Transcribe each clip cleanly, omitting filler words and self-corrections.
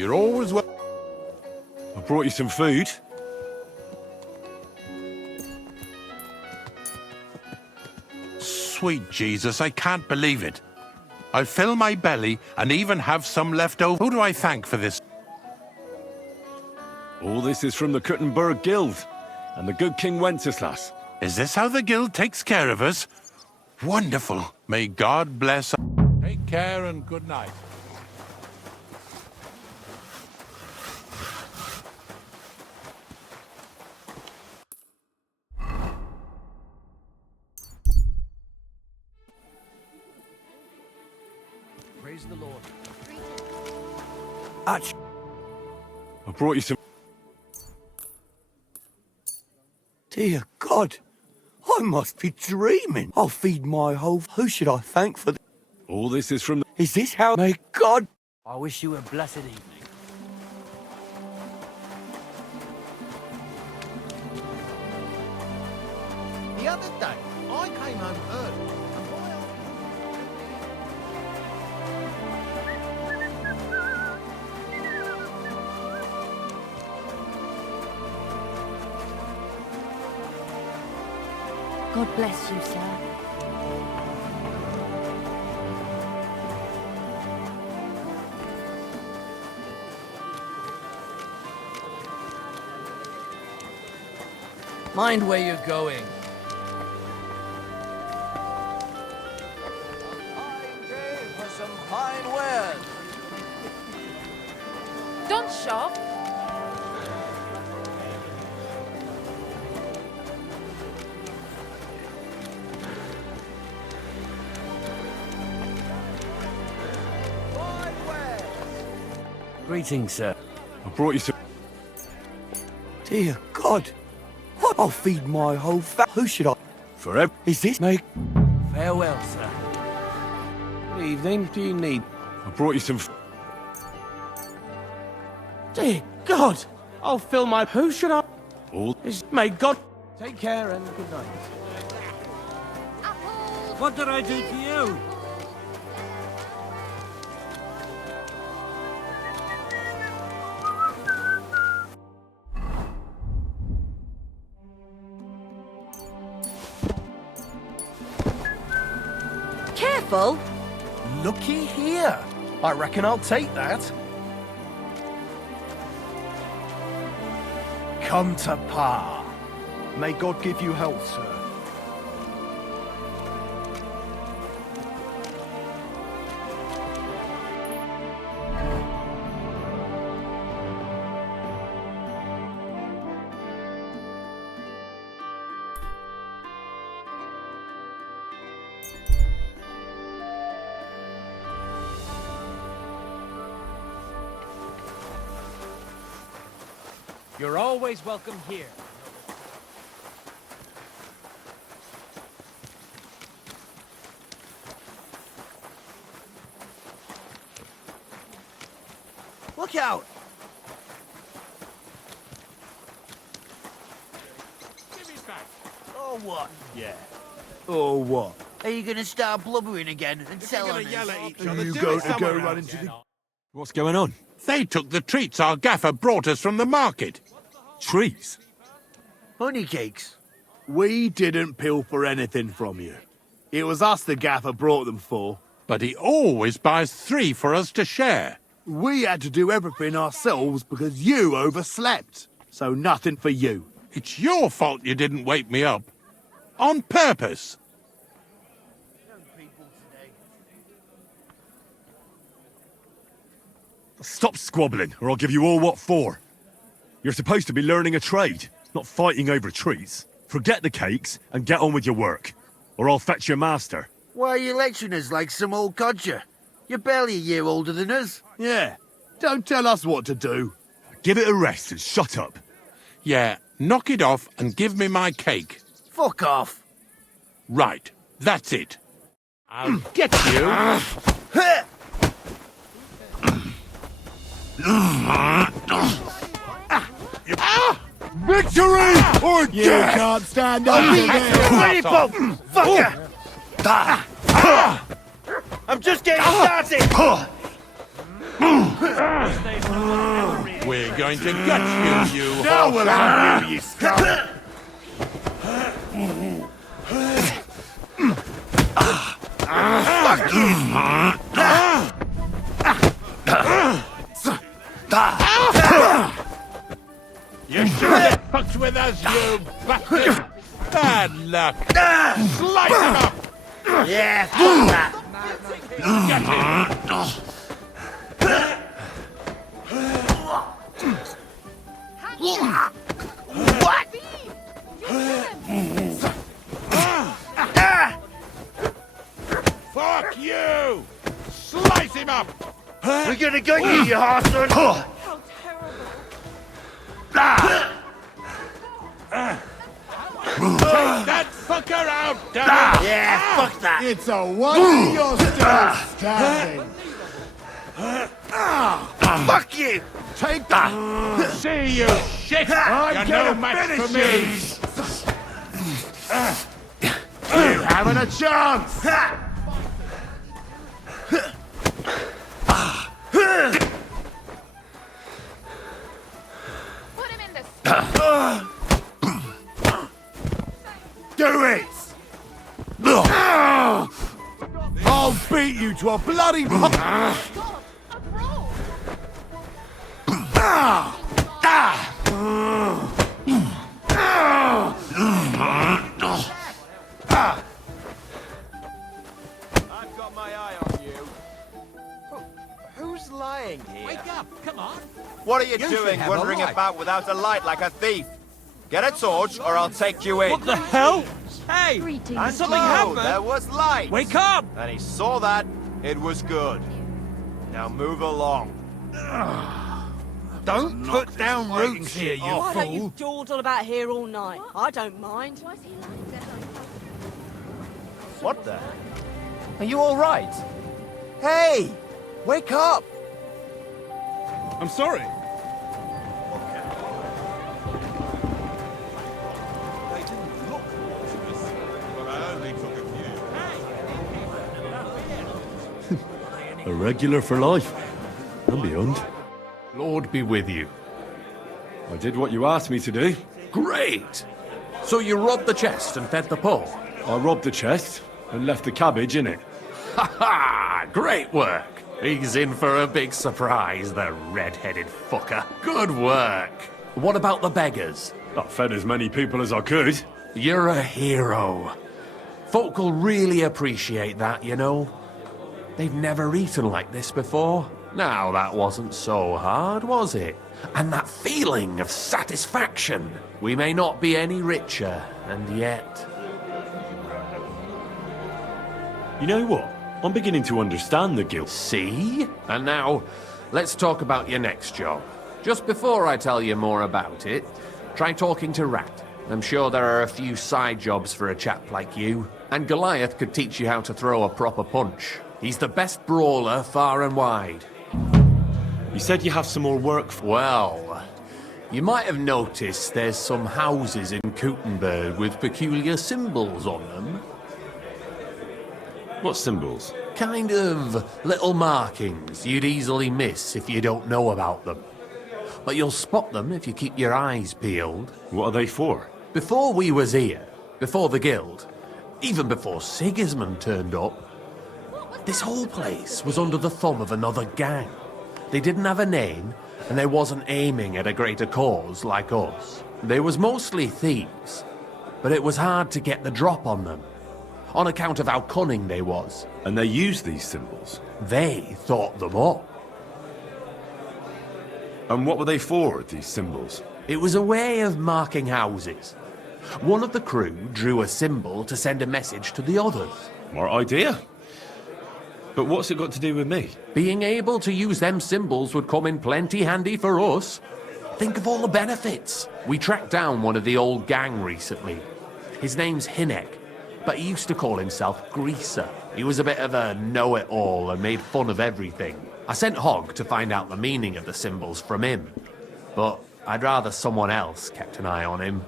You're always well. I brought you some food. Sweet Jesus, I can't believe it. I'll fill my belly and even have some left over. Who do I thank for this? All this is from the Kuttenberg Guild and the good King Wenceslas. Is this how the guild takes care of us? Wonderful. May God bless. Take care and good night. Praise the Lord. Ach. I brought you some... Dear God, I must be dreaming. I'll feed my whole... Who should I thank for this? All this is from the... Is this how... May God... I wish you a blessed evening. The other day, I came home early, and my God bless you, sir. Mind where you're going. Fine day for some fine wares. Don't shove. Fine wares. Greetings, sir. I brought you some... Dear God, I'll feed my whole Who should I... Forever. Is this... May... Farewell, sir. What evening do you need? I brought you some... Dear God, I'll fill my... Who should I... All... May God... Take care and good night. What did I do to you? Careful. looky here. I reckon I'll take that. Come to Pa. May God give you health, sir. You're always welcome here. Look out! Give me back. Oh, what? Yeah. Oh, what? Are you gonna start blubbering again and tell us? Are you going to go run into the... What's going on? They took the treats our gaffer brought us from the market. Trees? Honey cakes. We didn't pilfer anything from you. It was us the gaffer brought them for. But he always buys 3 for us to share. We had to do everything ourselves because you overslept. So nothing for you. It's your fault you didn't wake me up. On purpose. Stop squabbling, or I'll give you all what for. You're supposed to be learning a trade, not fighting over treats. Forget the cakes and get on with your work, or I'll fetch your master. Why are you lecturing us like some old codger? You're barely a year older than us. Yeah. Don't tell us what to do. Give it a rest and shut up. Yeah, knock it off and give me my cake. Fuck off. Right, that's it. I'll get you. Victory or You can't stand up to this. Ready, Bob! Fucker! I'm just getting started! We're going to gut you, you Now we'll have you, you scum! Fuck you! You should get fucked with us, you bastard! Bad luck! Slice him up! Yeah, fuck that. Get What? Fuck you! Slice him up! We're gonna get you, you arsehole! How terrible. Take that fucker out, damn it! Yeah, fuck that. It's a wonder you're still standing. Fuck you! Take that! See you, shit! I'm You're gonna no match for finish me! You haven't a chance! Put him in the... Do it! I'll beat you to a bloody pulp! God, a brawl. I've got my eye on you. Who's lying here? Wake up, come on. What are you You should doing have a wandering light. about without a light like a thief? Get a torch or I'll take you in. What the hell? Hey, Greetings. And something lo, happened? There was light. Wake up! And he saw that. It was good. Now move along. Don't put down roots here, you Why don't you fool. dawdle about here all night? I don't mind. Was he like that? What the? Are you all right? Hey! Wake up! I'm sorry. They didn't look fortunate, but I only took a few. A regular for life. And beyond. Lord be with you. I did what you asked me to do. Great! So you robbed the chest and fed the poor? I robbed the chest and left the cabbage in it. Ha ha! Great work! He's in for a big surprise, the red-headed fucker. Good work! What about the beggars? I fed as many people as I could. You're a hero. Folk will really appreciate that, you know. They've never eaten like this before. Now, that wasn't so hard, was it? And that feeling of satisfaction. We may not be any richer, and yet... You know what? I'm beginning to understand the guilt. See? And now, let's talk about your next job. Just before I tell you more about it, try talking to Rat. I'm sure there are a few side jobs for a chap like you. And Goliath could teach you how to throw a proper punch. He's the best brawler far and wide. You said you have some more work for... Well, you might have noticed there's some houses in Kuttenberg with peculiar symbols on them. What symbols? Kind of little markings you'd easily miss if you don't know about them. But you'll spot them if you keep your eyes peeled. What are they for? Before we was here, before the guild, even before Sigismund turned up, this whole place was under the thumb of another gang. They didn't have a name, and they wasn't aiming at a greater cause like us. They was mostly thieves, but it was hard to get the drop on them, on account of how cunning they was. And they use these symbols? They thought them up. And what were they for, these symbols? It was a way of marking houses. One of the crew drew a symbol to send a message to the others. More idea. But what's it got to do with me? Being able to use them symbols would come in plenty handy for us. Think of all the benefits. We tracked down one of the old gang recently. His name's Hinek, but he used to call himself Greaser. He was a bit of a know-it-all and made fun of everything. I sent Hogg to find out the meaning of the symbols from him, but I'd rather someone else kept an eye on him.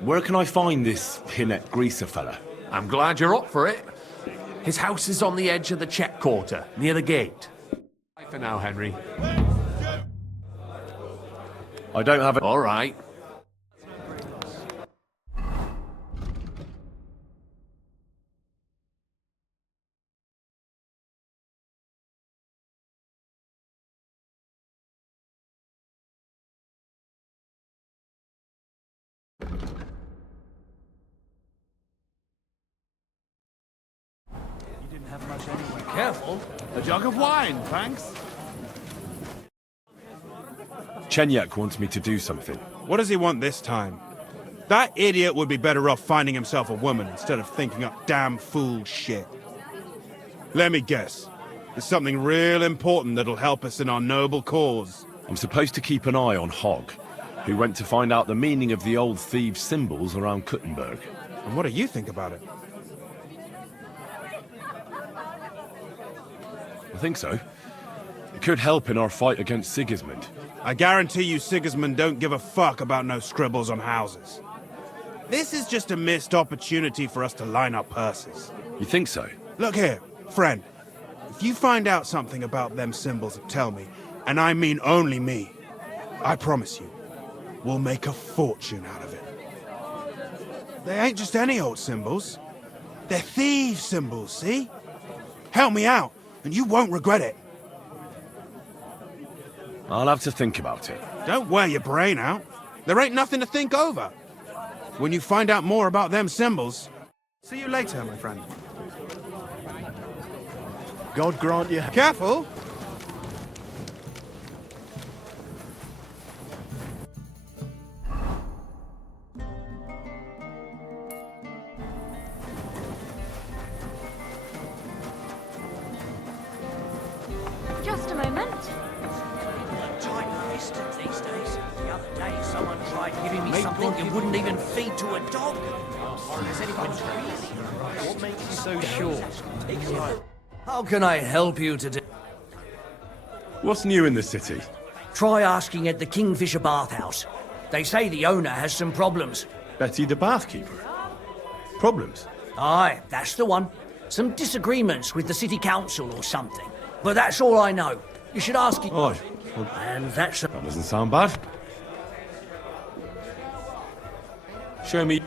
Where can I find this Hinek Greaser fella? I'm glad you're up for it. His house is on the edge of the check quarter, near the gate. Bye for now, Henry. I don't have a... All right. Careful. A jug of wine, thanks. Chenyak wants me to do something. What does he want this time? That idiot would be better off finding himself a woman instead of thinking up damn fool shit. Let me guess. It's something real important that'll help us in our noble cause. I'm supposed to keep an eye on Hogg, who went to find out the meaning of the old thieves' symbols around Kuttenberg. And what do you think about it? I think so. It could help in our fight against Sigismund. I guarantee you Sigismund don't give a fuck about no scribbles on houses. This is just a missed opportunity for us to line up purses. You think so? Look here, friend. If you find out something about them symbols, tell me. And I mean only me. I promise you, we'll make a fortune out of it. They ain't just any old symbols. They're thieves' symbols, see? Help me out, and you won't regret it. I'll have to think about it. Don't wear your brain out. There ain't nothing to think over. When you find out more about them symbols... See you later, my friend. God grant you... Careful! Just a moment. Tight-fisted these days. The other day, someone tried giving me something you wouldn't even feed to a dog. Is anyone really? What makes you so sure? How can I help you today? What's new in the city? Try asking at the Kingfisher Bathhouse. They say the owner has some problems. Betty the bathkeeper? Problems? Aye, that's the one. Some disagreements with the city council or something. But that's all I know. You should ask him. Aye. Well, And that's... that doesn't sound bad. Show me...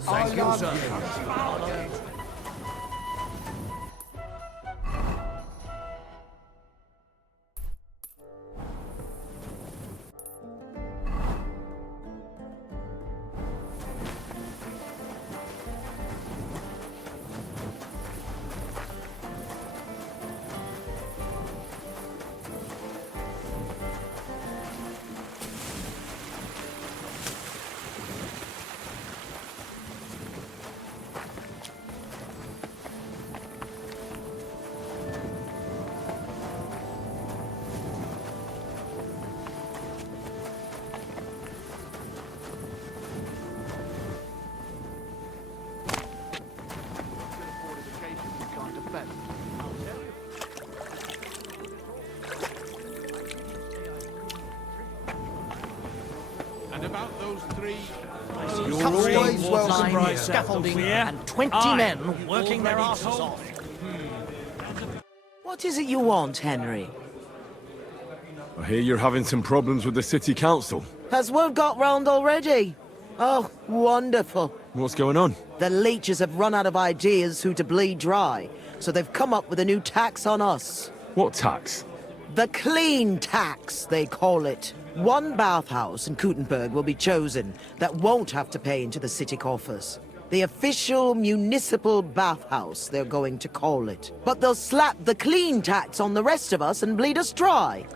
Thank you, sir. And about those three... Always welcome scaffolding and 20 men working their asses off. What is it you want, Henry? I hear you're having some problems with the city council. Has word got round already? Oh, wonderful. What's going on? The leeches have run out of ideas who to bleed dry, so they've come up with a new tax on us. What tax? The clean tax, they call it. One bathhouse in Kuttenberg will be chosen that won't have to pay into the city coffers. The official municipal bathhouse, they're going to call it. But they'll slap the clean tax on the rest of us and bleed us dry.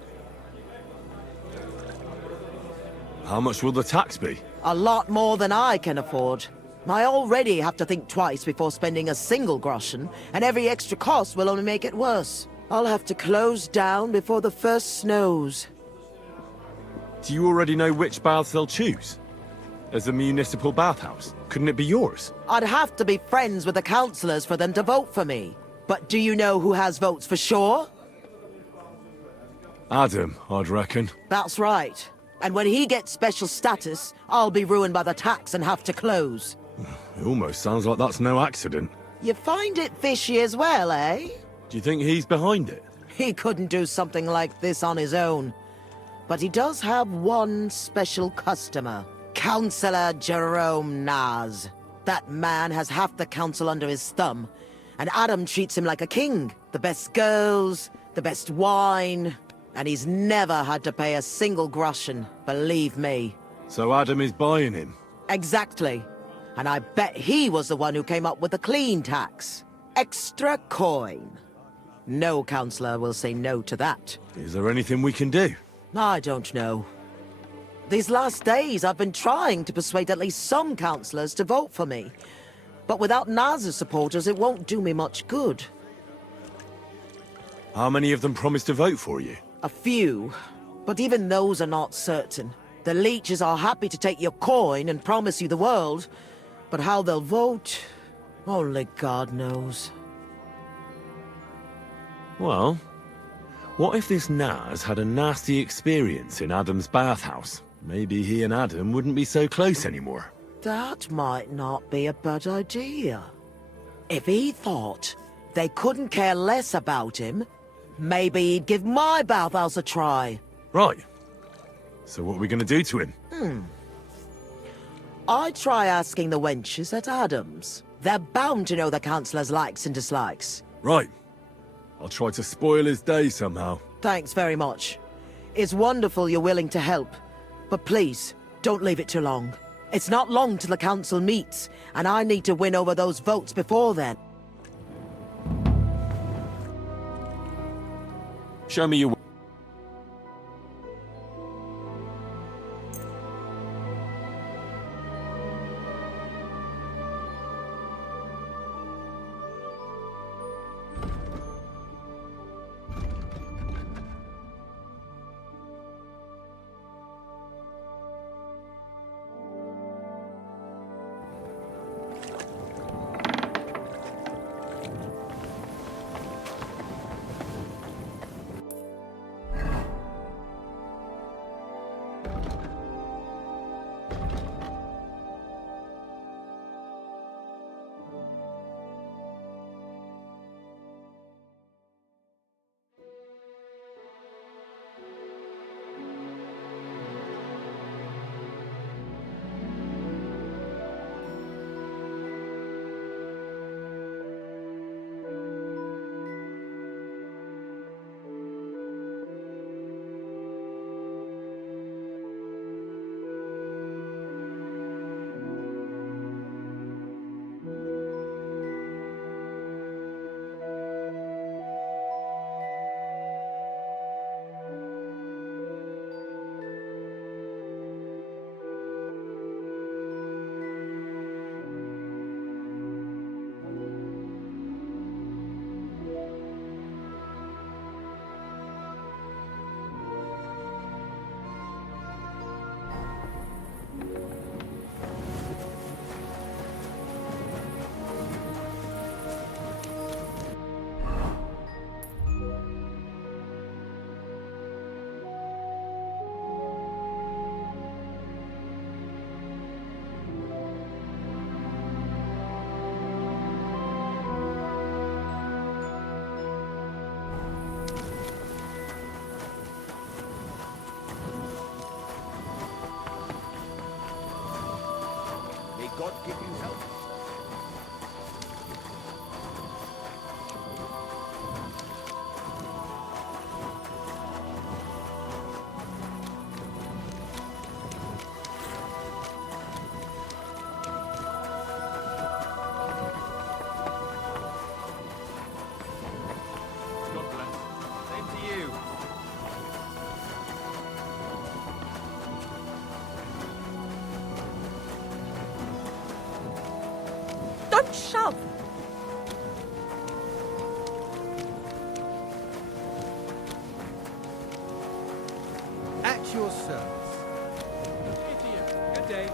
How much will the tax be? A lot more than I can afford. I already have to think twice before spending a single groschen, and every extra cost will only make it worse. I'll have to close down before the first snows. Do you already know which baths they'll choose? As a municipal bathhouse, couldn't it be yours? I'd have to be friends with the councillors for them to vote for me. But do you know who has votes for sure? Adam, I'd reckon. That's right. And when he gets special status, I'll be ruined by the tax and have to close. It almost sounds like that's no accident. You find it fishy as well, eh? Do you think he's behind it? He couldn't do something like this on his own. But he does have one special customer. Councillor Jerome Naz. That man has half the council under his thumb. And Adam treats him like a king. The best girls, the best wine. And he's never had to pay a single groschen, believe me. So Adam is buying him? Exactly. And I bet he was the one who came up with the clean tax. Extra coin. No councillor will say no to that. Is there anything we can do? I don't know. These last days I've been trying to persuade at least some councillors to vote for me. But without Naz's supporters, it won't do me much good. How many of them promised to vote for you? A few, but even those are not certain. The leeches are happy to take your coin and promise you the world, but how they'll vote, only God knows. Well, what if this Naz had a nasty experience in Adam's bathhouse? Maybe he and Adam wouldn't be so close anymore. That might not be a bad idea. If he thought they couldn't care less about him, maybe he'd give my bathhouse a try. Right. So what are we going to do to him? I'd try asking the wenches at Adams. They're bound to know the councillor's likes and dislikes. Right. I'll try to spoil his day somehow. Thanks very much. It's wonderful you're willing to help. But please, don't leave it too long. It's not long till the council meets, and I need to win over those votes before then. Show me your... God give you help. God bless. Same to you. Don't shove. At your service. Here to you. Good day.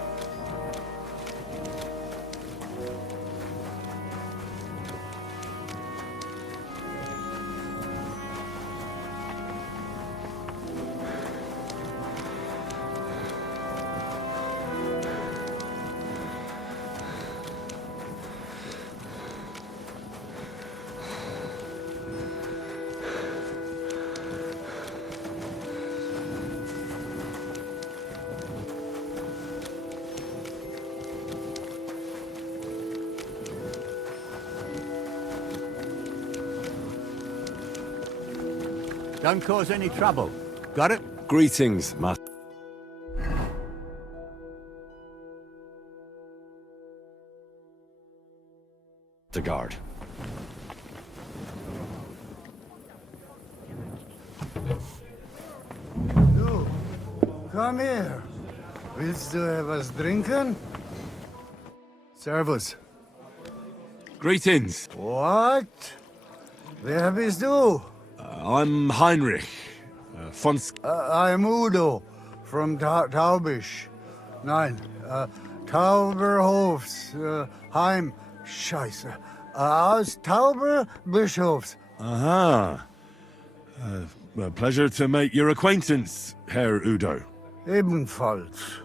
Don't cause any trouble. Got it? Greetings, Master Guard. Du, komm her. Willst du etwas trinken? Servus. Greetings. What? Wer bist du? I'm Heinrich. Von... I'm Udo from Taubisch. Nein, Tauberhofs. Heim. Scheiße. Aus Tauberbischofs. Aha. A pleasure to make your acquaintance, Herr Udo. Ebenfalls.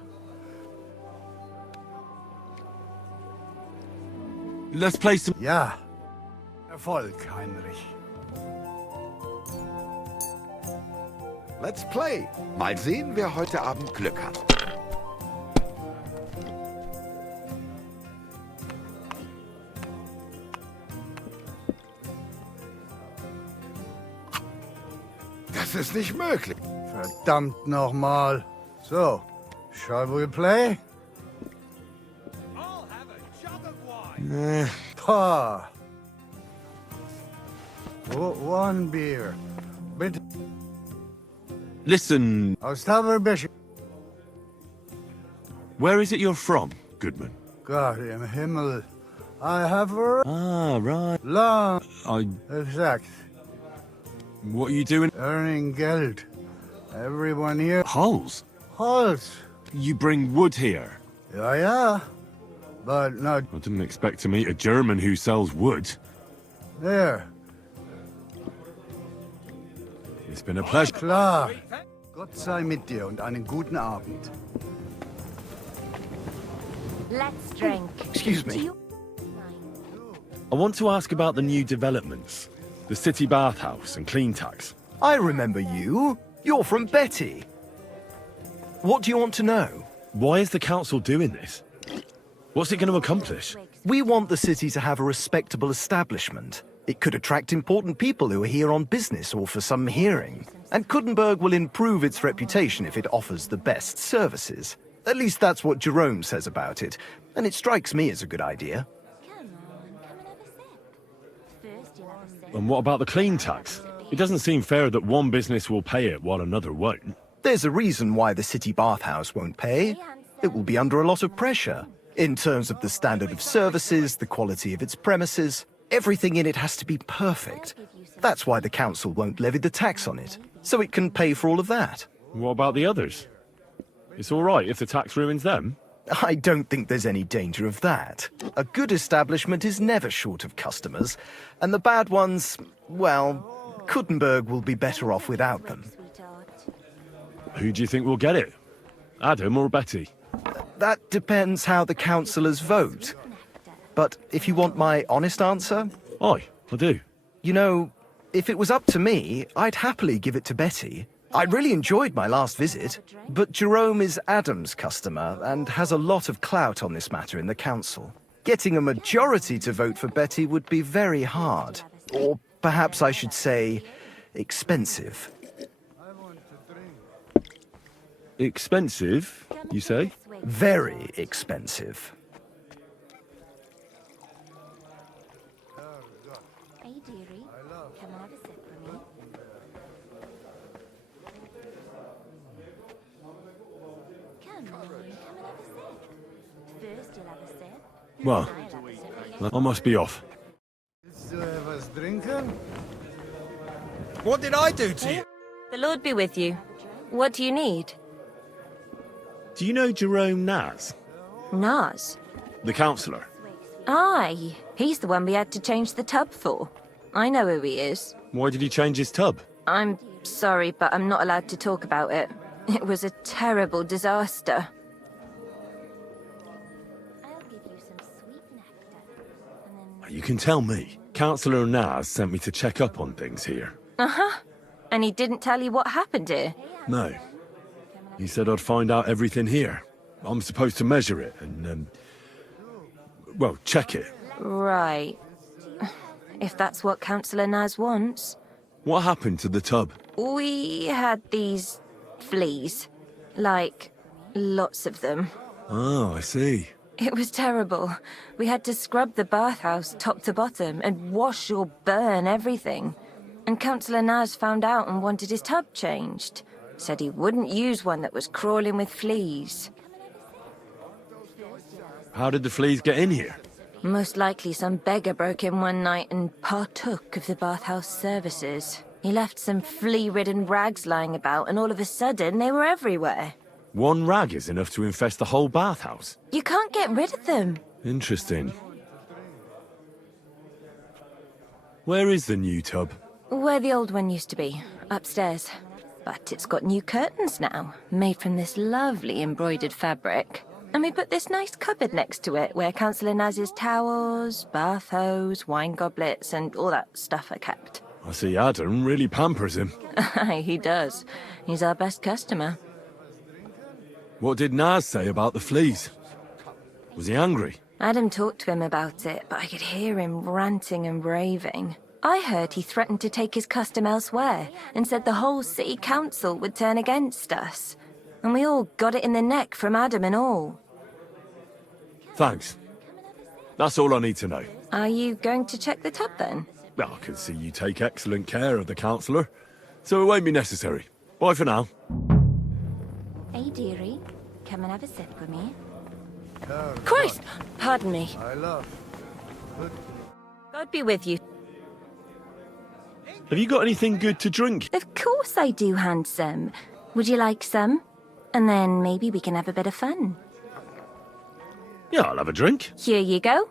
Let's play some... Ja. Erfolg, Heinrich. Let's play. Mal sehen, wer heute Abend Glück hat. Das ist nicht möglich. Verdammt nochmal. So, shall we play? I'll have a jug of wine. Pah. One beer. Bitte. Listen, Aus Tauberbisch. where is it you're from, Goodman? Gott im Himmel. I have a Ah, right. long... I... Exact. What are you doing? Earning Geld. Everyone here... Holes? Holz. You bring wood here? Ja. But not I didn't expect to meet a German who sells wood. there. It's been a pleasure. Klar. Gott sei mit dir und einen guten Abend. Let's drink. Excuse me. Do you- I want to ask about the new developments. The city bathhouse and clean tax. I remember you. You're from Betty. What do you want to know? Why is the council doing this? What's it going to accomplish? We want the city to have a respectable establishment. It could attract important people who are here on business or for some hearing. And Kuttenberg will improve its reputation if it offers the best services. At least that's what Jerome says about it. And it strikes me as a good idea. Come on, come and have a sip. First you'll have a sip. And what about the clean tax? It doesn't seem fair that one business will pay it while another won't. There's a reason why the city bathhouse won't pay. It will be under a lot of pressure. In terms of the standard of services, the quality of its premises, everything in it has to be perfect. That's why the council won't levy the tax on it, so it can pay for all of that. What about the others? It's all right if the tax ruins them. I don't think there's any danger of that. A good establishment is never short of customers, and the bad ones, well, Kuttenberg will be better off without them. Who do you think will get it? Adam or Betty? That depends how the councillors vote. But if you want my honest answer, Aye, I do. you know, if it was up to me, I'd happily give it to Betty. I really enjoyed my last visit, but Jerome is Adam's customer and has a lot of clout on this matter in the council. Getting a majority to vote for Betty would be very hard. Or perhaps I should say, expensive. Expensive, you say? Very expensive. Hey, dearie. Come and have a sip for me. Come on, come and have a sip. First you'll have a sip. Well, I'll have a sip for you. I must be off. Willst du etwas trinken? What did I do to you? The Lord be with you. What do you need? Do you know Jerome Naz? Nas. The councillor? Aye, he's the one we had to change the tub for. I know who he is. Why did he change his tub? I'm sorry, but I'm not allowed to talk about it. It was a terrible disaster. I'll give you some sweet nectar. You can tell me. Councillor Naz sent me to check up on things here. Uh-huh. And he didn't tell you what happened here? No. He said I'd find out everything here. I'm supposed to measure it and, well, check it. Right. If that's what Councillor Naz wants. What happened to the tub? We had these fleas. Like, lots of them. Oh, I see. It was terrible. We had to scrub the bathhouse top to bottom and wash or burn everything. And Councillor Naz found out and wanted his tub changed. Said he wouldn't use one that was crawling with fleas. How did the fleas get in here? Most likely some beggar broke in one night and partook of the bathhouse services. He left some flea-ridden rags lying about, and all of a sudden they were everywhere. One rag is enough to infest the whole bathhouse. You can't get rid of them. Interesting. Where is the new tub? Where the old one used to be, upstairs. But it's got new curtains now, made from this lovely embroidered fabric. And we put this nice cupboard next to it, where Councillor Naz's towels, bath hose, wine goblets, and all that stuff are kept. I see Adam really pampers him. Aye, he does. He's our best customer. What did Naz say about the fleas? Was he angry? Adam talked to him about it, but I could hear him ranting and raving. I heard he threatened to take his custom elsewhere, and said the whole city council would turn against us. And we all got it in the neck from Adam and all. Thanks. That's all I need to know. Are you going to check the tub then? Well, I can see you take excellent care of the councillor, so it won't be necessary. Bye for now. Hey, dearie. Come and have a sip with me. Christ! Pardon me. I love. God be with you. Have you got anything good to drink? Of course I do, handsome. Would you like some? And then maybe we can have a bit of fun. Yeah, I'll have a drink. Here you go.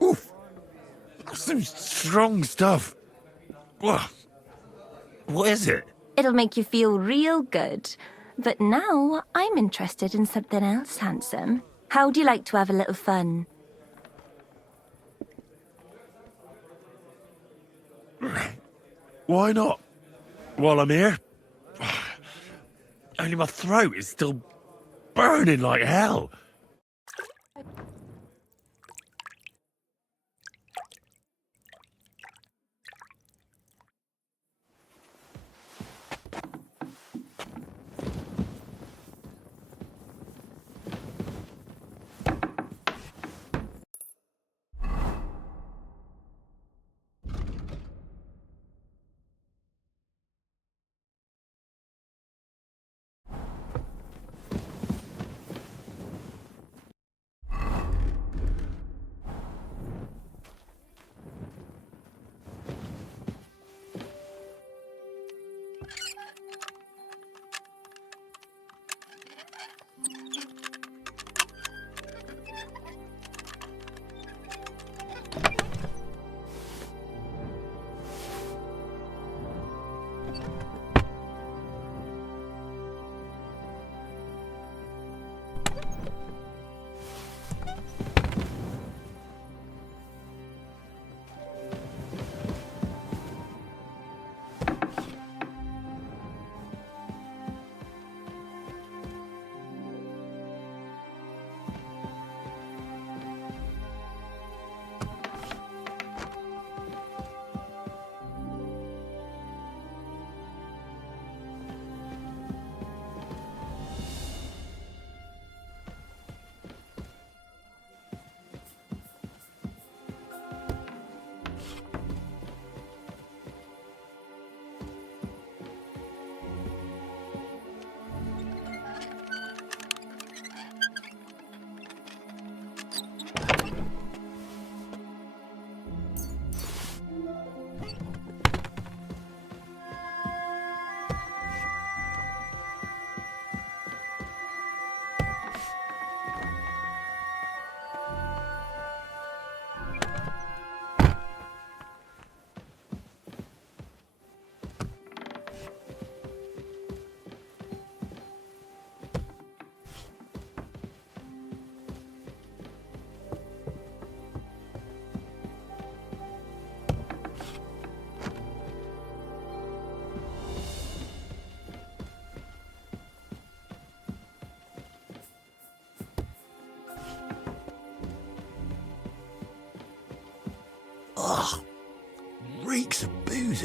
Oof. That's some strong stuff. What is it? It'll make you feel real good. But now I'm interested in something else, handsome. How'd you like to have a little fun? Why not? While I'm here? Only my throat is still burning like hell.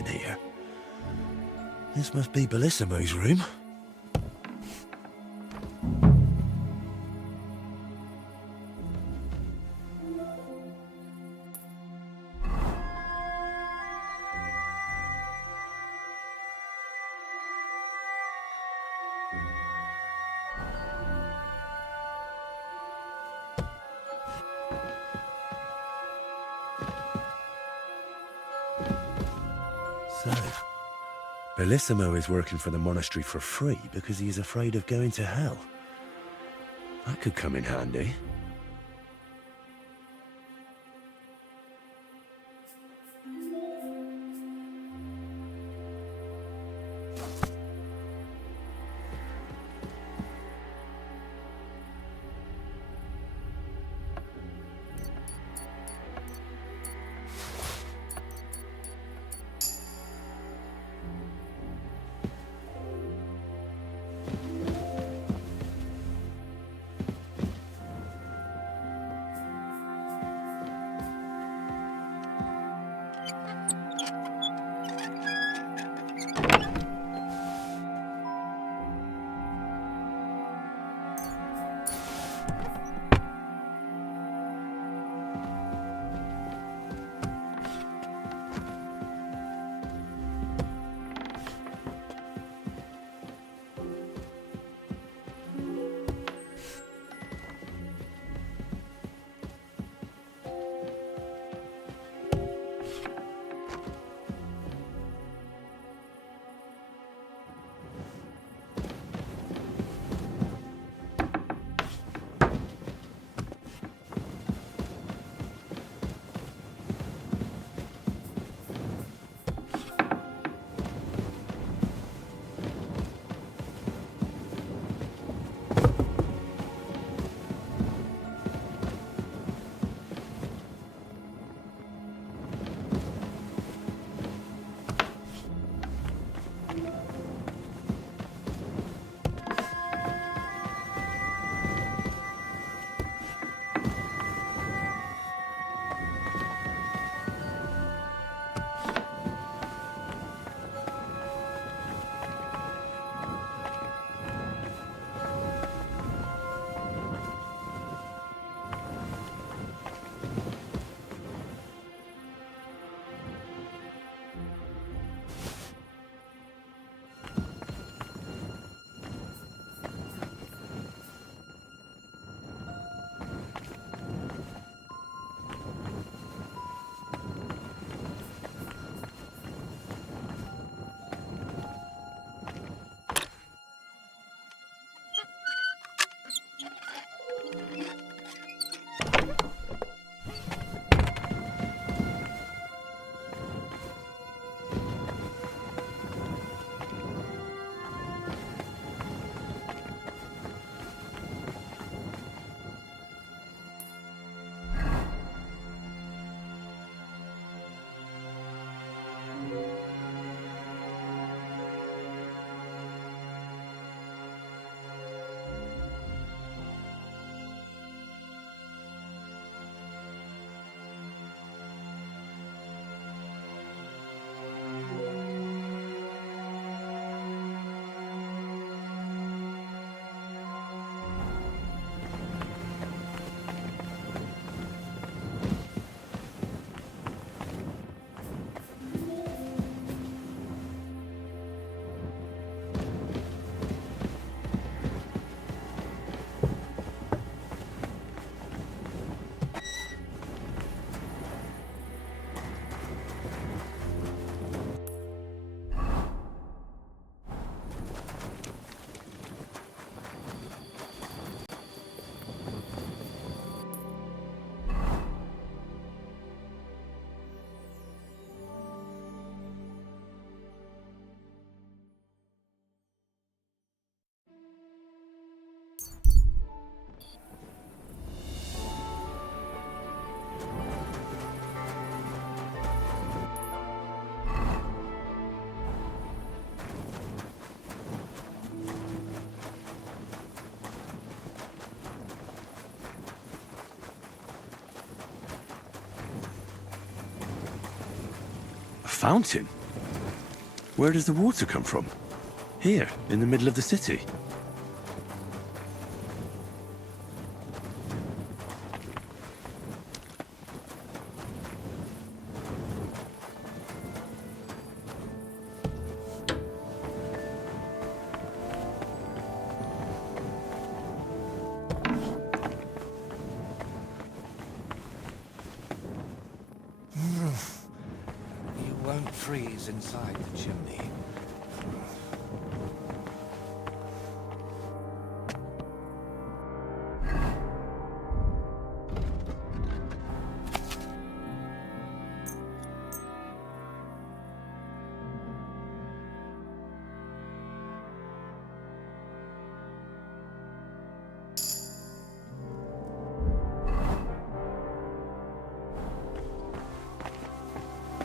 in here. This must be Bellissimo's room. So, Bellissimo is working for the monastery for free because he is afraid of going to hell. That could come in handy. fountain? Where does the water come from? Here, in the middle of the city. You won't freeze inside the chimney.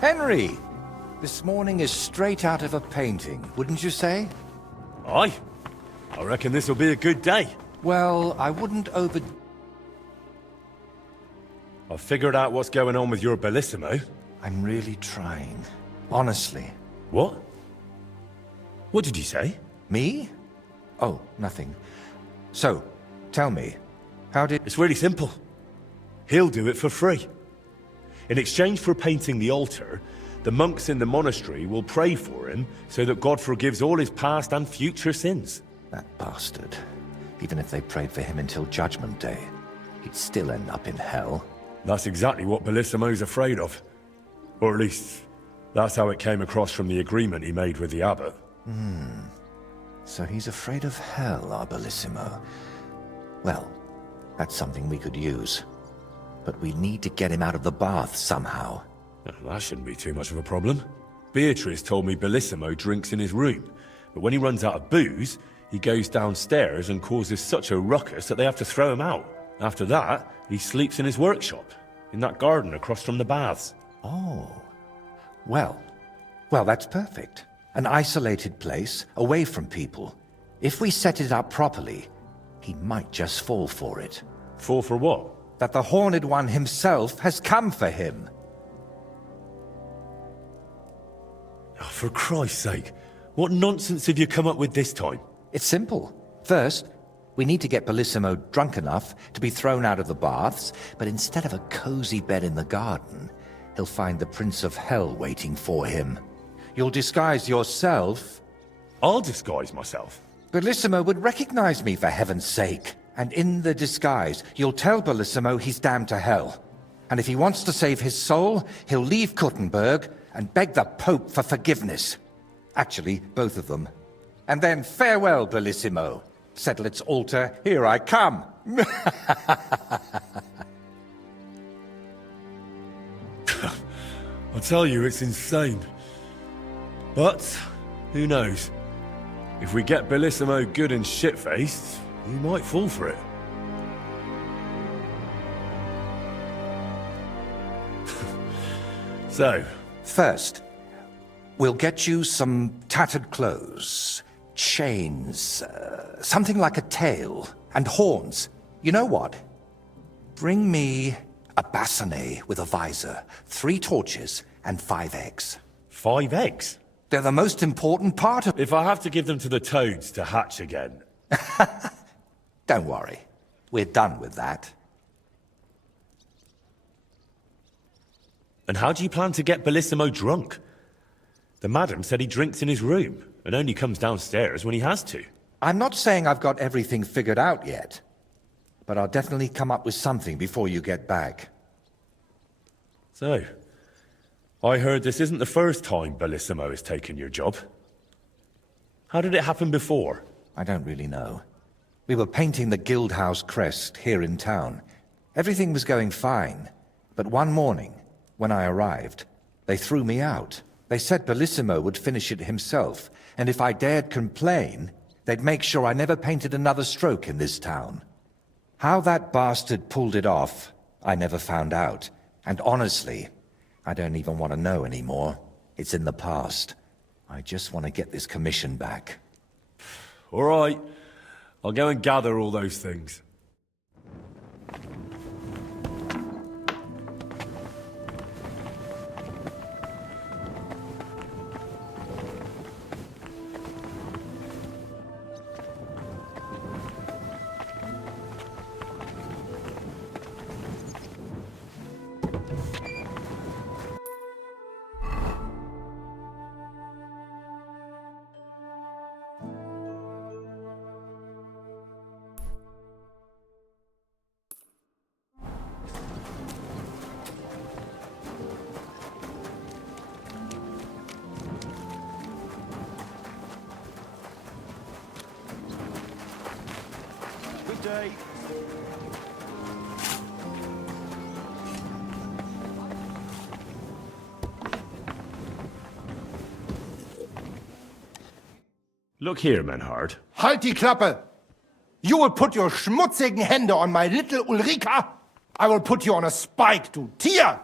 Henry! This morning is straight out of a painting, wouldn't you say? Aye. I reckon this'll be a good day. Well, I wouldn't over... I've figured out what's going on with your Bellissimo. I'm really trying. Honestly. What? What did you say? Me? Oh, nothing. So, tell me, how did... It's really simple. He'll do it for free. In exchange for painting the altar, the monks in the monastery will pray for him so that God forgives all his past and future sins. That bastard. Even if they prayed for him until Judgment Day, he'd still end up in hell. That's exactly what Bellissimo's afraid of. Or at least, that's how it came across from the agreement he made with the abbot. So he's afraid of hell, our Bellissimo. Well, that's something we could use. But we need to get him out of the bath somehow. That shouldn't be too much of a problem. Beatrice told me Bellissimo drinks in his room, but when he runs out of booze, he goes downstairs and causes such a ruckus that they have to throw him out. After that, he sleeps in his workshop, in that garden across from the baths. Oh. Well, that's perfect. An isolated place, away from people. If we set it up properly, he might just fall for it. Fall for what? That the Horned One himself has come for him. Oh, for Christ's sake, what nonsense have you come up with this time? It's simple. First, we need to get Bellissimo drunk enough to be thrown out of the baths, but instead of a cozy bed in the garden, he'll find the Prince of Hell waiting for him. You'll disguise yourself. I'll disguise myself. Bellissimo would recognize me, for heaven's sake. And in the disguise, you'll tell Bellissimo he's damned to hell. And if he wants to save his soul, he'll leave Kuttenberg and beg the Pope for forgiveness. Actually, both of them. And then farewell, Bellissimo. Settle its altar, here I come. I tell you, it's insane. But, who knows? If we get Bellissimo good and shit-faced, he might fall for it. So? First, we'll get you some tattered clothes, chains, something like a tail, and horns. You know what? Bring me a bassinet with a visor, 3 torches, and 5 eggs. 5 eggs? They're the most important part of... If I have to give them to the toads to hatch again... Don't worry. We're done with that. And how do you plan to get Bellissimo drunk? The madam said he drinks in his room, and only comes downstairs when he has to. I'm not saying I've got everything figured out yet, but I'll definitely come up with something before you get back. So, I heard this isn't the first time Bellissimo has taken your job. How did it happen before? I don't really know. We were painting the Guildhouse crest here in town. Everything was going fine, but one morning, when I arrived, they threw me out. They said Bellissimo would finish it himself, and if I dared complain, they'd make sure I never painted another stroke in this town. How that bastard pulled it off, I never found out. And honestly, I don't even want to know anymore. It's in the past. I just want to get this commission back. All right. I'll go and gather all those things. day. Look here, Menhard. Halt die Klappe! You will put your schmutzigen Hände on my little Ulrika? I will put you on a spike, du Tier!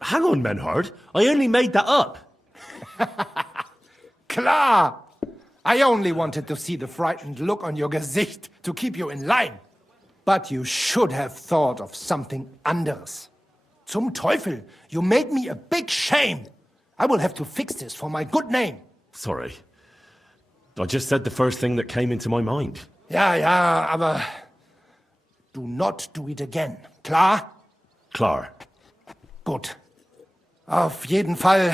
Hang on, Menhard. I only made that up. Klar! I only wanted to see the frightened look on your Gesicht to keep you in line. But you should have thought of something anderes. Zum Teufel, you made me a big shame. I will have to fix this for my good name. Sorry. I just said the first thing that came into my mind. Ja, aber do not do it again. Klar? Klar. Gut. Auf jeden Fall,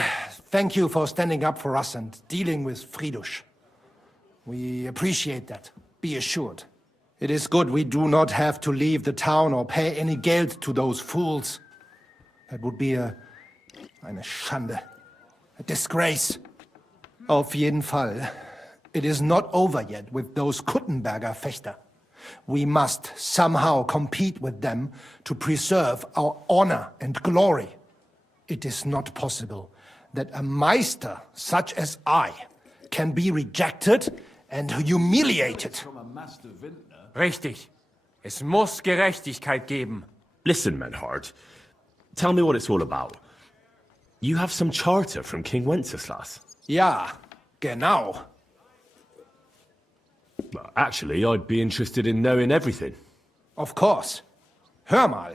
thank you for standing up for us and dealing with Fridush. We appreciate that. Be assured. It is good we do not have to leave the town or pay any Geld to those fools. That would be eine Schande. A disgrace. Auf jeden Fall. It is not over yet with those Kuttenberger Fechter. We must somehow compete with them to preserve our honor and glory. It is not possible that a Meister such as I can be rejected and humiliated. Richtig. Es muss Gerechtigkeit geben. Listen, Menhard. Tell me what it's all about. You have some charter from King Wenceslas. Ja, genau. Well, actually, I'd be interested in knowing everything. Of course. Hör mal.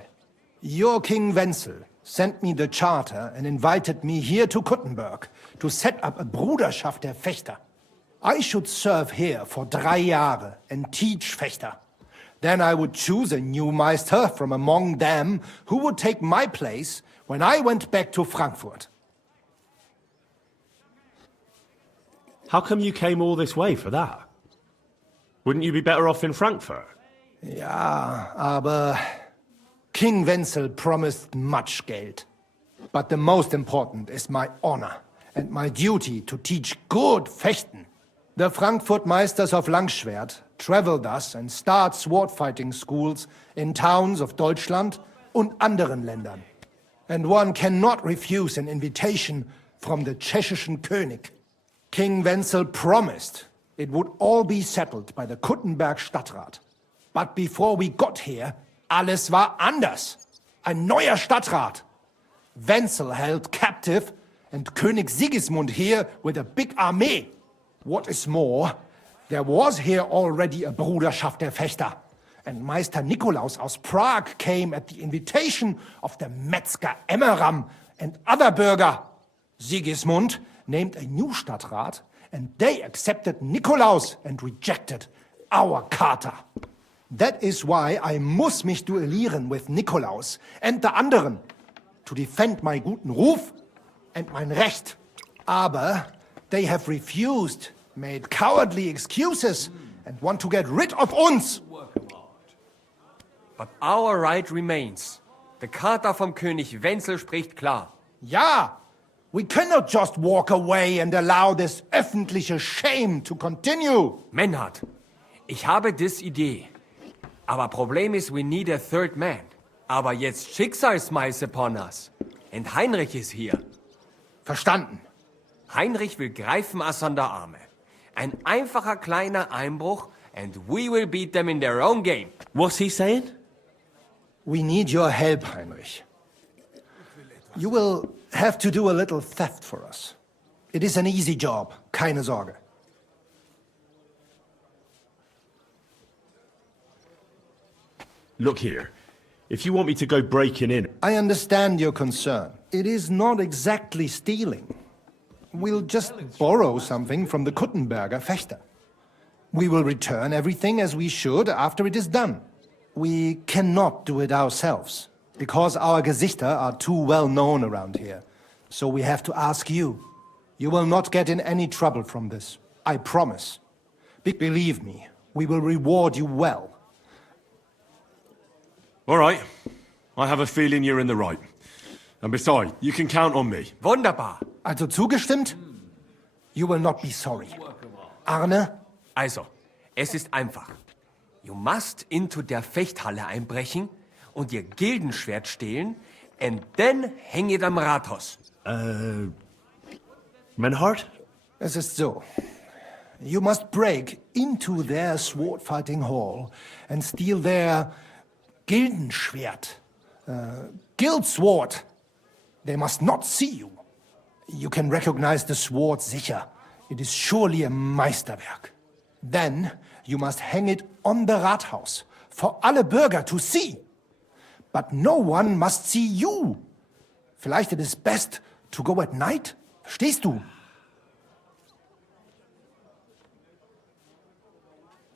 Your King Wenzel sent me the charter and invited me here to Kuttenberg to set up a Bruderschaft der Fechter. I should serve here for 3 Jahre and teach Fechter. Then I would choose a new Meister from among them who would take my place when I went back to Frankfurt. How come you came all this way for that? Wouldn't you be better off in Frankfurt? Ja, aber King Wenzel promised much Geld. But the most important is my honor and my duty to teach good Fechten. The Frankfurt Meisters of Langschwert travel thus and start sword fighting schools in towns of Deutschland und anderen Ländern. And one cannot refuse an invitation from the tschechischen König. King Wenzel promised it would all be settled by the Kuttenberg Stadtrat. But before we got here, alles war anders. Ein neuer Stadtrat. Wenzel held captive and König Sigismund here with a big army. What is more, there was here already a Bruderschaft der Fechter. And Meister Nikolaus aus Prague came at the invitation of the Metzger Emmeram and other burger. Sigismund named a new Stadtrat, and they accepted Nikolaus and rejected our Charta. That is why I muss mich duellieren with Nikolaus and the anderen, to defend my guten Ruf and mein Recht. Aber they have refused, made cowardly excuses, and want to get rid of uns. But our right remains. The Charta vom König Wenzel spricht klar. Ja, we cannot just walk away and allow this öffentliche shame to continue. Menhard, ich habe dis Idee. Aber Problem ist, we need a third man. Aber jetzt Schicksalsmeis upon us. And Heinrich ist hier. Verstanden. Heinrich will greifen us an der Arme. Ein einfacher kleiner Einbruch and we will beat them in their own game. What's he saying? We need your help, Heinrich. You will have to do a little theft for us. It is an easy job, keine Sorge. Look here. If you want me to go breaking in... I understand your concern. It is not exactly stealing. We'll just borrow something from the Kuttenberger Fechter. We will return everything as we should after it is done. We cannot do it ourselves, because our Gesichter are too well known around here. So we have to ask you. You will not get in any trouble from this. I promise. Believe me, we will reward you well. All right. I have a feeling you're in the right. And besides, you can count on me. Wunderbar. Also zugestimmt? You will not be sorry. Arne? Also, es ist einfach. You must into der Fechthalle einbrechen und ihr Gildenschwert stehlen and then hang it am Rathaus. Menhard? Es ist so. You must break into their sword fighting hall and steal their Gildenschwert. Guild sword. They must not see you. You can recognize the sword sicher. It is surely a Meisterwerk. Then you must hang it on the Rathaus for alle Bürger to see. But no one must see you. Vielleicht it is best to go at night? Verstehst du?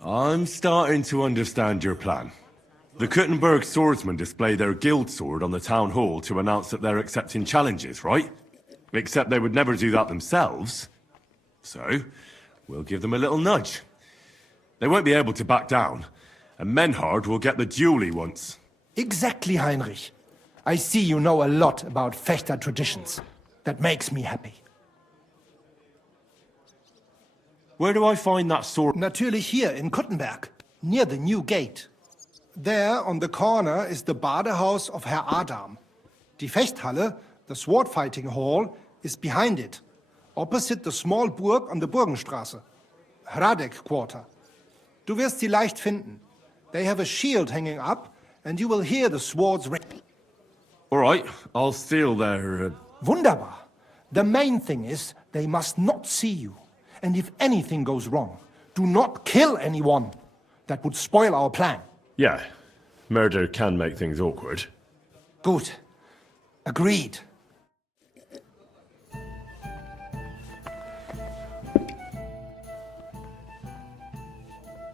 I'm starting to understand your plan. The Kuttenberg swordsmen display their guild sword on the town hall to announce that they're accepting challenges, right? Except they would never do that themselves. So, we'll give them a little nudge. They won't be able to back down, and Menhard will get the duel he wants. Exactly, Heinrich. I see you know a lot about Fechter traditions. That makes me happy. Where do I find that sword? Natürlich hier in Kuttenberg, near the new gate. There, on the corner, is the Badehaus of Herr Adam. Die Fechthalle, the sword fighting hall, is behind it, opposite the small Burg on the Burgenstraße. Hradek Quarter. Du wirst sie leicht finden. They have a shield hanging up, and you will hear the swords ring. All right, I'll steal their... Wunderbar. The main thing is, they must not see you. And if anything goes wrong, do not kill anyone. That would spoil our plan. Yeah, murder can make things awkward. Good. Agreed.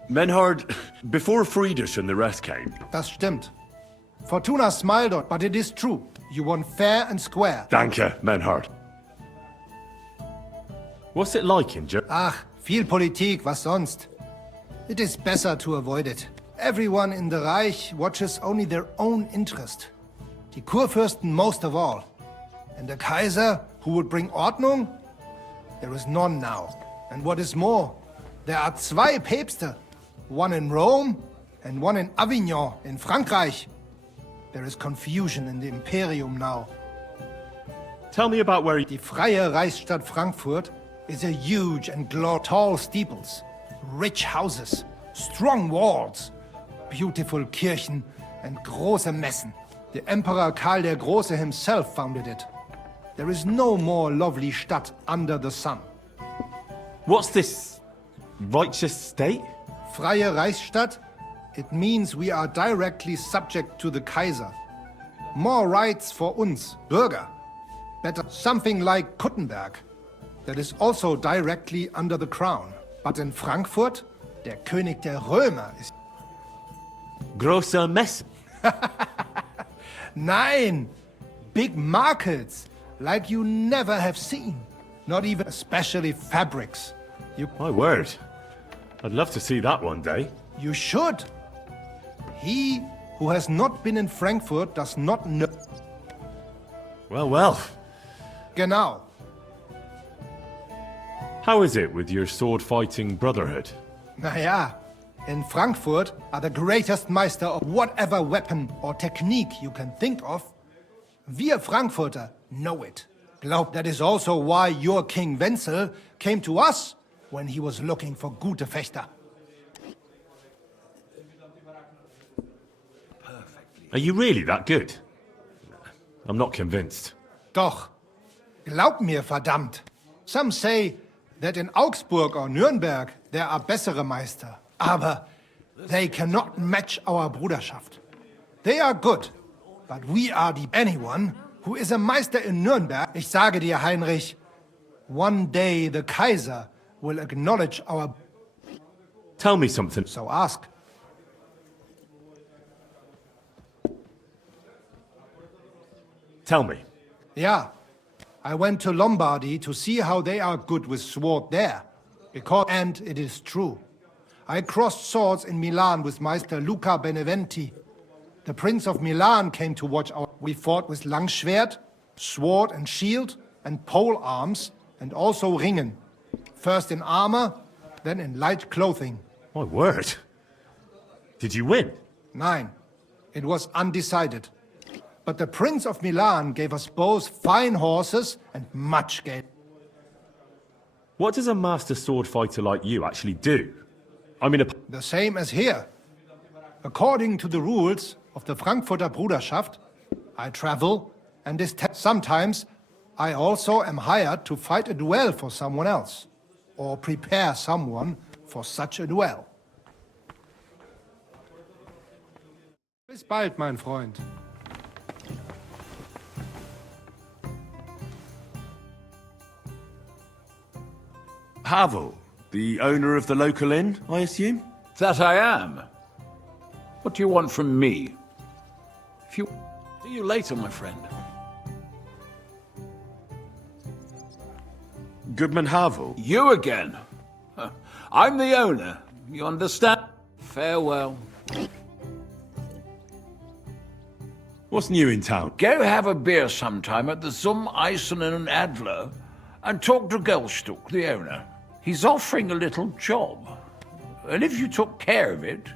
Menhard, before Friedrich and the rest came... Das stimmt. Fortuna smiled on, but it is true. You won fair and square. Danke, Menhard. What's it like in Germany? Ach, viel Politik, was sonst? It is better to avoid it. Everyone in the Reich watches only their own interest. Die Kurfürsten most of all. And the Kaiser, who would bring Ordnung? There is none now. And what is more, there are zwei Päpste. One in Rome and one in Avignon in Frankreich. There is confusion in the Imperium now. Tell me about where... Die Freie Reichsstadt Frankfurt is a huge and tall steeples, rich houses, strong walls, beautiful Kirchen, and große Messen. The Emperor Karl der Große himself founded it. There is no more lovely Stadt under the sun. What's this... righteous state? Freie Reichsstadt? It means we are directly subject to the Kaiser. More rights for uns, Bürger. Better something like Kuttenberg. That is also directly under the crown. But in Frankfurt, der König der Römer ist... Große Mess. Nein! Big markets, like you never have seen. Not even especially fabrics. My word. I'd love to see that one day. You should. He who has not been in Frankfurt does not know... Well, well. Genau. How is it with your sword-fighting brotherhood? Naja, in Frankfurt are the greatest Meister of whatever weapon or technique you can think of. Wir Frankfurter know it. Glaub that is also why your King Wenzel came to us when he was looking for gute Fechter. Are you really that good? I'm not convinced. Doch. Glaub mir, verdammt. Some say that in Augsburg or Nürnberg there are bessere Meister. Aber they cannot match our Bruderschaft. They are good, but we are the... Anyone who is a Meister in Nürnberg, ich sage dir, Heinrich, one day the Kaiser will acknowledge our... Tell me something. So ask. Tell me. Yeah. I went to Lombardy to see how they are good with sword there. And it is true. I crossed swords in Milan with Meister Luca Beneventi. The Prince of Milan came to watch our... We fought with Langschwert, sword and shield, and pole arms, and also Ringen. First in armor, than in light clothing. My word. Did you win? Nein, it was undecided. But the Prince of Milan gave us both fine horses and much geld. What does a master sword fighter like you actually do? I mean, The same as here. According to the rules of the Frankfurter Bruderschaft, I travel, and sometimes I also am hired to fight a duel for someone else, or prepare someone for such a duel. Bis bald, mein Freund. Havel, the owner of the local inn, I assume? That I am. What do you want from me? See you later, my friend. Goodman Havel? You again. I'm the owner. You understand? Farewell. What's new in town? Go have a beer sometime at the Zum Eisen and Adler and talk to Gelstuck, the owner. He's offering a little job. And if you took care of it,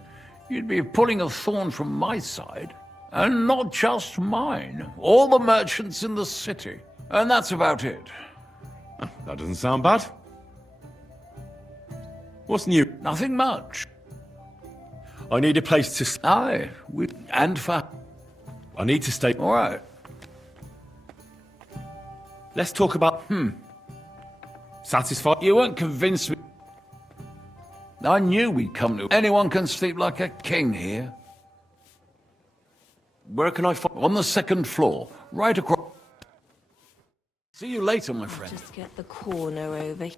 you'd be pulling a thorn from my side. And not just mine. All the merchants in the city. And that's about it. That doesn't sound bad. What's new? Nothing much. I need a place to... Aye, and for... I need to stay... All right. Let's talk about... Satisfied? You won't convince me. I knew we'd come to... Anyone can sleep like a king here. Where can I find... On the second floor, right across... See you later, my friend. Just get the corner over.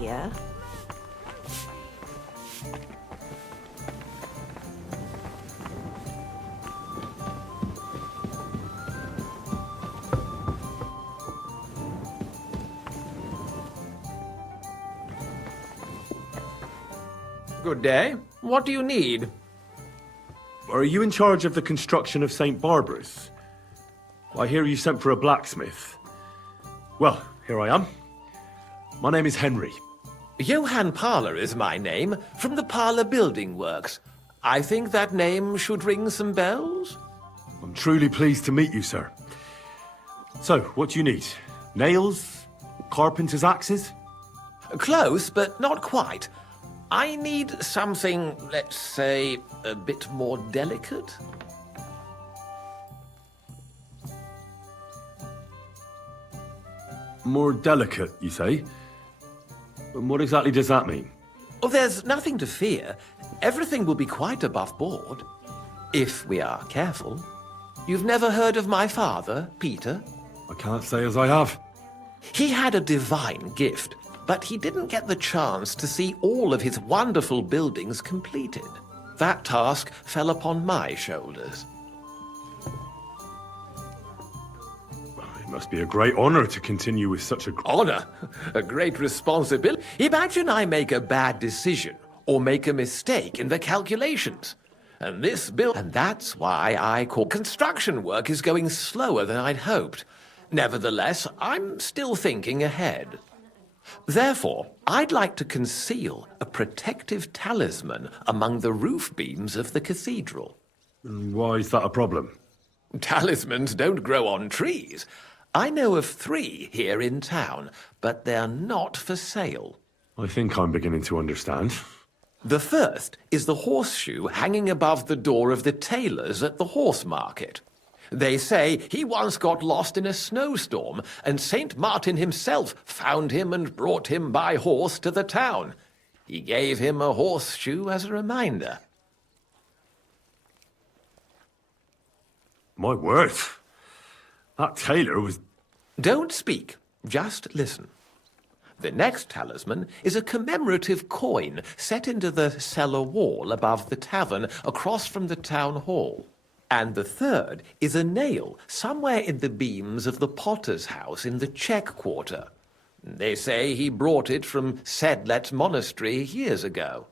Yeah? Good day. What do you need? Are you in charge of the construction of St. Barbara's? I hear you sent for a blacksmith. Well, here I am. My name is Henry. Johann Parler is my name, from the Parler Building Works. I think that name should ring some bells? I'm truly pleased to meet you, sir. So, what do you need? Nails? Carpenter's axes? Close, but not quite. I need something, let's say, a bit more delicate. More delicate, you say? And what exactly does that mean? Oh, there's nothing to fear. Everything will be quite above board. If we are careful. You've never heard of my father, Peter? I can't say as I have. He had a divine gift, but he didn't get the chance to see all of his wonderful buildings completed. That task fell upon my shoulders. It must be a great honor to continue with such a... Honor? A great responsibility? Imagine I make a bad decision or make a mistake in the calculations. And that's why I call construction work is going slower than I'd hoped. Nevertheless, I'm still thinking ahead. Therefore, I'd like to conceal a protective talisman among the roof beams of the cathedral. Why is that a problem? Talismans don't grow on trees. I know of 3 here in town, but they're not for sale. I think I'm beginning to understand. The first is the horseshoe hanging above the door of the tailor's at the horse market. They say he once got lost in a snowstorm, and St. Martin himself found him and brought him by horse to the town. He gave him a horseshoe as a reminder. My word. That tailor was... Don't speak. Just listen. The next talisman is a commemorative coin set into the cellar wall above the tavern across from the town hall. And the third is a nail somewhere in the beams of the potter's house in the Czech quarter. They say he brought it from Sedlet Monastery years ago.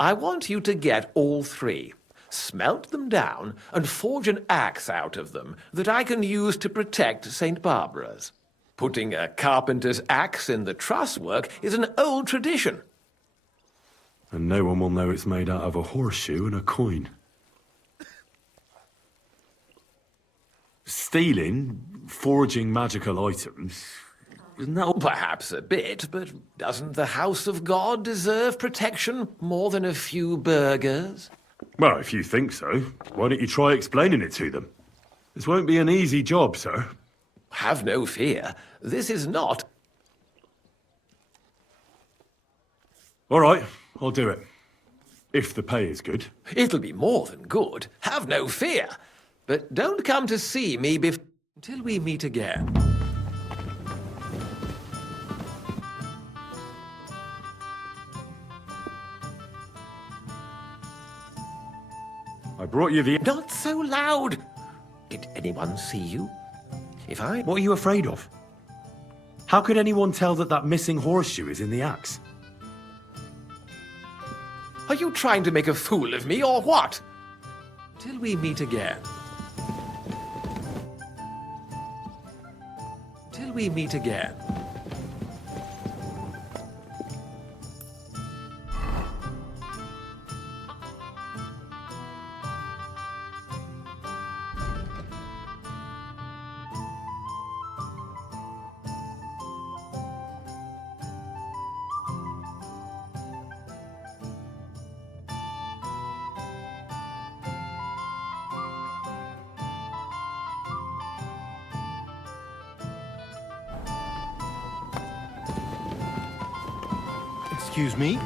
I want you to get all three, smelt them down, and forge an axe out of them that I can use to protect St. Barbara's. Putting a carpenter's axe in the truss work is an old tradition. And no one will know it's made out of a horseshoe and a coin. Stealing, forging magical items, isn't that all? Perhaps a bit, but doesn't the House of God deserve protection more than a few burgers? Well, if you think so, why don't you try explaining it to them? This won't be an easy job, sir. Have no fear. This is not... All right, I'll do it. If the pay is good. It'll be more than good. Have no fear. But don't come to see me until we meet again. I brought you the... Not so loud! Did anyone see you? What are you afraid of? How could anyone tell that that missing horseshoe is in the axe? Are you trying to make a fool of me, or what? Till we meet again. Till we meet again. Excuse me?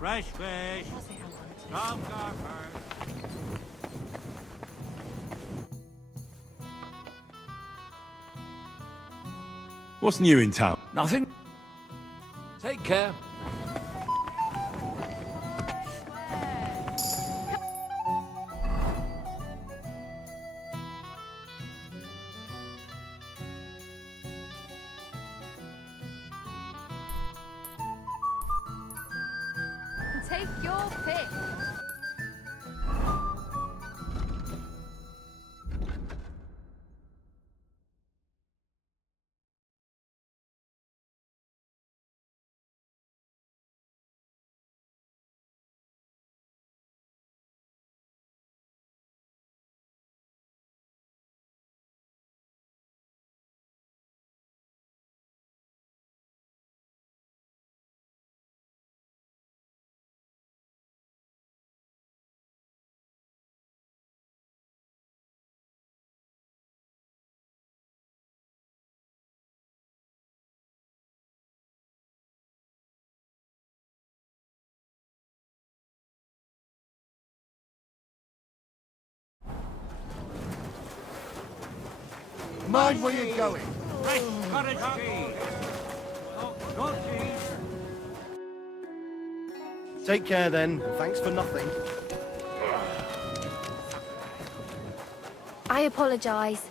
Fresh fish. Tom Garfer. What's new in town? Nothing. Take care. Take your pick. Mind where you're going. Fresh cottage cheese. Oh, goat cheese. Take care then. Thanks for nothing. I apologize.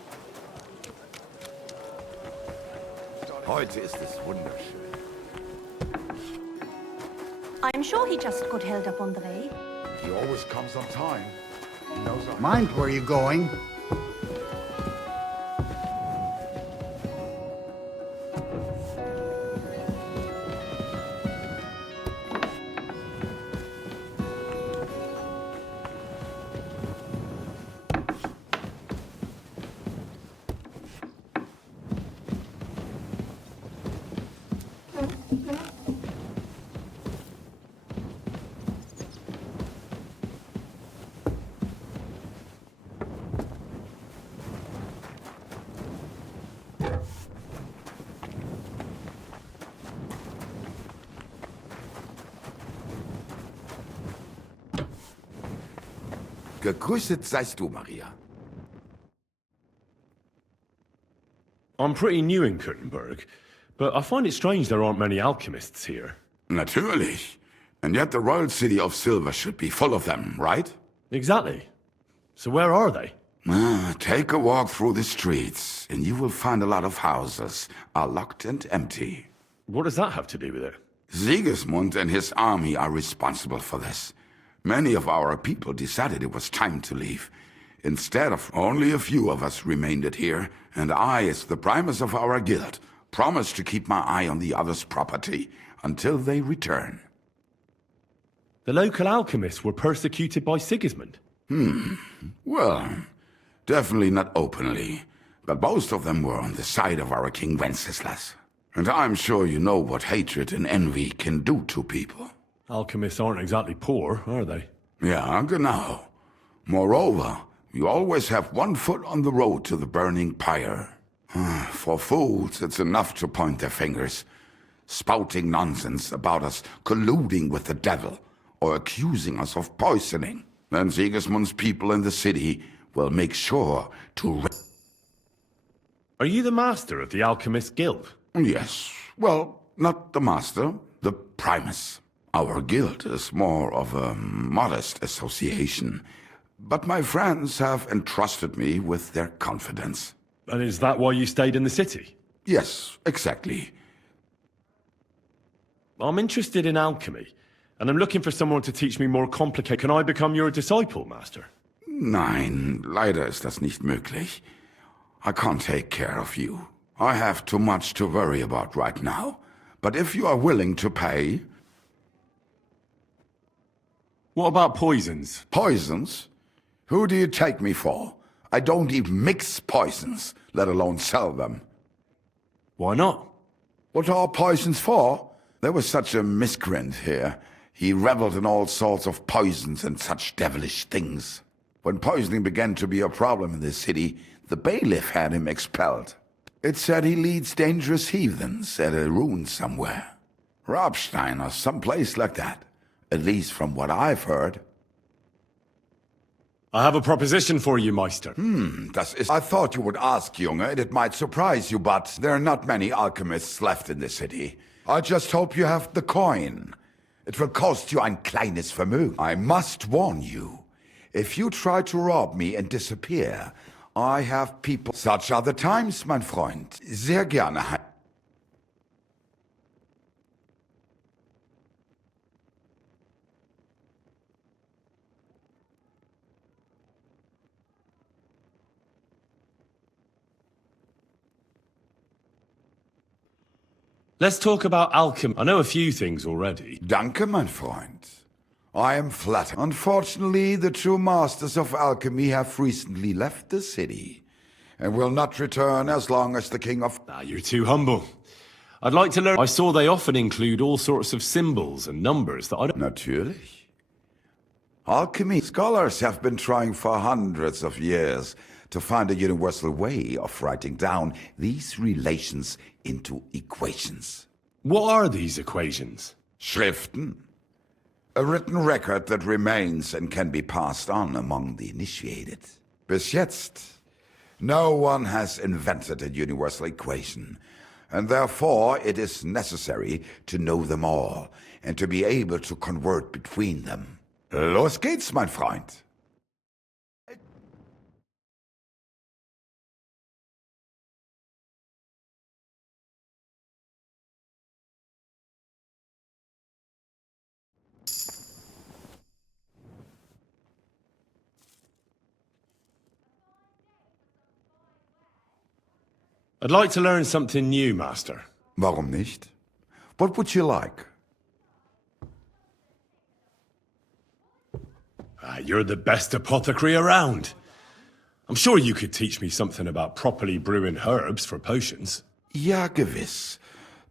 Heute ist es wunderschön. I'm sure he just got held up on the way. He always comes on time. He knows Mind where you're going. Gegrüßet seist du, Maria. I'm pretty new in Kuttenberg, but I find it strange there aren't many alchemists here. Natürlich. And yet the royal city of Silver should be full of them, right? Exactly. So where are they? Take a walk through the streets, and you will find a lot of houses are locked and empty. What does that have to do with it? Sigismund and his army are responsible for this. Many of our people decided it was time to leave. Instead of only a few of us remained here, and I, as the primus of our guild, promised to keep my eye on the others' property until they return. The local alchemists were persecuted by Sigismund? Well, definitely not openly, but most of them were on the side of our King Wenceslas. And I'm sure you know what hatred and envy can do to people. Alchemists aren't exactly poor, are they? Yeah, genau. Moreover, you always have one foot on the road to the burning pyre. For fools, it's enough to point their fingers, spouting nonsense about us colluding with the devil, or accusing us of poisoning. Then Sigismund's people in the city will make sure to... Are you the master of the Alchemist Guild? Yes. Well, not the master, the primus. Our guild is more of a modest association, but my friends have entrusted me with their confidence. And is that why you stayed in the city? Yes, exactly. I'm interested in alchemy, and I'm looking for someone to teach me more complicated... Can I become your disciple, master? Nein, leider ist das nicht möglich. I can't take care of you. I have too much to worry about right now. But if you are willing to pay... What about poisons? Poisons? Who do you take me for? I don't even mix poisons, let alone sell them. Why not? What are poisons for? There was such a miscreant here. He reveled in all sorts of poisons and such devilish things. When poisoning began to be a problem in the city, the bailiff had him expelled. It said he leads dangerous heathens at a ruin somewhere. Robstein or someplace like that. At least from what I've heard. I have a proposition for you, Meister. Das ist... I thought you would ask, Junge. It might surprise you, but there are not many alchemists left in the city. I just hope you have the coin. It will cost you ein kleines Vermögen. I must warn you. If you try to rob me and disappear, I have people... Such are the times, mein Freund. Sehr gerne. Let's talk about alchemy. I know a few things already. Danke, mein Freund. I am flattered. Unfortunately, the true masters of alchemy have recently left the city, and will not return as long as the king of... You're too humble. I'd like to learn... I saw they often include all sorts of symbols and numbers that I don't... Natürlich. Alchemy scholars have been trying for hundreds of years to find a universal way of writing down these relations into equations. What are these equations? Schriften. A written record that remains and can be passed on among the initiated. Bis jetzt, no one has invented a universal equation, and therefore it is necessary to know them all and to be able to convert between them. Los geht's, mein Freund. I'd like to learn something new, Master. Warum nicht? What would you like? You're the best apothecary around. I'm sure you could teach me something about properly brewing herbs for potions. Ja, gewiss.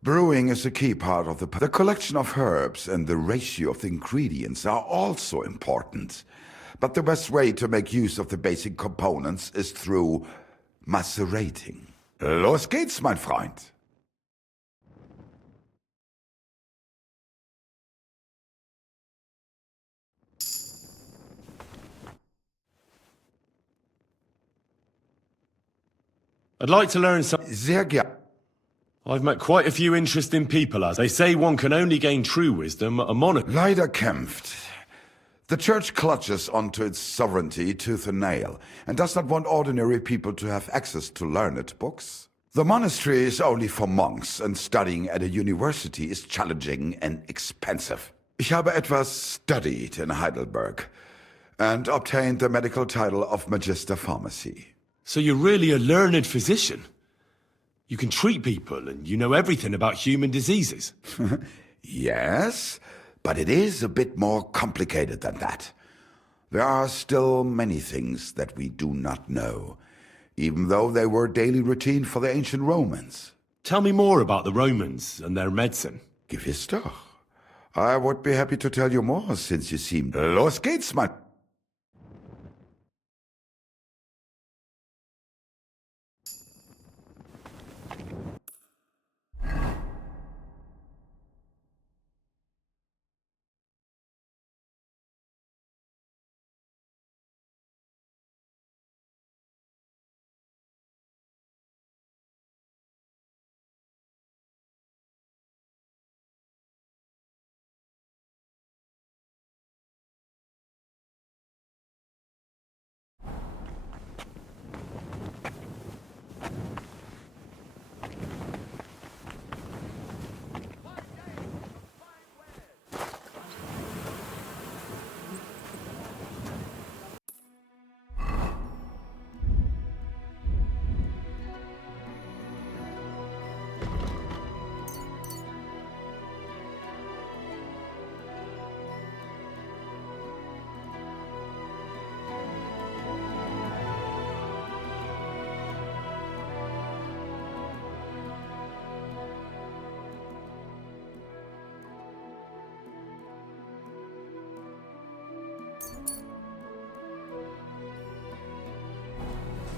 Brewing is a key part of the collection of herbs and the ratio of the ingredients are also important. But the best way to make use of the basic components is through macerating. Los geht's, mein Freund. I'd like to learn some... Sehr gern. I've met quite a few interesting people, as they say one can only gain true wisdom at a monastery. Leider kämpft. The Church clutches onto its sovereignty tooth and nail, and does not want ordinary people to have access to learned books. The monastery is only for monks, and studying at a university is challenging and expensive. Ich habe etwas studied in Heidelberg, and obtained the medical title of Magister Pharmacy. So you're really a learned physician? You can treat people, and you know everything about human diseases. Yes, but it is a bit more complicated than that. There are still many things that we do not know, even though they were daily routine for the ancient Romans. Tell me more about the Romans and their medicine. Gewiss doch. I would be happy to tell you more, since you seem... Los geht's, mein...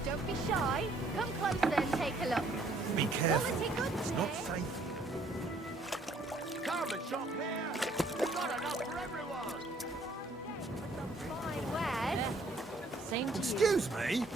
Don't be shy. Come closer and take a look. Be careful. Quality goods It's here. not safe. Come and shop here! We've got enough for everyone! Fine wares. Same to you. Excuse me?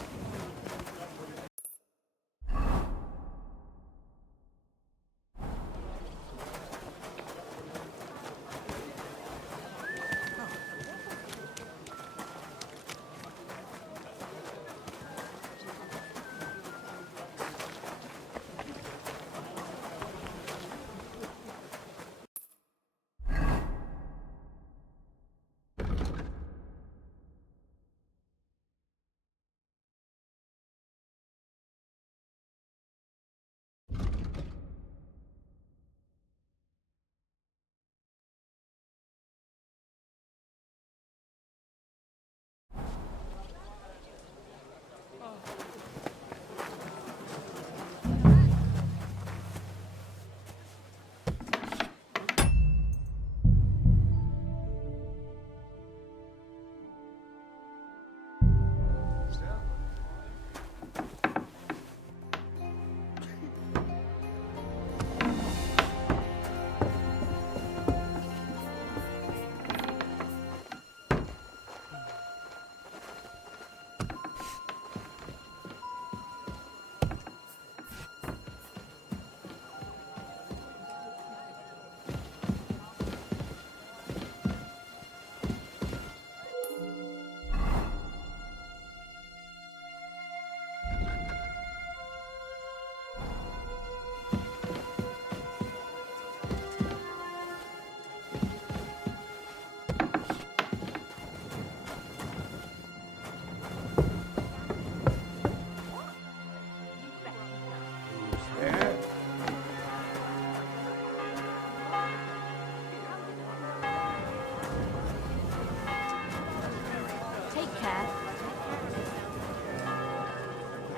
care.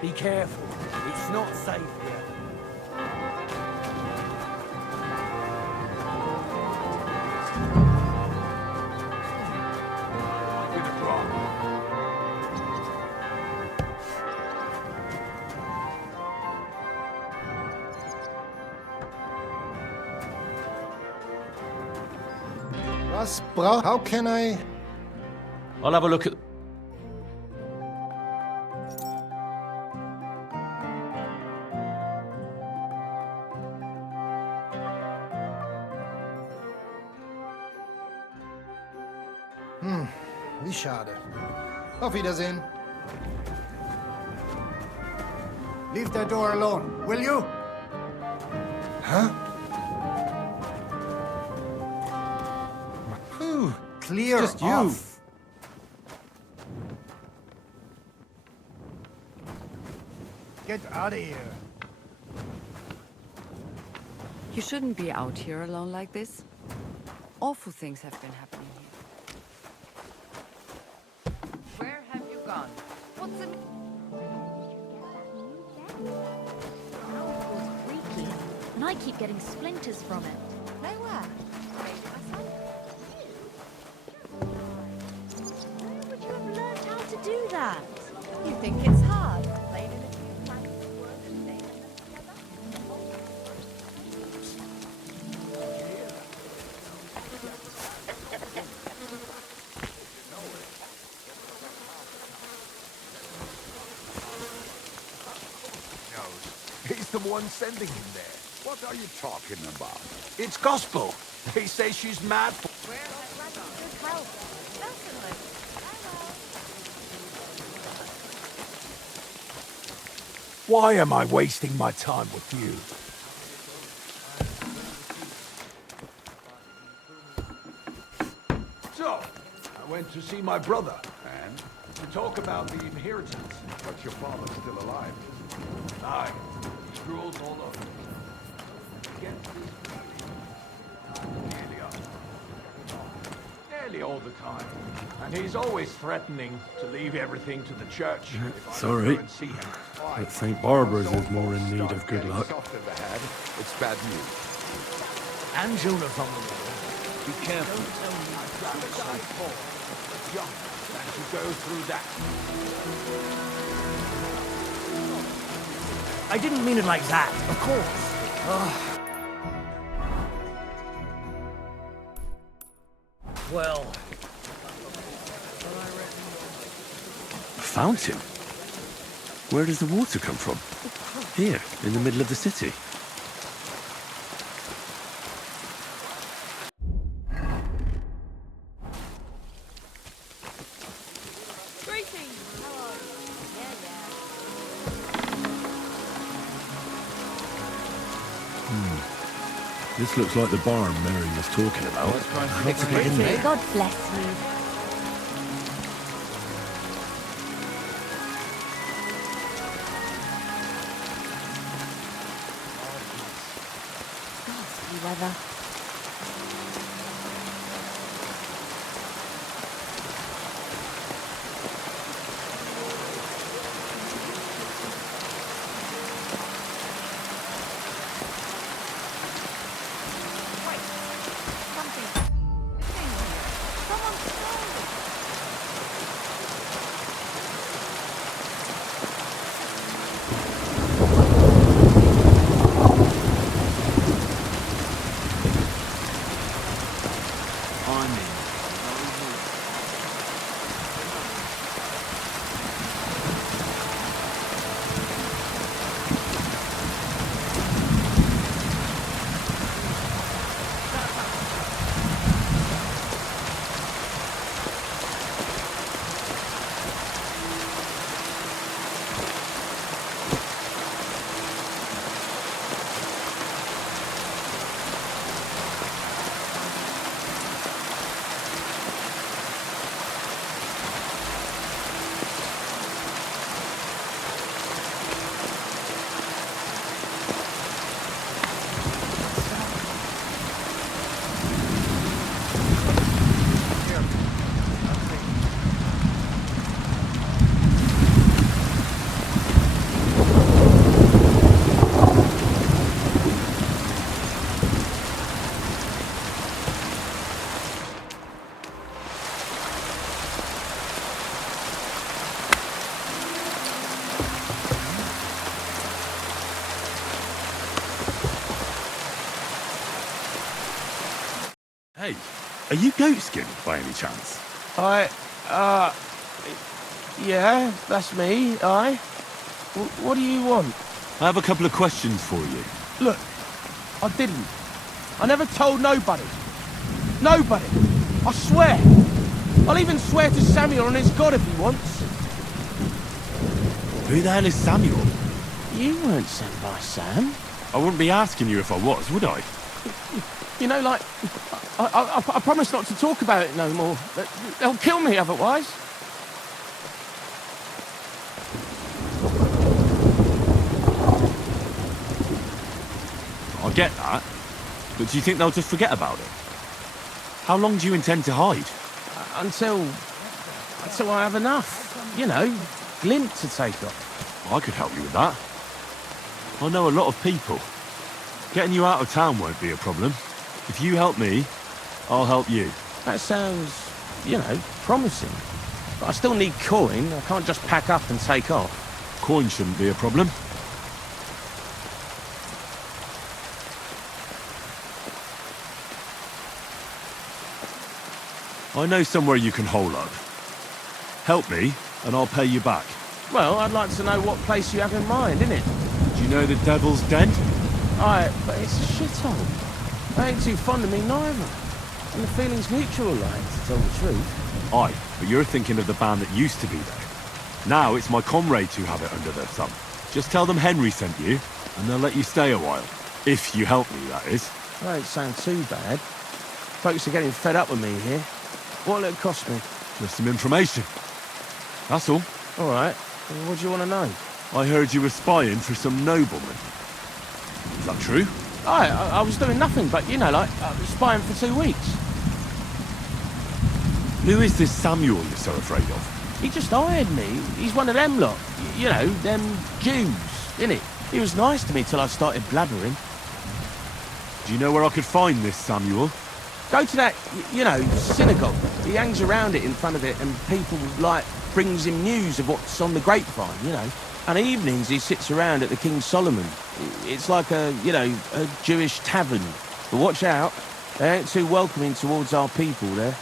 Be careful. It's not safe here. How can I... I'll have a look at... Wie schade. Auf Wiedersehen. Leave that door alone, will you? Huh? Phew, Clear just you. off. Get out of here. You shouldn't be out here alone like this. Awful things have been happening here. Where have you gone? What's the... Freaky. And I keep getting splinters from it. Nowhere. Where would you have learned how to do that? You think it's hard? He's the one sending him there. What are you talking about? It's gospel. They say she's mad for... Why am I wasting my time with you? So, I went to see my brother. And? To talk about the inheritance. But your father's still alive. Aye. Scrolls all over. Get nearly all the time. And he's always threatening to leave everything to the church. if I don't Sorry. go and see him. But St. Barbara's is more in need of good luck. Soft in the head. It's bad news. And Jonah's on the wall. Be careful. I'd rather die poor, young, than to go through that. I didn't mean it like that, of course. Well... A fountain? Where does the water come from? Here, in the middle of the city. This looks like the barn Mary was talking about. I'd like to get in there. God bless you. Ghastly weather. Are you goat-skinned by any chance? Yeah, that's me, aye. What do you want? I have a couple of questions for you. Look, I didn't. I never told nobody. Nobody. I swear. I'll even swear to Samuel on his God if he wants. Who the hell is Samuel? You weren't sent by Sam. I wouldn't be asking you if I was, would I? You know, like, I promise not to talk about it no more. They'll kill me otherwise. I get that, but do you think they'll just forget about it? How long do you intend to hide? Until I have enough. You know, glint to take off. I could help you with that. I know a lot of people. Getting you out of town won't be a problem. If you help me, I'll help you. That sounds, you know, promising. But I still need coin. I can't just pack up and take off. Coin shouldn't be a problem. I know somewhere you can hole up. Help me, and I'll pay you back. Well, I'd like to know what place you have in mind, innit? Do you know the Devil's Den? Aye, but it's a shithole. They ain't too fond of me neither. And the feeling's mutual, like, to tell the truth. Aye, but you're thinking of the band that used to be there. Now it's my comrades who have it under their thumb. Just tell them Henry sent you, and they'll let you stay a while. If you help me, that is. That don't sound too bad. Folks are getting fed up with me here. What'll it cost me? Just some information. That's all. All right. Well, what do you want to know? I heard you were spying for some nobleman. Is that true? Aye, I was doing nothing but, you know, like, spying for 2 weeks. Who is this Samuel you're so afraid of? He just hired me. He's one of them lot. You know, them Jews, innit? He was nice to me till I started blabbering. Do you know where I could find this Samuel? Go to that, you know, synagogue. He hangs around it in front of it and people, like, brings him news of what's on the grapevine, you know. And evenings he sits around at the King Solomon. It's like a, you know, a Jewish tavern. But watch out, they ain't too welcoming towards our people there.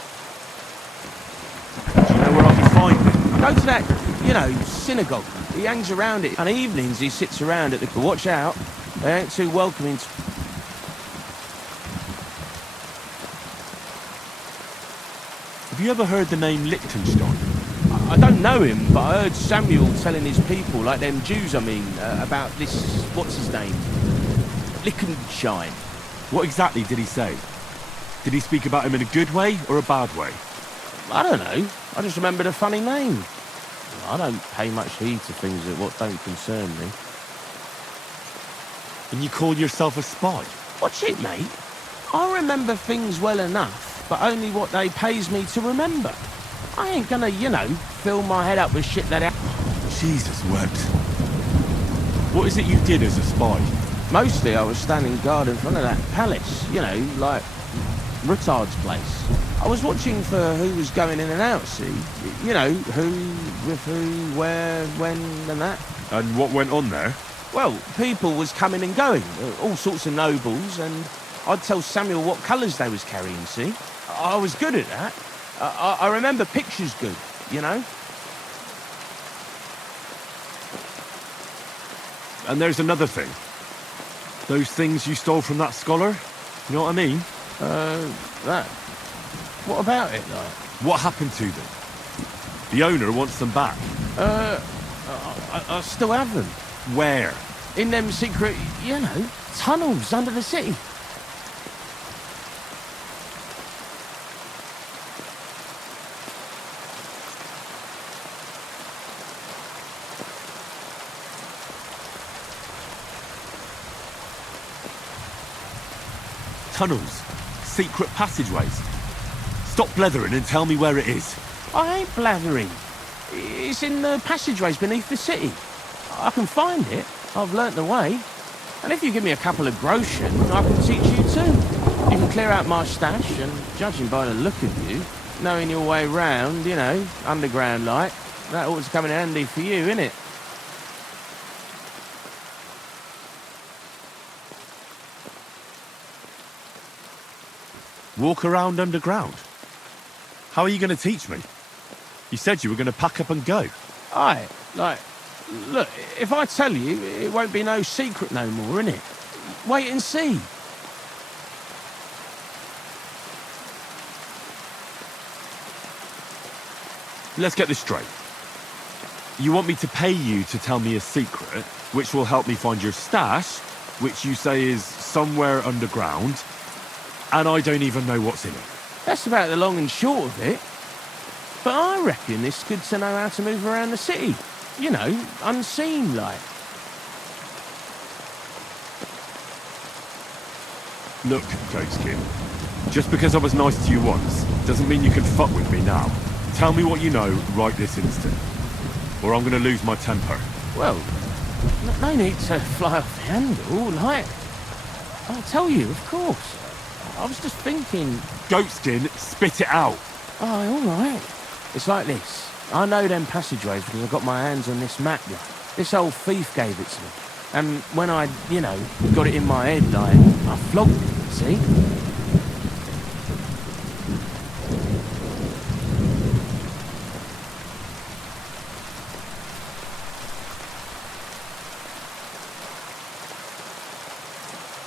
Do you know where I can find him? Go to that, you know, synagogue. He hangs around it. And evenings he sits around at the... But watch out, they ain't too welcoming to... Have you ever heard the name Liechtenstein? I don't know him, but I heard Samuel telling his people, like them Jews, I mean, about this, what's his name? Liechtenstein. What exactly did he say? Did he speak about him in a good way or a bad way? I don't know. I just remembered a funny name. I don't pay much heed to things that what don't concern me. And you call yourself a spy? What's it, mate? I remember things well enough, but only what they pays me to remember. I ain't gonna, you know, fill my head up with shit that... Jesus wept. What is it you did as a spy? Mostly I was standing guard in front of that palace, you know, like Rutard's place. I was watching for who was going in and out, see? You know, who, with who, where, when, and that. And what went on there? Well, people was coming and going, all sorts of nobles, and I'd tell Samuel what colours they was carrying, see? I was good at that. I remember pictures good, you know? And there's another thing. Those things you stole from that scholar? You know what I mean? That... What about it, like? What happened to them? The owner wants them back. I still have them. Where? In them secret, you know, tunnels under the city. Tunnels. Secret passageways. Stop blethering and tell me where it is. I ain't blathering. It's in the passageways beneath the city. I can find it. I've learnt the way. And if you give me a couple of groschen, I can teach you too. You can clear out my stash, and judging by the look of you, knowing your way round, you know, underground like, that ought to come in handy for you, innit? Walk around underground? How are you going to teach me? You said you were going to pack up and go. Aye, look, if I tell you, it won't be no secret no more, innit? Wait and see. Let's get this straight. You want me to pay you to tell me a secret, which will help me find your stash, which you say is somewhere underground, and I don't even know what's in it. That's about the long and short of it. But I reckon it's good to know how to move around the city. You know, unseen like. Look, Goatskin, just because I was nice to you once, doesn't mean you can fuck with me now. Tell me what you know right this instant, or I'm gonna lose my temper. Well, no need to fly off the handle, like. I'll tell you, of course. I was just thinking... Goatskin, spit it out! Oh, all right. It's like this. I know them passageways because I got my hands on this map, like. This old thief gave it to me. And when I, you know, got it in my head, like, I flogged it, see?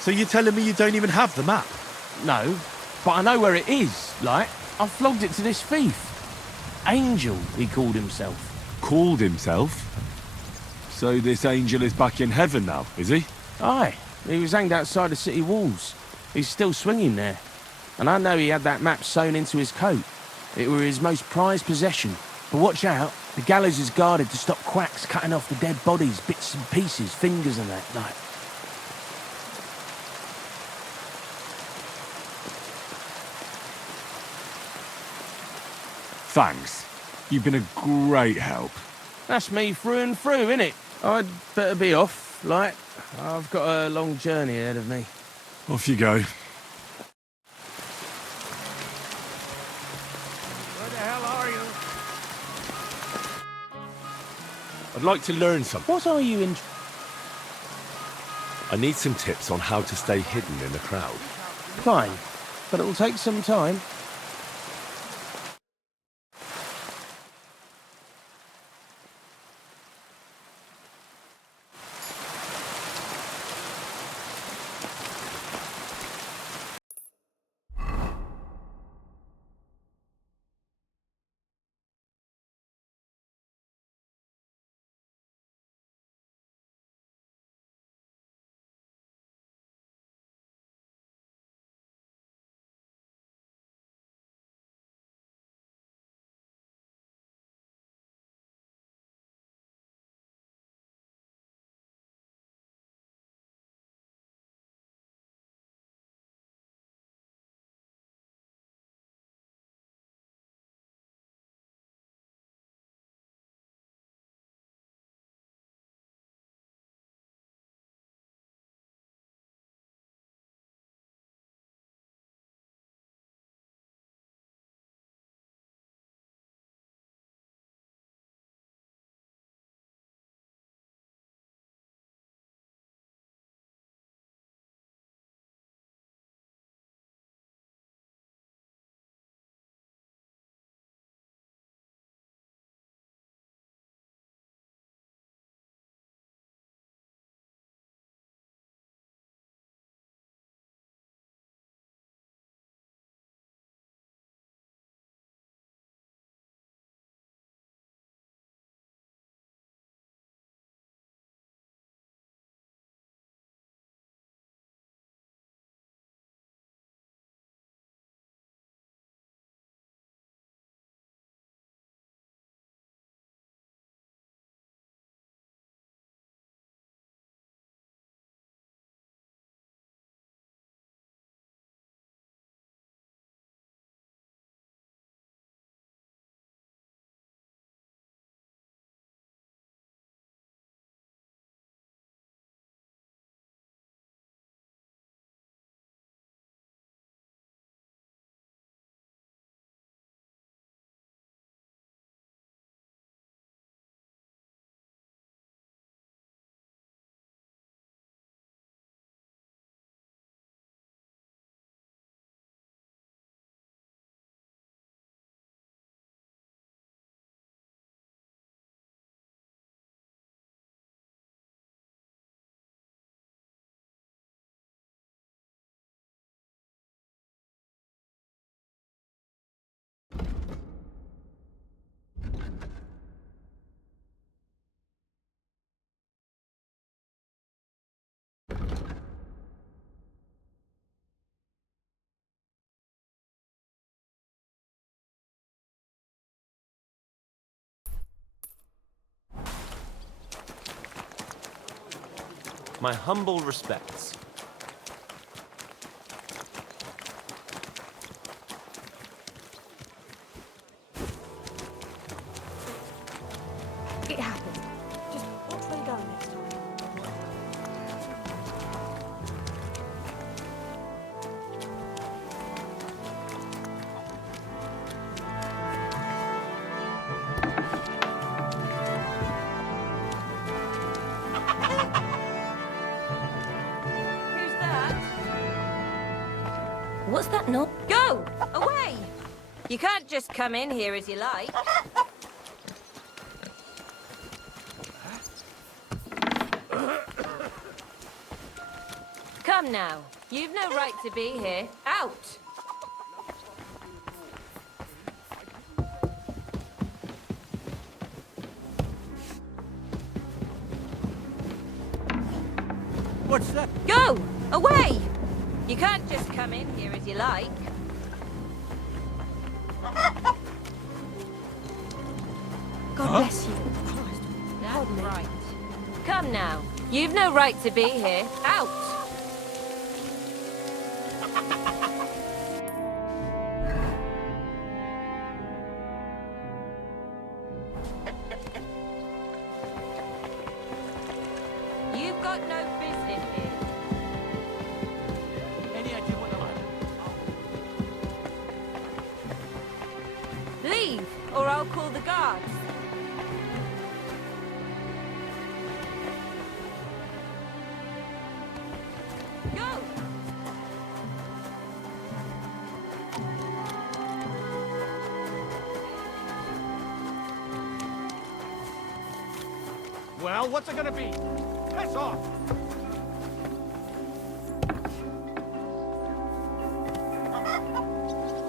So you're telling me you don't even have the map? No, but I know where it is, like. I flogged it to this thief. Angel, he called himself. Called himself? So this angel is back in heaven now, is he? Aye, he was hanged outside the city walls. He's still swinging there. And I know he had that map sewn into his coat. It were his most prized possession. But watch out, the gallows is guarded to stop quacks cutting off the dead bodies, bits and pieces, fingers and that, like. Thanks. You've been a great help. That's me through and through, innit? I'd better be off, like. I've got a long journey ahead of me. Off you go. Where the hell are you? I'd like to learn something. What are you in... I need some tips on how to stay hidden in the crowd. Fine, but it'll take some time. My humble respects. It happened. Just watch where you're going next time. Who's that? What's that noise? Go! Away! You can't just come in here as you like. Come now. You've no right to be here. Out! What's that? Go! Away! You can't just come in here as you like. God bless you. That's right. Come now. You've no right to be here. Out! You've got no business here. Any idea what I'm Leave, or I'll call the guards. Go! Well, what's it gonna be? Piss off!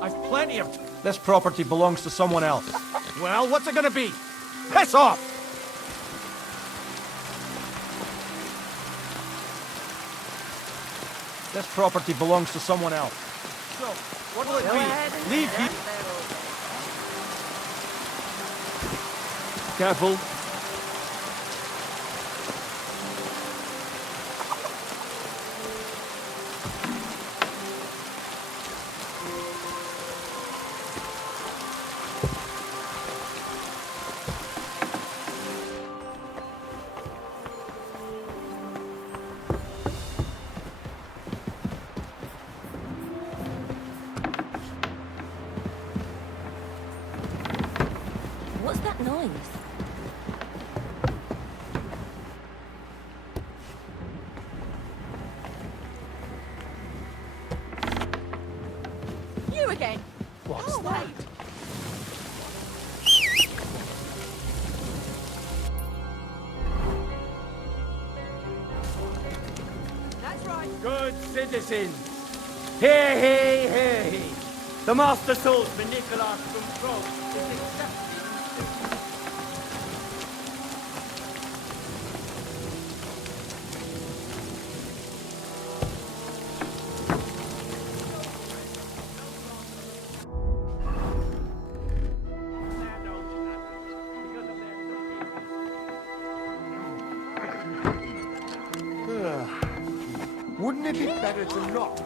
I've plenty of... This property belongs to someone else. Well, what's it gonna be? Piss off! This property belongs to someone else. So, what will it be? Leave here. Careful. What's that noise? You again. What's that? That's right. Good citizens. Hey, hey, hey. The Master Swordsman Nicholas from Trog is accepted. Wouldn't it be better to not?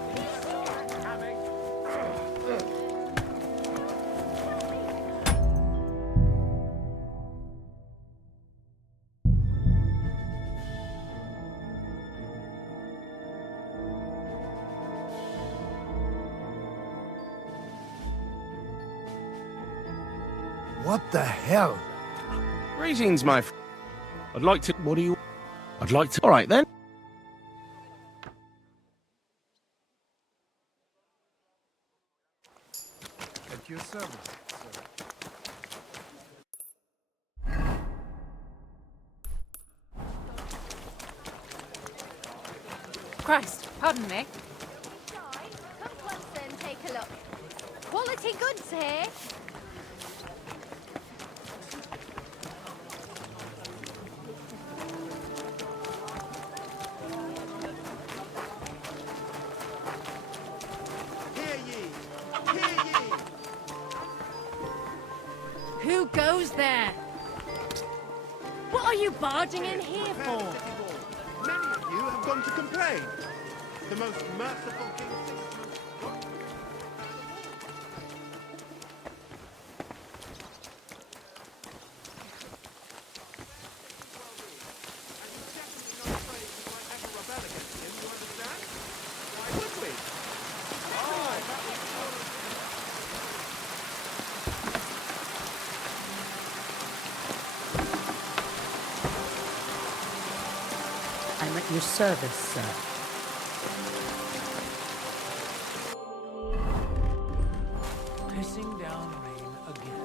What the hell? Greetings, my friend. I'd like to... What do you... I'd like to... All right, then. At your service, sir. Christ, pardon me. Come closer and take a look. Quality goods here. Who goes there? What are you barging in here for? of you have gone to complain. The most merciful King Sigismund... I'm at your service, sir. Pissing down rain again.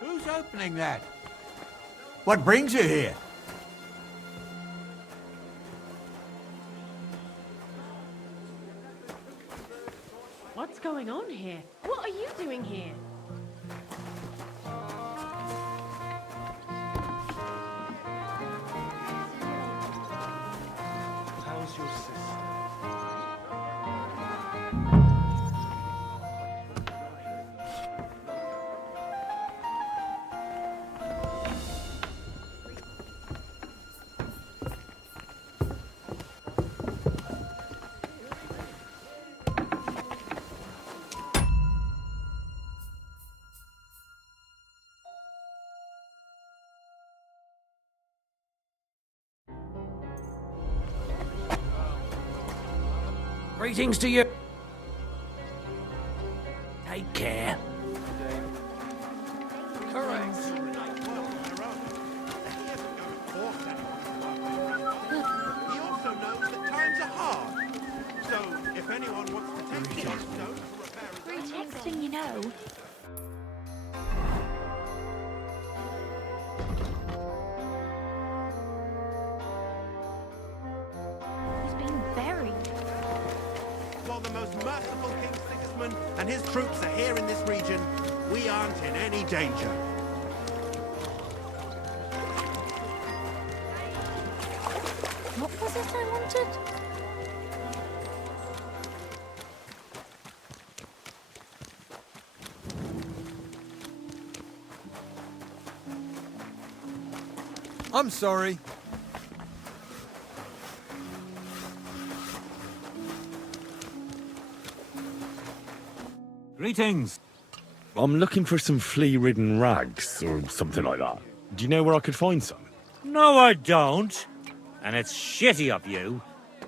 Who's opening that? What brings you here? What's going on here? What are you doing here? How's your sister? Greetings to you. Take care. Correct. He also knows that times are hard. So, if anyone wants to take the stone to repair his Great next thing you know. He's been buried. While the most merciful King Sigismund and his troops are here in this region, we aren't in any danger. What was it I wanted? I'm sorry. Greetings. I'm looking for some flea-ridden rags, or something like that. Do you know where I could find some? No, I don't. And it's shitty of you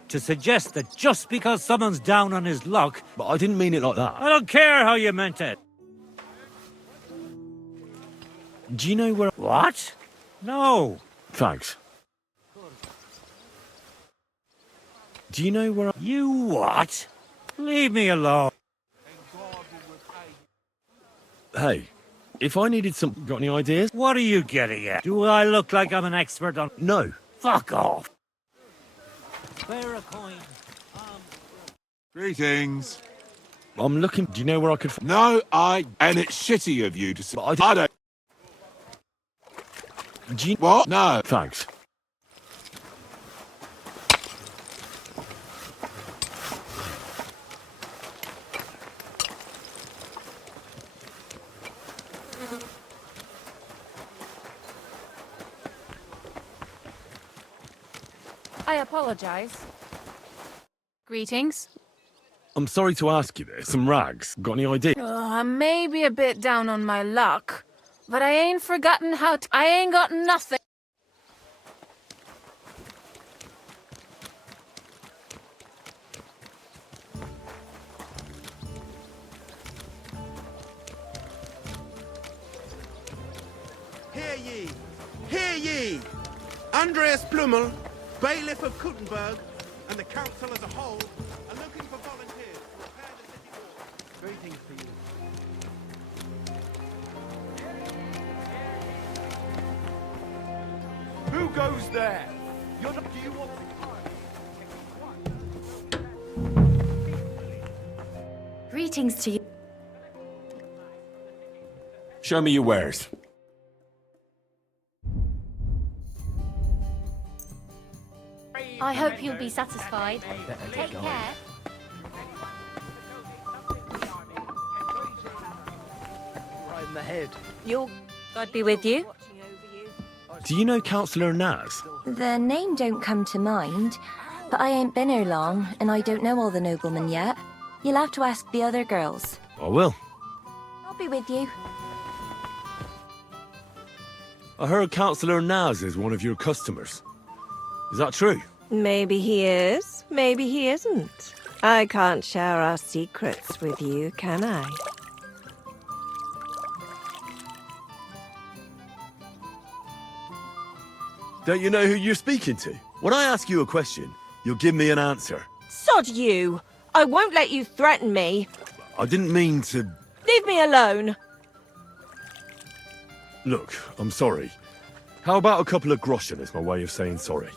to suggest that just because someone's down on his luck... But I didn't mean it like that. I don't care how you meant it. Do you know where... What? No. Thanks. Do you know where... You what? Leave me alone. Hey, if I needed some... Got any ideas? What are you getting at? Do I look like I'm an expert on... No. Fuck off. Spare a coin. Greetings. I'm looking. Do you know where I could? No, and it's shitty of you to say. I don't. Do you... What? No. Thanks. I apologize. Greetings. I'm sorry to ask you this. Some rags. Got any idea? I may be a bit down on my luck, but I ain't forgotten how to. I ain't got nothing. Hear ye! Hear ye! Andreas Plummel, bailiff of Kuttenberg, and the council as a whole are looking for volunteers to repair the city wall. Greetings to you. Who goes there? You're not, do you want... Greetings to you. Show me your wares. I hope you'll be satisfied. Take care. Right in the head. God be with you. Do you know Councillor Naz? The name don't come to mind, but I ain't been here long, and I don't know all the noblemen yet. You'll have to ask the other girls. I will. I'll be with you. I heard Councillor Naz is one of your customers. Is that true? Maybe he is, maybe he isn't. I can't share our secrets with you, can I? Don't you know who you're speaking to? When I ask you a question, you'll give me an answer. Sod you! I won't let you threaten me. I didn't mean to... Leave me alone. Look, I'm sorry. How about a couple of groschen as my way of saying sorry?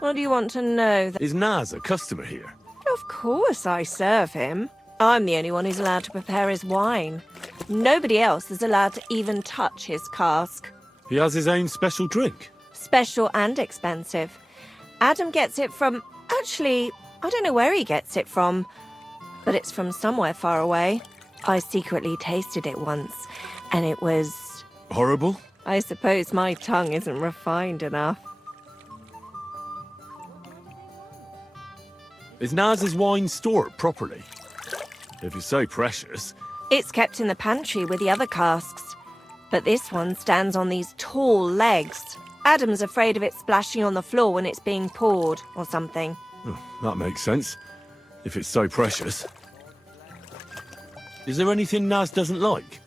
What do you want to know? Is Naz a customer here? Of course I serve him. I'm the only one who's allowed to prepare his wine. Nobody else is allowed to even touch his cask. He has his own special drink? Special and expensive. Adam gets it from... Actually, I don't know where he gets it from, but it's from somewhere far away. I secretly tasted it once, and it was... Horrible? I suppose my tongue isn't refined enough. Is Naz's wine stored properly? If it's so precious... It's kept in the pantry with the other casks, but this one stands on these tall legs. Adam's afraid of it splashing on the floor when it's being poured, or something. Oh, that makes sense. If it's so precious. Is there anything Naz doesn't like?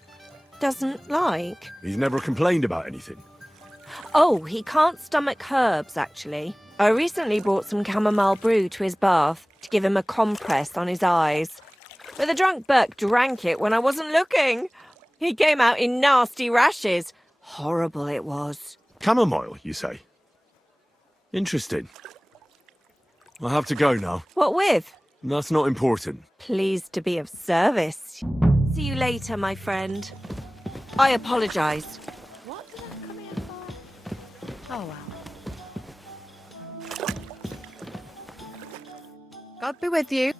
Doesn't like? He's never complained about anything. Oh, he can't stomach herbs, actually. I recently brought some chamomile brew to his bath to give him a compress on his eyes. But the drunk Burke drank it when I wasn't looking. He came out in nasty rashes. Horrible it was. Chamomile, you say? Interesting. I have to go now. What with? That's not important. Pleased to be of service. See you later, my friend. I apologise. What did I come here for? Oh, well. God be with you.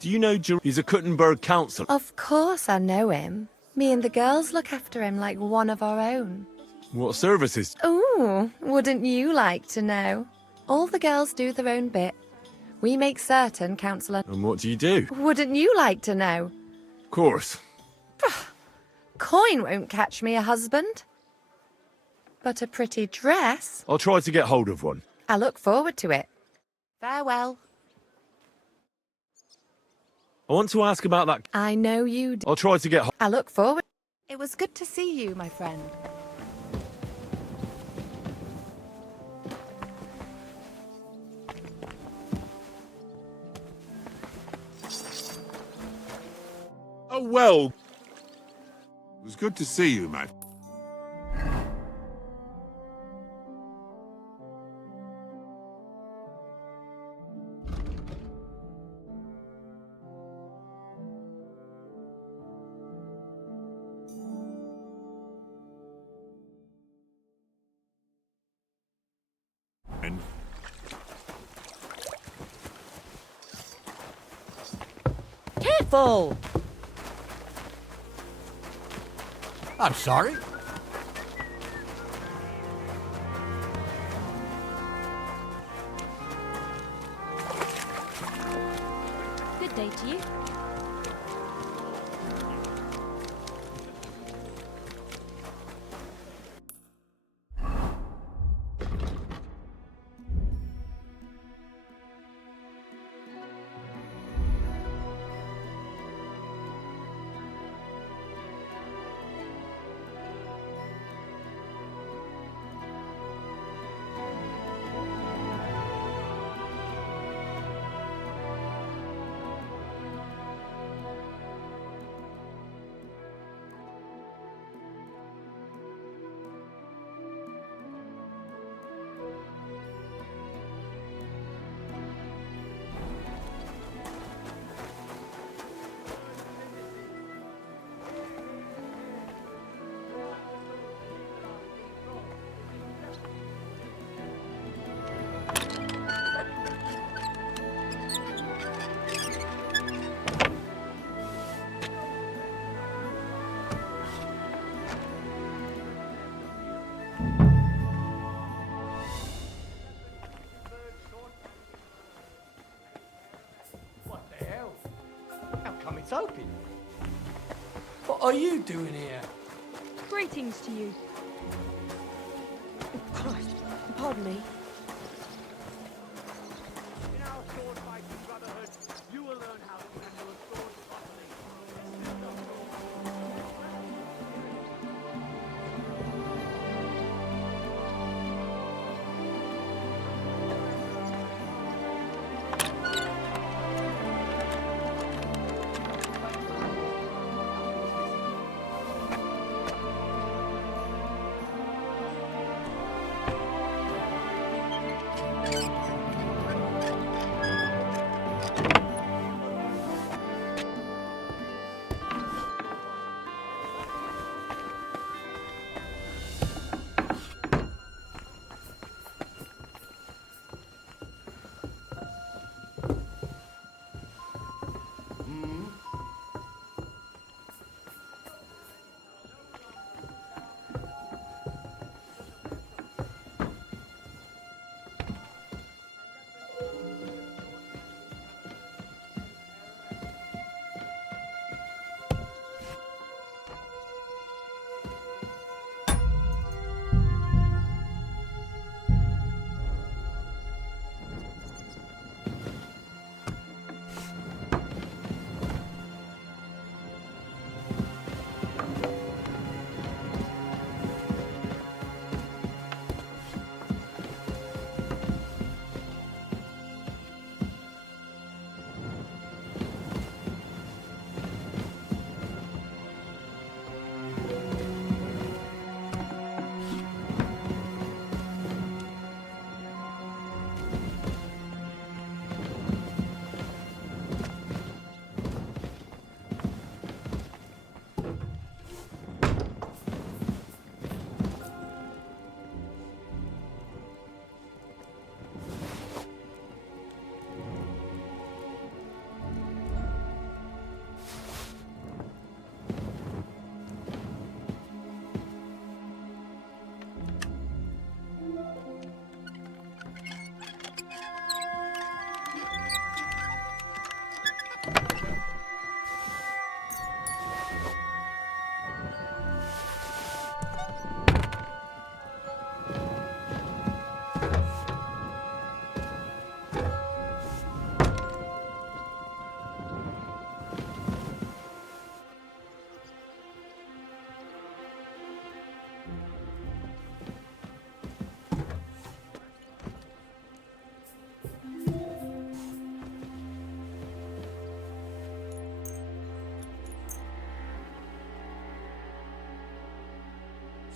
Do you know he's a Kuttenberg councillor? Of course I know him. Me and the girls look after him like one of our own. What services? Ooh, wouldn't you like to know? All the girls do their own bit. We make certain, Councillor. And what do you do? Wouldn't you like to know? Of course. Coin won't catch me a husband. But a pretty dress. I'll try to get hold of one. I look forward to it. Farewell. I want to ask about that. I know you do. I'll try to get hold. I look forward. It was good to see you, my friend. Oh, well. It was good to see you, mate. full. I'm sorry. Good day to you. It's open. What are you doing here? Greetings to you. Christ, pardon me. In our sword-fighting brotherhood, you will learn how to handle a sword properly.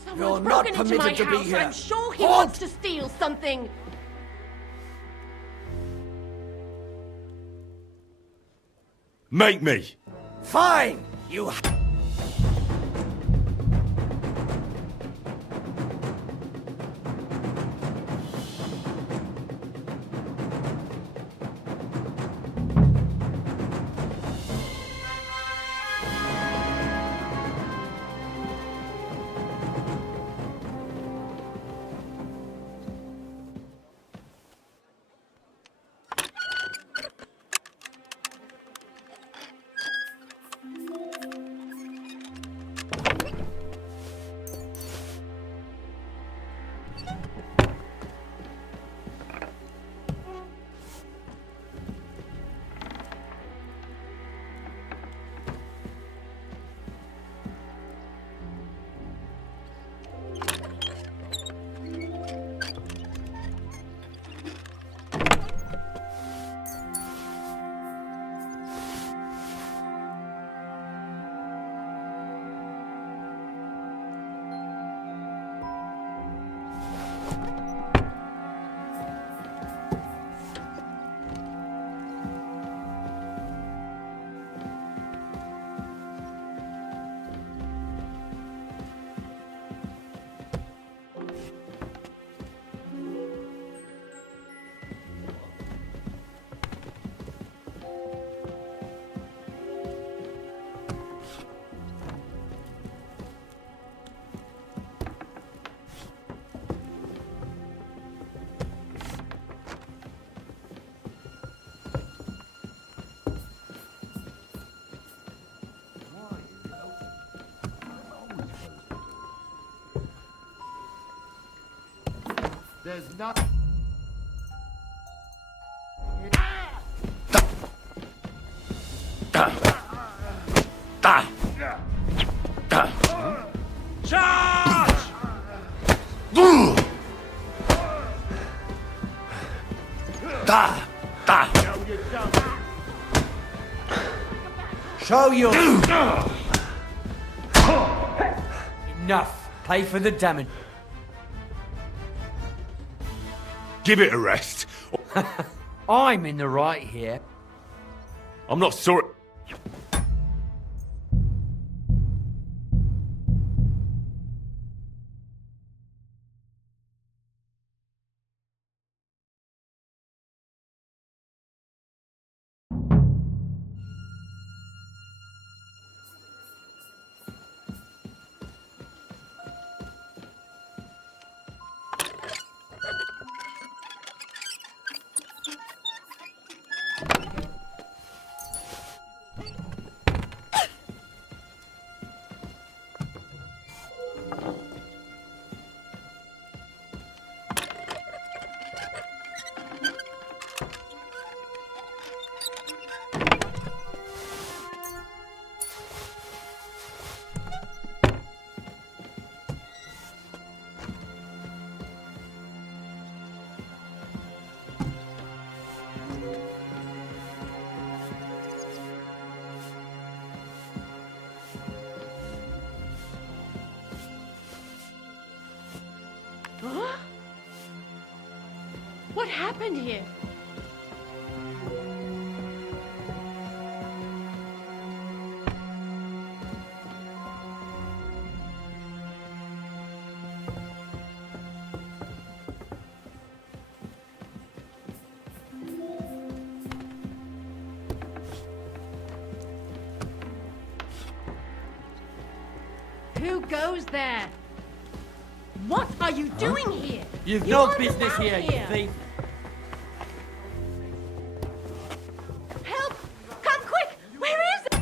Someone's You're not broken into my permitted to be house. here. I'm sure he Halt! wants to steal something. Make me! Fine! You... There's nothing. Charge! Show you. Enough. Pay for the damage. Give it a rest. I'm in the right here. I'm not sorry. Huh? What happened here? Who goes there? What are you doing here? You've You no aren't business allowed here, you thief. Help! Come quick! Where is it?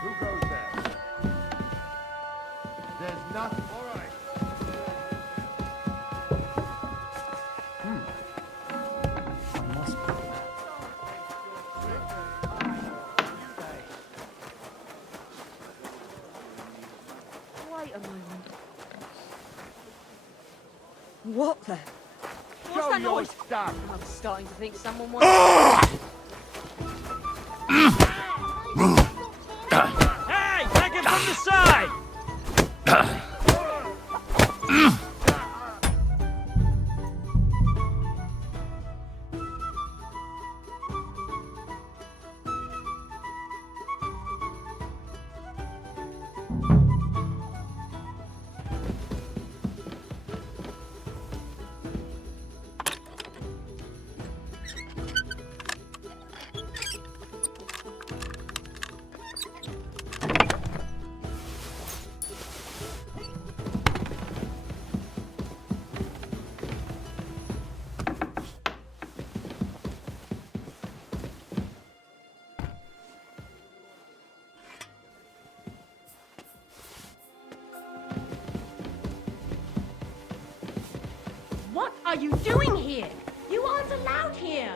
Who goes there? There's nothing. All right. Wait a moment. What the? What's Show that your noise? stuff. I'm starting to think someone wants. Hey, take it from the side! are you doing here? You aren't allowed here.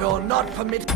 You're not permitted.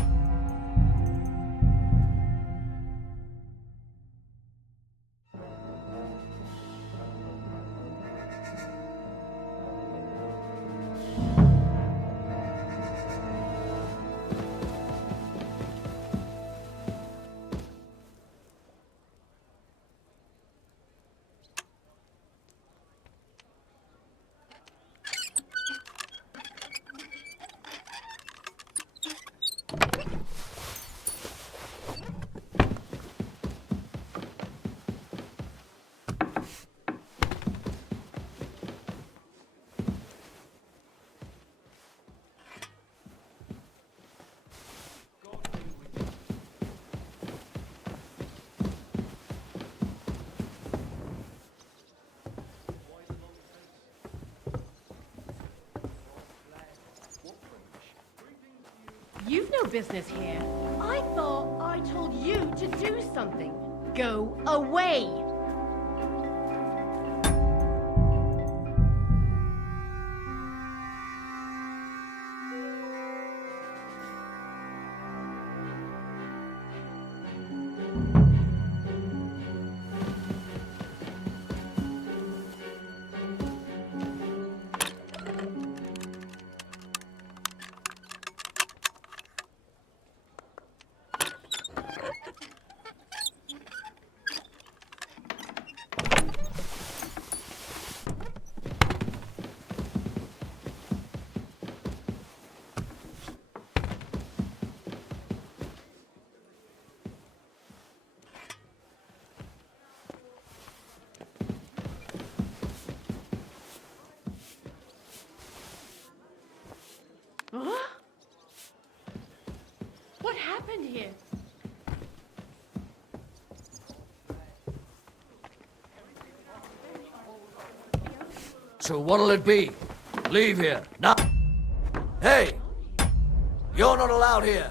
You've no business here. I thought I told you to do something. Go away. Huh? What happened here? So what'll it be? Leave here. Now. Hey! You're not allowed here.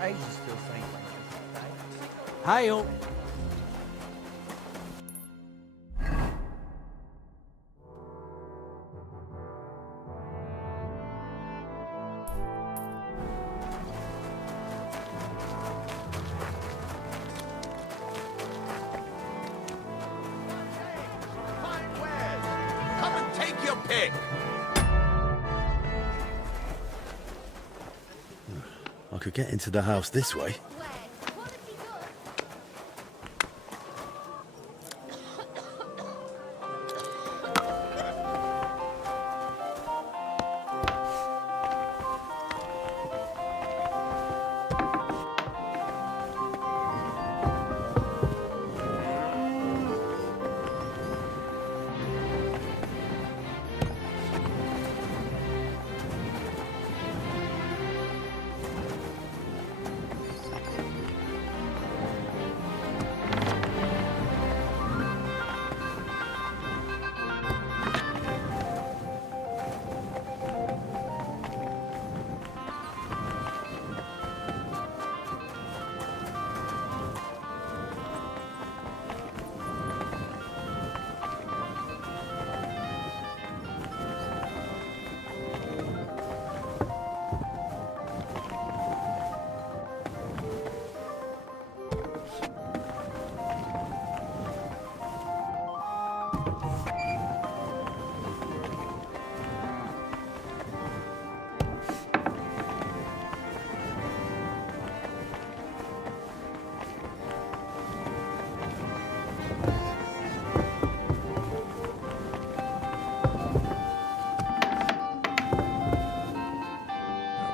Age is still saying hail. Come and take your pick. I could get into the house this way.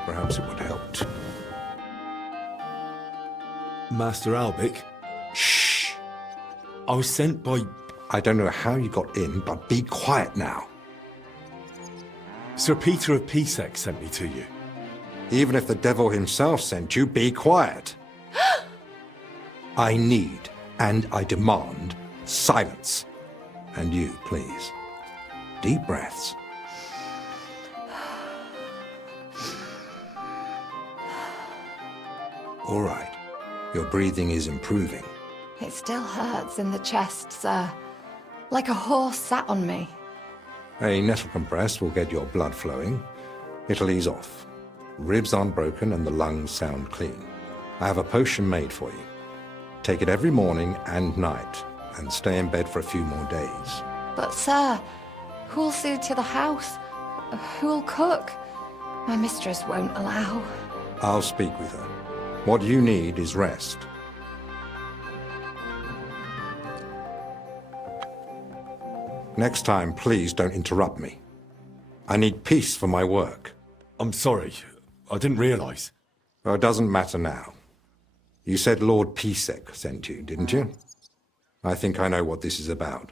Perhaps it would help. Master Albic? Shh! I was sent by... I don't know how you got in, but be quiet now. Sir Peter of Pisek sent me to you. Even if the devil himself sent you, be quiet. I need and I demand silence. And you, please. Deep breaths. All right. Your breathing is improving. It still hurts in the chest, sir. Like a horse sat on me. A nettle compress will get your blood flowing. It'll ease off. Ribs aren't broken and the lungs sound clean. I have a potion made for you. Take it every morning and night, and stay in bed for a few more days. But, sir, who'll see to the house? Who'll cook? My mistress won't allow. I'll speak with her. What you need is rest. Next time, please don't interrupt me. I need peace for my work. I'm sorry. I didn't realize. Well, it doesn't matter now. You said Lord Pisek sent you, didn't you? I think I know what this is about.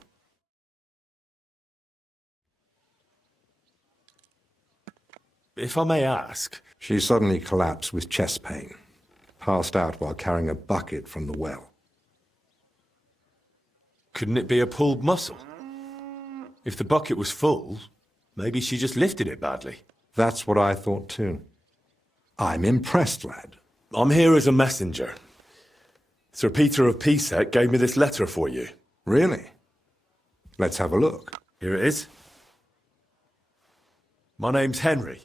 If I may ask... She suddenly collapsed with chest pain. Passed out while carrying a bucket from the well. Couldn't it be a pulled muscle? If the bucket was full, maybe she just lifted it badly. That's what I thought too. I'm impressed, lad. I'm here as a messenger. Sir Peter of Pisek gave me this letter for you. Really? Let's have a look. Here it is. My name's Henry,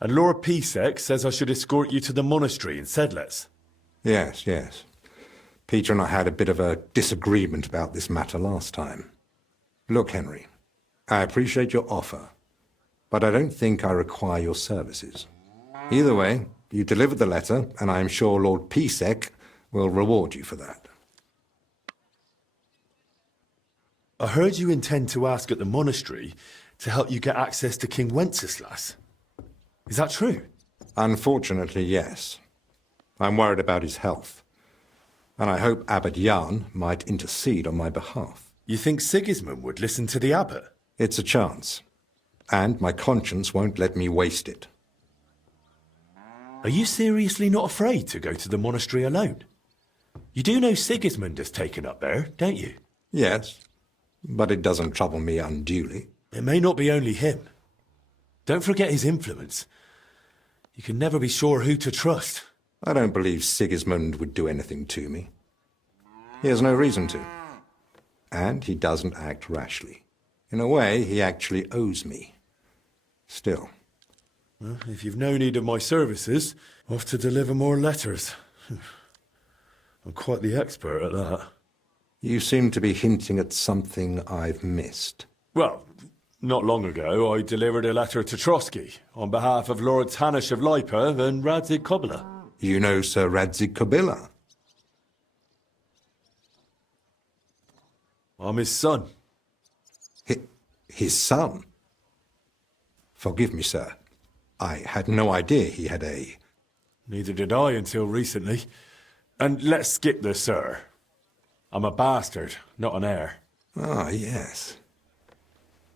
and Lord Pisek says I should escort you to the monastery in Sedlitz. Yes, yes. Peter and I had a bit of a disagreement about this matter last time. Look, Henry, I appreciate your offer, but I don't think I require your services. Either way, you delivered the letter, and I am sure Lord Pisek will reward you for that. I heard you intend to ask at the monastery to help you get access to King Wenceslas. Is that true? Unfortunately, yes. I'm worried about his health, and I hope Abbot Jan might intercede on my behalf. You think Sigismund would listen to the abbot? It's a chance, and my conscience won't let me waste it. Are you seriously not afraid to go to the monastery alone? You do know Sigismund has taken up there, don't you? Yes, but it doesn't trouble me unduly. It may not be only him. Don't forget his influence. You can never be sure who to trust. I don't believe Sigismund would do anything to me. He has no reason to. And he doesn't act rashly. In a way, he actually owes me. Still. Well, if you've no need of my services, off to deliver more letters. I'm quite the expert at that. You seem to be hinting at something I've missed. Well, not long ago, I delivered a letter to Trotsky on behalf of Lord Tanish of Lipa and Radzig Kobyla. You know Sir Radzig Kobyla? I'm his son. His son? Forgive me, sir. I had no idea he had a... Neither did I until recently. And let's skip the sir. I'm a bastard, not an heir. Ah, yes.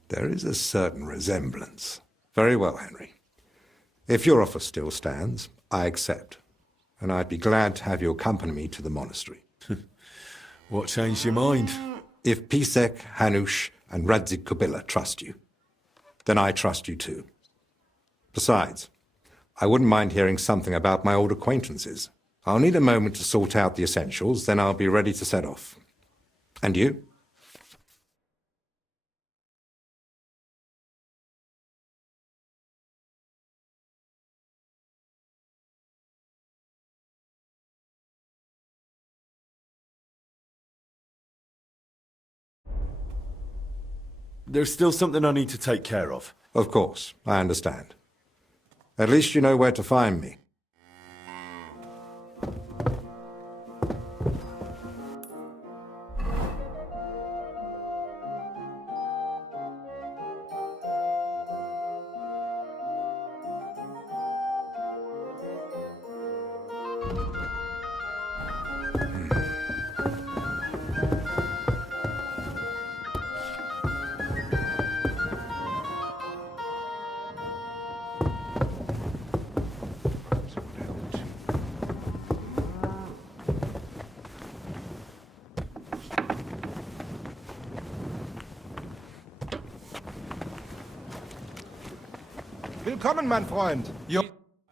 There is a certain resemblance. Very well, Henry. If your offer still stands, I accept. And I'd be glad to have you accompany me to the monastery. What changed your mind? If Pisek, Hanush, and Radzig Kobyla trust you, then I trust you too. Besides, I wouldn't mind hearing something about my old acquaintances. I'll need a moment to sort out the essentials, then I'll be ready to set off. And you? There's still something I need to take care of. Of course, I understand. At least you know where to find me. Willkommen, mein Freund.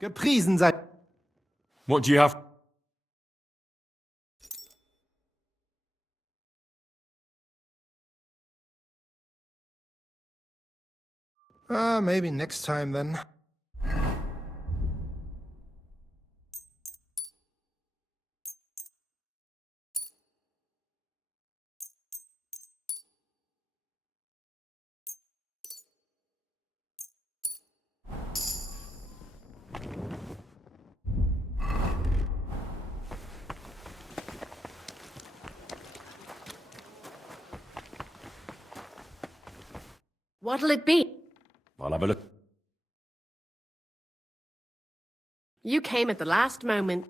Gepriesen sei... What do you have? Maybe next time then. What'll it be? I'll have a look. You came at the last moment.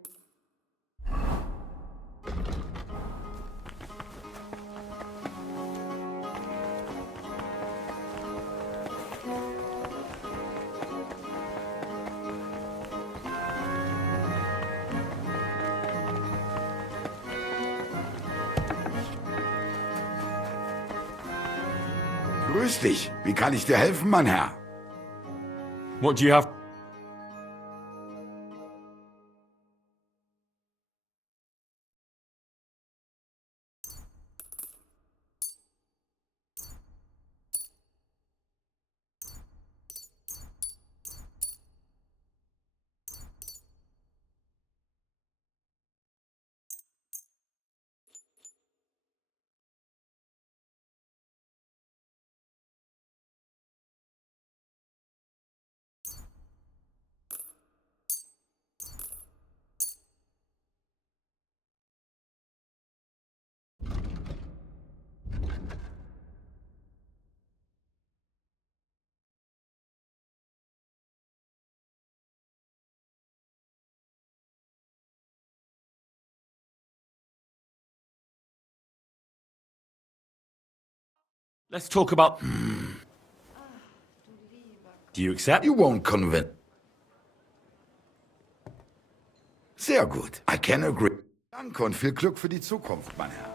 Grüß dich. Wie kann ich dir helfen, mein Herr? What do you have? Let's talk about... Do you accept? You won't convince... Sehr gut. I can agree. Danke und viel Glück für die Zukunft, mein Herr.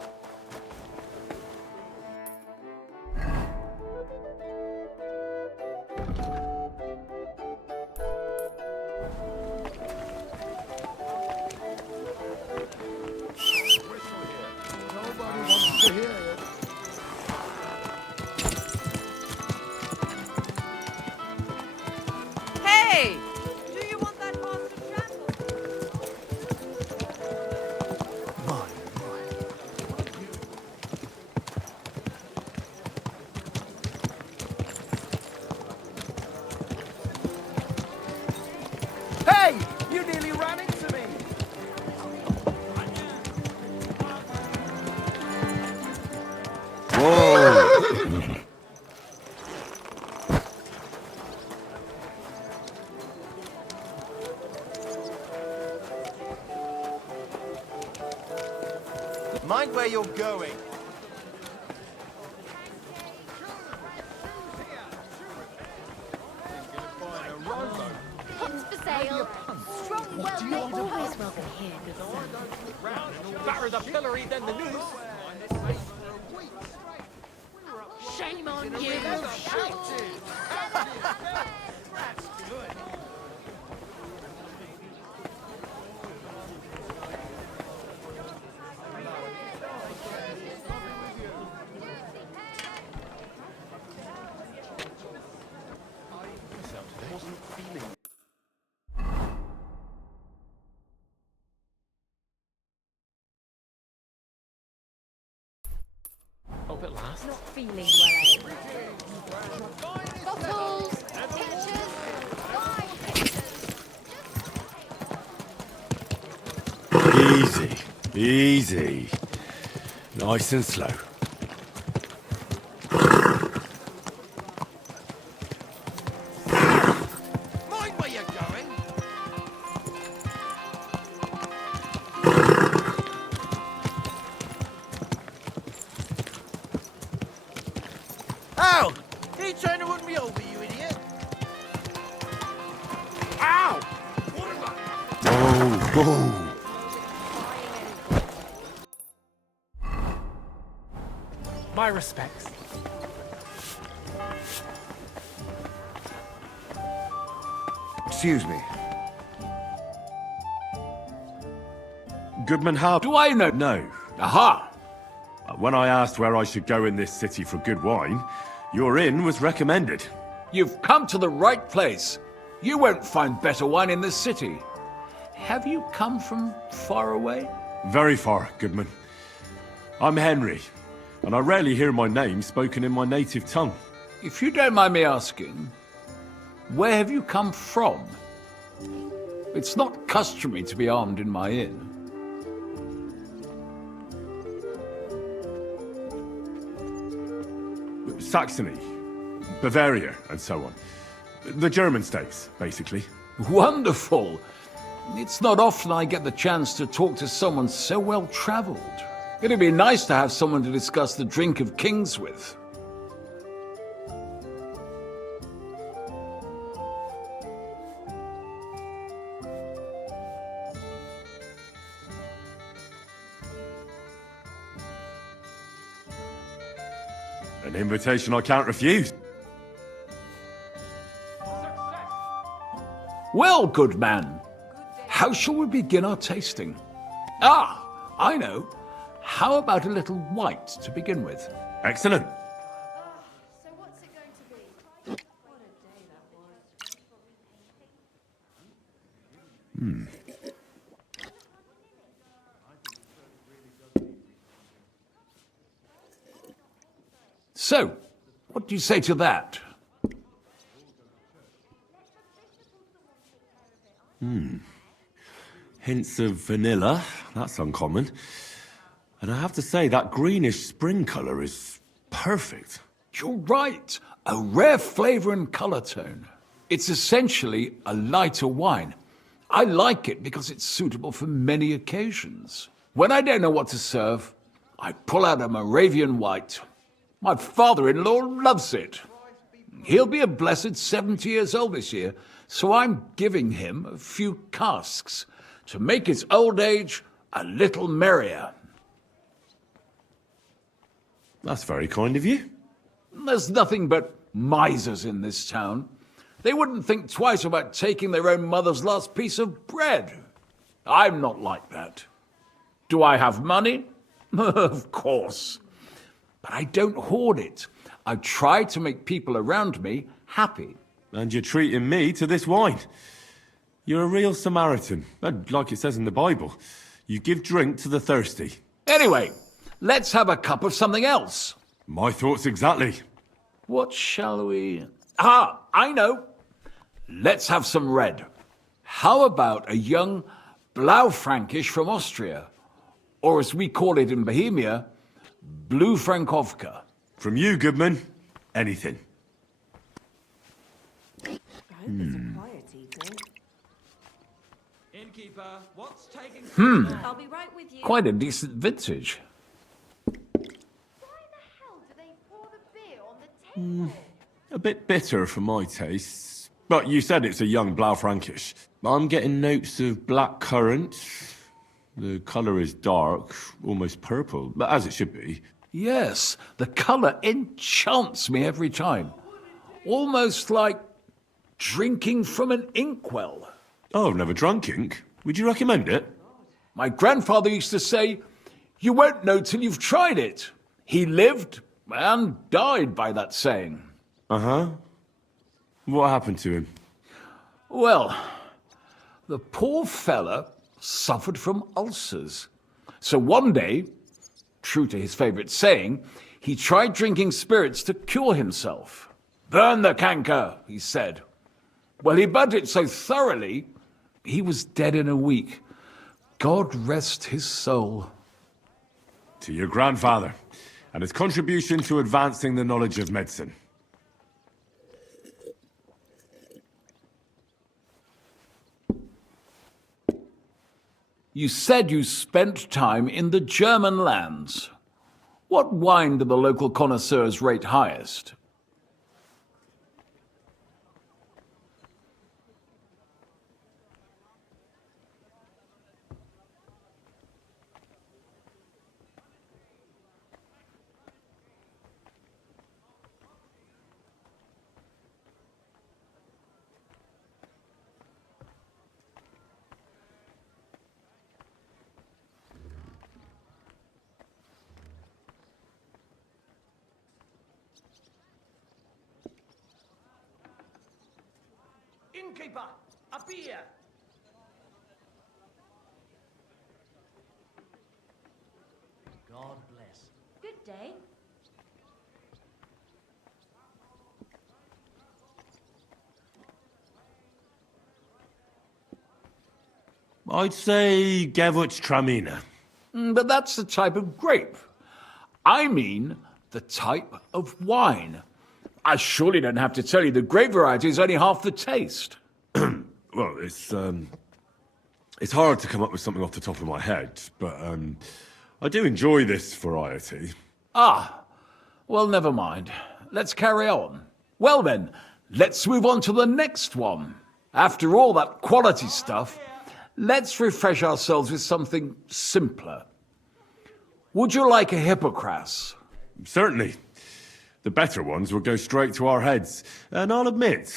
Mind where you're going. Pots for sale. Strong, well-made. Always welcome here, good son. Better the pillory than the noose. Shame on you. Hope it lasts. Not feeling well, Bottles, pictures, buy pictures. Easy, easy. Nice and slow. Mind where you're going. Ow! Are you trying to run me over, you idiot? Ow! Whoa, whoa. My respects. Excuse me. Goodman Harp. Do I know? No. Aha! When I asked where I should go in this city for good wine, your inn was recommended. You've come to the right place. You won't find better wine in this city. Have you come from far away? Very far, Goodman. I'm Henry, and I rarely hear my name spoken in my native tongue. If you don't mind me asking, where have you come from? It's not customary to be armed in my inn. Saxony, Bavaria, and so on. The German states, basically. Wonderful! It's not often I get the chance to talk to someone so well-traveled. It'd be nice to have someone to discuss the drink of kings with. An invitation I can't refuse. Well, good man, how shall we begin our tasting? Ah, I know. How about a little white to begin with? Excellent. So what's it going to be? So, what do you say to that? Hints of vanilla. That's uncommon. And I have to say, that greenish spring colour is perfect. You're right. A rare flavour and colour tone. It's essentially a lighter wine. I like it because it's suitable for many occasions. When I don't know what to serve, I pull out a Moravian white. My father-in-law loves it. He'll be a blessed 70 years old this year, so I'm giving him a few casks to make his old age a little merrier. That's very kind of you. There's nothing but misers in this town. They wouldn't think twice about taking their own mother's last piece of bread. I'm not like that. Do I have money? Of course. But I don't hoard it. I try to make people around me happy. And you're treating me to this wine. You're a real Samaritan. And like it says in the Bible, you give drink to the thirsty. Anyway, let's have a cup of something else. My thoughts exactly. What shall we... Ah, I know. Let's have some red. How about a young Blaufränkisch from Austria? Or as we call it in Bohemia, Blue Frankovka. From you, Goodman, anything. Innkeeper, what's taking... Hmm. I'll be right with you. Quite a decent vintage. A bit bitter for my tastes. But you said it's a young Blaufränkisch. I'm getting notes of black currant. The colour is dark, almost purple, but as it should be. Yes, the colour enchants me every time. Almost like drinking from an inkwell. Oh, I've never drunk ink. Would you recommend it? My grandfather used to say, you won't know till you've tried it. He lived and died by that saying. Uh-huh. What happened to him? Well, the poor fella suffered from ulcers. So one day, true to his favourite saying, he tried drinking spirits to cure himself. Burn the canker, he said. Well, he burnt it so thoroughly, he was dead in a week. God rest his soul. To your grandfather, and his contribution to advancing the knowledge of medicine. You said you spent time in the German lands. What wine do the local connoisseurs rate highest? Innkeeper, a beer! God bless. Good day. I'd say Gewürztraminer. But that's the type of grape. I mean the type of wine. I surely don't have to tell you the grape variety is only half the taste. Well, it's hard to come up with something off the top of my head, but I do enjoy this variety. Ah, well, never mind. Let's carry on. Well then, let's move on to the next one. After all that quality stuff, let's refresh ourselves with something simpler. Would you like a hippocras? Certainly. The better ones will go straight to our heads, and I'll admit,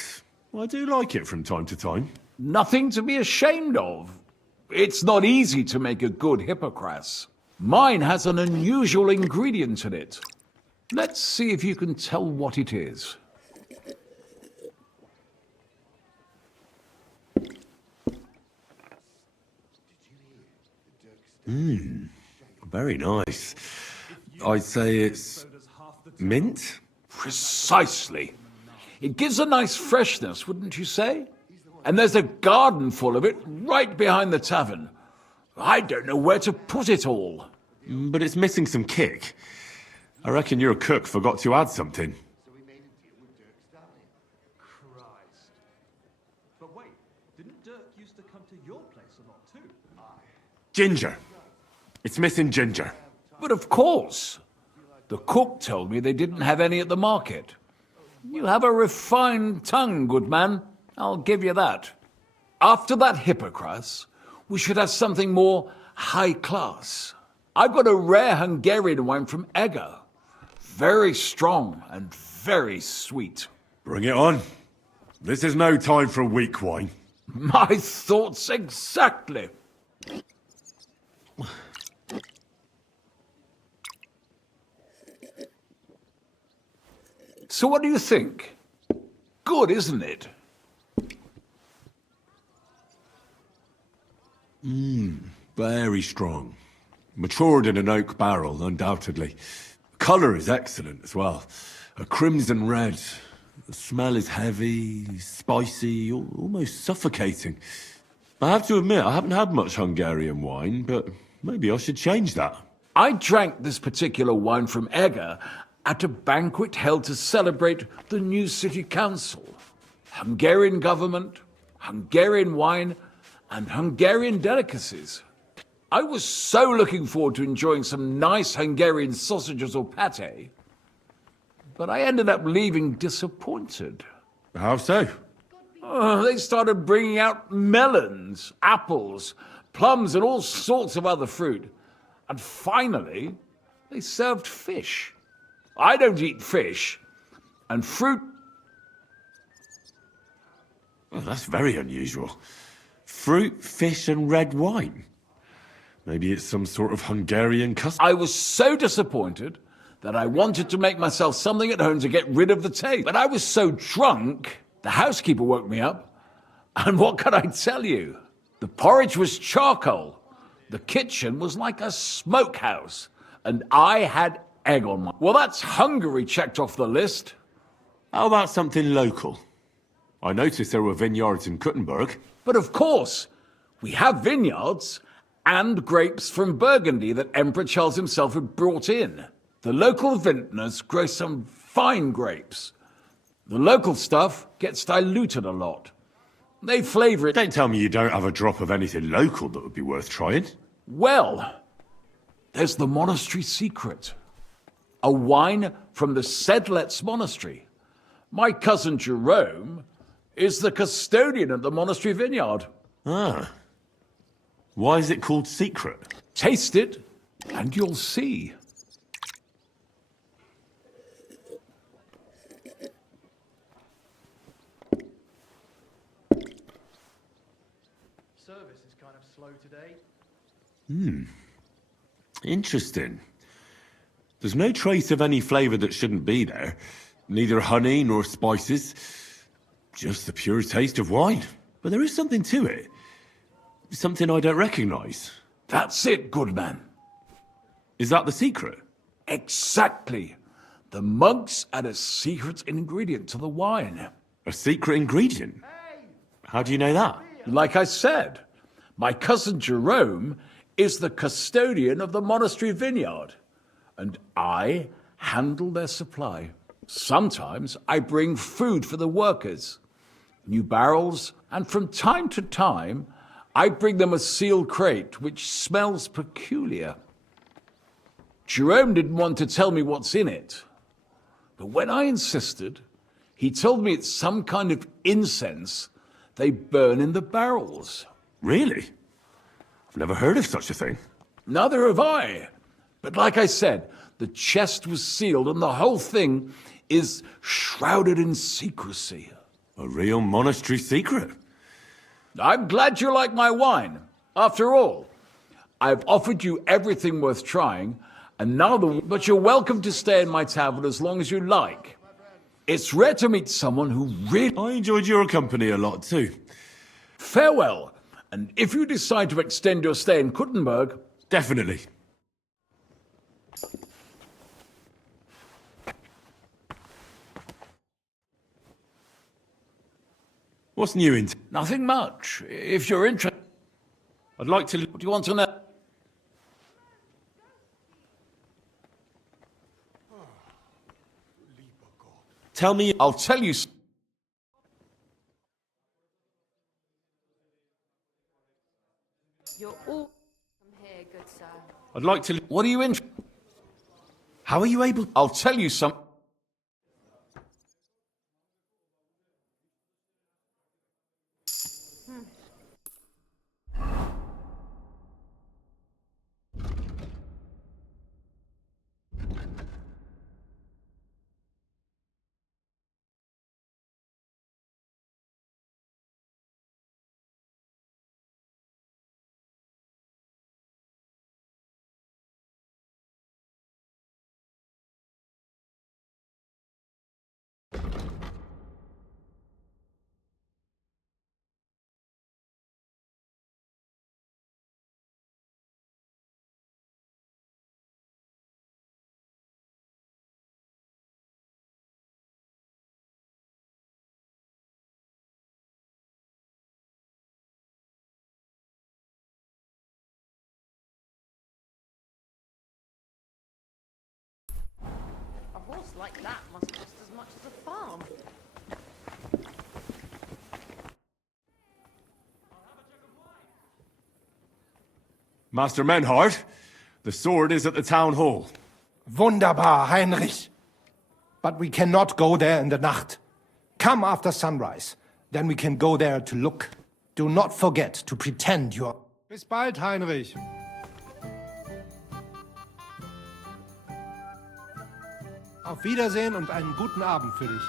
I do like it from time to time. Nothing to be ashamed of. It's not easy to make a good hippocras. Mine has an unusual ingredient in it. Let's see if you can tell what it is. Very nice. I'd say it's mint? Precisely. It gives a nice freshness, wouldn't you say? And there's a garden full of it right behind the tavern. I don't know where to put it all. But it's missing some kick. I reckon your cook forgot to add something. Christ. But wait, didn't Dirk used to come to your place a lot too? Ginger. It's missing ginger. But of course. The cook told me they didn't have any at the market. You have a refined tongue, good man. I'll give you that. After that hippocras, we should have something more high class. I've got a rare Hungarian wine from Eger. Very strong and very sweet. Bring it on. This is no time for weak wine. My thoughts exactly. So what do you think? Good, isn't it? Very strong. Matured in an oak barrel, undoubtedly. Colour is excellent as well. A crimson red. The smell is heavy, spicy, almost suffocating. I have to admit, I haven't had much Hungarian wine, but maybe I should change that. I drank this particular wine from Eger at a banquet held to celebrate the new city council. Hungarian government, Hungarian wine, and Hungarian delicacies. I was so looking forward to enjoying some nice Hungarian sausages or pate. but I ended up leaving disappointed. How so? They started bringing out melons, apples, plums, and all sorts of other fruit. And finally, they served fish. I don't eat fish, and fruit... Well, that's very unusual. Fruit, fish, and red wine. Maybe it's some sort of Hungarian custom. I was so disappointed that I wanted to make myself something at home to get rid of the taste. But I was so drunk, the housekeeper woke me up, and what can I tell you? The porridge was charcoal. The kitchen was like a smokehouse, and I had egg on my... Well, that's Hungary checked off the list. How about something local? I noticed there were vineyards in Kuttenberg. But of course, we have vineyards and grapes from Burgundy that Emperor Charles himself had brought in. The local vintners grow some fine grapes. The local stuff gets diluted a lot. They flavour it... Don't tell me you don't have a drop of anything local that would be worth trying. Well, there's the monastery secret. A wine from the Sedlets Monastery. My cousin Jerome is the custodian at the monastery vineyard. Ah. Why is it called secret? Taste it, and you'll see. Service is kind of slow today. Interesting. There's no trace of any flavour that shouldn't be there. Neither honey nor spices. Just the pure taste of wine. But there is something to it. Something I don't recognise. That's it, good man. Is that the secret? Exactly. The monks add a secret ingredient to the wine. A secret ingredient? How do you know that? Like I said, my cousin Jerome is the custodian of the monastery vineyard, and I handle their supply. Sometimes I bring food for the workers, new barrels, and from time to time, I bring them a sealed crate which smells peculiar. Jerome didn't want to tell me what's in it, but when I insisted, he told me it's some kind of incense they burn in the barrels. Really? I've never heard of such a thing. Neither have I. But like I said, the chest was sealed and the whole thing is shrouded in secrecy. A real monastery secret? I'm glad you like my wine. After all, I've offered you everything worth trying, and but you're welcome to stay in my tavern as long as you like. It's rare to meet someone who really... I enjoyed your company a lot too. Farewell, and if you decide to extend your stay in Kuttenberg... Definitely. What's new in... Nothing much. If you're interested... I'd like to... What do you want to know? Tell me... I'll tell you... You're all from here, good sir. I'd like to... What are you in... How are you able... I'll tell you some... A horse like that must cost as much as a farm. Master Menhard, the sword is at the town hall. Wunderbar, Heinrich. But we cannot go there in the Nacht. Come after sunrise. Then we can go there to look. Do not forget to pretend you're... Bis bald, Heinrich. Auf Wiedersehen und einen guten Abend für dich.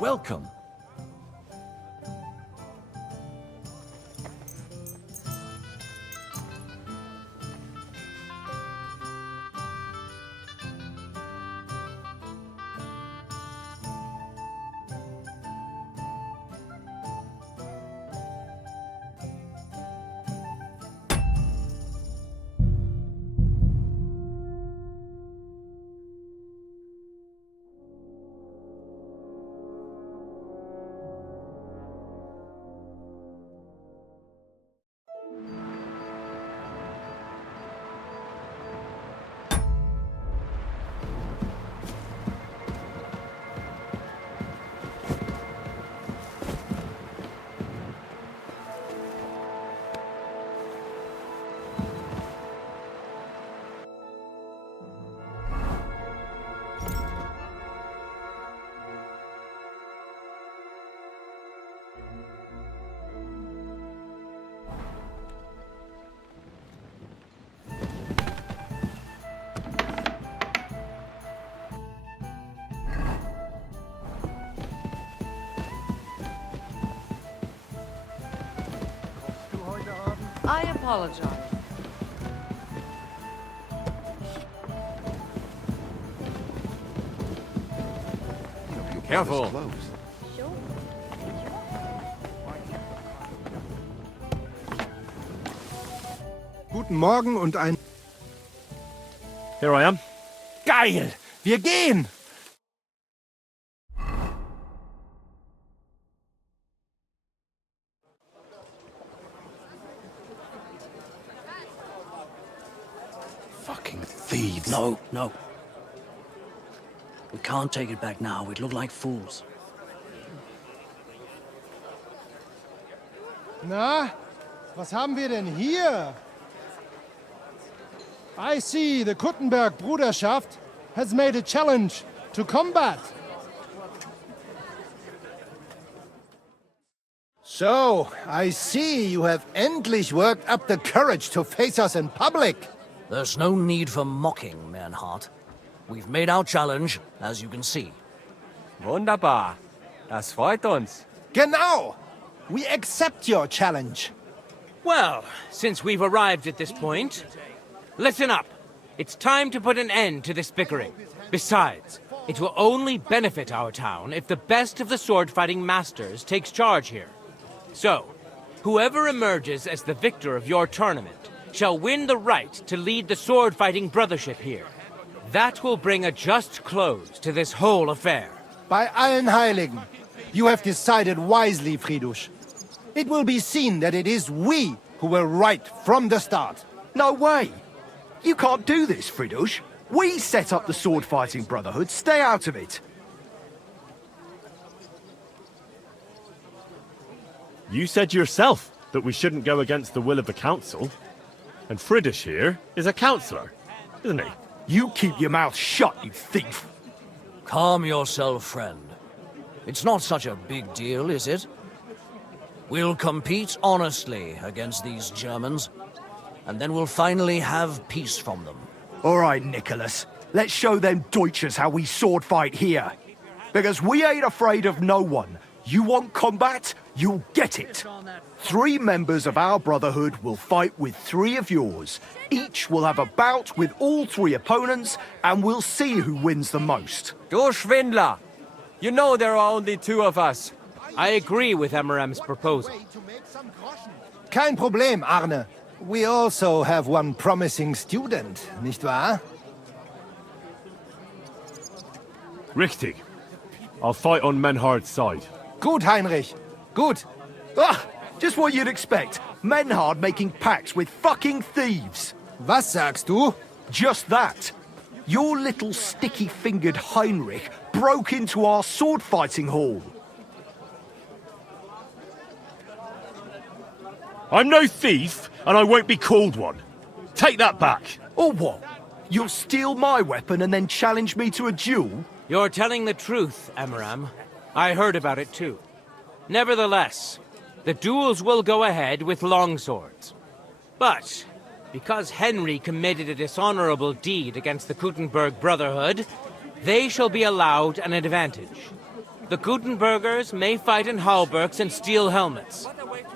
Welcome. I apologize. Careful. Guten Morgen und ein... Here I am. Geil! Wir gehen! Fucking thieves. No, no. We can't take it back now. We'd look like fools. Na, was haben wir denn hier? I see the Kuttenberg Bruderschaft has made a challenge to combat. So, I see you have endlich worked up the courage to face us in public. There's no need for mocking, Mernhardt. We've made our challenge, as you can see. Wunderbar. Das freut uns. Genau. we accept your challenge. Well, since we've arrived at this point, listen up. It's time to put an end to this bickering. Besides, it will only benefit our town if the best of the sword-fighting masters takes charge here. So, whoever emerges as the victor of your tournament shall win the right to lead the sword-fighting brothership here. That will bring a just close to this whole affair. Bei allen Heiligen, you have decided wisely, Fridush. It will be seen that it is we who were right from the start. No way! You can't do this, Fridush. We set up the sword-fighting brotherhood. Stay out of it. You said yourself that we shouldn't go against the will of the council. And Fridush here is a councillor, isn't he? You keep your mouth shut, you thief! Calm yourself, friend. It's not such a big deal, is it? We'll compete honestly against these Germans, and then we'll finally have peace from them. All right, Nicholas. Let's show them Deutschers how we sword fight here. Because we ain't afraid of no one. You want combat? You'll get it. 3 members of our brotherhood will fight with 3 of yours. Each will have a bout with all 3 opponents, and we'll see who wins the most. Du Schwindler! You know there are only 2 of us. I agree with Emeram's proposal. Kein Problem, Arne. We also have one promising student, nicht wahr? Richtig. I'll fight on Menhard's side. Gut, Heinrich. Gut. Ah, just what you'd expect. Menhard making pacts with fucking thieves. Was sagst du? Just that. Your little sticky-fingered Heinrich broke into our sword-fighting hall. I'm no thief, and I won't be called one. Take that back. Or what? You'll steal my weapon and then challenge me to a duel? You're telling the truth, Emeram. I heard about it too. Nevertheless, the duels will go ahead with longswords. But, because Henry committed a dishonorable deed against the Gutenberg Brotherhood, they shall be allowed an advantage. The Gutenbergers may fight in halberds and steel helmets,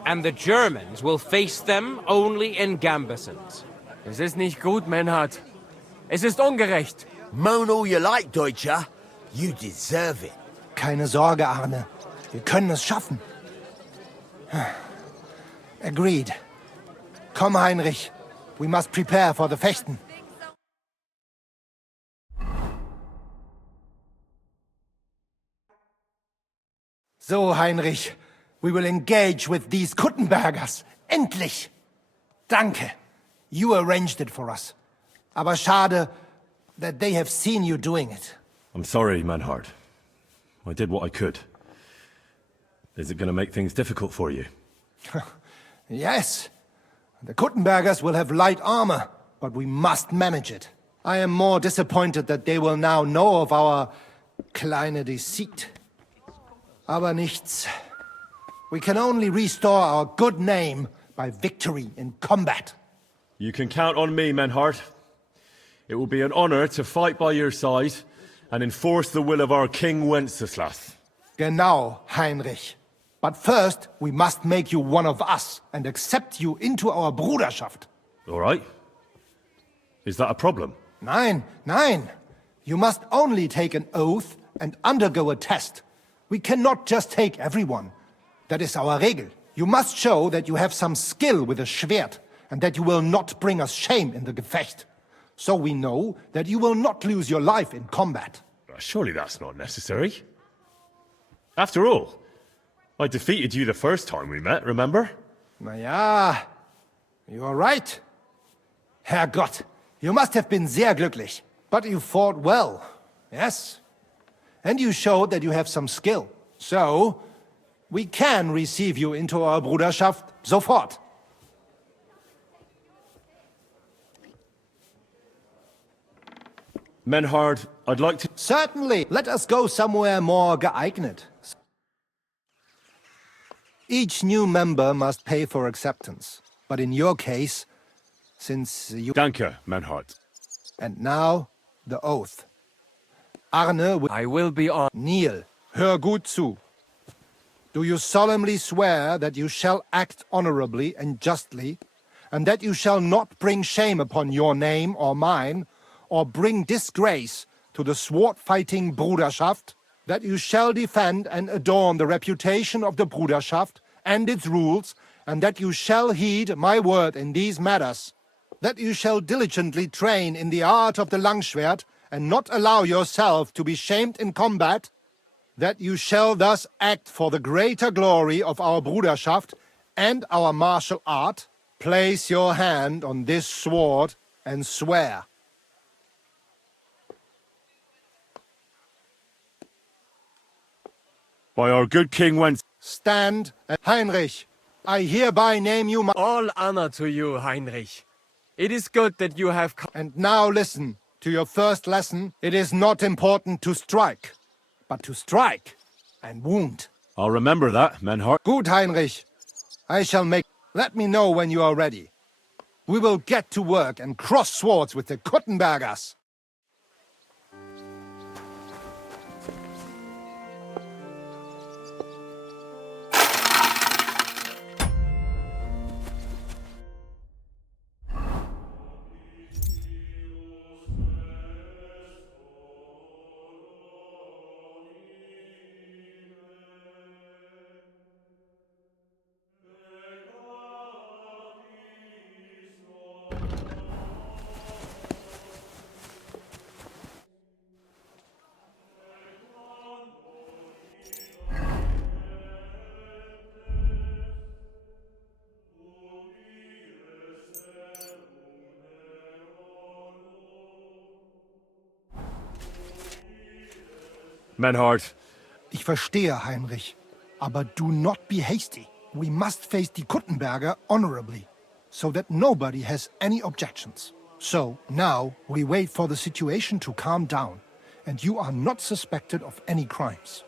and the Germans will face them only in gambesons. Es ist nicht gut, Menhard. Es ist ungerecht. Moan all you like, Deutscher. You deserve it. Keine Sorge, Arne. Wir können es schaffen. Agreed. Komm, Heinrich. We must prepare for the Fechten. So, Heinrich. We will engage with these Kuttenbergers. Endlich! Danke. You arranged it for us. Aber schade that they have seen you doing it. I'm sorry, Menhard. I did what I could. Is it going to make things difficult for you? Yes. The Kuttenbergers will have light armor, but we must manage it. I am more disappointed that they will now know of our kleine Deceit. Aber nichts. We can only restore our good name by victory in combat. You can count on me, Menhard. It will be an honor to fight by your side and enforce the will of our King Wenceslas. Genau, Heinrich. But first, we must make you one of us and accept you into our Bruderschaft. All right. Is that a problem? Nein, nein. You must only take an oath and undergo a test. We cannot just take everyone. That is our Regel. You must show that you have some skill with a Schwert and that you will not bring us shame in the Gefecht. So we know that you will not lose your life in combat. Surely that's not necessary. After all, I defeated you the first time we met, remember? Na ja, you are right. Herrgott, you must have been sehr glücklich. But you fought well, yes? And you showed that you have some skill. So, we can receive you into our Bruderschaft sofort. Menhard, I'd like to... Certainly. Let us go somewhere more geeignet. Each new member must pay for acceptance. But in your case, since you... Danke, Menhard. And now, the oath. Arne will... I will be on... Neil, hör gut zu. Do you solemnly swear that you shall act honorably and justly, and that you shall not bring shame upon your name or mine, or bring disgrace to the sword-fighting Bruderschaft? That you shall defend and adorn the reputation of the Bruderschaft and its rules, and that you shall heed my word in these matters? That you shall diligently train in the art of the Langschwert, and not allow yourself to be shamed in combat? That you shall thus act for the greater glory of our Bruderschaft and our martial art? Place your hand on this sword and swear. By our good King Wenzel. Stand, Heinrich. I hereby name you my... All honor to you, Heinrich. It is good that you have come. And now listen to your first lesson. It is not important to strike, but to strike and wound. I'll remember that, Menhart. Good, Heinrich. I shall make... Let me know when you are ready. We will get to work and cross swords with the Kuttenbergers. Menhart. Ich verstehe, Heinrich. Aber do not be hasty. We must face die Kuttenberger honorably, so that nobody has any objections. So, now, we wait for the situation to calm down, and you are not suspected of any crimes.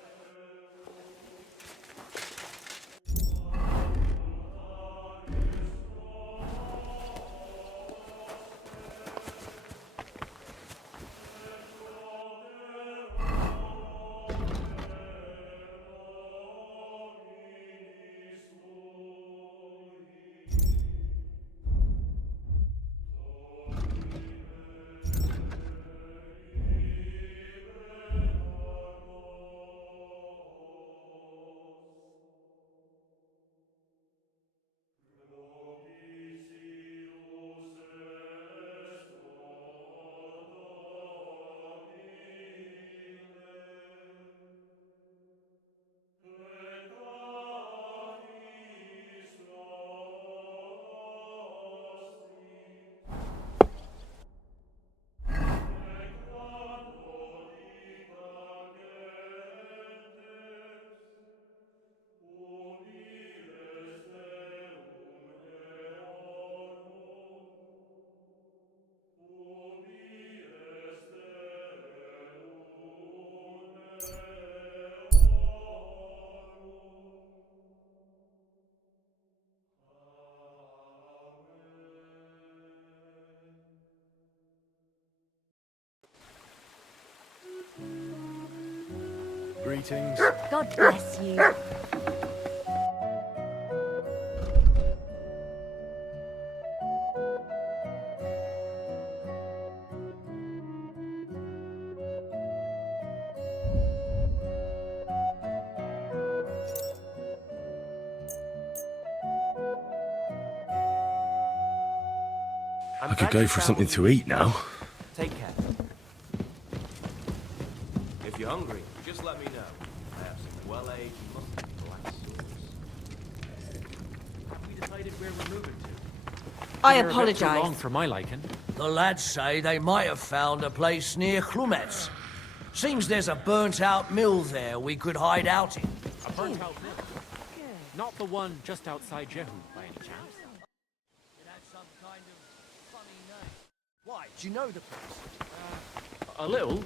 Greetings. God bless you. I could go for something to eat now. Take care. If you're hungry, just let me know. I have some well-aged musty black sauce. Have we decided where we're moving to? I We're a bit too long apologise. for my liking. The lads say they might have found a place near Klumetz. Seems there's a burnt-out mill there we could hide out in. A burnt-out mill? Not the one just outside Jehu, by any chance? It had some kind of funny name. Why, do you know the place? A little. Well,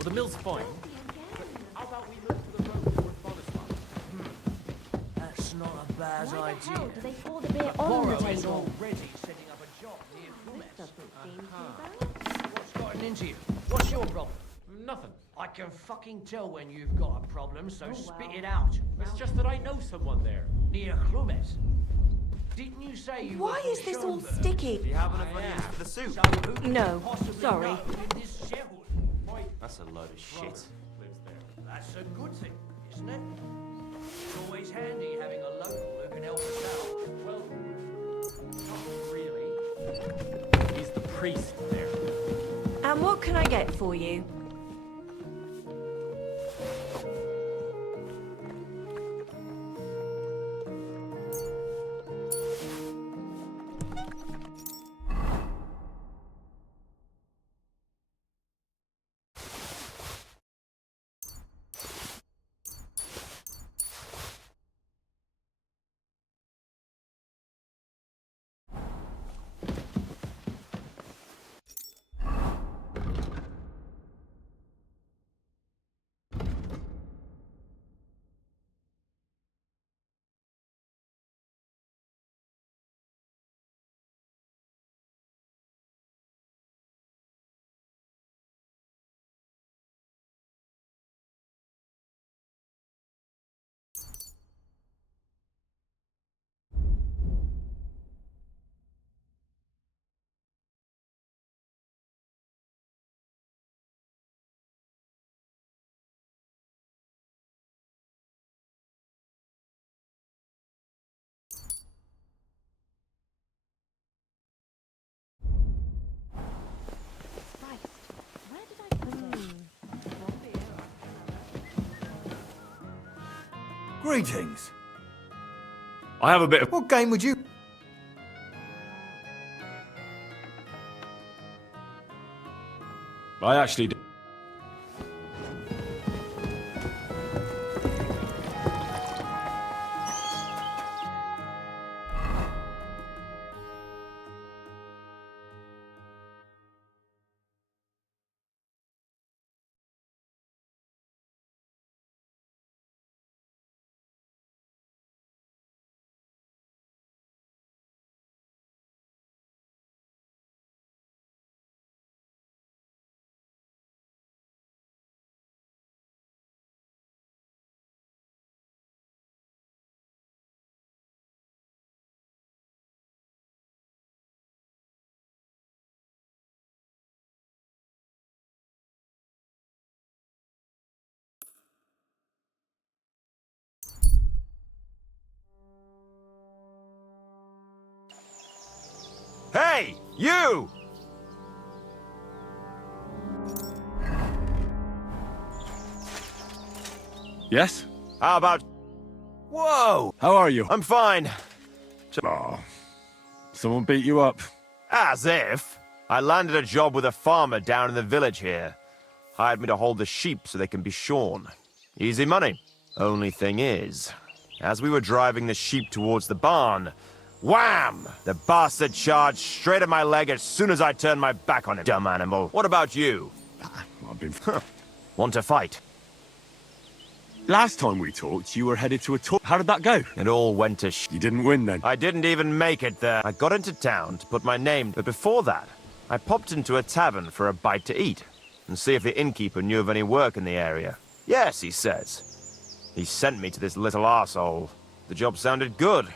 the mill's fine. But how about we move to the road toward Boleslav? That's not a bad Why the idea. hell do they pour the beer on the Morrow is table? already setting up a job near Klumetz. What's gotten into you? What's your problem? Nothing. I can fucking tell when you've got a problem, so spit it out. It's just that I know someone there. Near Clumet. Didn't you say you Why were is this all Schoenberg? sticky? Do you have enough money for the soup? So who could No, possibly sorry. know this Sheffield? That's a load of shit. That's a good thing, isn't it? It's always handy having a local who can help us out. Well, not really. He's the priest there. And what can I get for you? Greetings. I have a bit of... What game would you... I actually do. Hey, you! Yes? How about... Whoa! How are you? I'm fine. Oh, someone beat you up. As if. I landed a job with a farmer down in the village here. Hired me to hold the sheep so they can be shorn. Easy money. Only thing is, as we were driving the sheep towards the barn, wham! The bastard charged straight at my leg as soon as I turned my back on him. Dumb animal. What about you? I've been... Want to fight? Last time we talked, you were headed to a tour. How did that go? It all went to You didn't win then? I didn't even make it there. I got into town to put my name, but before that, I popped into a tavern for a bite to eat and see if the innkeeper knew of any work in the area. Yes, he says. He sent me to this little arsehole. The job sounded good.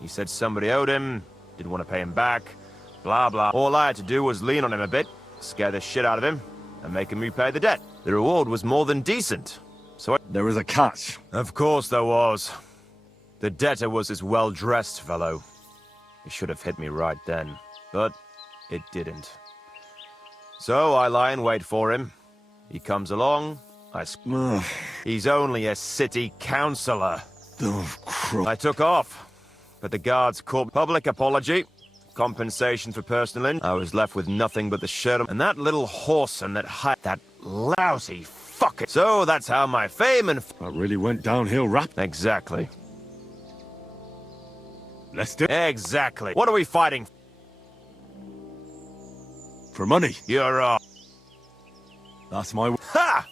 He said somebody owed him, didn't want to pay him back, blah blah. All I had to do was lean on him a bit, scare the shit out of him, and make him repay the debt. The reward was more than decent. So there was a catch. Of course there was. The debtor was this well-dressed fellow. He should have hit me right then, but it didn't. So I lie in wait for him. He comes along, he's only a city councillor. Oh, I took off, but the guards called public apology, compensation for personal injury. I was left with nothing but the shirt and that little whoreson that lousy fucker. So that's how my fame and... That really went downhill rapidly. Exactly. Let's do it. Exactly. What are we fighting? For money. You're That's my... Ha!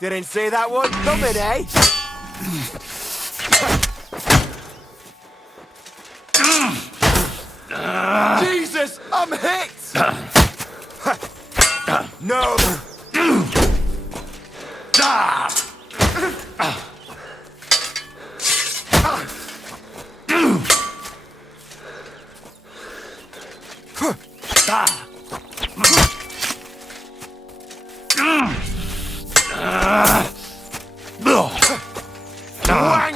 Didn't see that one coming, eh?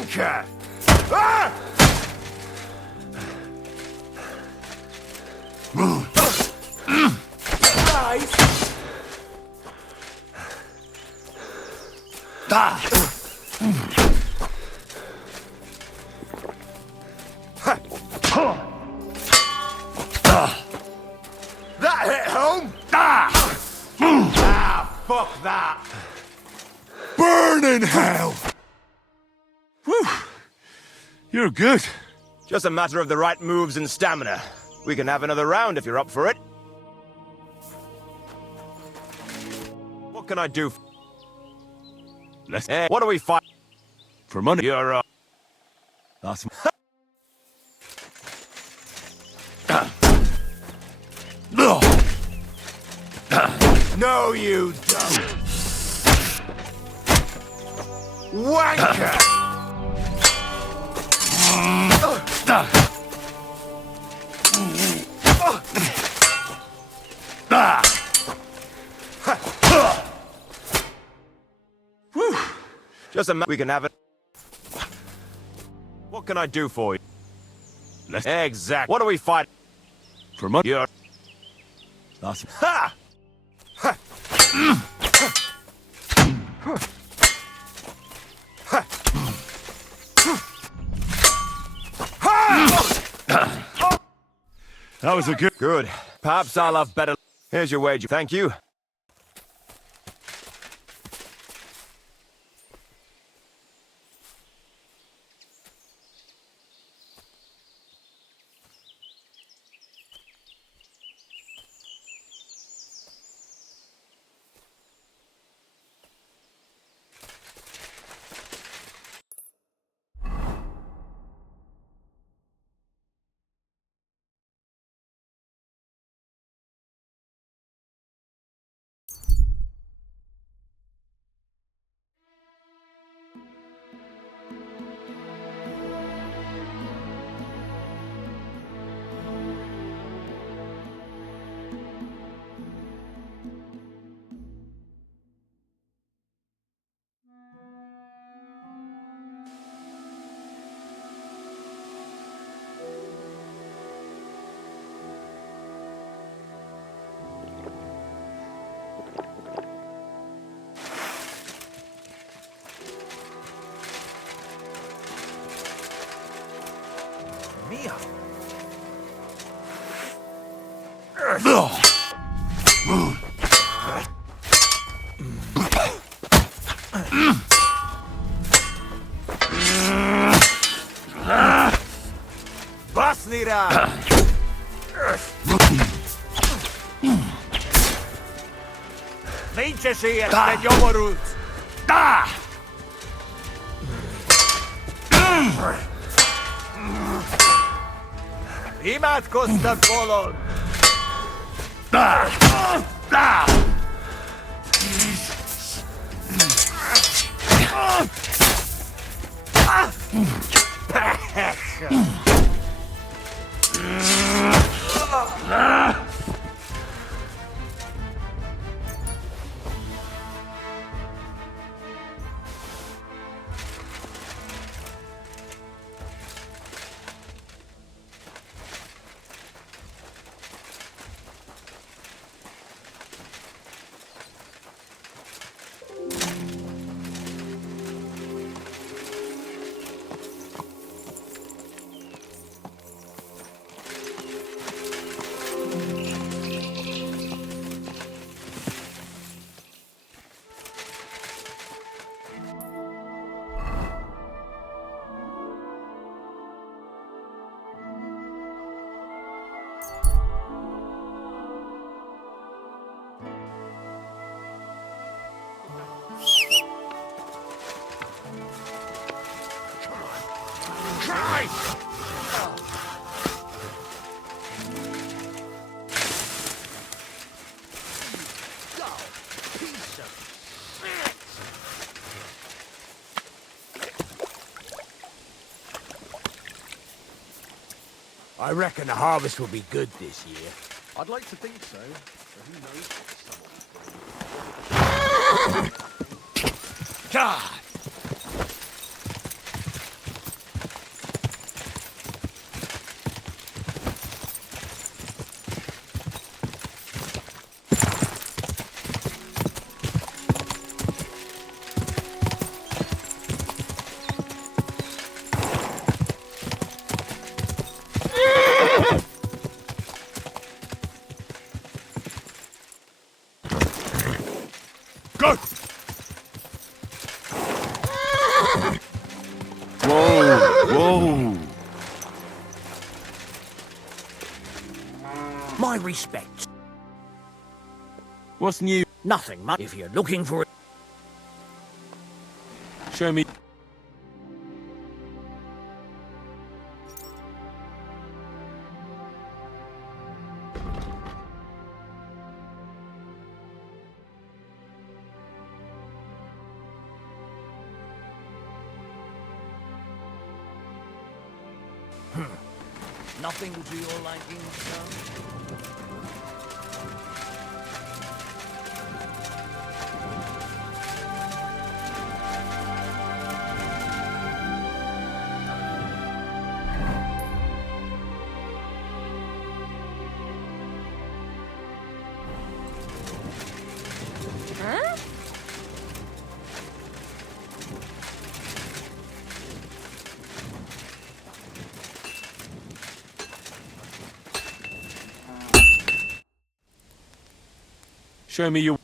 Wanker! That hit home! Fuck that! Burn in hell! Whew. You're good. Just a matter of the right moves and stamina. We can have another round if you're up for it. What can I do? Let's... Hey, what do we fight? For money. You're, That's... No, you don't! Wanker! just a we can have it. What can I do for you? Let's... Exact. What do we fight? For money. You're... That's... Ha! That was a good... Good. Perhaps I'll have better... Here's your wager. Thank you. Mia. Basnira! Vince siia, sitten jomorut! Imät kostat polon! I reckon the harvest will be good this year. I'd like to think so, but who knows what God! Go! Whoa! My respects. What's new? Nothing much. If you're looking for it. Show me. Nothing to your liking, sir? Huh? Show me your...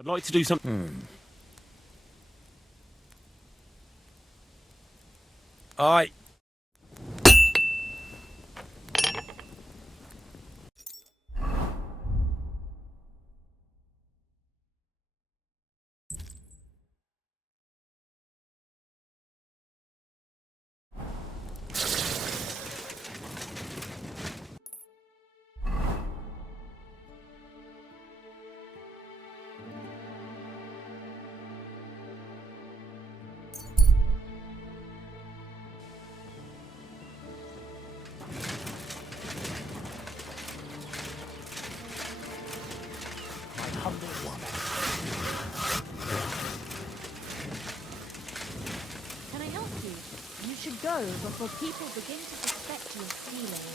I'd like to do something... Aye. Can I help you? You should go before people begin to suspect you're stealing.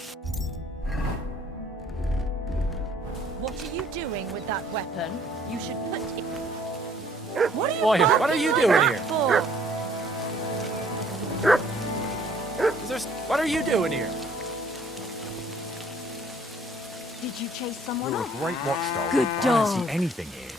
What are you doing with that weapon? You should put it... What are you What are you doing here? for? What are you doing here? Did you chase someone You're a off? great watchdog. Good but I don't dog. see anything here.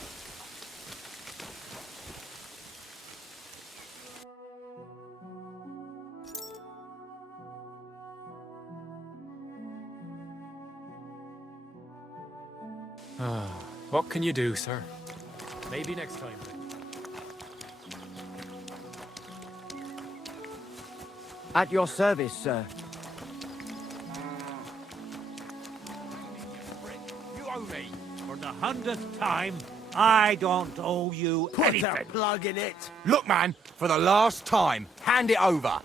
What can you do, sir? Maybe next time. At your service, sir. You owe me. For the 100th time, I don't owe you anything. Put a plug in it. Look, man, for the last time, hand it over.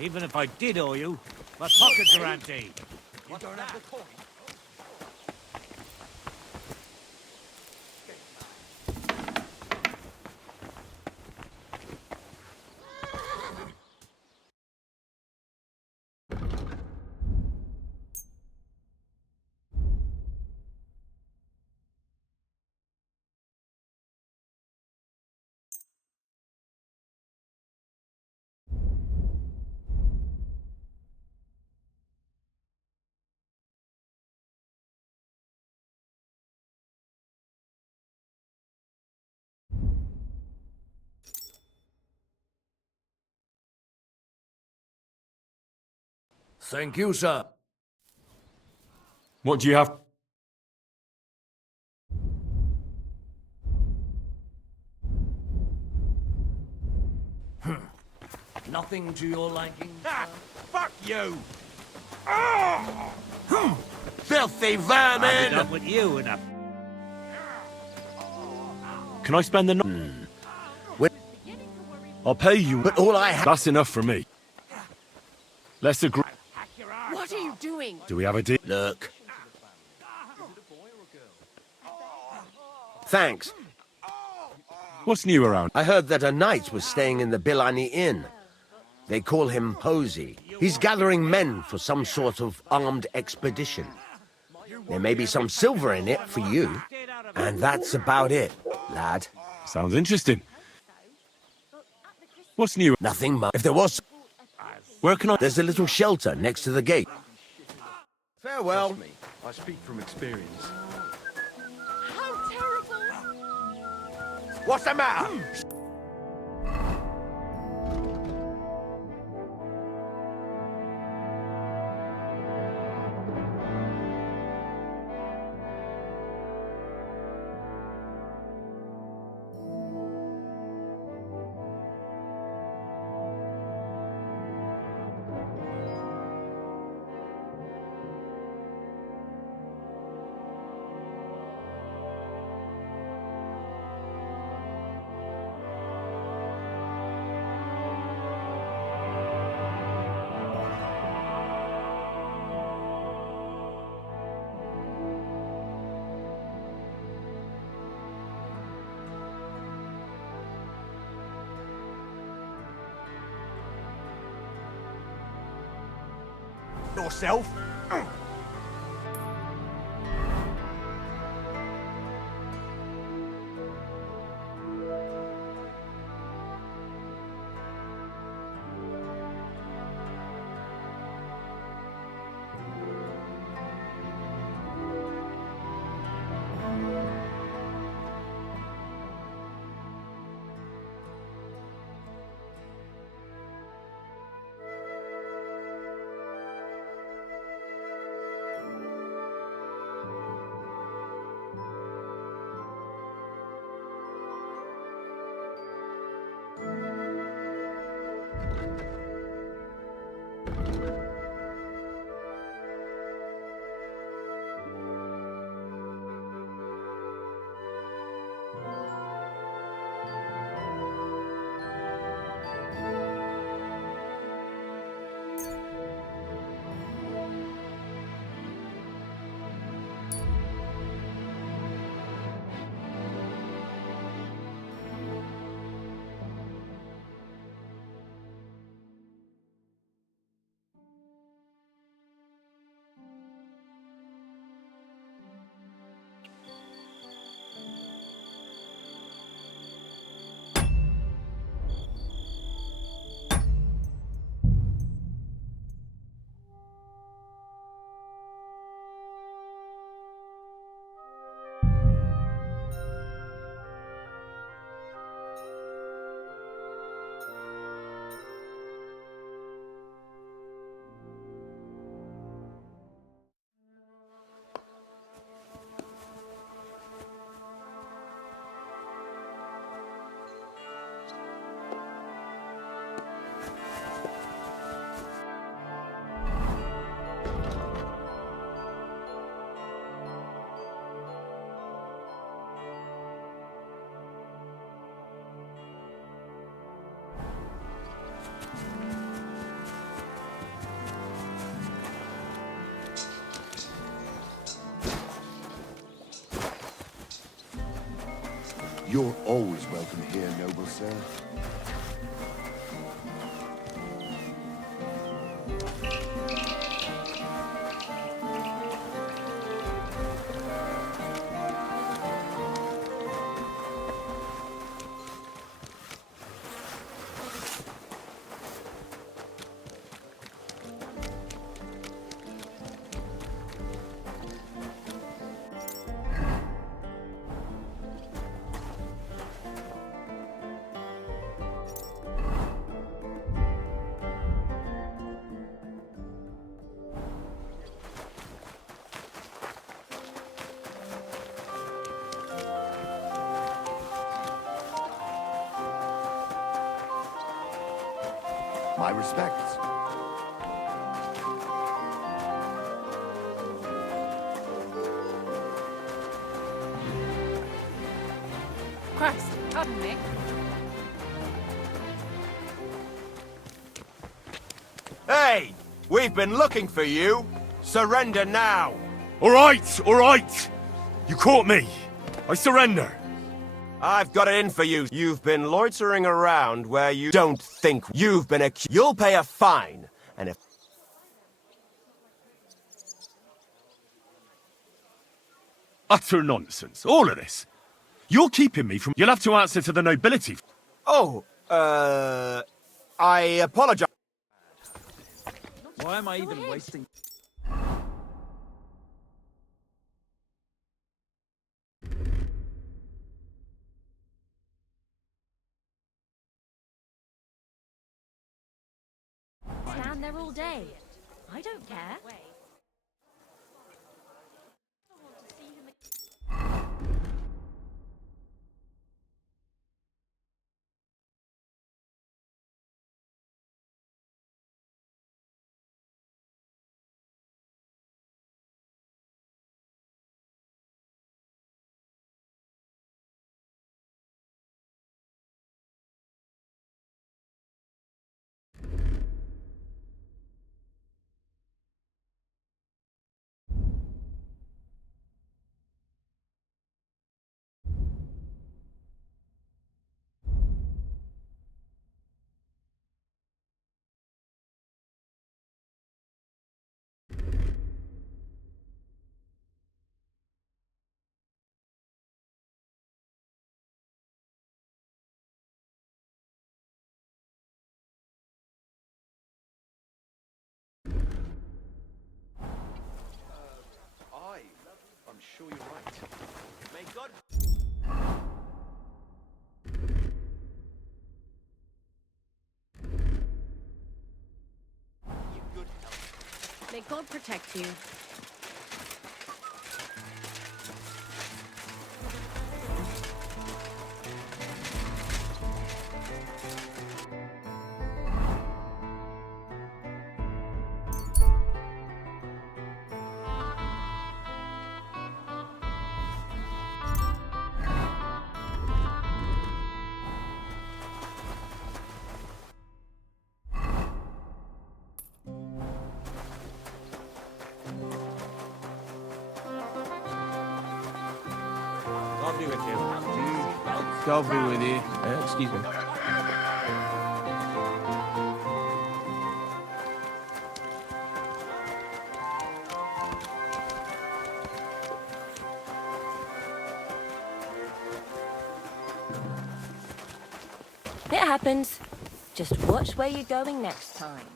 Even if I did owe you, my pockets are empty. You don't have the coin. Thank you, sir. What do you have? Nothing to your liking? Fuck you! Filthy vermin! Enough with you, enough. Can I spend the night? I'll pay you. But all I have... That's enough for me. Let's agree. What are you doing? Do we have a deal? Look. Thanks. What's new around? I heard that a knight was staying in the Bilani Inn. They call him Posey. He's gathering men for some sort of armed expedition. There may be some silver in it for you. And that's about it, lad. Sounds interesting. What's new? Nothing much. If there was... Where can I... There's a little shelter next to the gate. Farewell. I speak from experience. How terrible! What's the matter? Yourself? You're always welcome here, noble sir. My respects. Christ, pardon me. Hey! We've been looking for you! Surrender now! All right! You caught me. I surrender. I've got it in for you. You've been loitering around where you don't think you've been accused. You'll pay a fine, and if... Utter nonsense, all of this. You're keeping me from... You'll have to answer to the nobility. Oh, I apologize. Why am I even wasting... Stand there all day. I don't care. I'm sure you're right. May God... May God protect you. God be with you. God be with you. Excuse me. It happens. Just watch where you're going next time.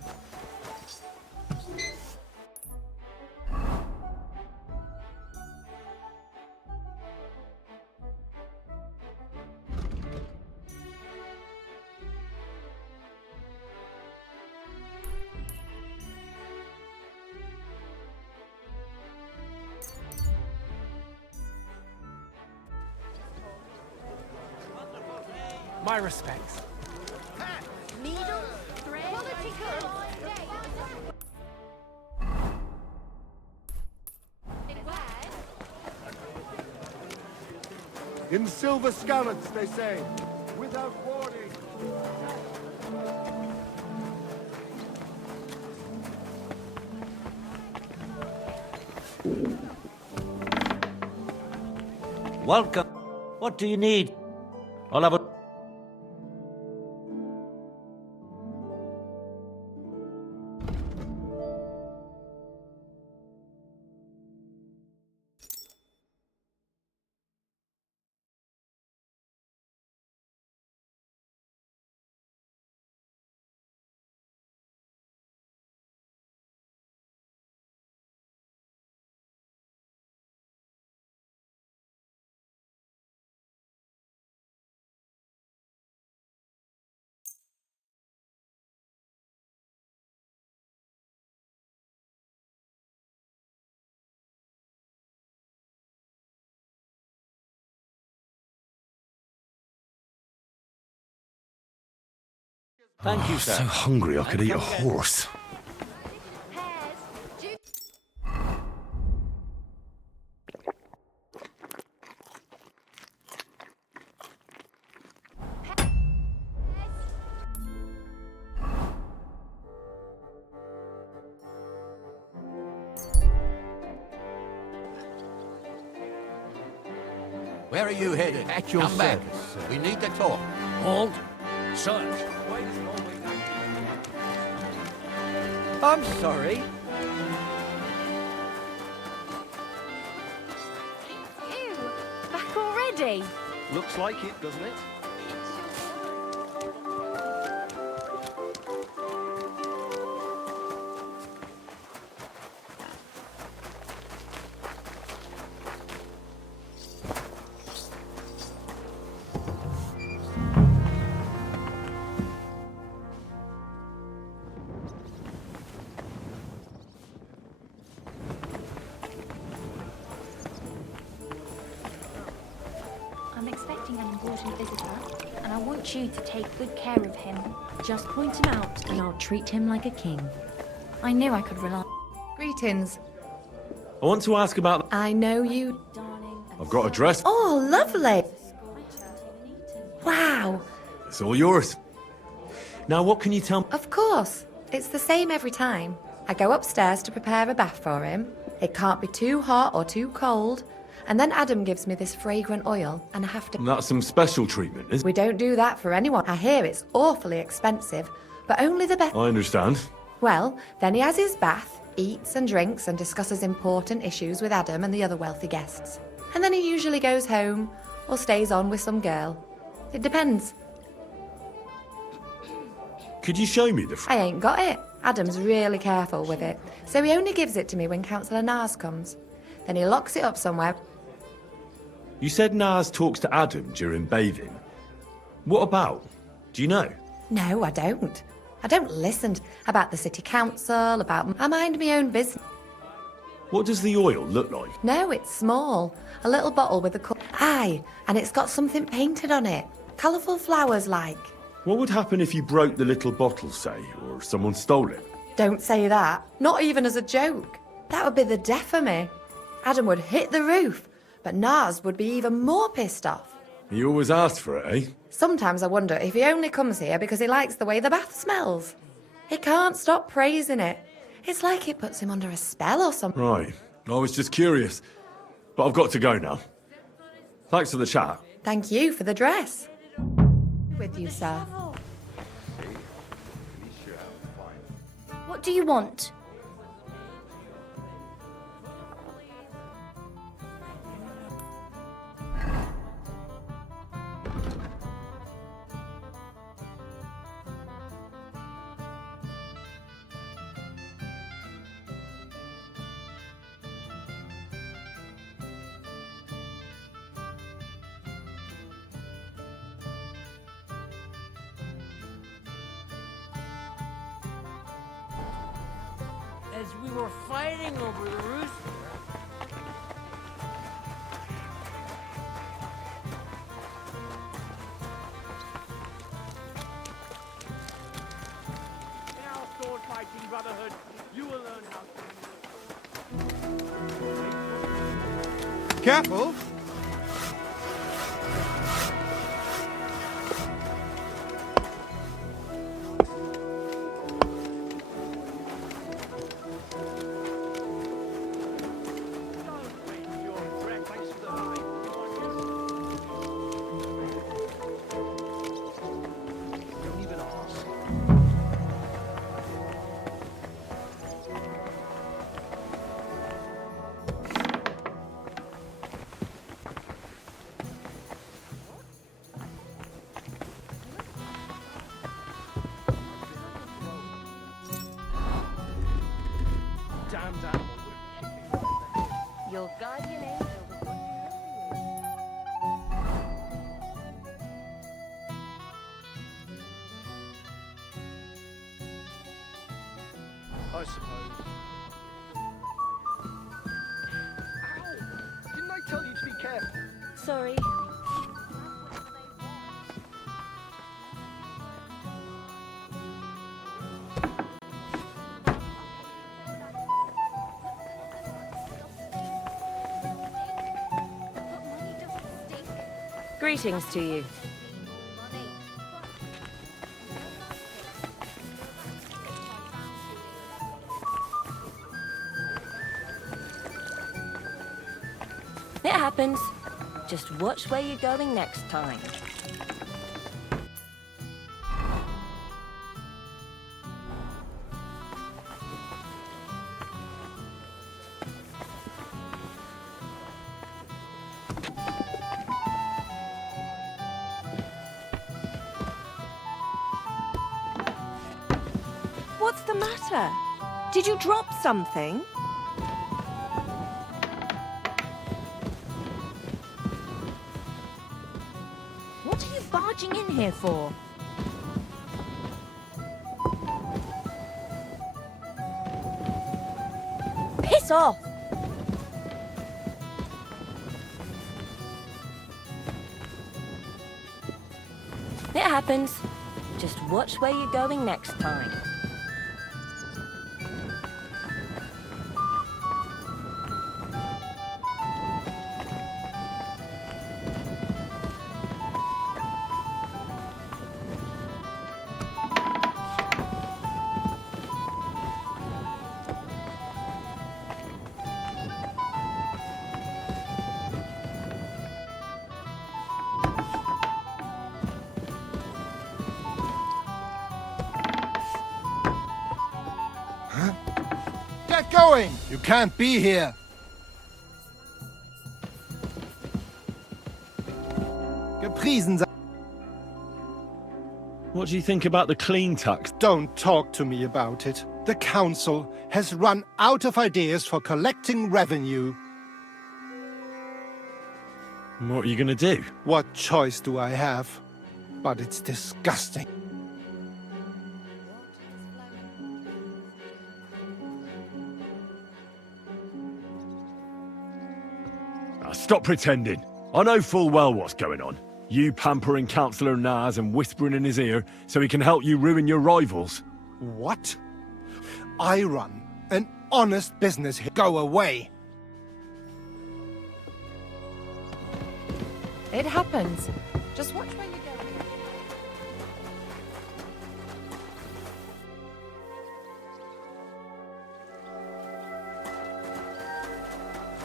My respects. Needles, thread, quality goods. In silver scallops, they say, without warning. Welcome. What do you need? I'll have a... Thank you, I'm sir. so hungry I could eat a horse. Where are you headed? At your Come back. service, sir. We need to talk. Halt. Search. I'm sorry. Ew, back already? Looks like it, doesn't it? I'm expecting an important visitor, and I want you to take good care of him. Just point him out, and I'll treat him like a king. I knew I could rely. Greetings. I want to ask about... I know you. I've got a dress. Oh, lovely. Wow. It's all yours. Now, what can you tell me? Of course. It's the same every time. I go upstairs to prepare a bath for him. It can't be too hot or too cold. And then Adam gives me this fragrant oil, and I have to... That's some special treatment, isn't We don't do that for anyone. I hear it's awfully expensive, but only the best. I understand. Well, then he has his bath, eats and drinks and discusses important issues with Adam and the other wealthy guests. And then he usually goes home or stays on with some girl. It depends. Could you show me the... I ain't got it. Adam's really careful with it, so he only gives it to me when Councillor Nars comes. Then he locks it up somewhere. You said Nars talks to Adam during bathing. What about? Do you know? No, I don't. I don't listen about the city council, about... I mind my own business. What does the oil look like? No, it's small. A little bottle with a... Aye, and it's got something painted on it. Colourful flowers like. What would happen if you broke the little bottle, say, or someone stole it? Don't say that. Not even as a joke. That would be the death of me. Adam would hit the roof, but Nars would be even more pissed off. He always asks for it, eh? Sometimes I wonder if he only comes here because he likes the way the bath smells. He can't stop praising it. It's like it puts him under a spell or something. Right. I was just curious. But I've got to go now. Thanks for the chat. Thank you for the dress. With you, sir. What do you want? As we were fighting over the roost... In our sword-fighting brotherhood, you will learn how to... Careful! damned animal. Your guardian angel was watching I suppose. Ow! Didn't I tell you to be careful? Sorry. Greetings to you. It happens. Just watch where you're going next time. What's the matter? Did you drop something? What are you barging in here for? Piss off! It happens. Just watch where you're going next time. Get going! You can't be here. Gepriesen sei. What do you think about the clean tax? Don't talk to me about it. The council has run out of ideas for collecting revenue. What are you gonna do? What choice do I have? But it's disgusting. Now stop pretending. I know full well what's going on. You pampering Councillor Naz and whispering in his ear so he can help you ruin your rivals. What? I run an honest business here. Go away. It happens. Just watch where you're going.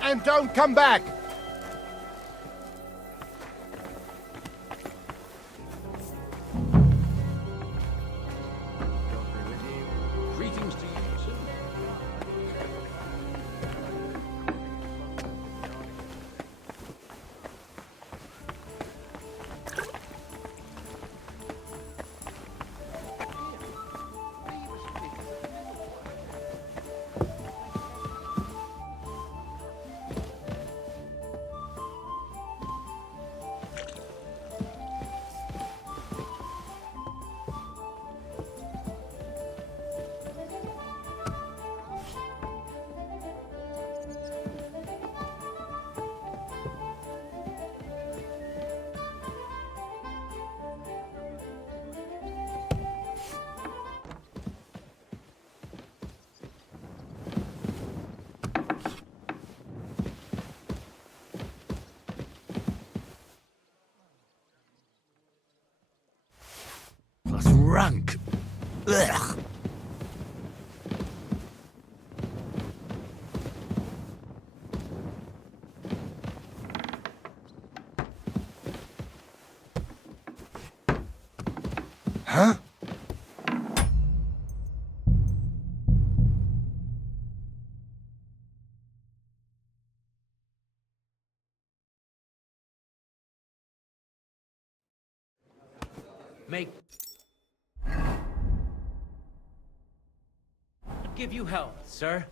And don't come back! Greetings to you, too. That's rank. Ugh. Huh? Make... Give you help, sir.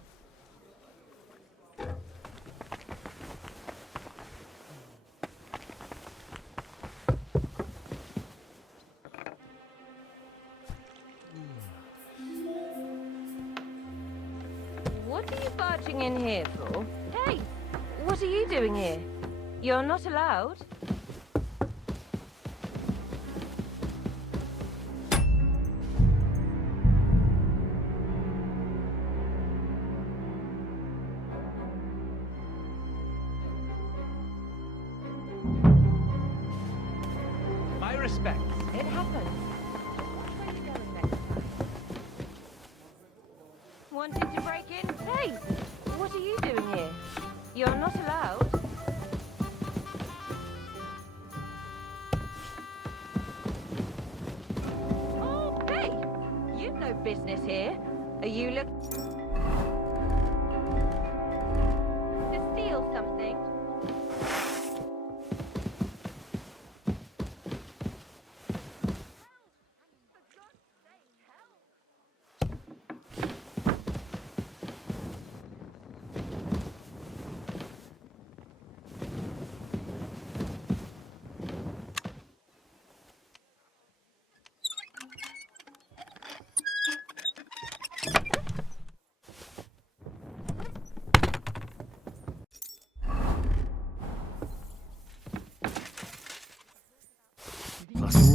What are you barging in here for? Hey, what are you doing here? You're not allowed. respects. It happens. Wanted to break in? Hey, what are you doing here? You're not allowed. Oh, hey! You've no business here. Are you looking to steal something?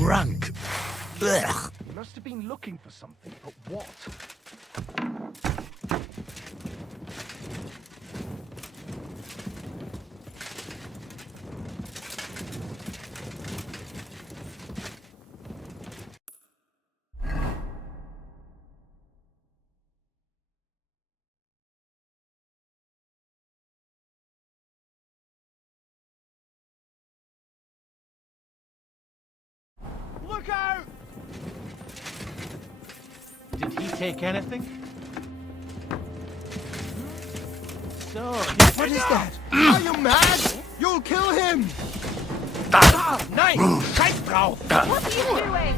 Rank. Ugh. He must have been looking for something, but what? Look out! Did he take anything? So, What is that? Are you mad? You'll kill him! Nein! Scheißfrau! What are you doing?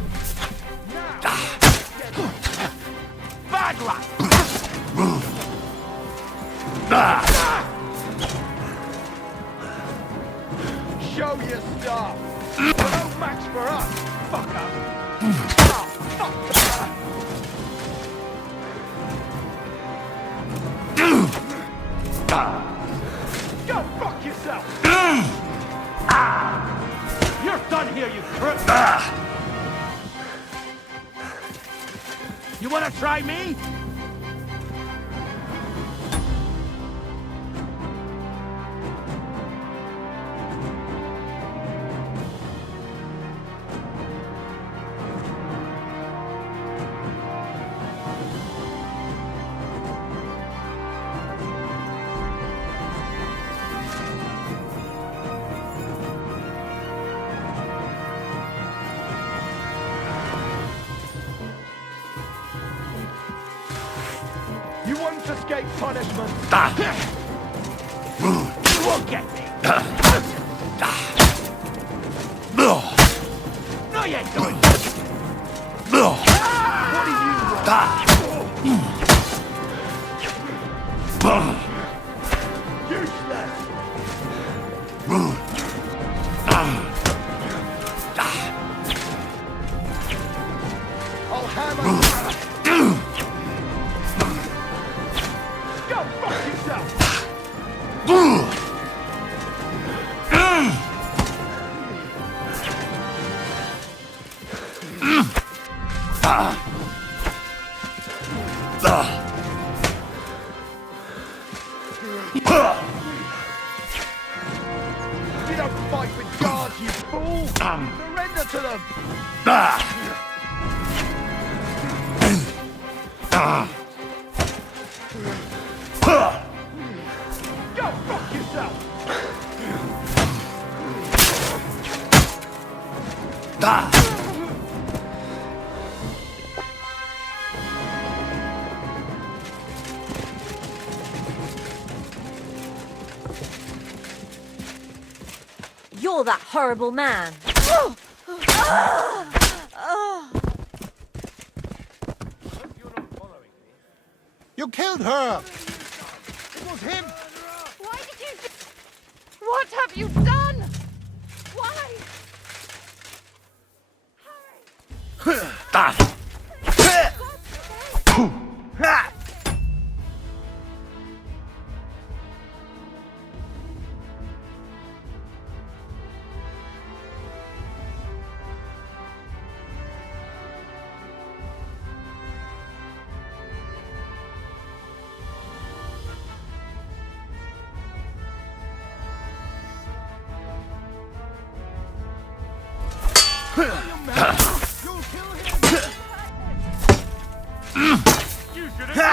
Bad luck! Show your stuff! No match for us, fucker! Go fuck yourself! You're done here, you crook! You wanna try me? You won't escape punishment. You won't get me. No, you ain't going. What do you want? Useless. I'll hammer. Go fuck yourself! You don't fight with guards, you fool! Surrender to them! Go fuck yourself! You're that horrible man. You killed her! It was him! Why did you do... What have you done? Why?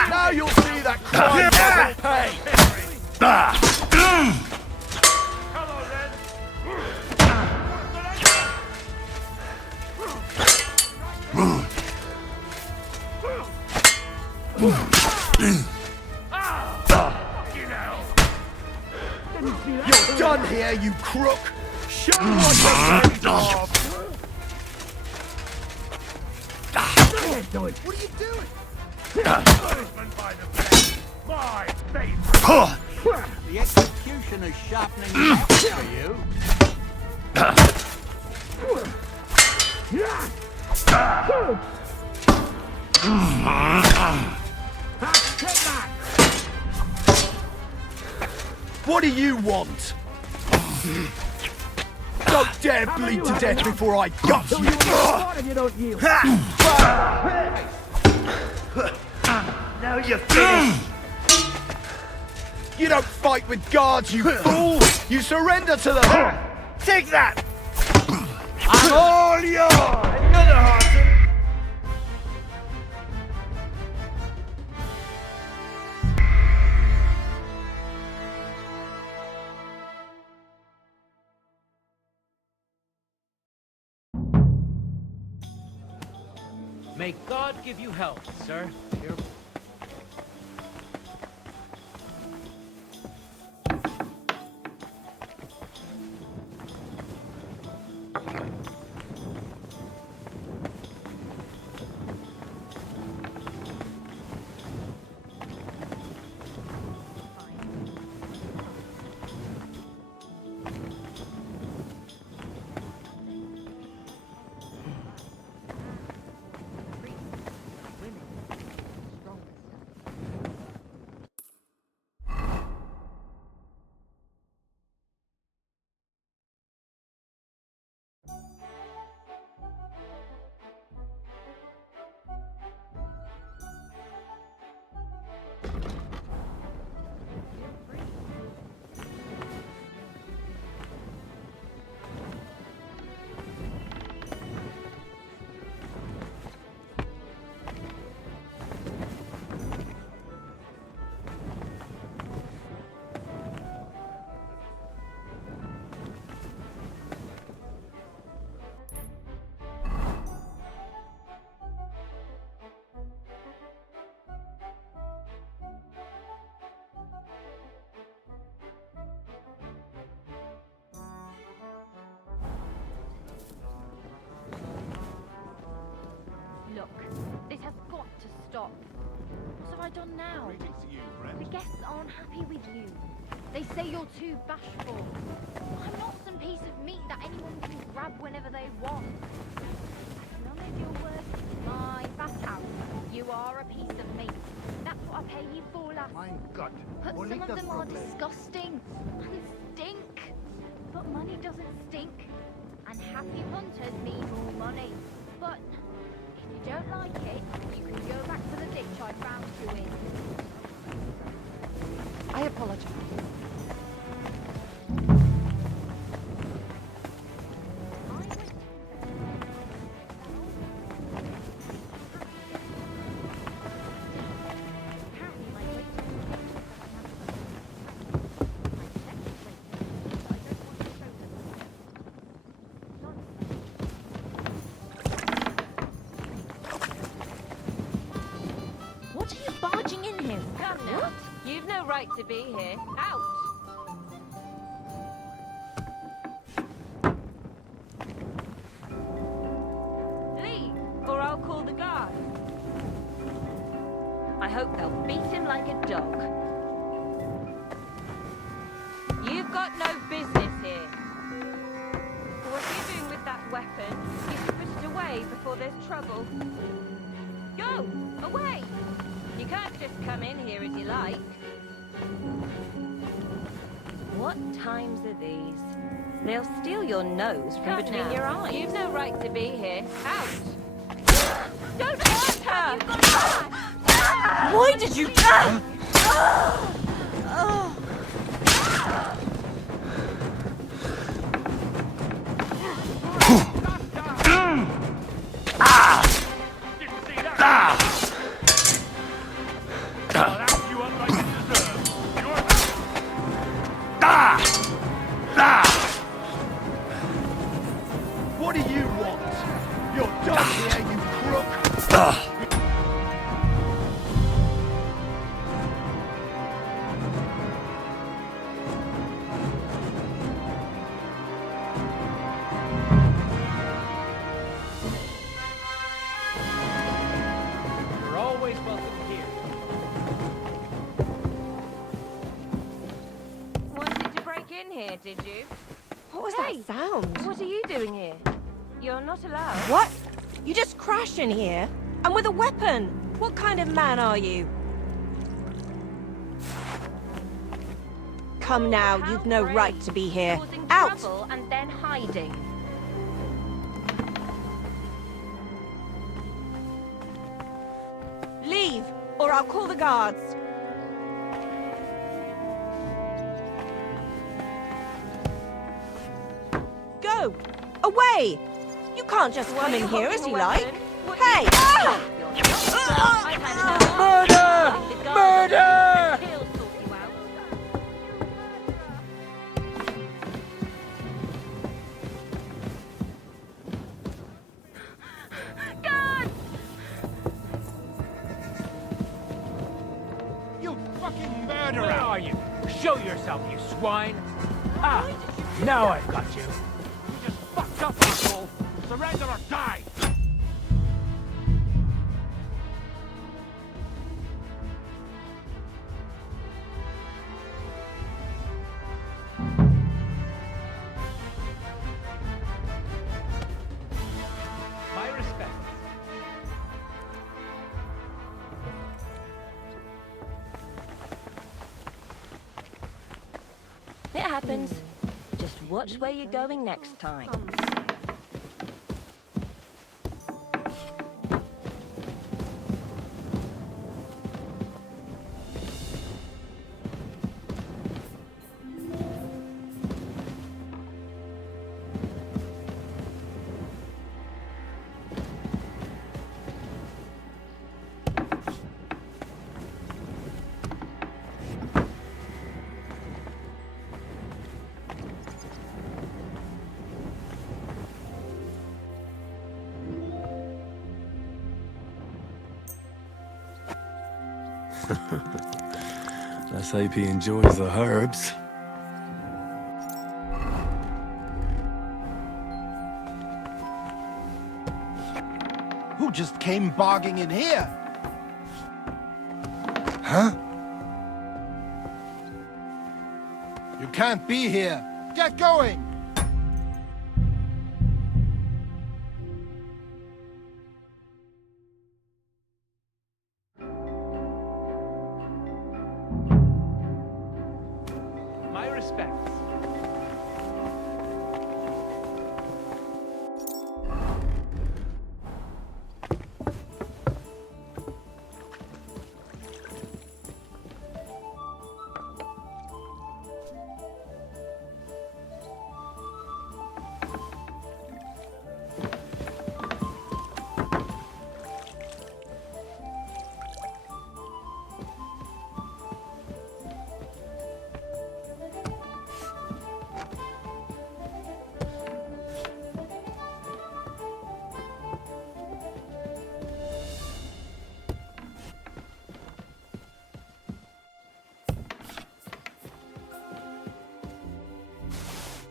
Now you'll see that crime doesn't pay! You're done here, you crook! Show what you're made of! What are you doing? My favorite. The executioner's sharpening the axe for you. What do you want? Don't dare bleed to death before I gut you! Now you're finished! You don't fight with guards, you fool! You surrender to them! Take that! I'm all yours! Another Harson! May God give you health, sir. Look, this has got to stop. What have I done now? The guests aren't happy with you. They say you're too bashful. I'm not some piece of meat that anyone can grab whenever they want. As long as you're working my back out, you are a piece of meat. That's what I pay you for, lass. Mein Gott. But some of them are disgusting and stink. But money doesn't stink. And happy hunters mean more money. But if you don't like it, you can go back to the ditch I found you in. I apologize. What are you barging in here? Come now. You've no right to be here. Out! Leave, or I'll call the guard. I hope they'll beat him like a dog. You've got no business here. What are you doing with that weapon? You should put it away before there's trouble. Go! Away! You can't just come in here as you like. What times are these? They'll steal your nose from between your eyes. You've no right to be here. Out! Don't hurt her! Why did you... Wanted to break in here, did you? What was that sound? What are you doing here? You're not allowed. What? You just crashed in here? And with a weapon? What kind of man are you? Come now, you've no right to be here. Causing Out! trouble and then hiding. Leave, or I'll call the guards. Go! Away! You can't just come in here as you like. Hey! Ah! Murder! Murder! You fucking Where murderer! are you? Show yourself, you swine! Ah, now I've got you. You just fucked up, asshole! Surrender or die! My respects. It happens. Just watch where you're going next time. Let's hope he enjoys the herbs. Who just came barging in here? Huh? You can't be here. Get going! My respects.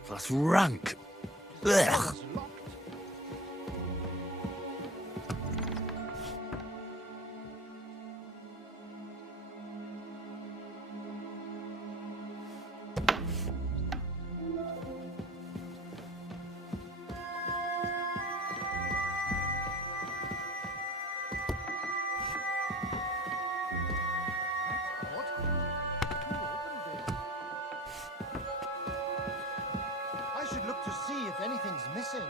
That's rank. Ugh. I should look to see if anything's missing.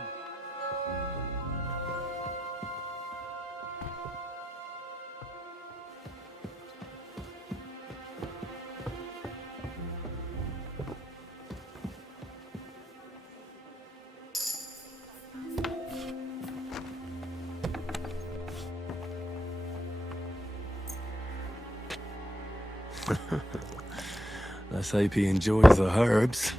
Let's hope he enjoys the herbs.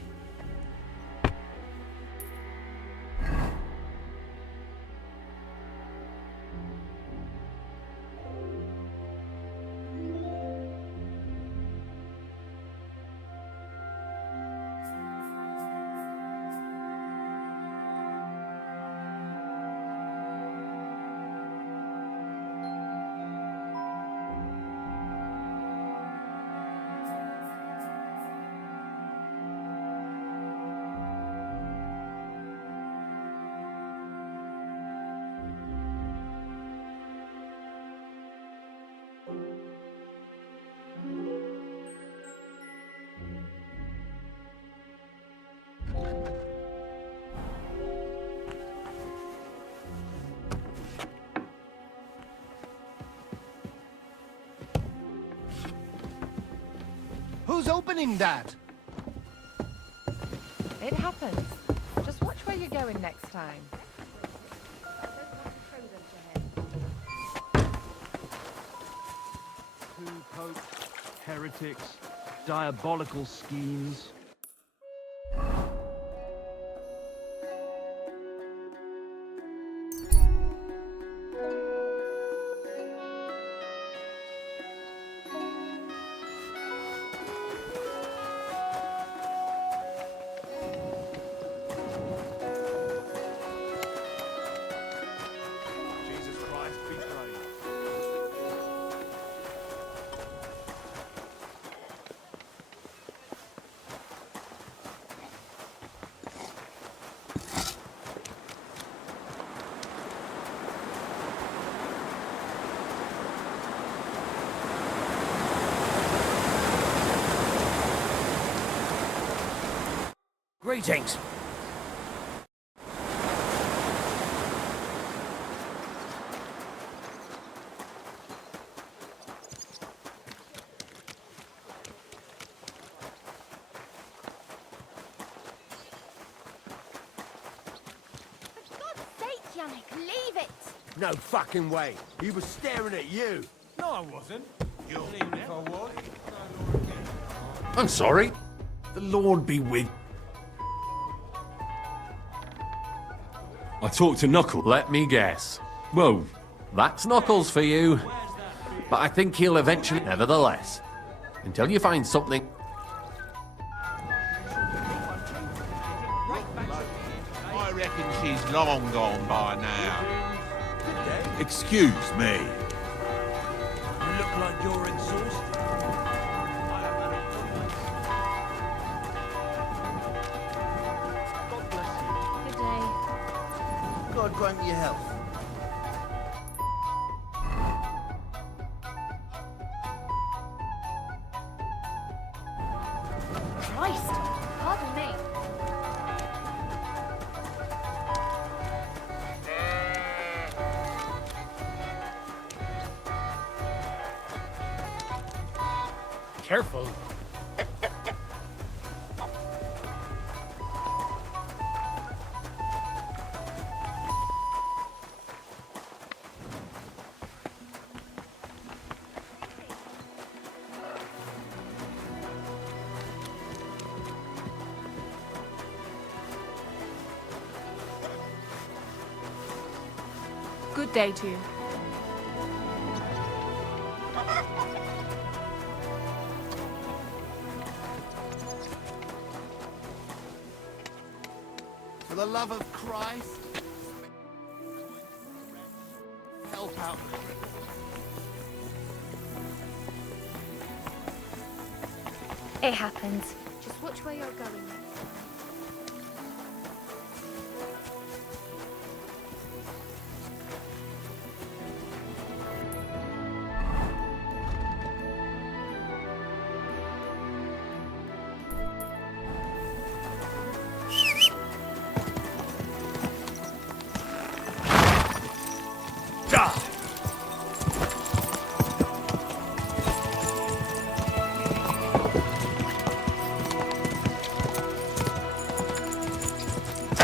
Who's opening that? It happens. Just watch where you're going next time. Two popes, heretics, diabolical schemes. Greetings. Yannick, leave it! No fucking way. He was staring at you. No, I wasn't. You're leaving if I was. I'm sorry. The Lord be with. I talked to Knuckles. Let me guess. Well, that's Knuckles for you. But I think he'll eventually, nevertheless. Until you find something. I reckon she's long gone by now. Excuse me. You look like you're exhausted. Good day. God grant you health. Christ! Pardon me. Careful. Good day to you. For the love of Christ, help out. It happens. Just watch where you're going.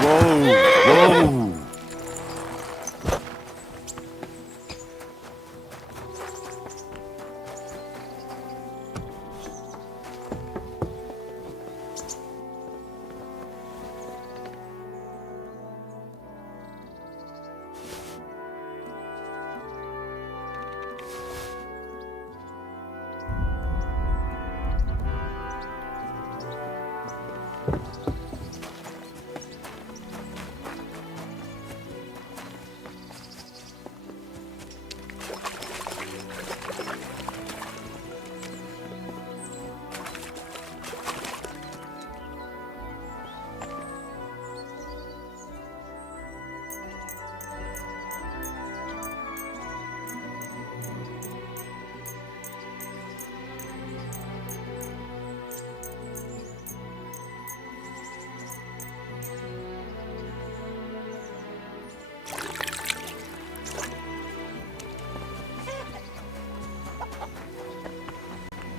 Whoa!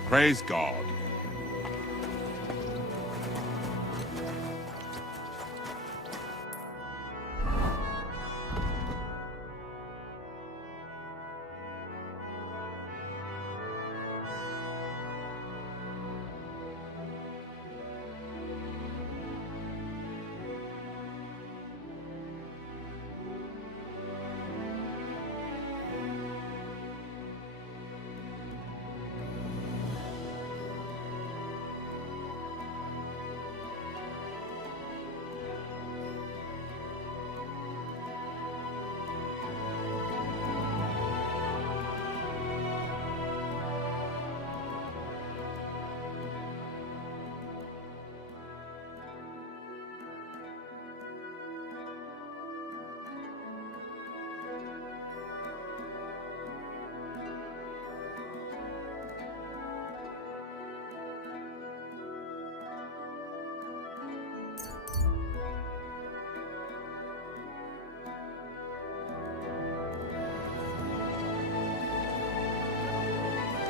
Praise God.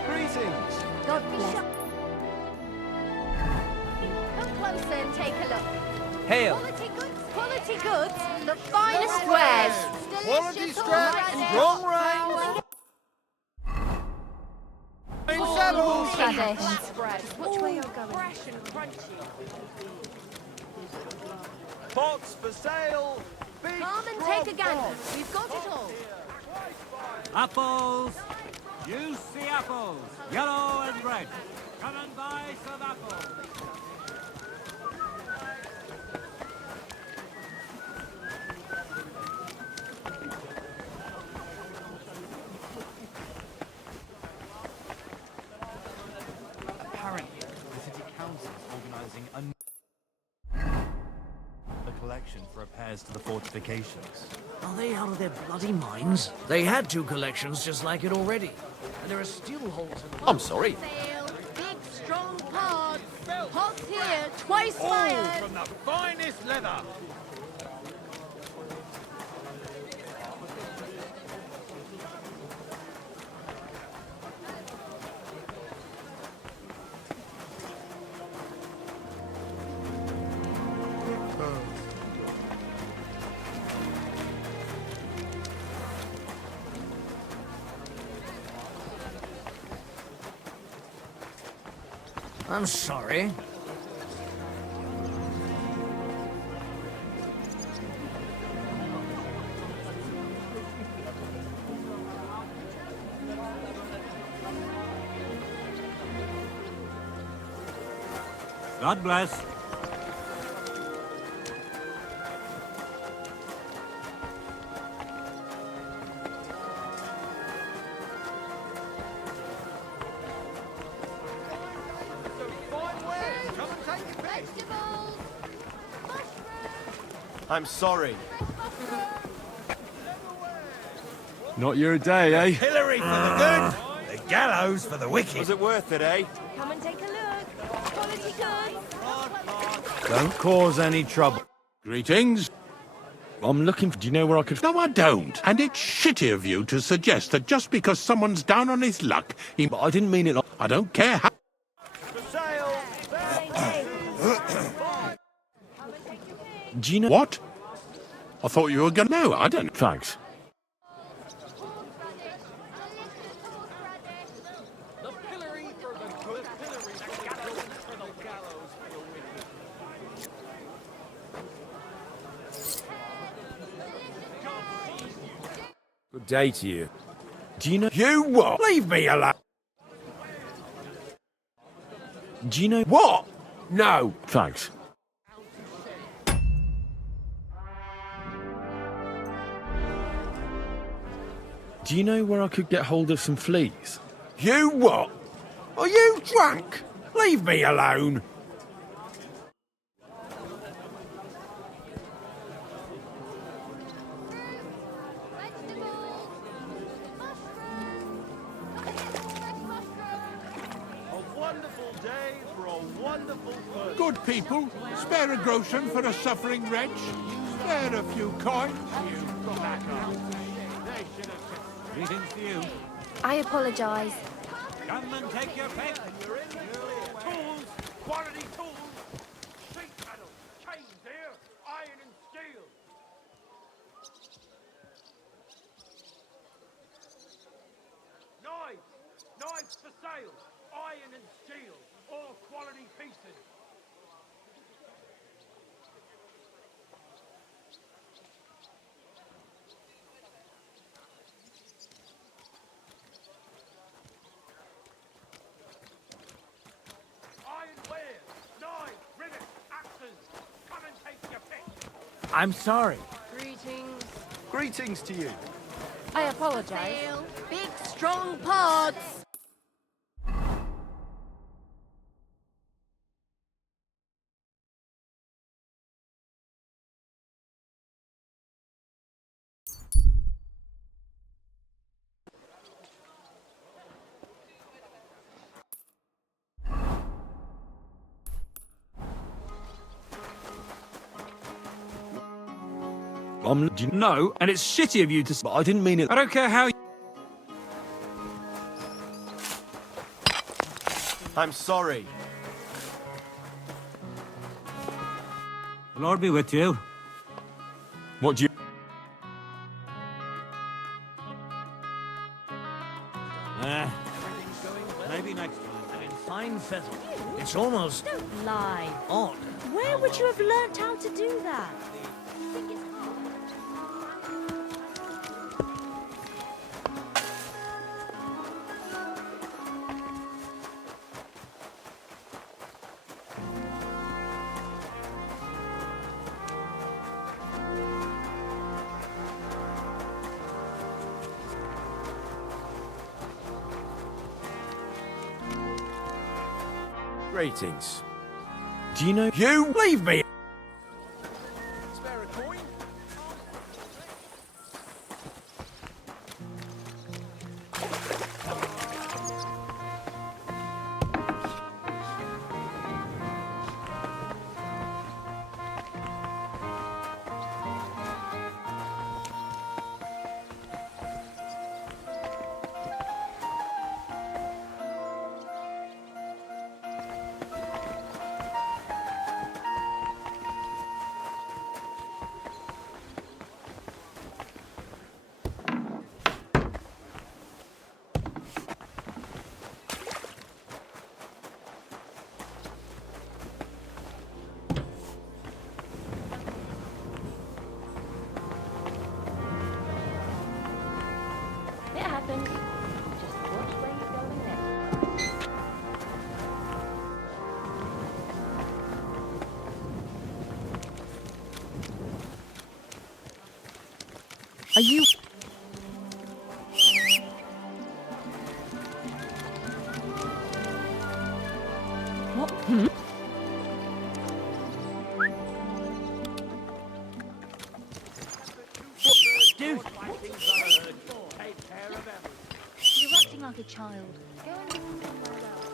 Greetings. God bless. Come closer and take a look. Hail. Quality goods, the finest wares. Quality Delicious straps, already. strong rains. Horseradish. Which way you're going? Fresh and crunchy. Pots for sale. Big Come and take a gander. We've got it all. apples. Juicy apples. Yellow and red. Come and buy some apples. Apparently, the city council is organising a collection for repairs to the fortifications. Are they out of their bloody minds? They had 2 collections just like it already. And there are still holes in the... I'm sorry. Sale. Big, strong pods. Pods here, twice All fired. from the finest leather. I'm sorry. God bless. I'm sorry. Not your day, eh? Pillory for the good, the gallows for the wicked. Was it worth it, eh? Come and take a look. Quality goods. Don't cause any trouble. Greetings. I'm looking for... Do you know where I could... No, I don't. And it's shitty of you to suggest that just because someone's down on his luck, he... But I didn't mean it like... I don't care how... Do you know... What? I thought you were going to... No, I don't... Thanks. Good day to you. Do you know... You what? Leave me alone. Do you know... What? No. Thanks. Do you know where I could get hold of some fleas? You what? Are you drunk? Leave me alone. Good people, spare a groschen for a suffering wretch. Spare a few coins, you blackguard. Greetings to you. I apologise. Come and take your pick. Tools, quality tools. Sheet metal, chains here, iron and steel. Knives for sale, iron and steel, all quality pieces. I'm sorry. Greetings. Greetings to you. I apologize. Big, strong pods. No, and it's shitty of you to... But I didn't mean it. I don't care how... I'm sorry. The Lord be with you. What do you... Maybe next time. In fine feather. It's almost Don't lie. odd. Where would you have learnt how to do that? Greetings. Do you know... You leave me! Spare a coin? It happens. Just watch where you're going next. Are you... What? Hmm? Dude. You're acting like a child. Go and listen to somewhere else.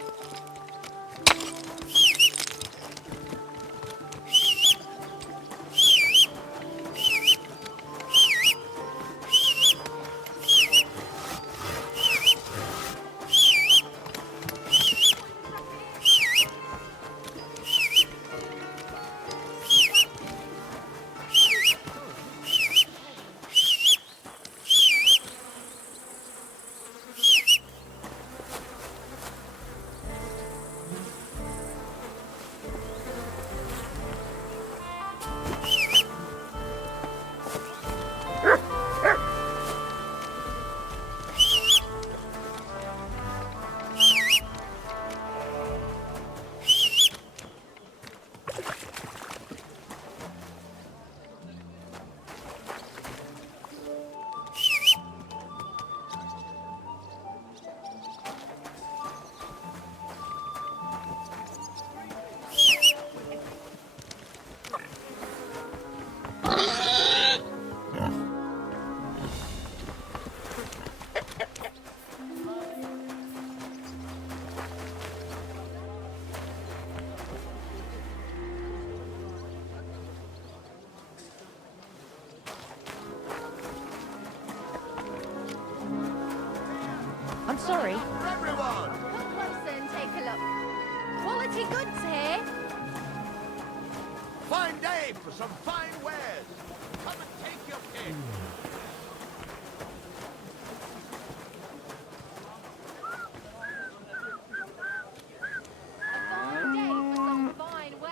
I'm sorry. Everyone, come closer and take a look. Quality goods here. Fine day for some fine wares. Come and take your pick. A fine day for some fine wares.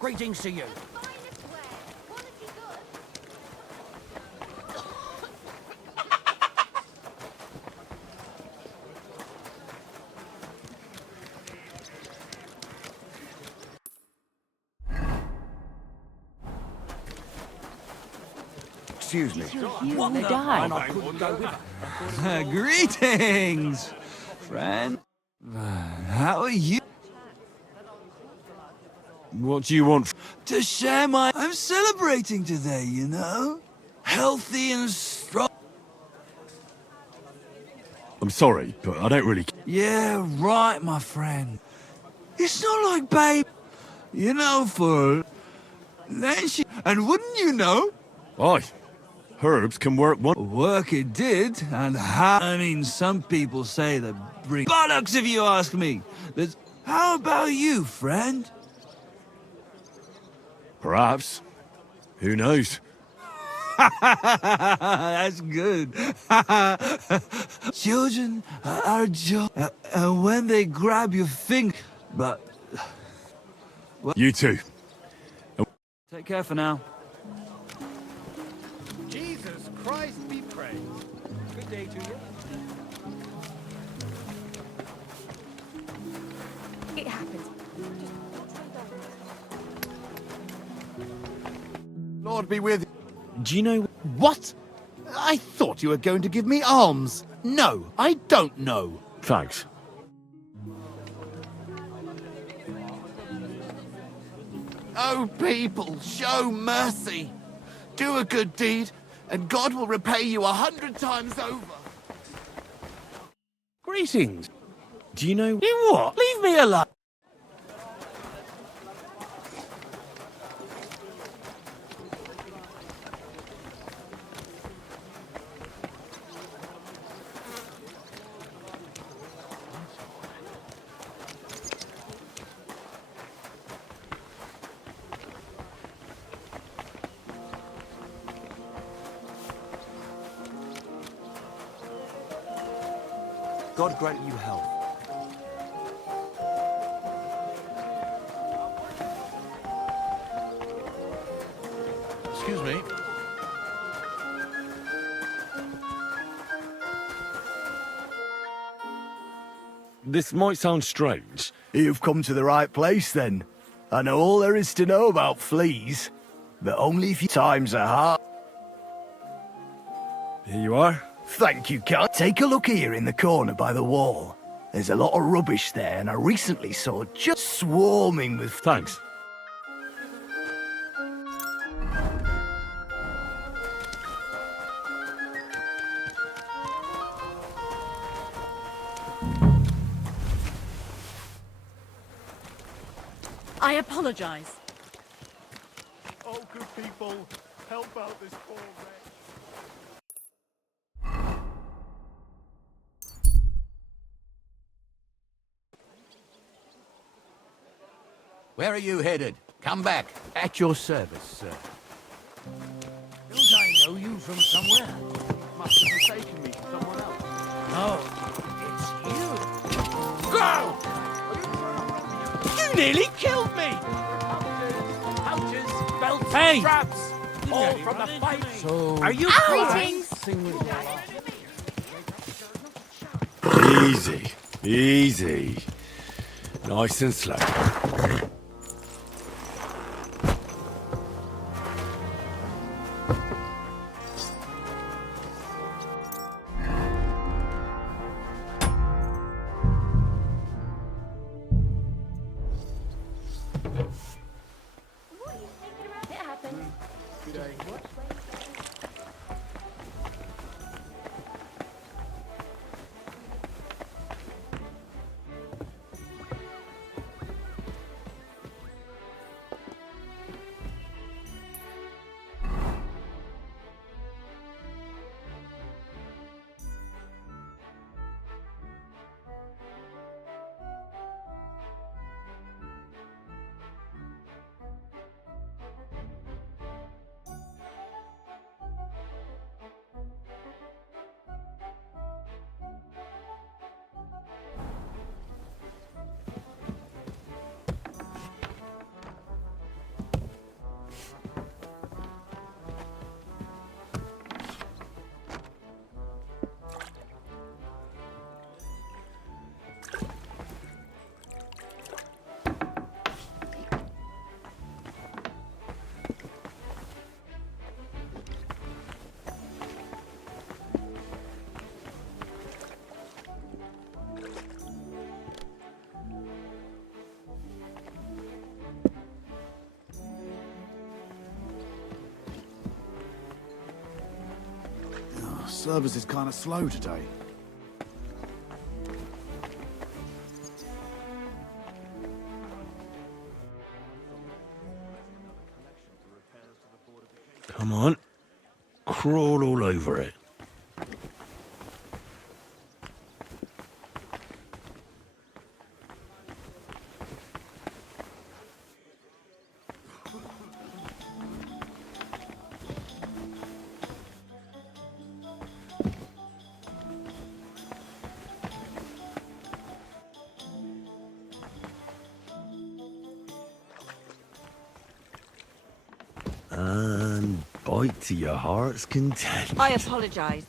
Greetings to you. Finest wares. Quality goods. Excuse me. You will die. And I couldn't go with her. Greetings, friend. How are you? What do you want? To share my... I'm celebrating today, you know? Healthy and strong. I'm sorry, but I don't really... Yeah, right, my friend. It's not like, babe, You know, for... Then she... And wouldn't you know? Aye. Herbs can work one... Work it did, and how... I mean, some people say that bring... Bollocks, if you ask me! There's... How about you, friend? Perhaps. Who knows? That's good. Children are and when they grab your finger, but... You too. Take care for now. Jesus Christ be praised. Good day to you. It happens. Lord be with you. Do you know what? I thought you were going to give me alms. No, I don't know. Thanks. Oh, people, show mercy. Do a good deed, and God will repay you 100 times over. Greetings. Do you know... You what? Leave me alone! God grant you health. Excuse me. This might sound strange. You've come to the right place, then. I know all there is to know about fleas, but only if your times are hard. Here you are. Thank you, Cat. Take a look here in the corner by the wall. There's a lot of rubbish there, and I recently saw just swarming with... Thanks. I apologize. Oh, good people, help out this poor wretch. Where are you headed? Come back. At your service, sir. Don't I know you from somewhere? Must have mistaken me for someone else. No, it's you. Go! You nearly killed me! Pouches, belts, Hey! straps, all from the fight. So... Are you Easy. Easy. Nice and slow. It happens. Service is kind of slow today. crawl all over it. And bite to your heart's content. I apologise.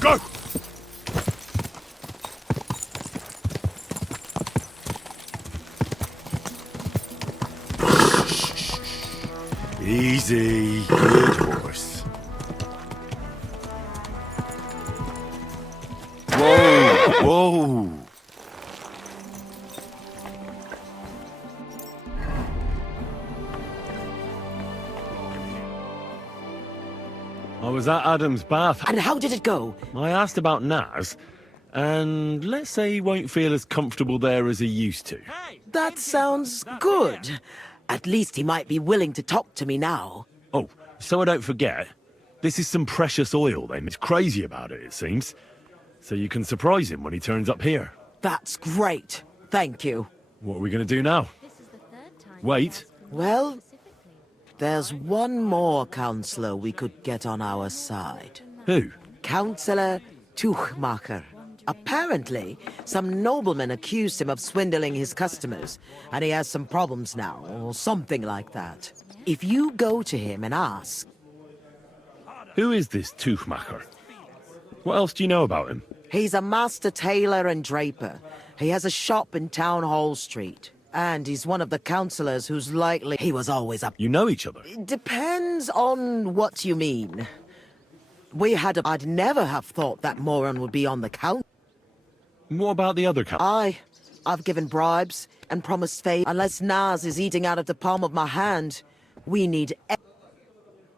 Go! Easy, good horse. Whoa, whoa. I was at Adam's bath. And how did it go? I asked about Naz, and let's say he won't feel as comfortable there as he used to. That sounds good. At least he might be willing to talk to me now. Oh, so I don't forget, this is some precious oil then. He's crazy about it, it seems. So you can surprise him when he turns up here. That's great. Thank you. What are we going to do now? Wait. Well, there's one more counselor we could get on our side. Who? Councillor Tuchmacher. Apparently, some nobleman accused him of swindling his customers, and he has some problems now, or something like that. If you go to him and ask... Who is this Tuchmacher? What else do you know about him? He's a master tailor and draper. He has a shop in Town Hall Street. And he's one of the councillors who's likely... He was always up... You know each other? Depends on what you mean. I'd never have thought that moron would be on the council. What about the other I've given bribes and promised favors. Unless Naz is eating out of the palm of my hand, we need...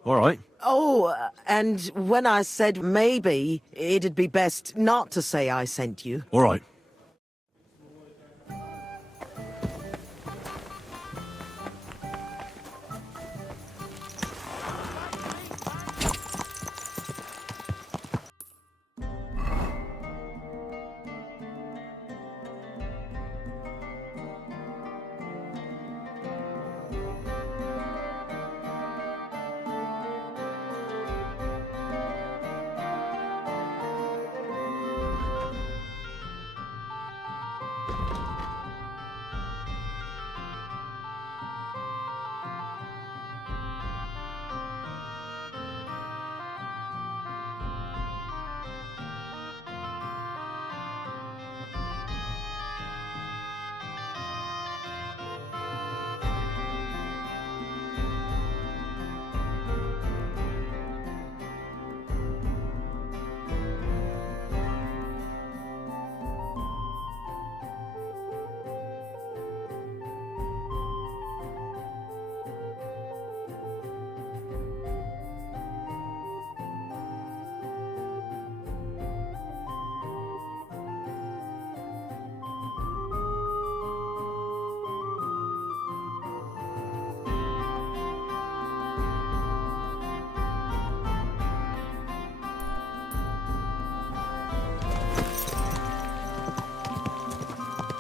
All right. Oh, and when I said maybe, it'd be best not to say I sent you. All right.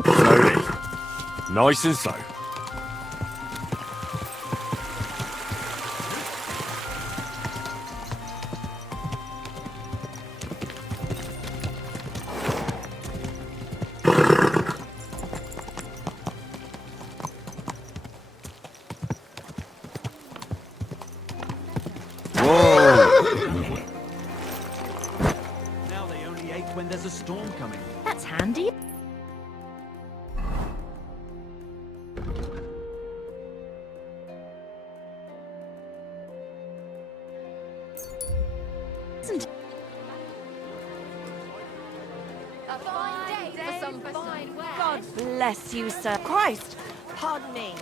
Slowly. Nice and slow. Now they only ate when there's a storm coming. That's handy. some fine wear. God bless you, sir. Christ, pardon me.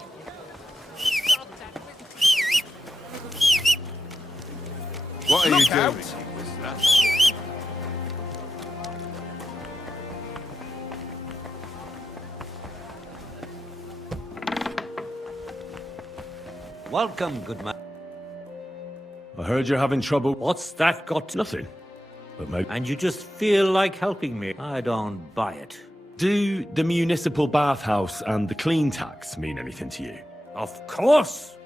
What are you doing? Welcome, good man. I heard you're having trouble. What's that got to... Nothing. But maybe... And you just feel like helping me. I don't buy it. Do the municipal bathhouse and the clean tax mean anything to you? Of course!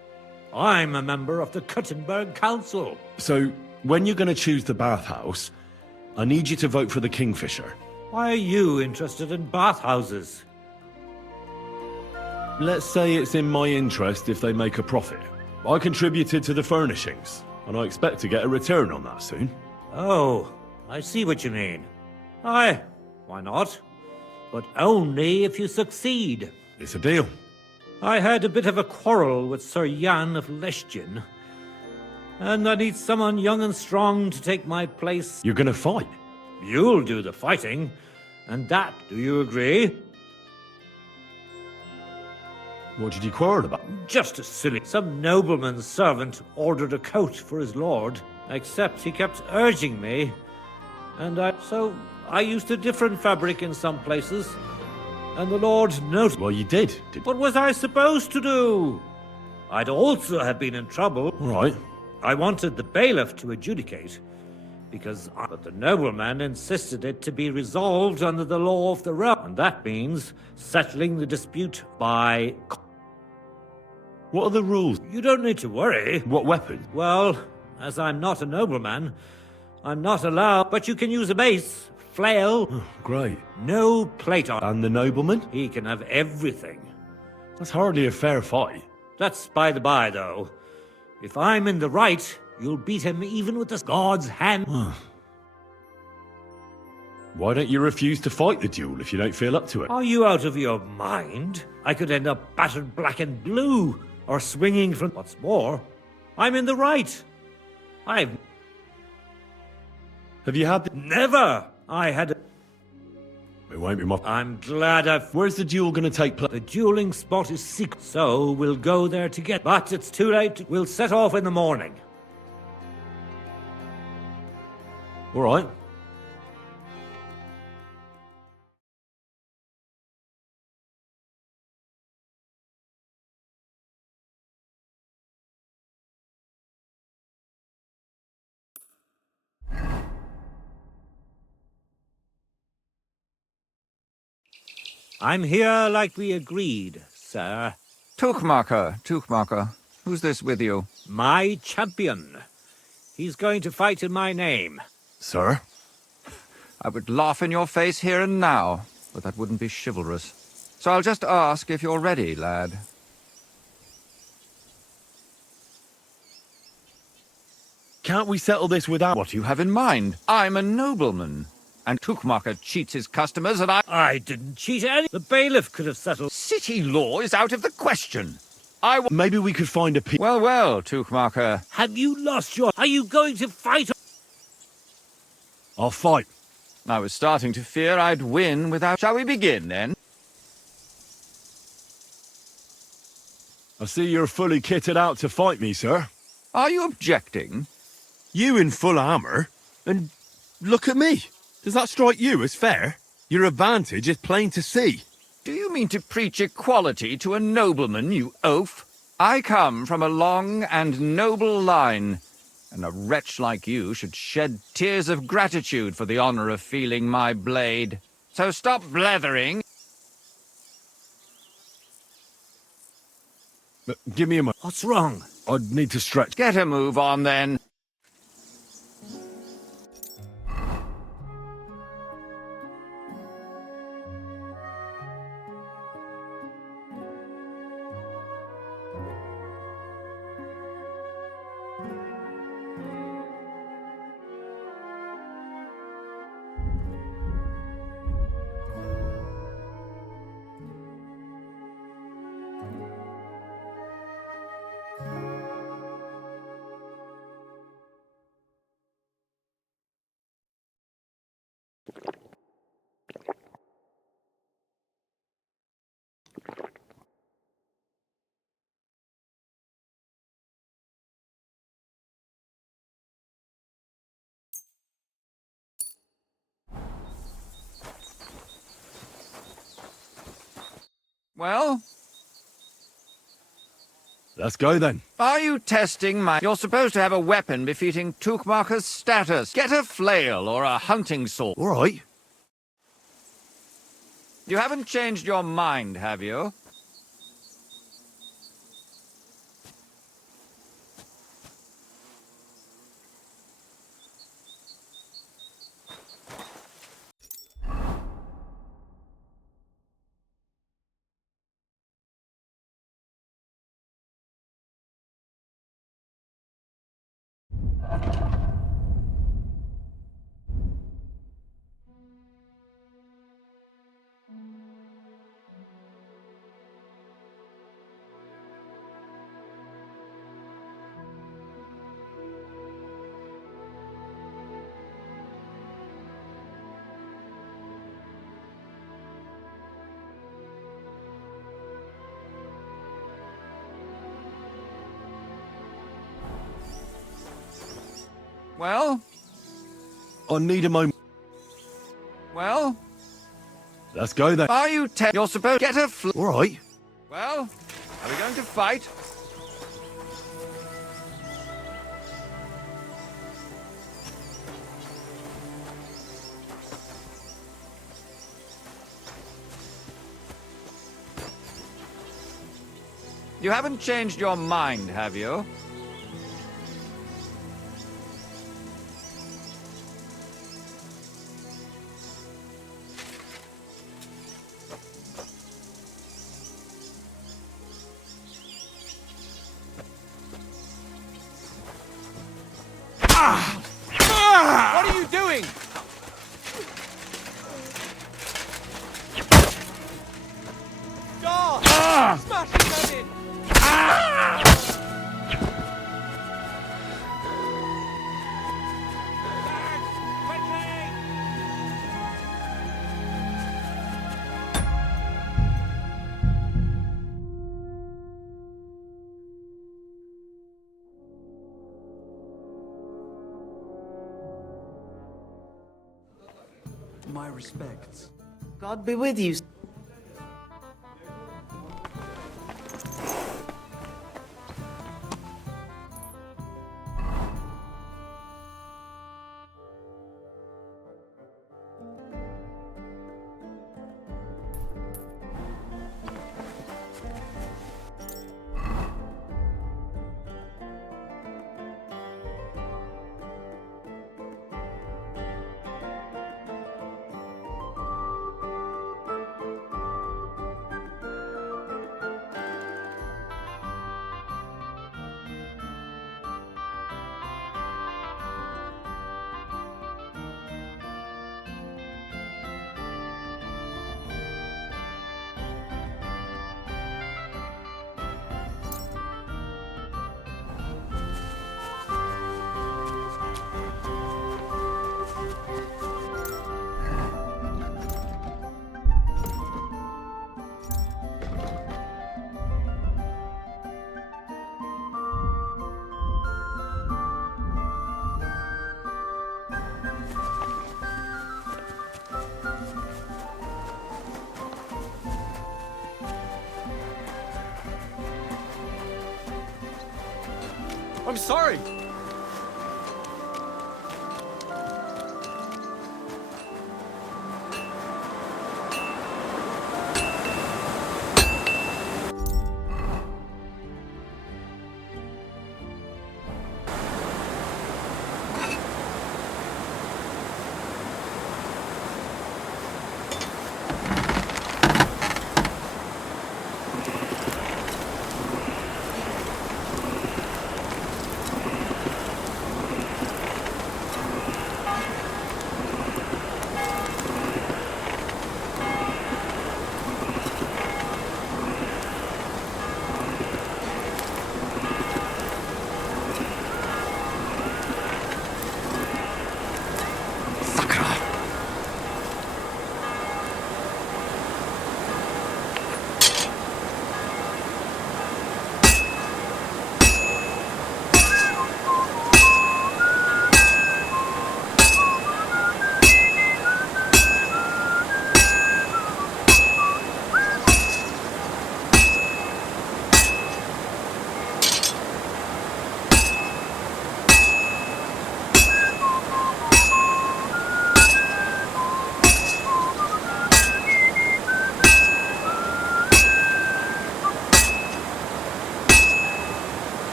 I'm a member of the Kuttenberg Council. So, when you're going to choose the bathhouse, I need you to vote for the Kingfisher. Why are you interested in bathhouses? Let's say it's in my interest if they make a profit. I contributed to the furnishings, and I expect to get a return on that soon. Oh, I see what you mean. Aye, why not? But only if you succeed. It's a deal. I had a bit of a quarrel with Sir Jan of Leschin, and I need someone young and strong to take my place. You're gonna fight? You'll do the fighting, and that, do you agree? What did you quarrel about? Just a silly. Some nobleman's servant ordered a coat for his lord, except he kept urging me, and so I used a different fabric in some places, and the lord noticed. Well, you did. What was I supposed to do? I'd also have been in trouble. Right. I wanted the bailiff to adjudicate, but the nobleman insisted it to be resolved under the law of the realm, and that means settling the dispute by... What are the rules? You don't need to worry. What weapon? Well, as I'm not a nobleman, I'm not allowed, but you can use a mace, flail. Oh, great. No plate on. And the nobleman? He can have everything. That's hardly a fair fight. That's by the by, though. If I'm in the right, you'll beat him even with the god's hand. Why don't you refuse to fight the duel if you don't feel up to it? Are you out of your mind? I could end up battered black and blue, or swinging from... What's more, I'm in the right. Have you had... Never! I had... It won't be my... I'm glad I've... Where's the duel going to take place? The dueling spot is secret, so we'll go there together. But it's too late. We'll set off in the morning. All right. I'm here like we agreed, sir. Tuchmacher. Who's this with you? My champion. He's going to fight in my name. Sir? I would laugh in your face here and now, but that wouldn't be chivalrous. So I'll just ask if you're ready, lad. Can't we settle this without... What do you have in mind? I'm a nobleman. And Tuchmacher cheats his customers, and I didn't cheat any. The bailiff could have settled. City law is out of the question. Maybe we could find a... Well, Tuchmacher. Have you lost your... Are you going to fight? I'll fight. I was starting to fear I'd win without... Shall we begin, then? I see you're fully kitted out to fight me, sir. Are you objecting? You in full armor? And look at me. Does that strike you as fair? Your advantage is plain to see. Do you mean to preach equality to a nobleman, you oaf? I come from a long and noble line, and a wretch like you should shed tears of gratitude for the honor of feeling my blade. So stop blethering. Give me a moment. What's wrong? I'd need to stretch. Get a move on, then. Well? Let's go then. Are you testing my... You're supposed to have a weapon befitting Tuchmacher's status. Get a flail or a hunting sword. All right. You haven't changed your mind, have you? Well? I need a moment. Well? Let's go then. Are you You're supposed to get a All right. Well? Are we going to fight? You haven't changed your mind, have you? What are you doing? God! Smashing them in! My respects. God be with you. I'm sorry.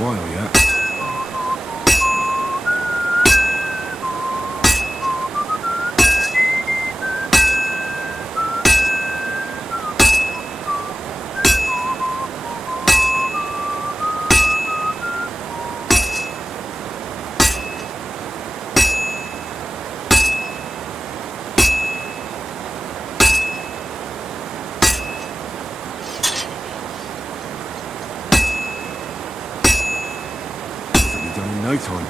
while yet. Done in no time.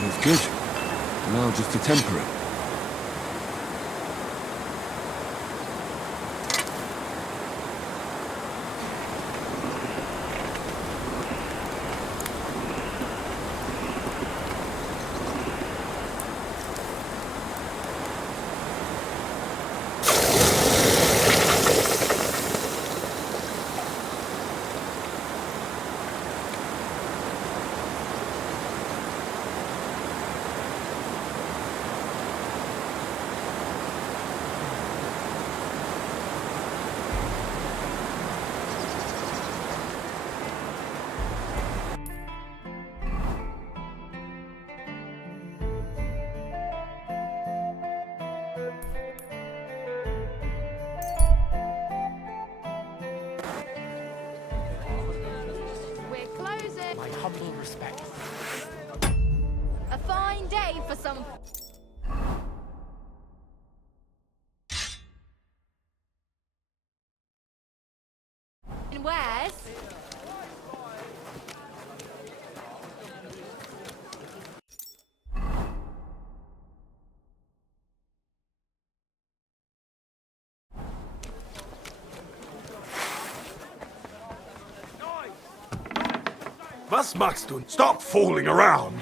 That's good. Now just to temper it. We're closing. My humble respects. A fine day for some. Where's? Was machst du? Stop fooling around.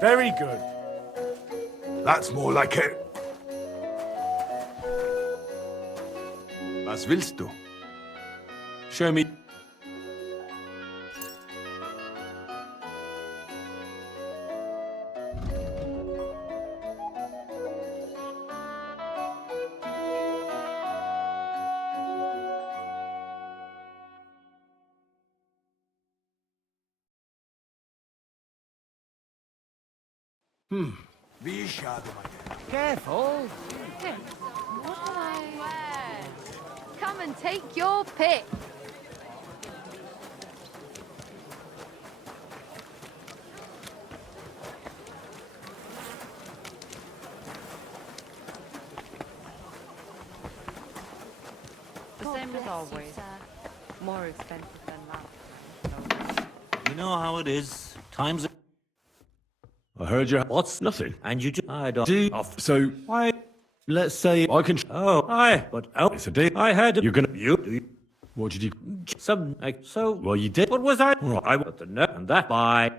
Very good. That's more like it. Was willst du? Show me. Wie schade, mein Careful. What can I wear? Come and take your pick. The same as always. More expensive than last. You know how it is. Times. I heard you. What's Nothing. And you just. I don't. Do so. Why? Let's say I can. Oh, but It's a deal. I had. You're gonna. You. What did you? Some like so. Well, you did. What was I? Right. I want the no and that. Bye.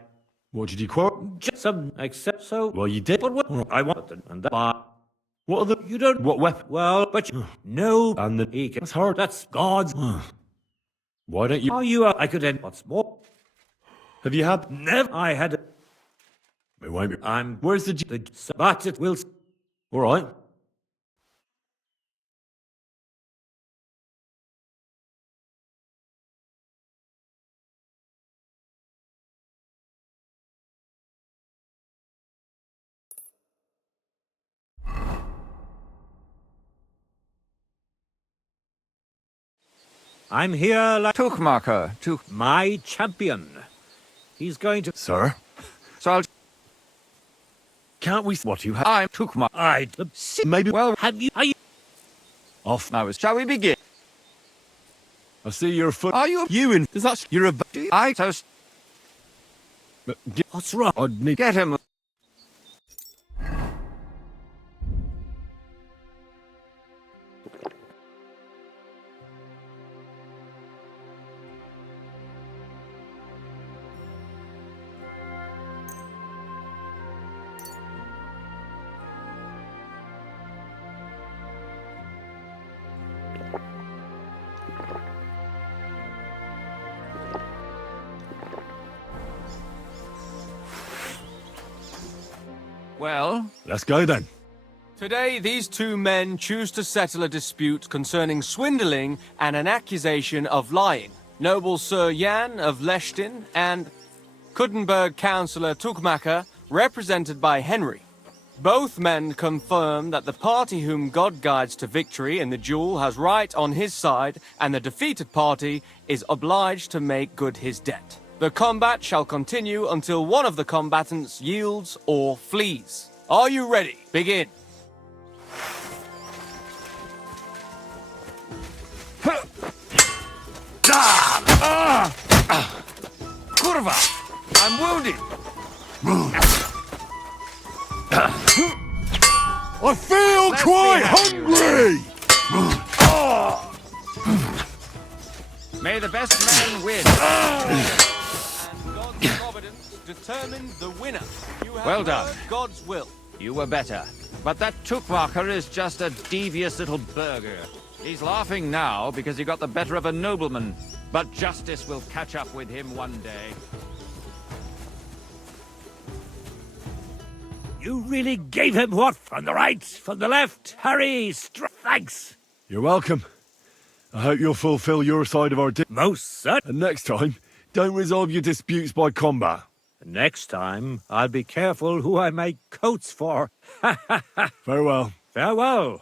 What did you quote? Some except so. Well, you did. What? I want the and that. Bye. What are the? You don't. What weapon? Well, but you, no. And the. He can, That's hard. That's God's. Why don't you? Are you? I could end. What's more? Have you had? Never. I had. It won't be. I'm. Where's the? But it will. All right. I'm here like Tuchmacher, my champion. He's going to. Sir. So I'll. Can't we? What you have? I'm Tuchmacher. I. Maybe. Well, Have you? Are you? Off. now shall we begin? I see you're a foot. Are you? You in? Does that? You're a. I toast. What's wrong? I'd need. Get him. Well, Let's go then. Today, these two men choose to settle a dispute concerning swindling and an accusation of lying. Noble Sir Jan of Lechtin and Kuttenberg Councillor Tuchmacher, represented by Henry. Both men confirm that the party whom God guides to victory in the duel has right on his side, and the defeated party is obliged to make good his debt. The combat shall continue until one of the combatants yields or flees. Are you ready? Begin. Kurva! I'm wounded! I feel quite hungry! May the best man win. And God's providence determined the winner. You have Well done. heard God's will. You were better. But that Tuchmacher is just a devious little burger. He's laughing now because he got the better of a nobleman. But justice will catch up with him one day. You really gave him what? From the right, from the left, Harry, thanks. You're welcome. I hope you'll fulfill your side of our deal. Most certainly. And next time, don't resolve your disputes by combat. Next time, I'll be careful who I make coats for. Farewell. Farewell.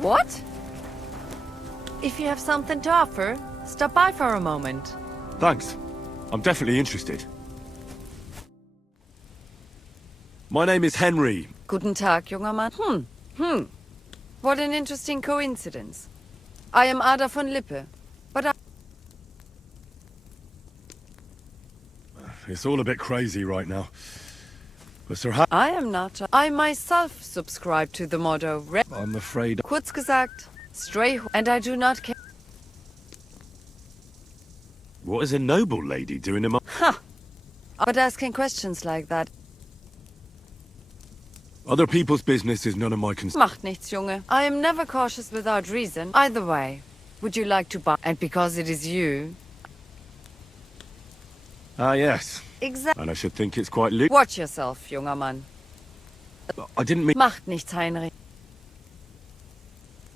What? If you have something to offer, stop by for a moment. Thanks. I'm definitely interested. My name is Henry. Guten Tag, junger Mann. What an interesting coincidence. I am Ada von Lippe, but It's all a bit crazy right now. But Sir I am not. I myself subscribe to the motto, I'm afraid... Kurz gesagt, and I do not care. What is a noble lady doing in my... But asking questions like that. Other people's business is none of my concern. Macht nichts, Junge. I am never cautious without reason. Either way, would you like to buy? And because it is you... Ah, yes. Exactly. And I should think it's quite lucrative. Watch yourself, junger Mann. I didn't mean... Macht nichts, Heinrich.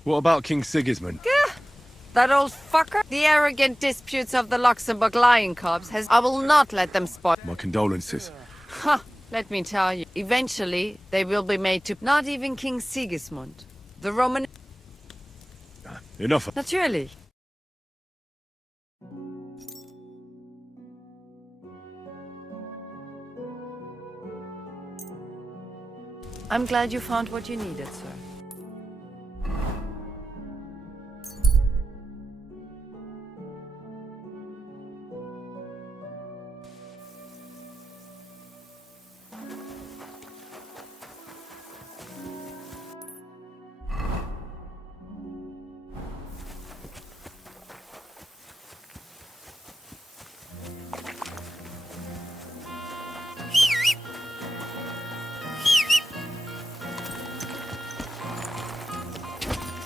What about King Sigismund? That old fucker? The arrogant disputes of the Luxembourg Lion Cubs has... I will not let them spoil... My condolences. Ha! Let me tell you. Eventually, they will be made to... Not even King Sigismund. The Roman... Enough. Natürlich. I'm glad you found what you needed, sir.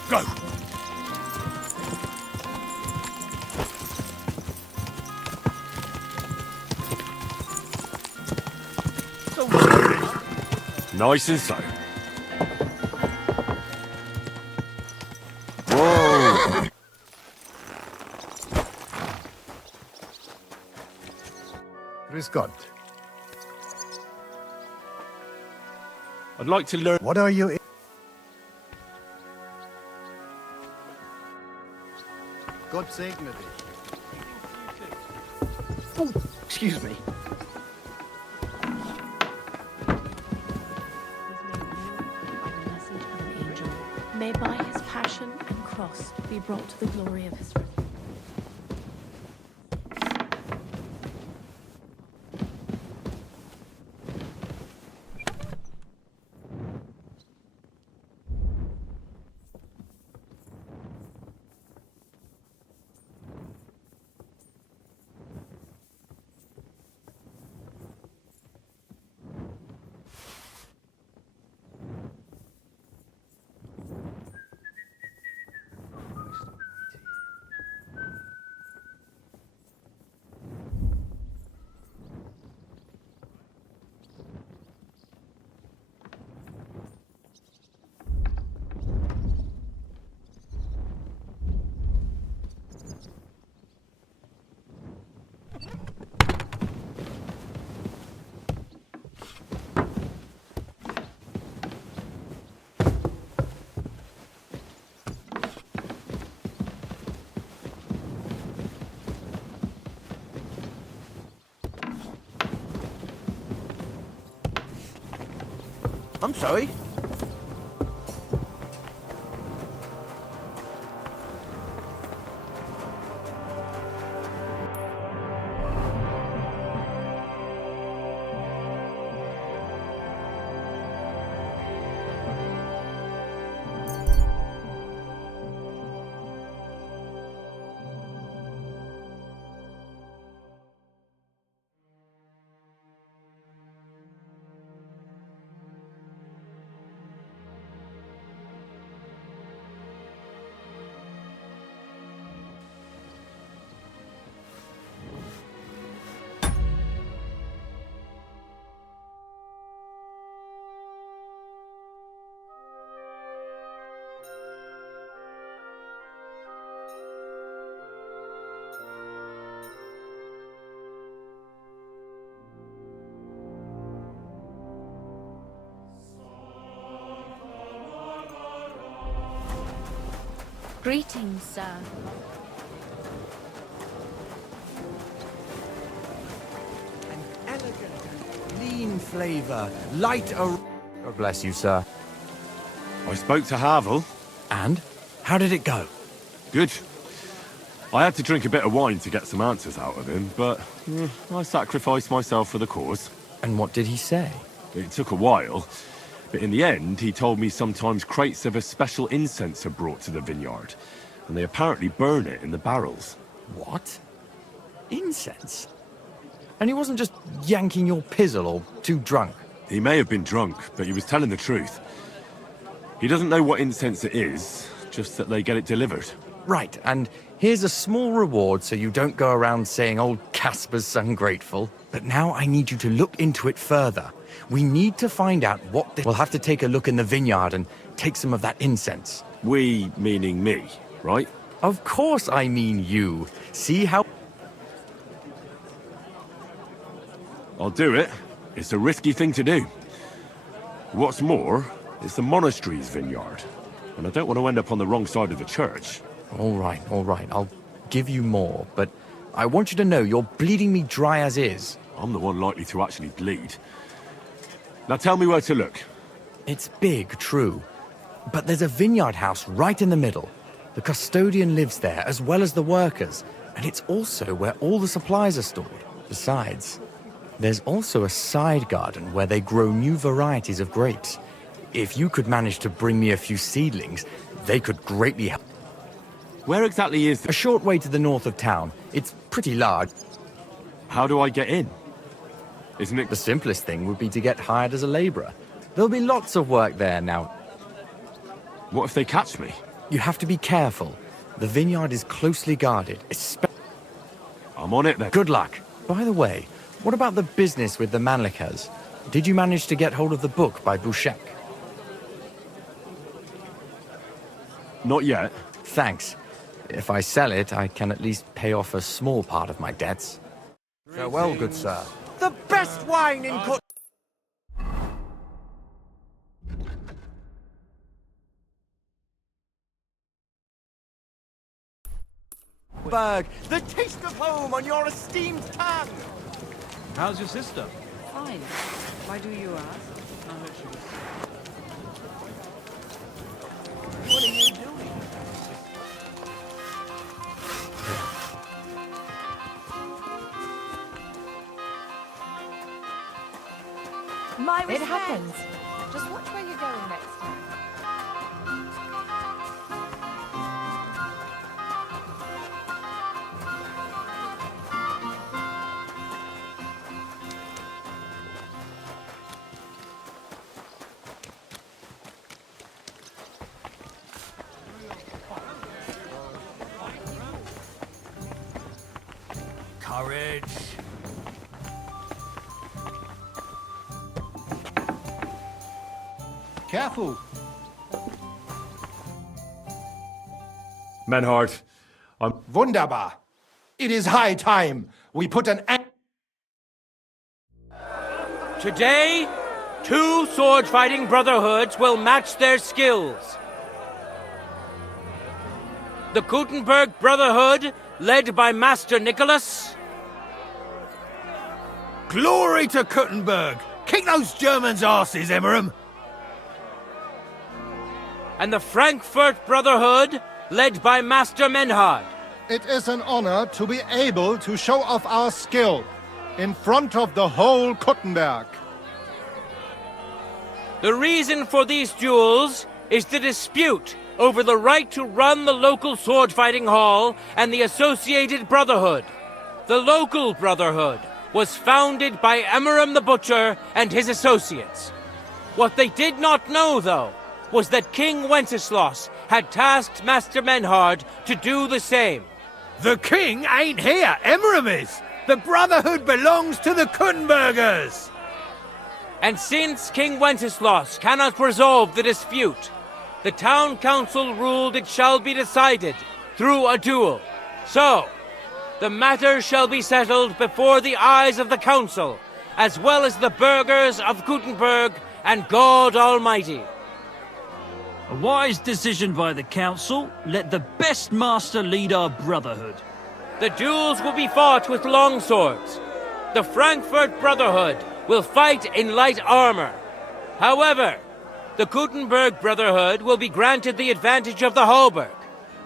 Go! Nice and so. Whoa! Grüß Gott. I'd like to learn... What are you... Gott segne dich. Oh, excuse me. May by his passion and cross be brought to the glory of his... I'm sorry. Greetings, sir. Lean flavour, light God bless you, sir. I spoke to Havel. And? How did it go? Good. I had to drink a bit of wine to get some answers out of him, but I sacrificed myself for the cause. And what did he say? It took a while, but in the end, he told me sometimes crates of a special incense are brought to the vineyard, and they apparently burn it in the barrels. What? Incense? And he wasn't just yanking your pizzle or too drunk? He may have been drunk, but he was telling the truth. He doesn't know what incense it is, just that they get it delivered. Right, and here's a small reward so you don't go around saying old Casper's ungrateful. But now I need you to look into it further. We need to find out what We'll have to take a look in the vineyard and take some of that incense. We, meaning me, right? Of course I mean you. See how... I'll do it. It's a risky thing to do. What's more, it's the monastery's vineyard, and I don't want to end up on the wrong side of the church. All right. I'll give you more, but I want you to know you're bleeding me dry as is. I'm the one likely to actually bleed. Now tell me where to look. It's big, true. But there's a vineyard house right in the middle. The custodian lives there, as well as the workers, and it's also where all the supplies are stored. Besides, there's also a side garden where they grow new varieties of grapes. If you could manage to bring me a few seedlings, they could greatly help. Where exactly is A short way to the north of town. It's pretty large. How do I get in? Isn't it... The simplest thing would be to get hired as a labourer. There'll be lots of work there now. What if they catch me? You have to be careful. The vineyard is closely guarded. I'm on it then. Good luck. By the way, what about the business with the Manlikas? Did you manage to get hold of the book by Bouchek? Not yet. Thanks. If I sell it, I can at least pay off a small part of my debts. Farewell, good sir. The best wine in Cook. The taste of home on your esteemed tongue. How's your sister? Fine. Why do you ask? What are you doing? It happens. Just watch where you're going next time. Courage. Careful. Menhard, I'm... Wunderbar. It is high time we put an end... Today, 2 sword-fighting brotherhoods will match their skills. The Gutenberg Brotherhood, led by Master Nicholas. Glory to Kuttenberg! Kick those Germans' asses, Emmeram! and the Frankfurt Brotherhood, led by Master Menhard. It is an honor to be able to show off our skill in front of the whole Kuttenberg. The reason for these duels is the dispute over the right to run the local sword-fighting hall and the associated brotherhood. The local brotherhood was founded by Emmeram the Butcher and his associates. What they did not know, though, was that King Wenceslas had tasked Master Menhard to do the same. The king ain't here, Emmeram is. The Brotherhood belongs to the Kuttenbergers. And since King Wenceslas cannot resolve the dispute, the town council ruled it shall be decided through a duel. So, the matter shall be settled before the eyes of the council, as well as the burghers of Gutenberg and God Almighty. A wise decision by the council. Let the best master lead our brotherhood. The duels will be fought with long swords. The Frankfurt Brotherhood will fight in light armor. However, the Gutenberg Brotherhood will be granted the advantage of the halberd,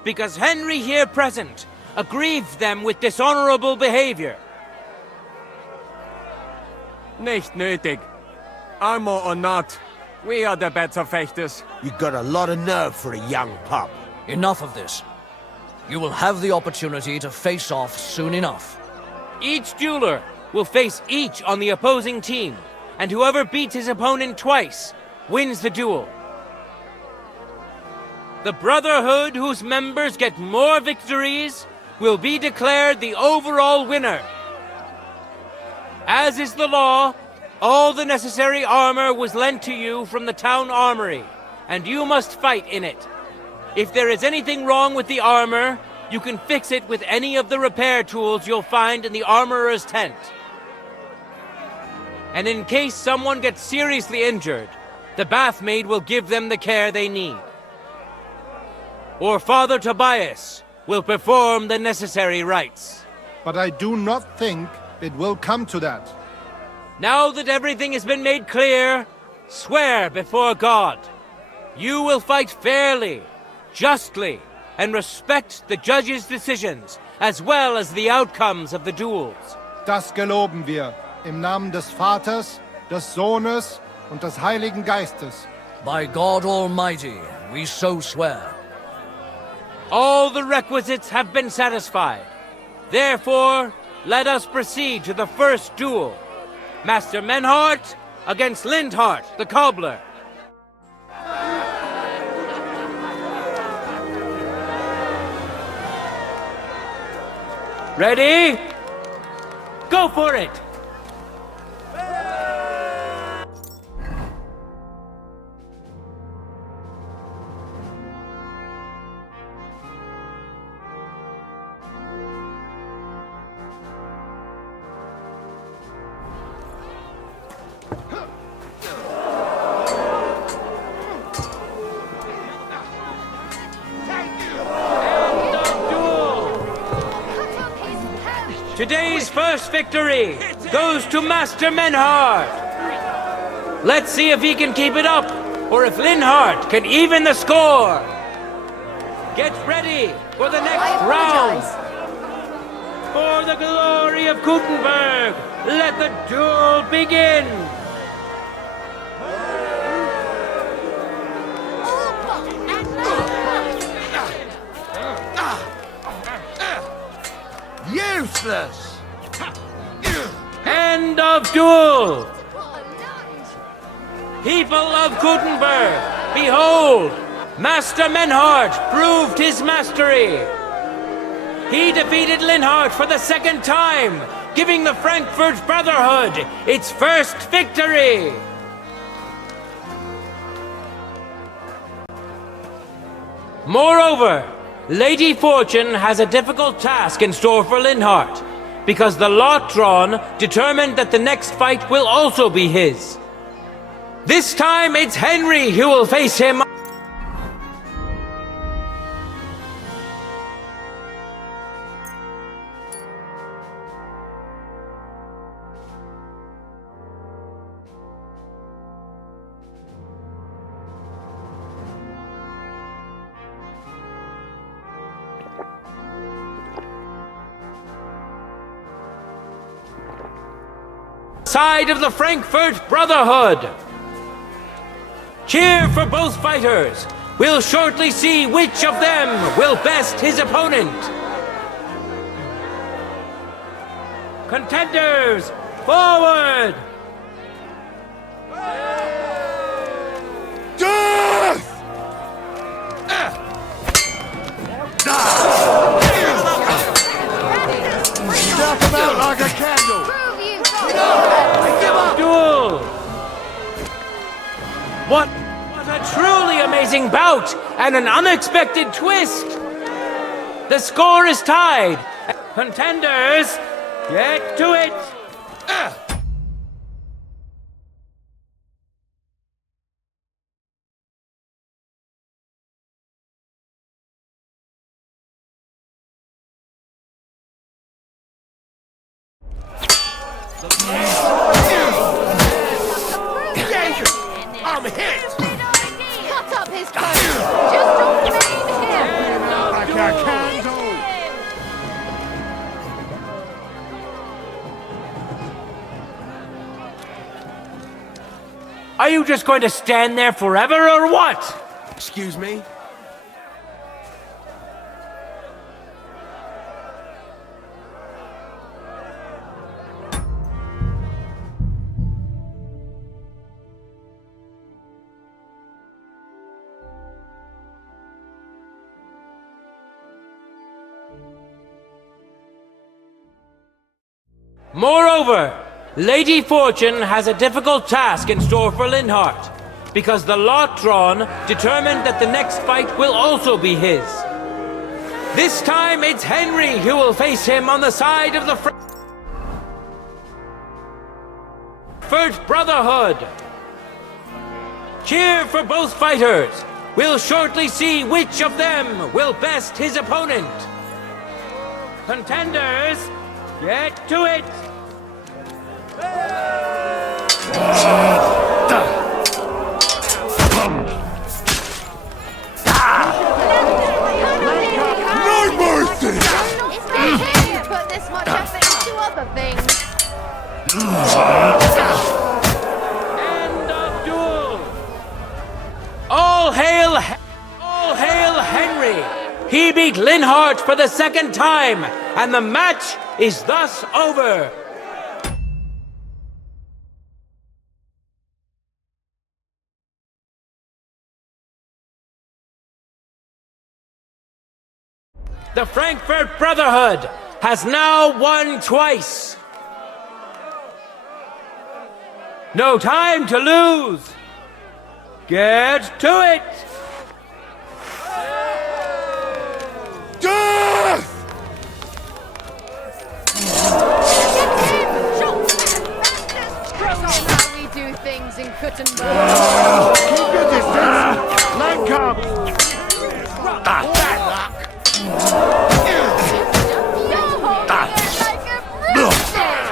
because Henry here present aggrieved them with dishonorable behavior. Nicht nötig. Armor or not, we are the better fechters. You got a lot of nerve for a young pup. Enough of this. You will have the opportunity to face off soon enough. Each dueler will face each on the opposing team, and whoever beats his opponent twice wins the duel. The Brotherhood whose members get more victories will be declared the overall winner. As is the law, all the necessary armor was lent to you from the town armory, and you must fight in it. If there is anything wrong with the armor, you can fix it with any of the repair tools you'll find in the armorer's tent. And in case someone gets seriously injured, the bathmaid will give them the care they need. Or Father Tobias will perform the necessary rites. But I do not think it will come to that. Now that everything has been made clear, swear before God. You will fight fairly, justly, and respect the judge's decisions, as well as the outcomes of the duels. Das geloben wir, im Namen des Vaters, des Sohnes und des Heiligen Geistes. By God Almighty, we so swear. All the requisites have been satisfied. Therefore, let us proceed to the first duel. Master Menhart against Lindhart, the cobbler. Ready? Go for it! Today's first victory goes to Master Menhard. Let's see if he can keep it up, or if Linhart can even the score. Get ready for the next round. For the glory of Gutenberg, let the duel begin. Useless! End of duel! People of Gutenberg, behold! Master Menhart proved his mastery! He defeated Linhart for the second time, giving the Frankfurt Brotherhood its first victory! Moreover, Lady Fortune has a difficult task in store for Linhart, because the lot drawn determined that the next fight will also be his. This time it's Henry who will face him. side of the Frankfurt Brotherhood. Cheer for both fighters. We'll shortly see which of them will best his opponent. Contenders, forward! Death! Snuff him out like a candle! Duel! What a truly amazing bout and an unexpected twist! The score is tied. Contenders, get to it! I'm hit! Cut up his coat! Just don't blame him! Like a candle! Are you just going to stand there forever or what? Excuse me? Moreover, Lady Fortune has a difficult task in store for Linhart, because the lot drawn determined that the next fight will also be his. This time it's Henry who will face him on the side of the Frankfurt Brotherhood. Cheer for both fighters. We'll shortly see which of them will best his opponent. Contenders, get to it! No mercy! It's been him who put this much effort into other things. End of duel! All hail Henry! He beat Linhart for the second time, and the match is thus over. The Frankfurt Brotherhood has now won twice. No time to lose. Get to it. Death! How we do things in Kuttenberg. Keep your distance! Leg up!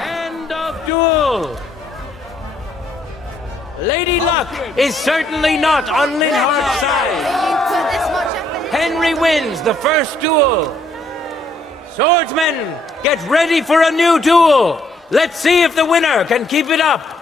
End of duel. Lady Luck is certainly not on Linhart's side. Henry wins the first duel. Swordsmen, get ready for a new duel. Let's see if the winner can keep it up.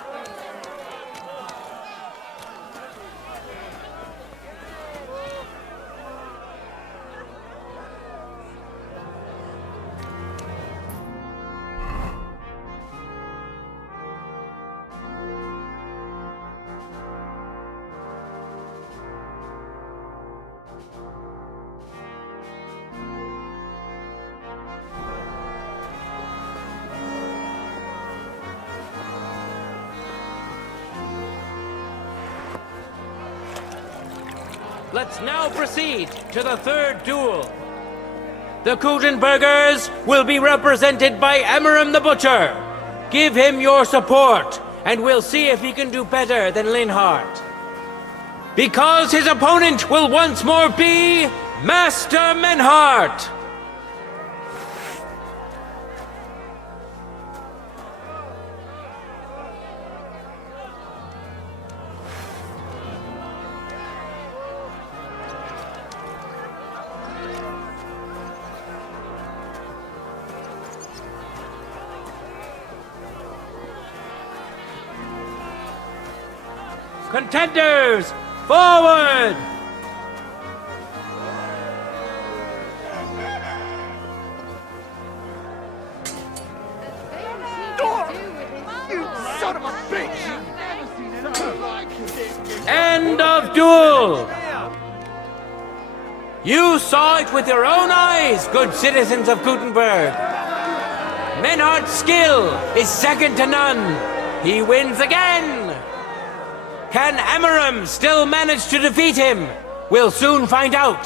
Let's now proceed to the third duel. The Kuttenbergers will be represented by Emmeram the Butcher. Give him your support, and we'll see if he can do better than Linhart. Because his opponent will once more be Master Menhart. Contenders, forward! You son of a bitch! End of duel! You saw it with your own eyes, good citizens of Gutenberg. Menhardt's skill is second to none. He wins again. Can Emmeram still manage to defeat him? We'll soon find out.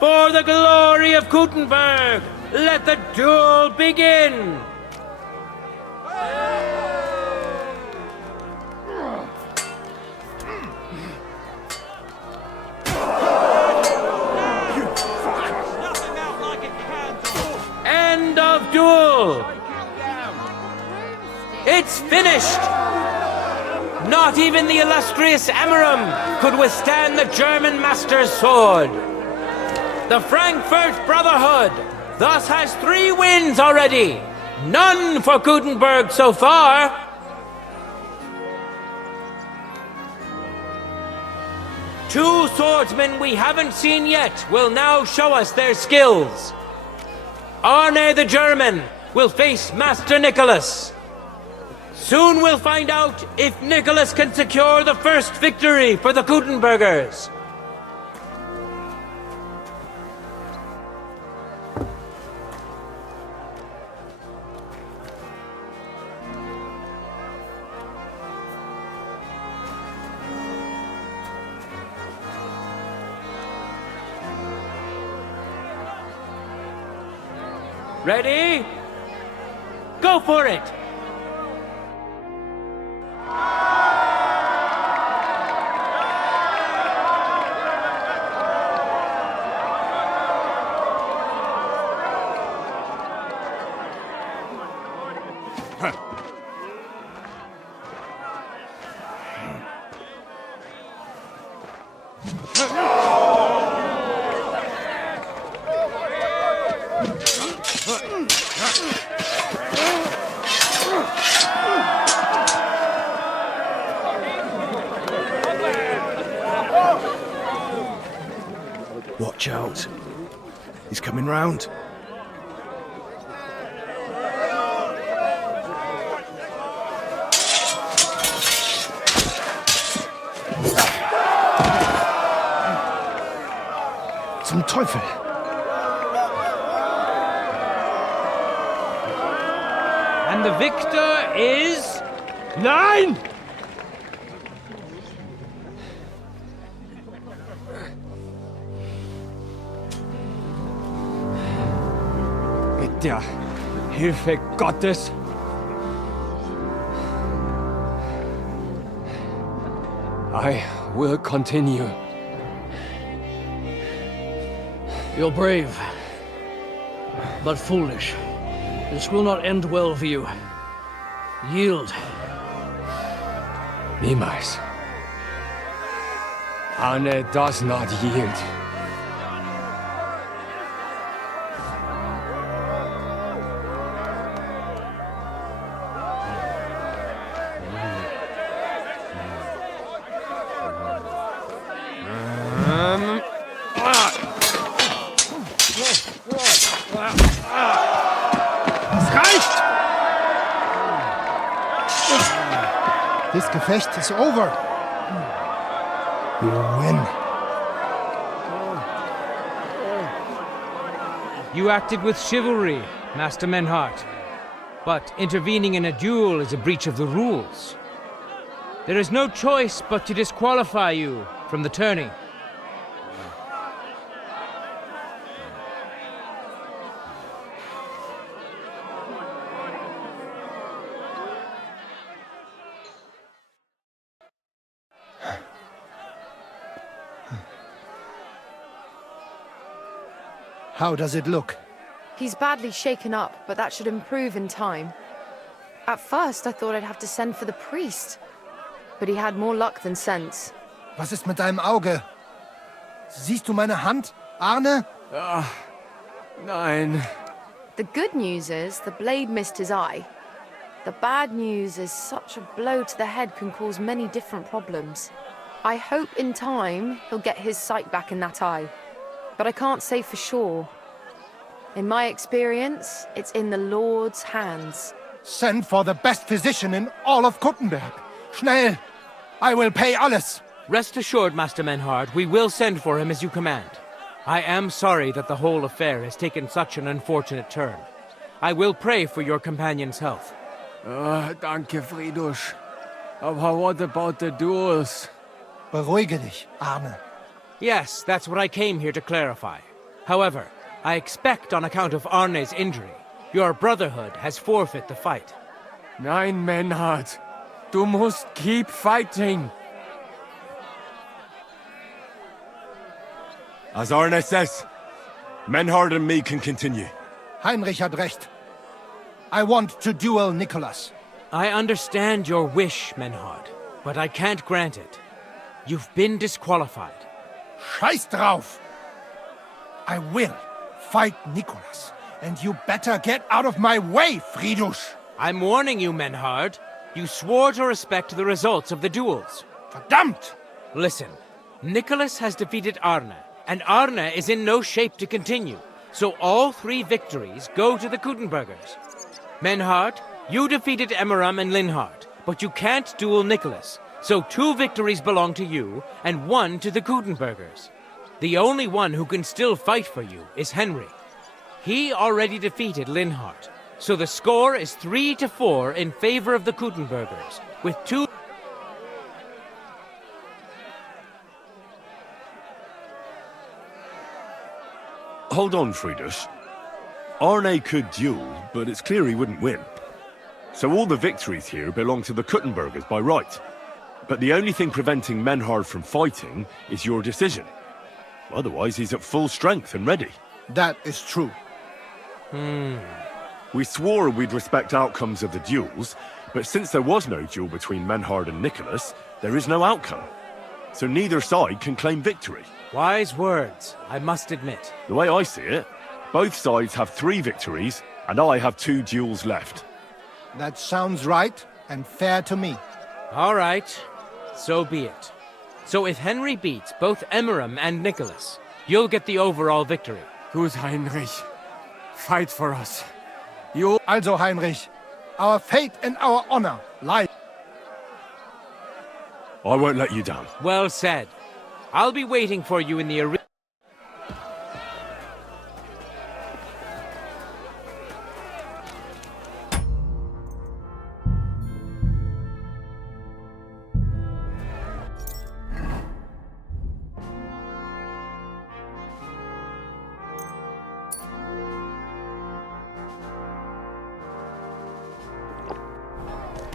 For the glory of Gutenberg, let the duel begin. End of duel! It's finished! Not even the illustrious Emmeram could withstand the German master's sword. The Frankfurt Brotherhood thus has 3 wins already. None for Gutenberg so far. Two swordsmen we haven't seen yet will now show us their skills. Arne the German will face Master Nicholas. Soon we'll find out if Nicholas can secure the first victory for the Gutenbergers. Ready? Go for it! Watch out. He's coming round. Zum Teufel! And the victor is... Nein! Mit der Hilfe Gottes. I will continue. You're brave, but foolish. This will not end well for you. Yield. Niemals. Arne does not yield. This Gefecht is over. We win. You acted with chivalry, Master Menhardt. But intervening in a duel is a breach of the rules. There is no choice but to disqualify you from the tourney. How does it look? He's badly shaken up, but that should improve in time. At first, I thought I'd have to send for the priest. But he had more luck than sense. Was ist mit deinem Auge? Siehst du meine Hand, Arne? Nein. The good news is the blade missed his eye. The bad news is such a blow to the head can cause many different problems. I hope in time he'll get his sight back in that eye, but I can't say for sure. In my experience, it's in the Lord's hands. Send for the best physician in all of Kuttenberg. Schnell! I will pay alles. Rest assured, Master Menhard, we will send for him as you command. I am sorry that the whole affair has taken such an unfortunate turn. I will pray for your companion's health. Danke, Friedrich. But what about the duels? Beruhige dich, Arne. Yes, that's what I came here to clarify. However, I expect on account of Arne's injury, your brotherhood has forfeit the fight. Nein, Menhard. Du musst keep fighting. As Arne says, Menhard and me can continue. Heinrich had recht. I want to duel Nicholas. I understand your wish, Menhard, but I can't grant it. You've been disqualified. Scheiß drauf! I will fight Nicholas, and you better get out of my way, Friedrich! I'm warning you, Menhard. You swore to respect the results of the duels. Verdammt! Listen, Nicholas has defeated Arne, and Arne is in no shape to continue, so all 3 victories go to the Kuttenbergers. Menhard, you defeated Emmeram and Linhard, but you can't duel Nicholas, so 2 victories belong to you, and 1 to the Kuttenbergers. The only one who can still fight for you is Henry. He already defeated Linhard, so the score is 3-4 in favor of the Kuttenbergers, with 2... Hold on, Friedrich. Arne could duel, but it's clear he wouldn't win. So all the victories here belong to the Kuttenbergers by right. But the only thing preventing Menhard from fighting is your decision. Otherwise, he's at full strength and ready. That is true. We swore we'd respect outcomes of the duels, but since there was no duel between Menhard and Nicholas, there is no outcome. So neither side can claim victory. Wise words, I must admit. The way I see it, both sides have 3 victories, and I have 2 duels left. That sounds right and fair to me. All right, so be it. So if Henry beats both Emmeram and Nicholas, you'll get the overall victory. Good, Heinrich. Fight for us. Also, Heinrich, our fate and our honor lie. I won't let you down. Well said. I'll be waiting for you in the arena.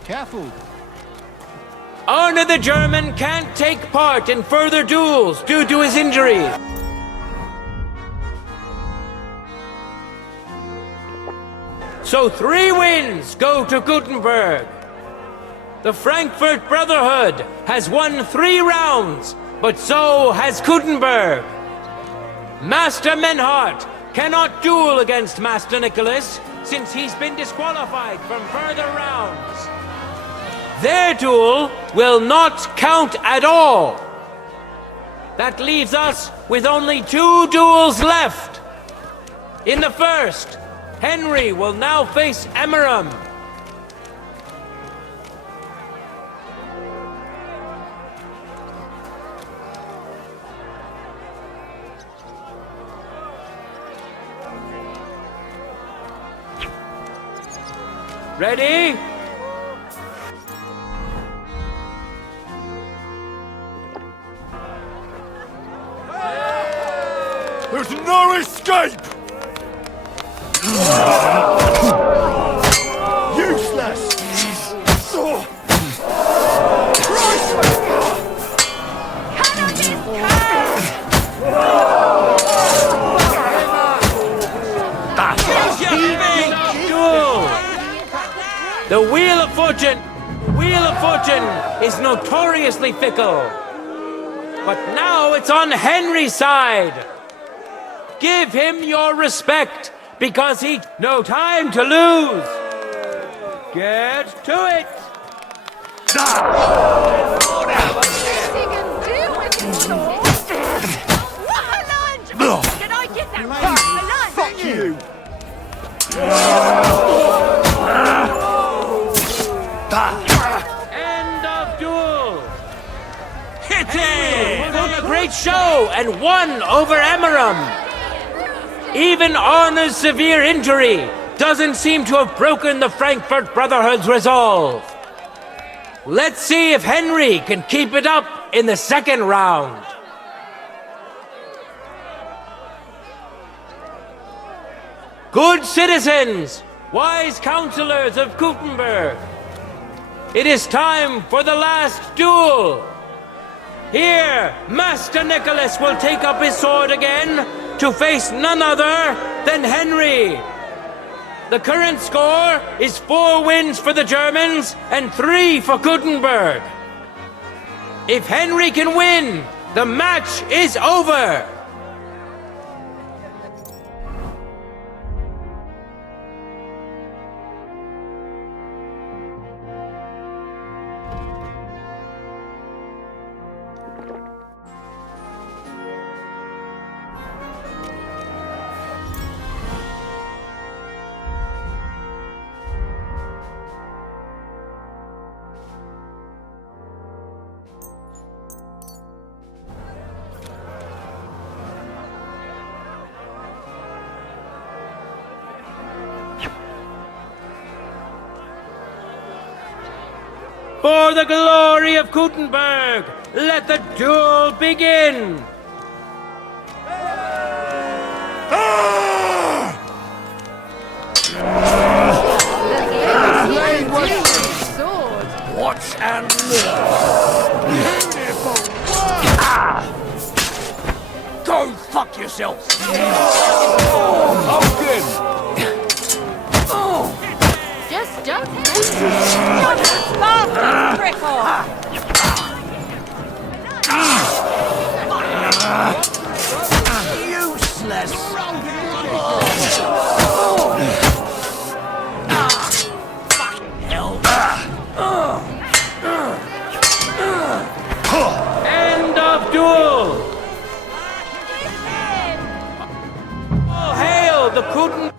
Careful. Arne the German can't take part in further duels due to his injury. So 3 wins go to Gutenberg. The Frankfurt Brotherhood has won 3 rounds, but so has Gutenberg. Master Menhard cannot duel against Master Nicholas since he's been disqualified from further rounds. Their duel will not count at all. That leaves us with only 2 duels left. In the first, Henry will now face Emmeram. Ready? There's no escape! Useless! The Wheel of Fortune is notoriously fickle. But now it's on Henry's side. Give him your respect, because no time to lose. Get to it! Can I get that right? Fuck you! End of duel! Hit it! Put on a great show and won over Emeram! Even Arna's severe injury doesn't seem to have broken the Frankfurt Brotherhood's resolve. Let's see if Henry can keep it up in the second round. Good citizens, wise counselors of Gutenberg, it is time for the last duel. Here, Master Nicholas will take up his sword again to face none other than Henry. The current score is 4 wins for the Germans and 3 for Gutenberg. If Henry can win, the match is over. For the glory of Gutenberg, let the duel begin! Watch and learn. Go fuck yourself. Just don't mess. Spark, prickle. Useless. End of duel! All hail the Gutenberg!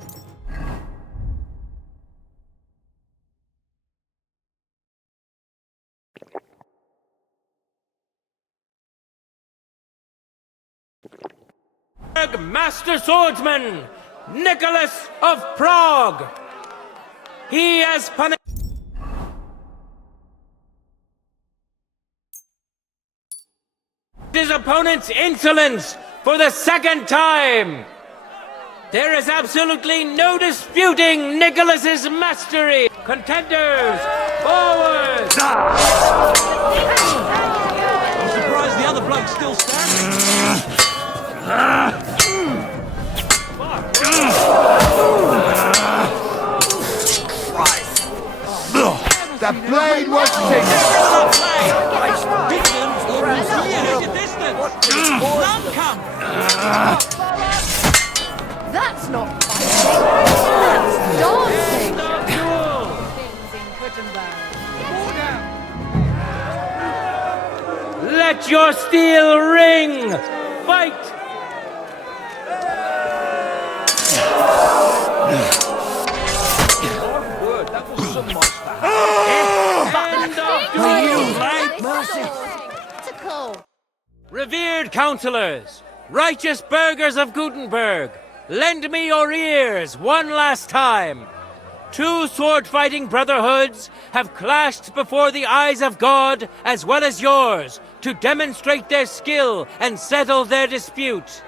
Master Swordsman, Nicholas of Prague. He has punished his opponent's insolence for the second time. There is absolutely no disputing Nicholas's mastery. Contenders, forward! I'm surprised the other bloke's still standing. The blade was taken. That's not fighting. That's dancing. Things in Gutenberg. Let your steel ring! Fight! Revered counselors, righteous burghers of Gutenberg, lend me your ears one last time. 2 sword-fighting brotherhoods have clashed before the eyes of God as well as yours to demonstrate their skill and settle their dispute.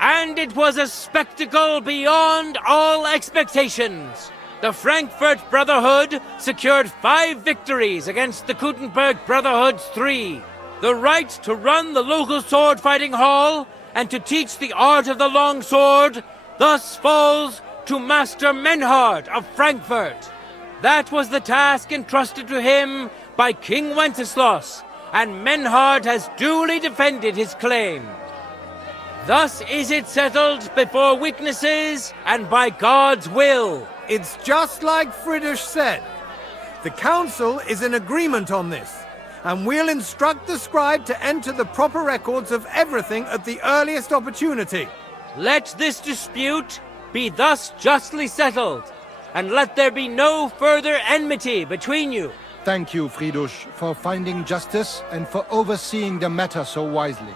And it was a spectacle beyond all expectations. The Frankfurt Brotherhood secured 5 victories against the Gutenberg Brotherhood's 3. The right to run the local sword-fighting hall and to teach the art of the long sword thus falls to Master Menhard of Frankfurt. That was the task entrusted to him by King Wenceslas, and Menhard has duly defended his claim. Thus is it settled before witnesses and by God's will. It's just like Friedrich said. The council is in agreement on this, and we'll instruct the scribe to enter the proper records of everything at the earliest opportunity. Let this dispute be thus justly settled, and let there be no further enmity between you. Thank you, Fridush, for finding justice and for overseeing the matter so wisely.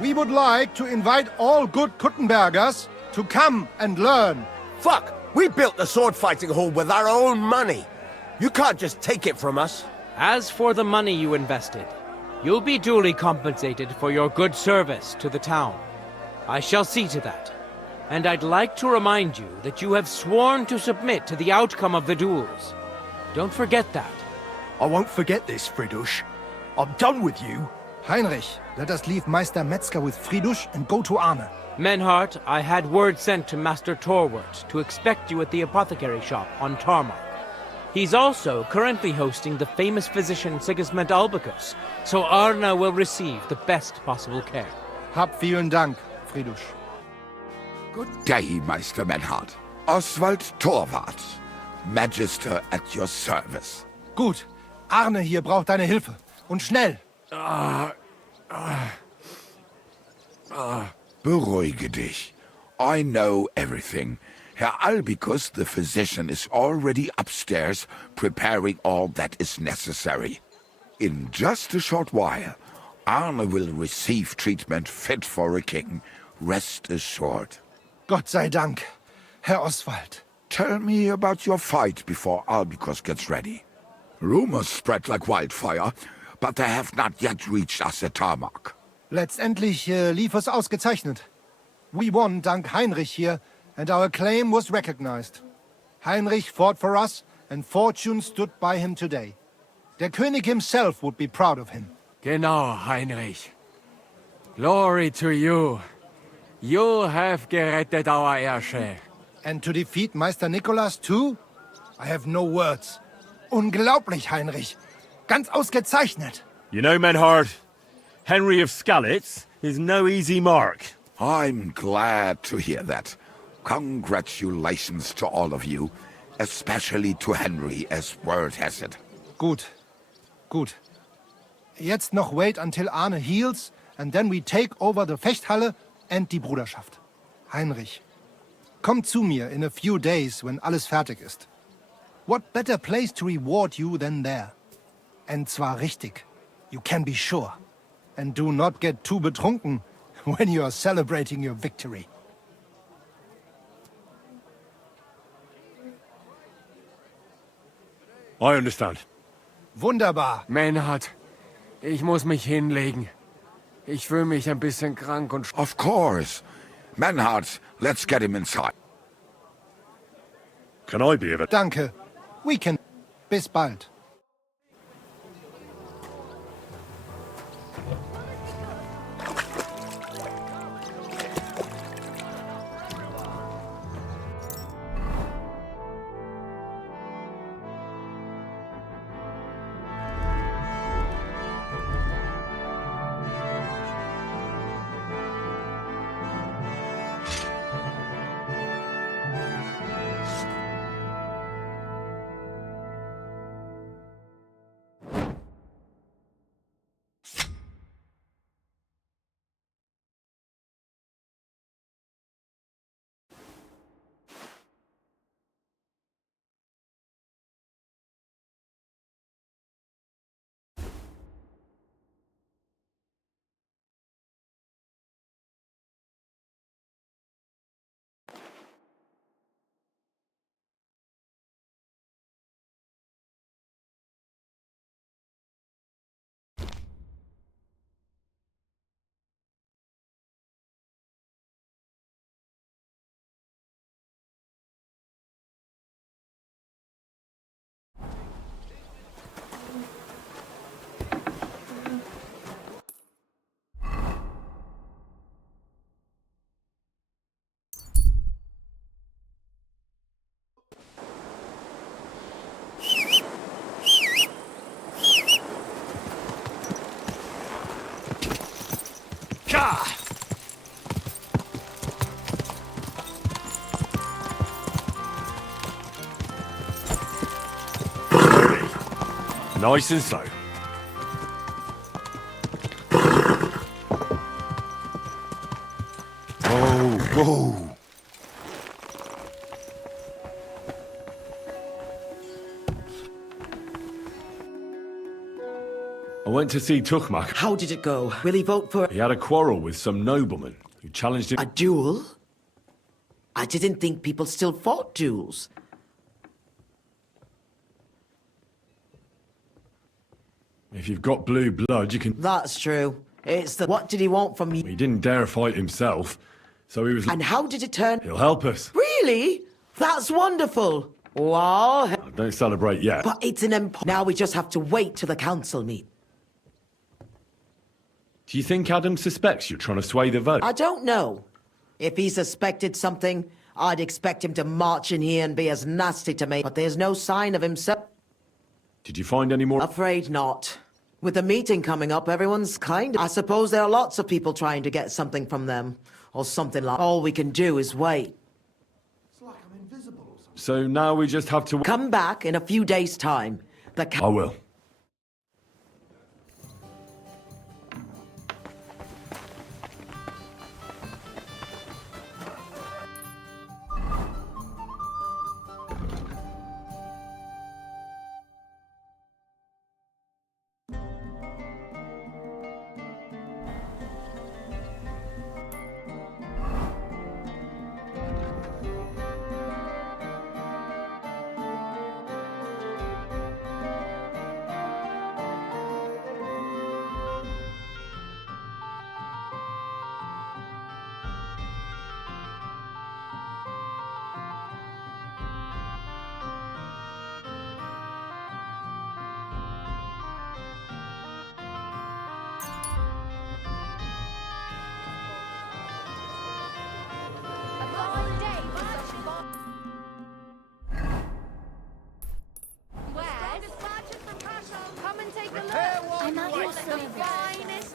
We would like to invite all good Kuttenbergers to come and learn. Fuck! We built the sword-fighting hall with our own money. You can't just take it from us. As for the money you invested, you'll be duly compensated for your good service to the town. I shall see to that. And I'd like to remind you that you have sworn to submit to the outcome of the duels. Don't forget that. I won't forget this, Fridush. I'm done with you. Heinrich, let us leave Meister Metzger with Fridush and go to Arne. Menhart, I had word sent to Master Torwart to expect you at the apothecary shop on Tarmac. He's also currently hosting the famous physician Sigismund Albicus, so Arne will receive the best possible care. Hab vielen Dank, Fridush. Good day, Meister Menhart. Oswald Torwart, Magister at your service. Gut. Arne hier braucht deine Hilfe. Und schnell. Beruhige dich. I know everything. Herr Albicus, the physician, is already upstairs preparing all that is necessary. In just a short while, Arne will receive treatment fit for a king. Rest assured. Gott sei Dank, Herr Oswald. Tell me about your fight before Albicus gets ready. Rumors spread like wildfire, but they have not yet reached us at Tarmac. Letztendlich lief es ausgezeichnet. We won dank Heinrich here, and our claim was recognized. Heinrich fought for us, and fortune stood by him today. Der König himself would be proud of him. Genau, Heinrich. Glory to you. You have gerettet our Ersche. And to defeat Meister Nicholas too? I have no words. Unglaublich, Heinrich. Ganz ausgezeichnet. You know, Menhard, Henry of Skalitz is no easy mark. I'm glad to hear that. Congratulations to all of you, especially to Henry, as word has it. Gut. Gut. Jetzt noch wait until Arne heals, and then we take over the Fechthalle and die Bruderschaft. Heinrich, komm zu mir in a few days when alles fertig ist. What better place to reward you than there? And zwar richtig. You can be sure. And do not get too betrunken when you are celebrating your victory. I understand. Wunderbar. Menhart, ich muss mich hinlegen. Ich fühle mich ein bisschen krank und... Of course. Menhart, let's get him inside. Can I be of it? Danke. We can. Bis bald. Nice and slow. Whoa. I went to see Tuchmak. How did it go? Will he vote for... He had a quarrel with some nobleman who challenged him... A duel? I didn't think people still fought duels. If you've got blue blood, you can... That's true. It's the... What did he want from me? He didn't dare fight himself, so he was... And how did it turn? He'll help us. Really? That's wonderful. Wow. Don't celebrate yet. But it's an Now we just have to wait till the council meet. Do you think Adam suspects you're trying to sway the vote? I don't know. If he suspected something, I'd expect him to march in here and be as nasty to me. But there's no sign of himself. Did you find any more? Afraid not. With the meeting coming up, everyone's kind of... I suppose there are lots of people trying to get something from them. Or something like... All we can do is wait. It's like I'm invisible or something. So now we just have to... Come back in a few days' time. I will. I'm at your service.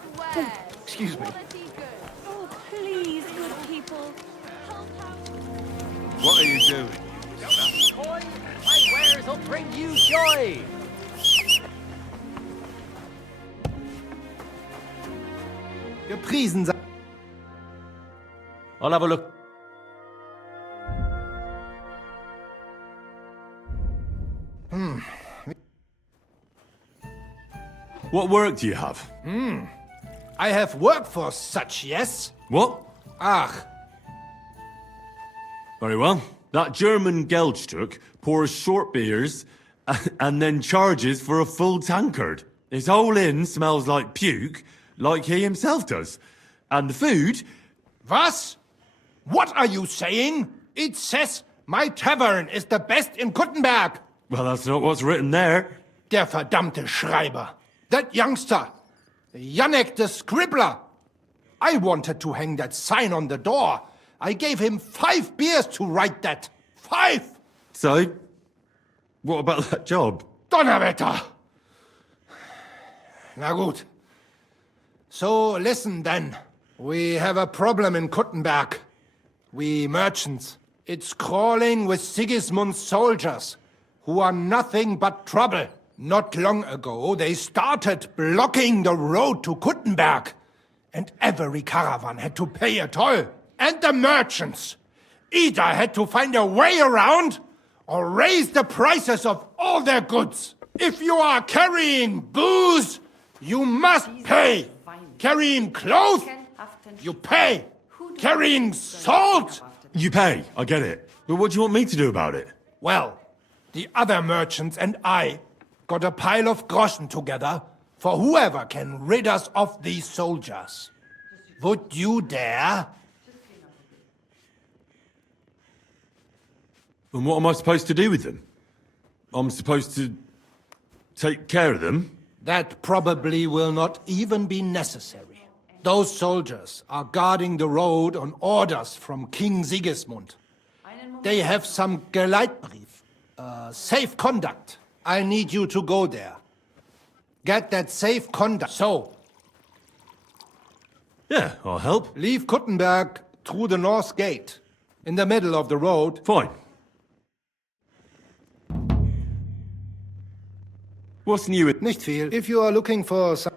Excuse me. Oh, please, good people. What are you doing? Coin, my wares will bring you joy. Gepriesen sei. I'll have a look. What work do you have? I have work for such, yes? What? Ach, Very well. That German Geldstück pours short beers and then charges for a full tankard. His whole inn smells like puke, like he himself does. And the food... Was? What are you saying? It says my tavern is the best in Kuttenberg. Well, that's not what's written there. Der verdammte Schreiber. That youngster. Janek the scribbler. I wanted to hang that sign on the door. I gave him 5 beers to write that. 5! So, what about that job? Donnerwetter! Na gut. So listen then. We have a problem in Kuttenberg. We merchants. It's crawling with Sigismund's soldiers, who are nothing but trouble. Not long ago, they started blocking the road to Kuttenberg, and every caravan had to pay a toll. And the merchants either had to find a way around or raise the prices of all their goods. If you are carrying booze, you must pay. Carrying clothes, you pay. Carrying salt, You pay, I get it. But what do you want me to do about it? well, the other merchants and I got a pile of groschen together for whoever can rid us of these soldiers. Would you dare? And what am I supposed to do with them? I'm supposed to take care of them? That probably will not even be necessary. Those soldiers are guarding the road on orders from King Sigismund. They have some Geleitbrief, safe conduct. I need you to go there. Get that safe conduct. So, Yeah, I'll help. leave Kuttenberg through the north gate, in the middle of the road. Fine. What's new with... Nicht viel. If you are looking for some...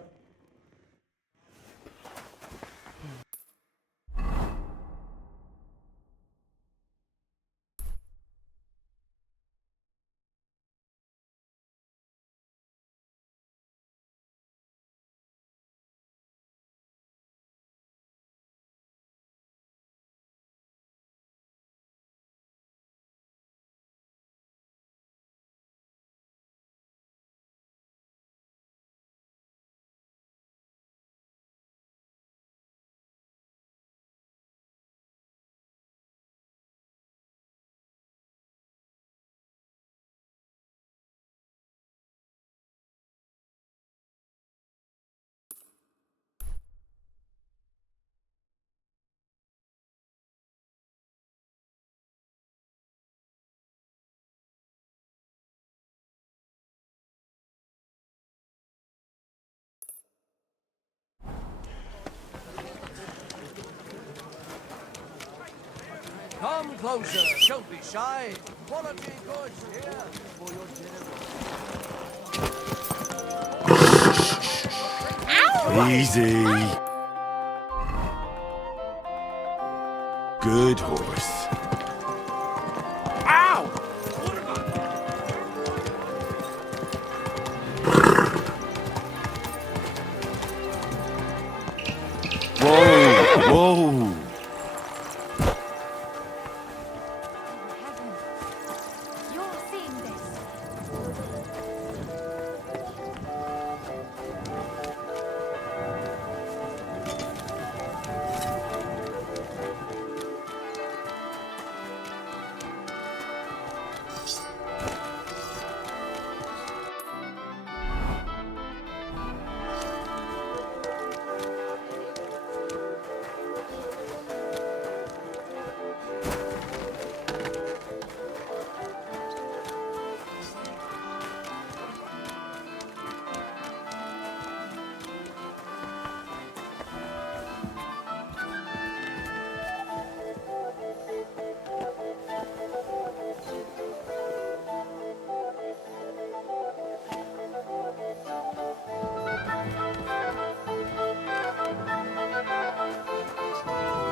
Come closer, don't be shy. Quality goods here for your dinner. Easy. Good horse. Ow! Whoa, whoa. You're seeing this.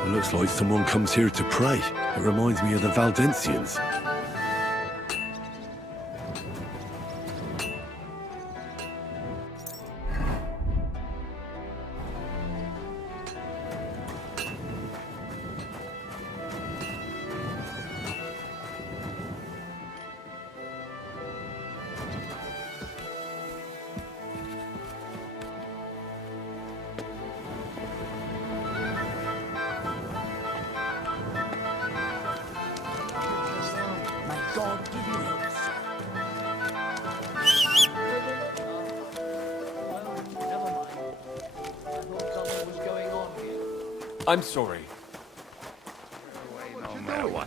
It looks like someone comes here to pray. It reminds me of the Valdensians. God give you help, sir. I'm sorry.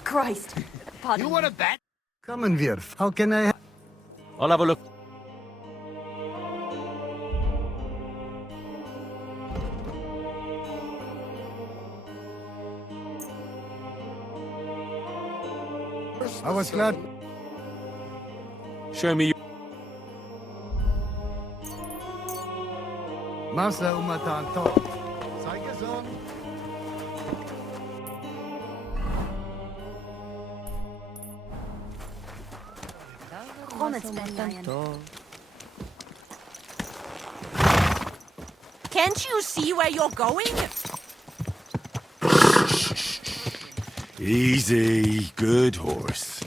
Christ. Pardon. You want a bet? Come and Wirf. How can I... I'll have a look. I was glad. Show me. Masa umatan to. Zeig es on. Can't you see where you're going? Easy. Good horse.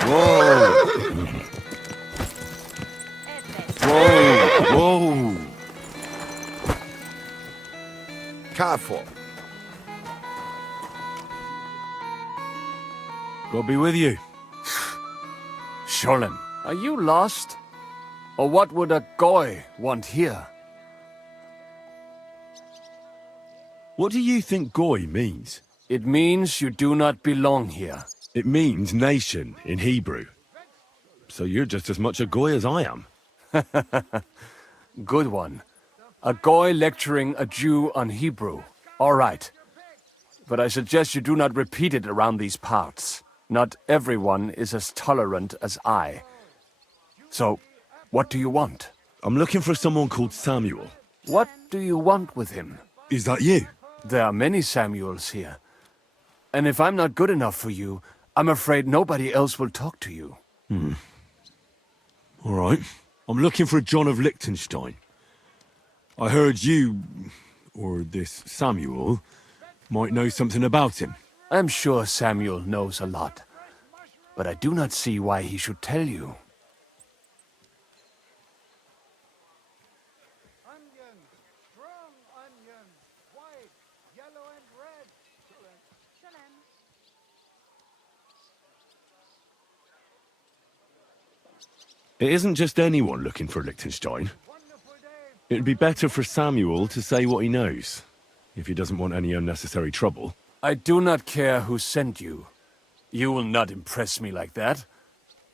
Whoa! Whoa! Whoa! Careful. God be with you. Sholem, are you lost? Or what would a goy want here? What do you think goy means? It means you do not belong here. It means nation in Hebrew. So you're just as much a goy as I am. Good one. A goy lecturing a Jew on Hebrew. All right. But I suggest you do not repeat it around these parts. Not everyone is as tolerant as I. So, what do you want? I'm looking for someone called Samuel. What do you want with him? Is that you? There are many Samuels here. And if I'm not good enough for you, I'm afraid nobody else will talk to you. All right. I'm looking for John of Liechtenstein. I heard you, or this Samuel, might know something about him. I'm sure Samuel knows a lot, but I do not see why he should tell you. It isn't just anyone looking for Liechtenstein. It'd be better for Samuel to say what he knows, if he doesn't want any unnecessary trouble. I do not care who sent you. You will not impress me like that.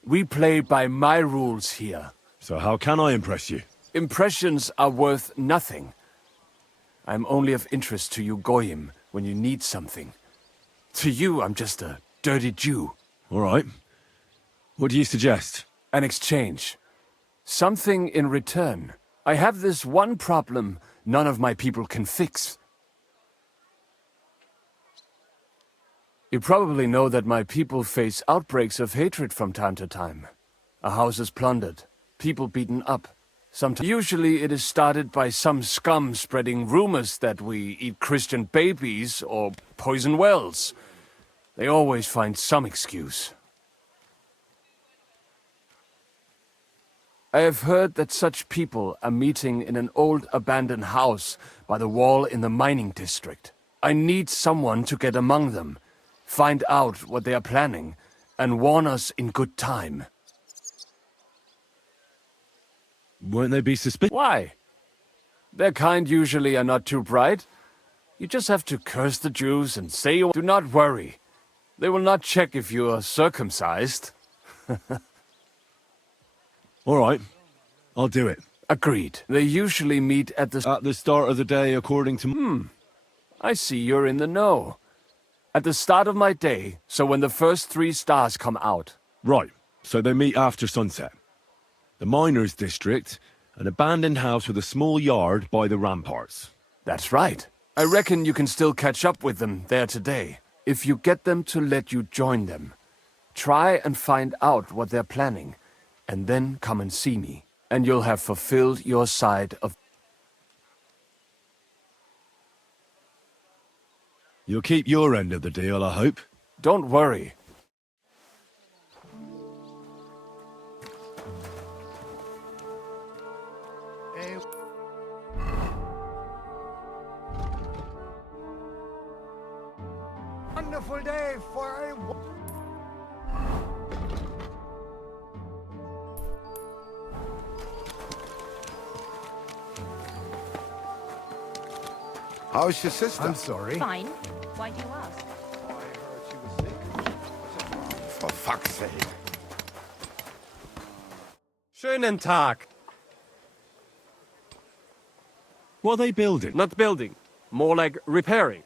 We play by my rules here. So how can I impress you? Impressions are worth nothing. I'm only of interest to you Goyim when you need something. To you, I'm just a dirty Jew. All right. What do you suggest? An exchange. Something in return. I have this one problem none of my people can fix. You probably know that my people face outbreaks of hatred from time to time. A house is plundered, people beaten up. Usually it is started by some scum spreading rumors that we eat Christian babies or poison wells. They always find some excuse. I have heard that such people are meeting in an old abandoned house by the wall in the mining district. I need someone to get among them, find out what they are planning, and warn us in good time. Won't they be suspicious? Why? Their kind usually are not too bright. You just have to curse the Jews and say you... Do not worry. They will not check if you are circumcised. All right. I'll do it. Agreed. They usually meet at the start of the day according to... I see you're in the know. At the start of my day, so when the first 3 stars come out. Right. So they meet after sunset. The miners' district, an abandoned house with a small yard by the ramparts. That's right. I reckon you can still catch up with them there today, if you get them to let you join them. Try and find out what they're planning, and then come and see me, and you'll have fulfilled your side of... You'll keep your end of the deal, I hope. Don't worry. Wonderful day for a... How's your sister? I'm sorry. Fine. Why do you ask? For fuck's sake. Schönen Tag. What are they building? Not building. More like repairing.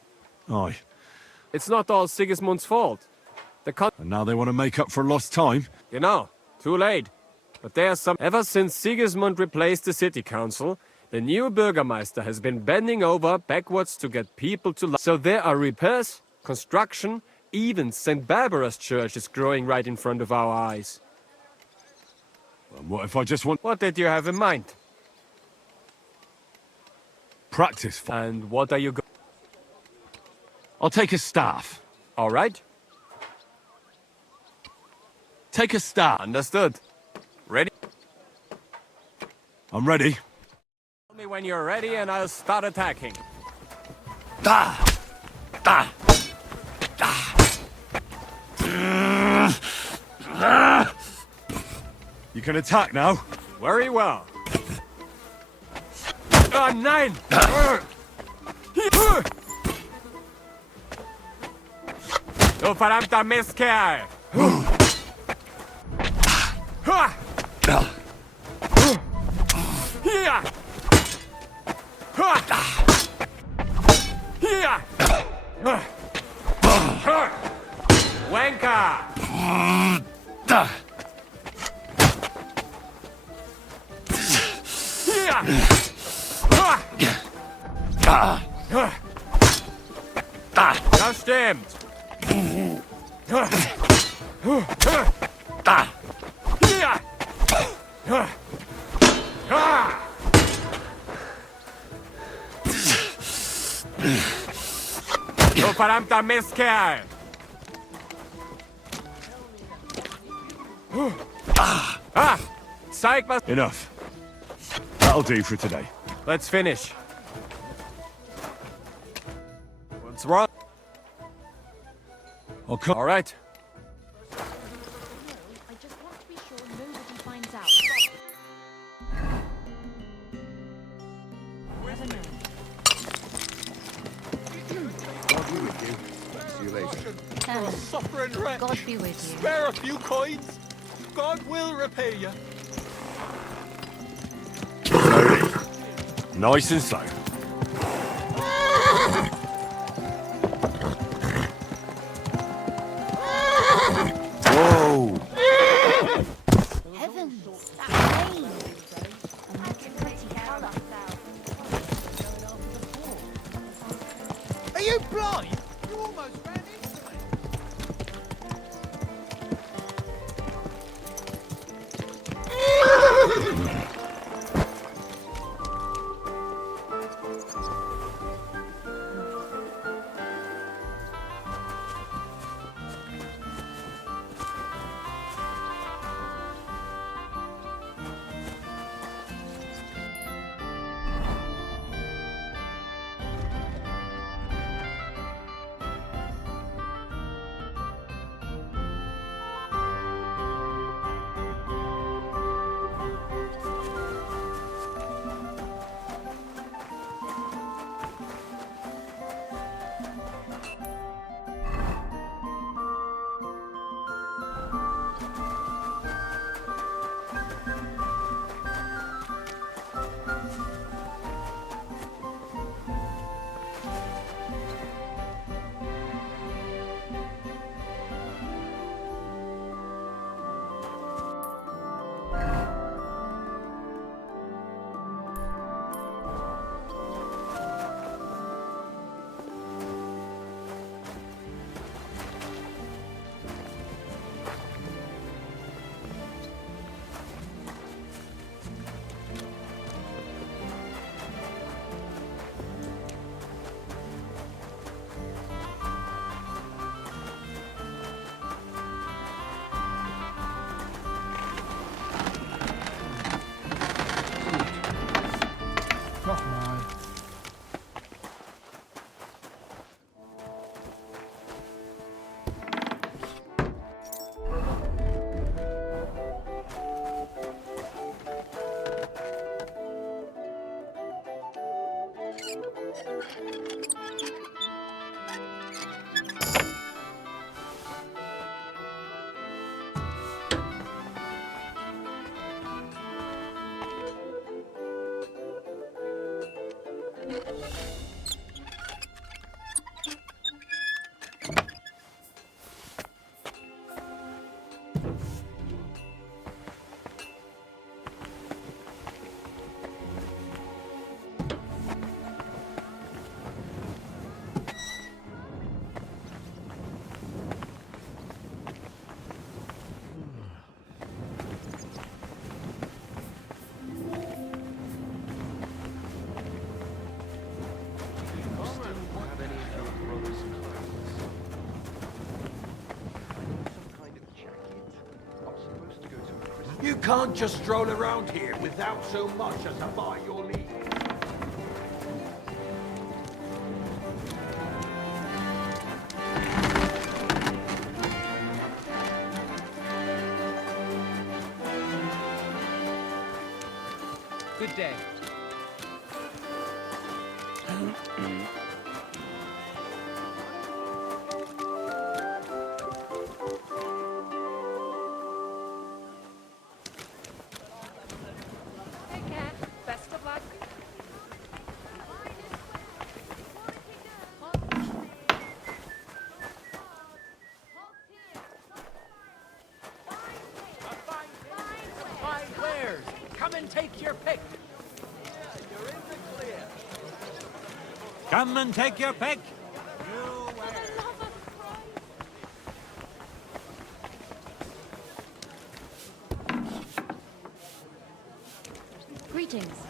Aye. It's not all Sigismund's fault. And now they want to make up for lost time? You know, too late. But there's some... Ever since Sigismund replaced the city council, the new Bürgermeister has been bending over backwards to get people to... So there are repairs, construction, even St. Barbara's church is growing right in front of our eyes. And what if I just want... What did you have in mind? Practice. And what are you going... I'll take a staff. All right. Take a staff. Understood. Ready? I'm ready. Tell me when you're ready and I'll start attacking. Da! Da! Da! You can attack now. Very well. Oh, nein! Du verdammter Mistkerl! Hier! Hier! Wanker! Das stimmt. Du verdammter Mistkerl! Zeig was... Enough. That'll do for today. Let's finish. What's wrong? I'll come. All right. I just want to be sure nobody finds out. Never know. God be with you. See you later. Suffering wretch. God be with you. Spare a few coins. God will repay you. Nice and slow. Whoa! Heavens, that rain. And that's a pretty colour. Are you blind? You almost ran into me. Nochmal. You can't just stroll around here without so much as a by your leave. Good day. Take care. Best of luck. Fine wares. Come and take your pick. Come and take your pick. Greetings.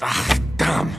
Ah, damn!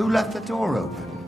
Who left the door open?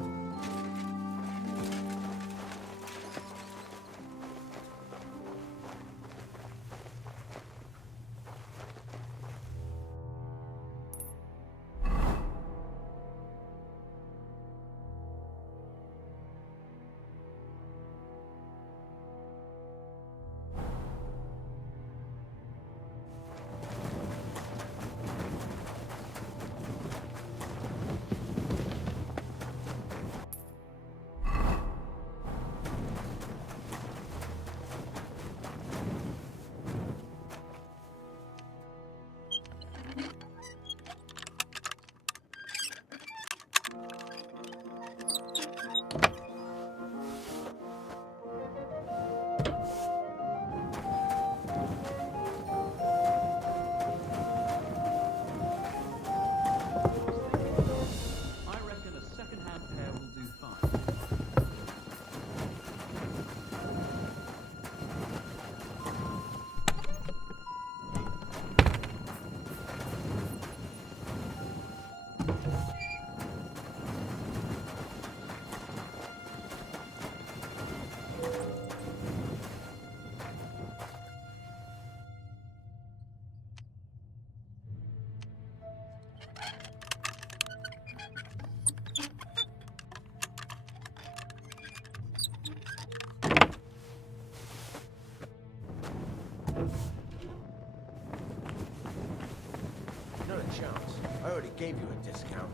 Not a chance. I already gave you a discount.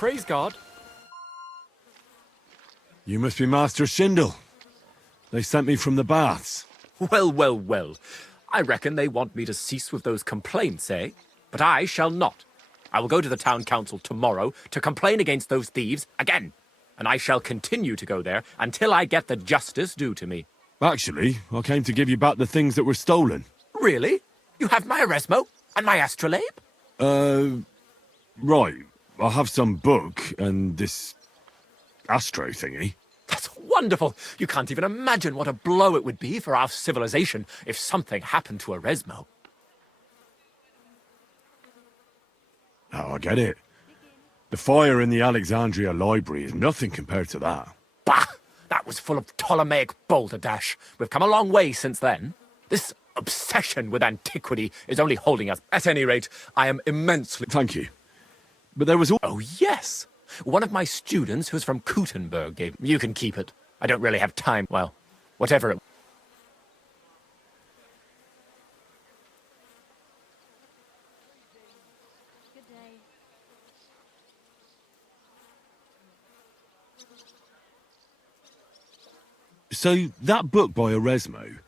Praise God. You must be Master Schindel. They sent me from the baths. Well, well, well. I reckon they want me to cease with those complaints, eh? But I shall not. I will go to the town council tomorrow to complain against those thieves again. And I shall continue to go there until I get the justice due to me. Actually, I came to give you back the things that were stolen. Really? You have my Eresmo and my astrolabe? Right. I have some book and this astro thingy. That's wonderful. You can't even imagine what a blow it would be for our civilization if something happened to Eresmo. Oh, I get it. The fire in the Alexandria library is nothing compared to that. Bah! That was full of Ptolemaic balderdash. We've come a long way since then. This obsession with antiquity is only holding us. At any rate, I am immensely... Thank you. But there was... Oh, yes! One of my students who's from Kuttenberg gave... You can keep it. I don't really have time. Well, whatever it... So, that book by Eresmo,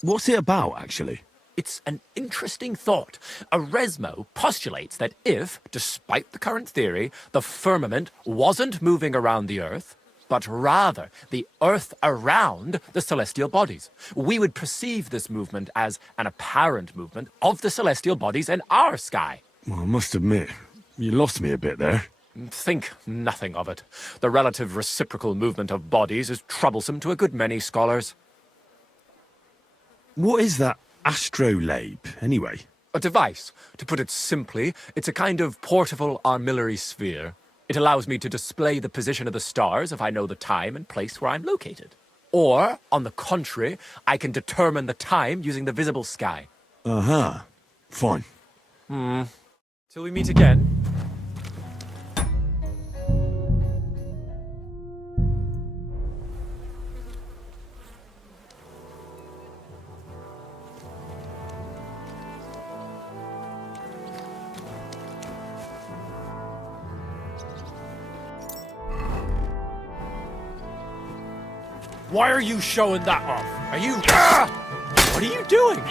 what's it about, actually? It's an interesting thought. Eresmo postulates that if, despite the current theory, the firmament wasn't moving around the Earth, but rather the Earth around the celestial bodies, we would perceive this movement as an apparent movement of the celestial bodies in our sky. Well, I must admit, you lost me a bit there. Think nothing of it. The relative reciprocal movement of bodies is troublesome to a good many scholars. What is that astrolabe, anyway? A device. To put it simply, it's a kind of portable armillary sphere. It allows me to display the position of the stars if I know the time and place where I'm located. Or, on the contrary, I can determine the time using the visible sky. Uh-huh. Fine. Till we meet again. Why are you showing that off? Are you... What are you doing?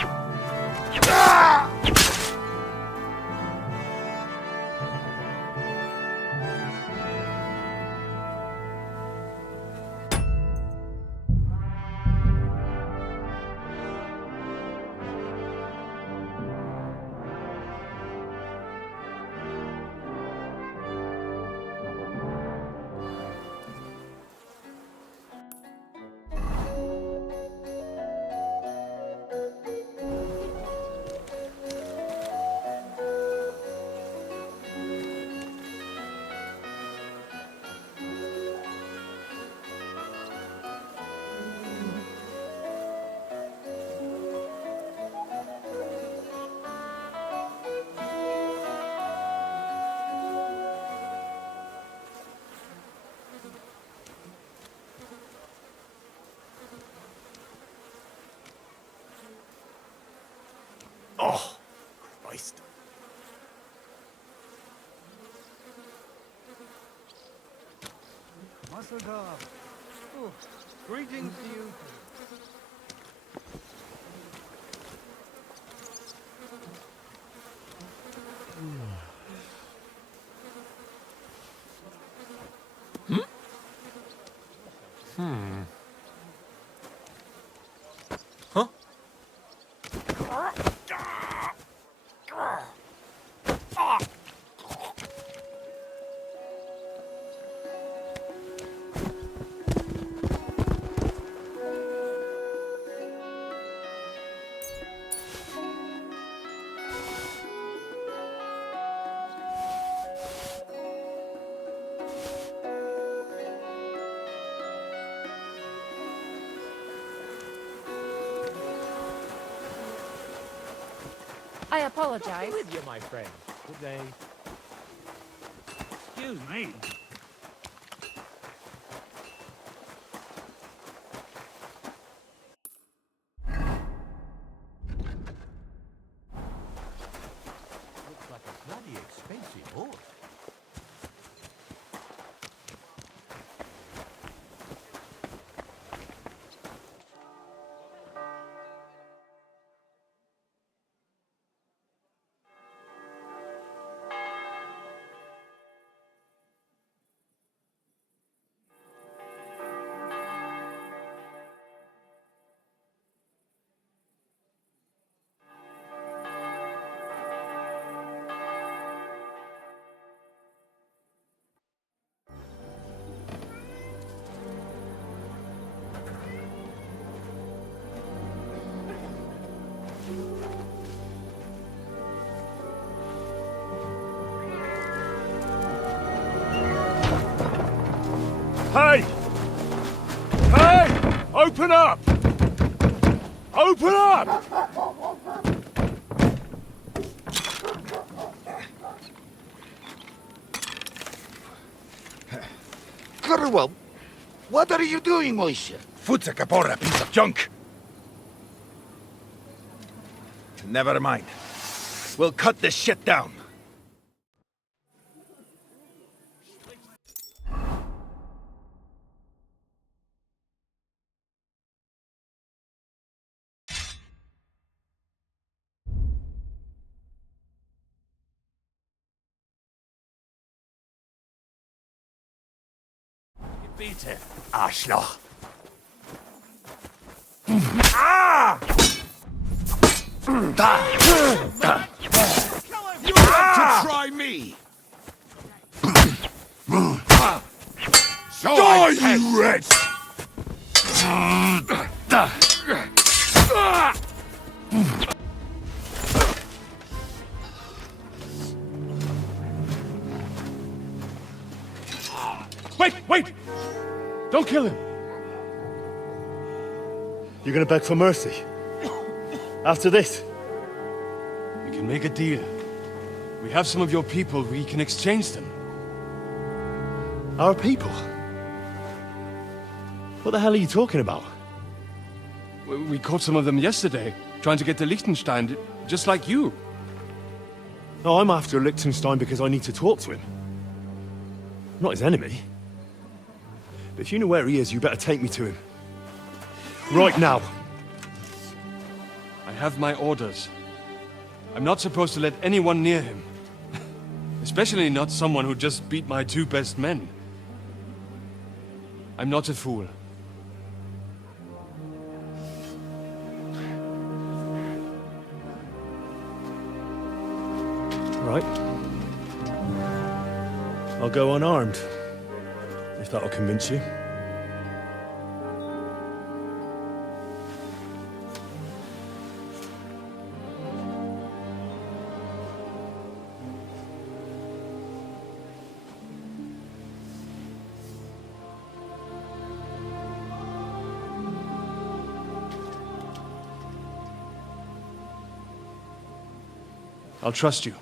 Oh, Christ. Muscle dog. Oh, greetings to you. Huh? I apologize. With you, my friend. Good day. Excuse me. Looks like a bloody expensive horse. Hey! Hey! Open up! Open up! Curwell, what are you doing, Moishe? Futsa Capora, piece of junk! Never mind. We'll cut this shit down. Bitte, Arschloch. Ah! Da! You want to try me? So Die, I you wretch! Wait, wait! Don't kill him! You're gonna beg for mercy? After this? We can make a deal. We have some of your people, we can exchange them. Our people? What the hell are you talking about? We caught some of them yesterday, trying to get to Liechtenstein, just like you. No, I'm after Liechtenstein because I need to talk to him. I'm not his enemy. But if you know where he is, you better take me to him. Right now. I have my orders. I'm not supposed to let anyone near him. Especially not someone who just beat my 2 best men. I'm not a fool. Right. I'll go unarmed. If that'll convince you. I'll trust you.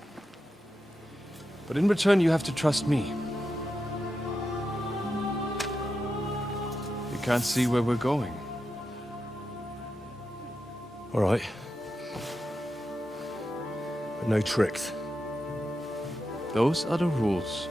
But in return, you have to trust me. You can't see where we're going. All right. But no tricks. Those are the rules.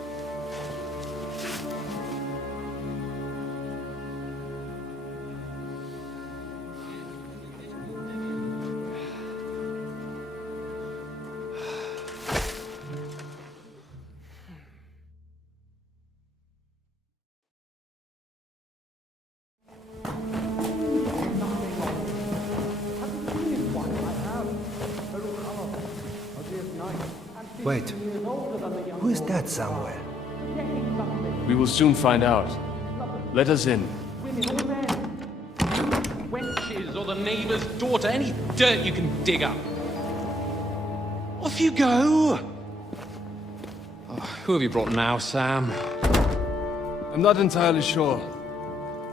Wait. Who is that somewhere? We will soon find out. Let us in. Wenches or the neighbor's daughter, any dirt you can dig up. Off you go! Oh, who have you brought now, Sam? I'm not entirely sure.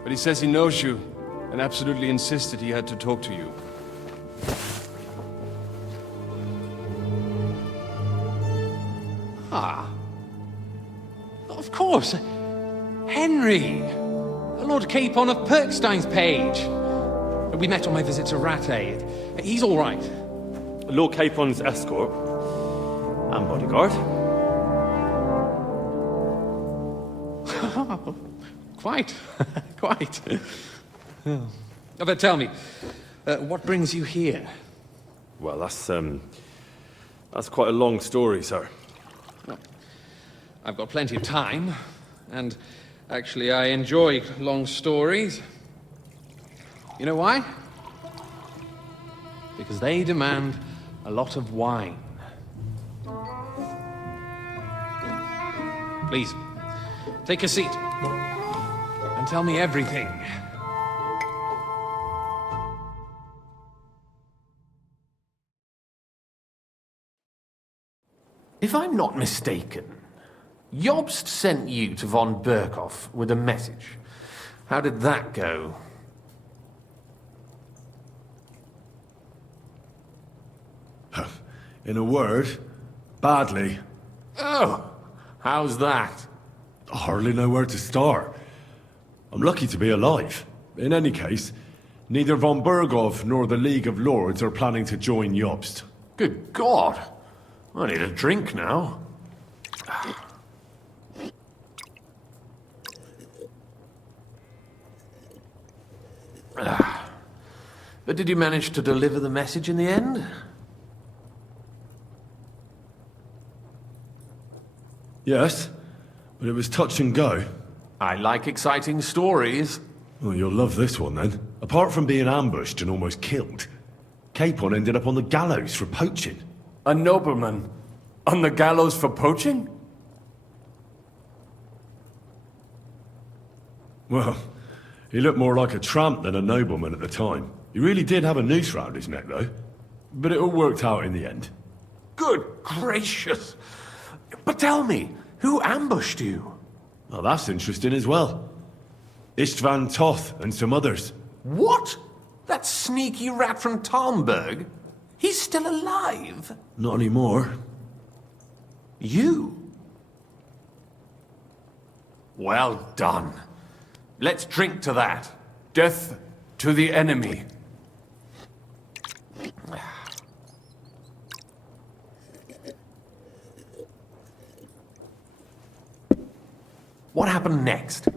But he says he knows you, and absolutely insisted he had to talk to you. Ah. Of course. Henry. Lord Capon of Perkstein's page. We met on my visit to Rattay. He's all right. Lord Capon's escort. And bodyguard. Quite. Quite. Oh, but tell me, what brings you here? Well, that's quite a long story, sir. Well, I've got plenty of time, and actually I enjoy long stories. You know why? Because they demand a lot of wine. Please, take a seat, and tell me everything. If I'm not mistaken, Jobst sent you to von Berkhoff with a message. How did that go? In a word, badly. Oh, how's that? I hardly know where to start. I'm lucky to be alive. In any case, neither von Berghoff nor the League of Lords are planning to join Jobst. Good God. I need a drink now. But did you manage to deliver the message in the end? Yes, but it was touch and go. I like exciting stories. Well, you'll love this one then. Apart from being ambushed and almost killed, Capon ended up on the gallows for poaching. A nobleman? On the gallows for poaching? Well, he looked more like a tramp than a nobleman at the time. He really did have a noose round his neck, though. But it all worked out in the end. Good gracious! But tell me, who ambushed you? Well, that's interesting as well. Istvan Toth and some others. What? That sneaky rat from Talmberg? He's still alive? Not anymore. You? Well done. Let's drink to that. Death to the enemy. What happened next?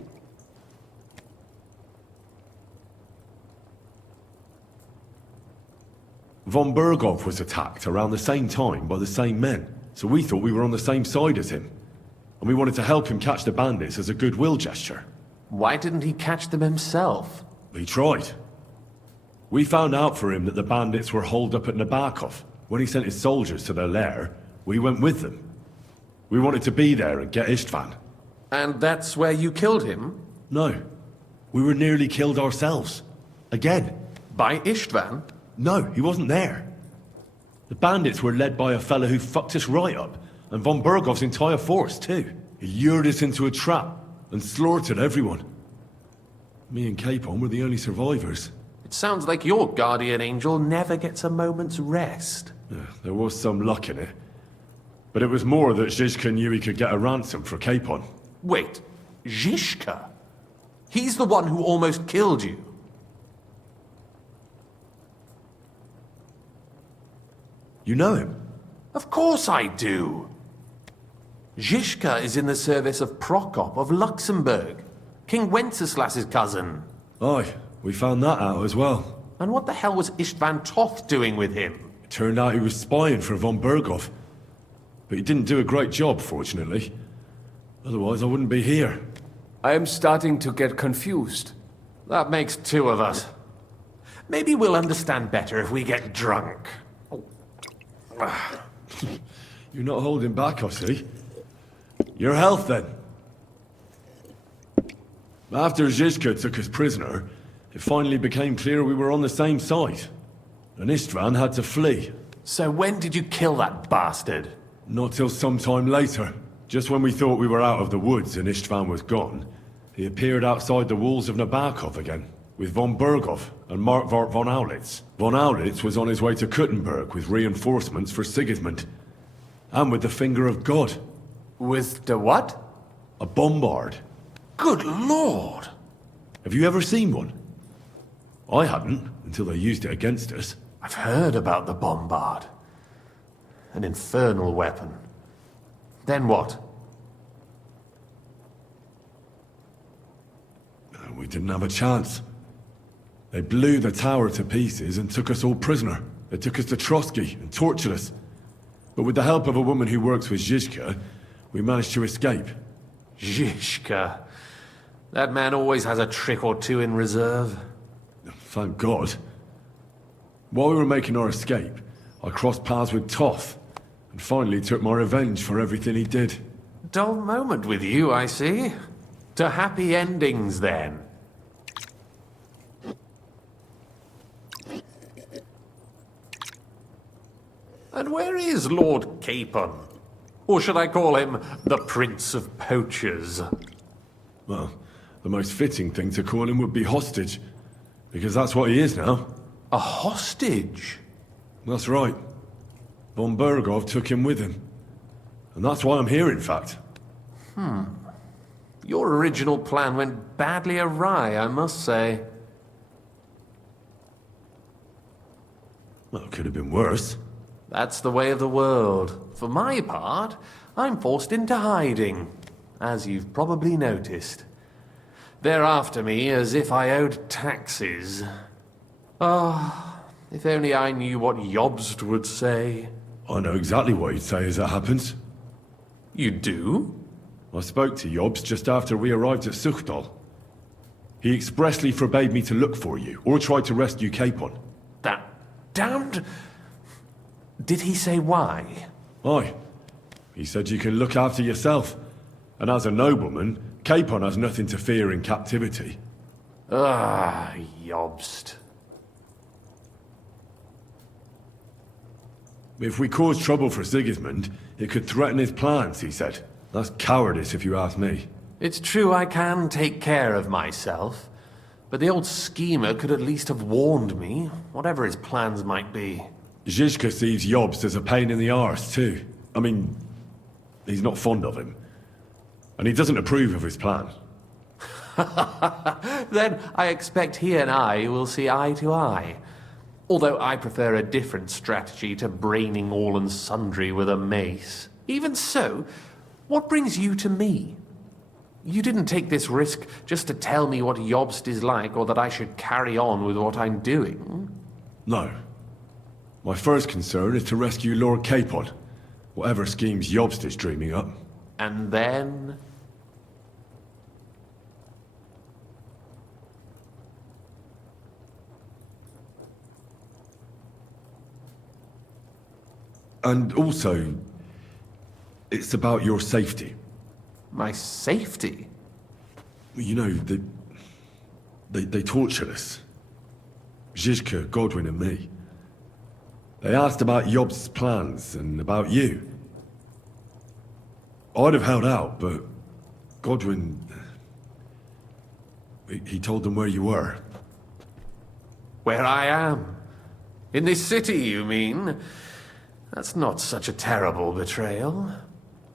Von Berghoff was attacked around the same time by the same men, so we thought we were on the same side as him. And we wanted to help him catch the bandits as a goodwill gesture. Why didn't he catch them himself? He tried. We found out for him that the bandits were holed up at Nabokov. When he sent his soldiers to their lair, we went with them. We wanted to be there and get Istvan. And that's where you killed him? No. We were nearly killed ourselves. Again. By Istvan? No, he wasn't there. The bandits were led by a fella who fucked us right up, and von Berghoff's entire force, too. He lured us into a trap and slaughtered everyone. Me and Capon were the only survivors. It sounds like your guardian angel never gets a moment's rest. Yeah, there was some luck in it. But it was more that Zizka knew he could get a ransom for Capon. Wait, Zizka? He's the one who almost killed you. You know him? Of course I do. Zizka is in the service of Prokop of Luxembourg, King Wenceslas's cousin. Aye, we found that out as well. And what the hell was Istvan Toth doing with him? It turned out he was spying for von Berghoff. But he didn't do a great job, fortunately. Otherwise, I wouldn't be here. I am starting to get confused. That makes two of us. Maybe we'll understand better if we get drunk. You're not holding back, I see. Your health, then. After Zizka took us prisoner, it finally became clear we were on the same side. And Istvan had to flee. So when did you kill that bastard? Not till some time later. Just when we thought we were out of the woods and Istvan was gone, he appeared outside the walls of Nabokov again, with von Berghoff and Markvart von Aulitz. Von Aulitz was on his way to Kuttenberg with reinforcements for Sigismund. And with the finger of God. With the what? A bombard. Good lord! Have you ever seen one? I hadn't, until they used it against us. I've heard about the bombard. An infernal weapon. Then what? We didn't have a chance. They blew the tower to pieces and took us all prisoner. They took us to Trotsky and tortured us. But with the help of a woman who works with Zizka, we managed to escape. Zizka. That man always has a trick or two in reserve. Thank God. While we were making our escape, I crossed paths with Toth, and finally took my revenge for everything he did. Dull moment with you, I see. To happy endings, then. And where is Lord Capon? Or should I call him the Prince of Poachers? Well, the most fitting thing to call him would be hostage, because that's what he is now. A hostage? That's right. Von Berghoff took him with him. And that's why I'm here, in fact. Your original plan went badly awry, I must say. Well, it could have been worse. That's the way of the world. For my part, I'm forced into hiding, as you've probably noticed. They're after me as if I owed taxes. Ah, if only I knew what Jobst would say. I know exactly what he'd say as that happens. You do? I spoke to Jobst just after we arrived at Suchdal. He expressly forbade me to look for you, or try to rescue Capon. That damned... Did he say why? Aye. He said you can look after yourself. And as a nobleman, Capon has nothing to fear in captivity. Ah, Jobst. If we cause trouble for Sigismund, it could threaten his plans, he said. That's cowardice, if you ask me. It's true I can take care of myself, but the old schemer could at least have warned me, whatever his plans might be. Zizka sees Jobst as a pain in the arse, too. I mean, he's not fond of him. And he doesn't approve of his plan. Then I expect he and I will see eye to eye. Although I prefer a different strategy to braining all and sundry with a mace. Even so, what brings you to me? You didn't take this risk just to tell me what Jobst is like, or that I should carry on with what I'm doing. No. My first concern is to rescue Lord Capon, whatever schemes Jobst is dreaming up. And then... And also, it's about your safety. My safety? You know, they tortured us. Zizka, Godwin and me. They asked about Jobst's plans and about you. I'd have held out, but Godwin... He told them where you were. Where I am? In this city, you mean? That's not such a terrible betrayal.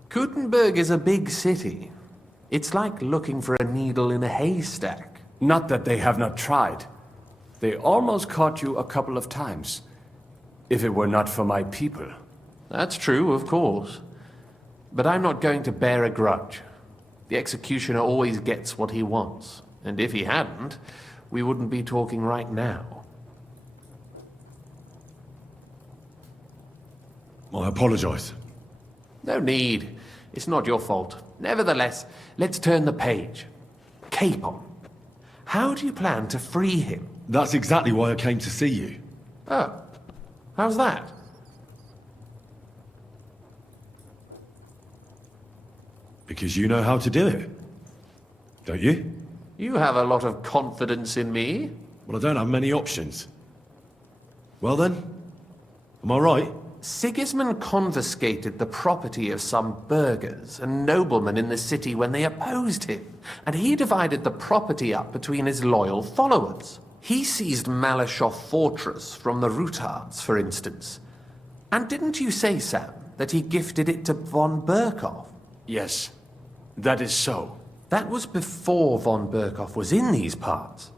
Kuttenberg is a big city. It's like looking for a needle in a haystack. Not that they have not tried. They almost caught you a couple of times. If it were not for my people. That's true, of course. But I'm not going to bear a grudge. The executioner always gets what he wants. And if he hadn't, we wouldn't be talking right now. I apologize. No need. It's not your fault. Nevertheless, let's turn the page. Capon. How do you plan to free him? That's exactly why I came to see you. Oh. How's that? Because you know how to do it. Don't you? You have a lot of confidence in me. Well, I don't have many options. Well then, am I right? Sigismund confiscated the property of some burghers and noblemen in the city when they opposed him, and he divided the property up between his loyal followers. He seized Malyshoff Fortress from the Rutards, for instance. And didn't you say, Sam, that he gifted it to von Berkhoff? Yes, that is so. That was before von Berkhoff was in these parts.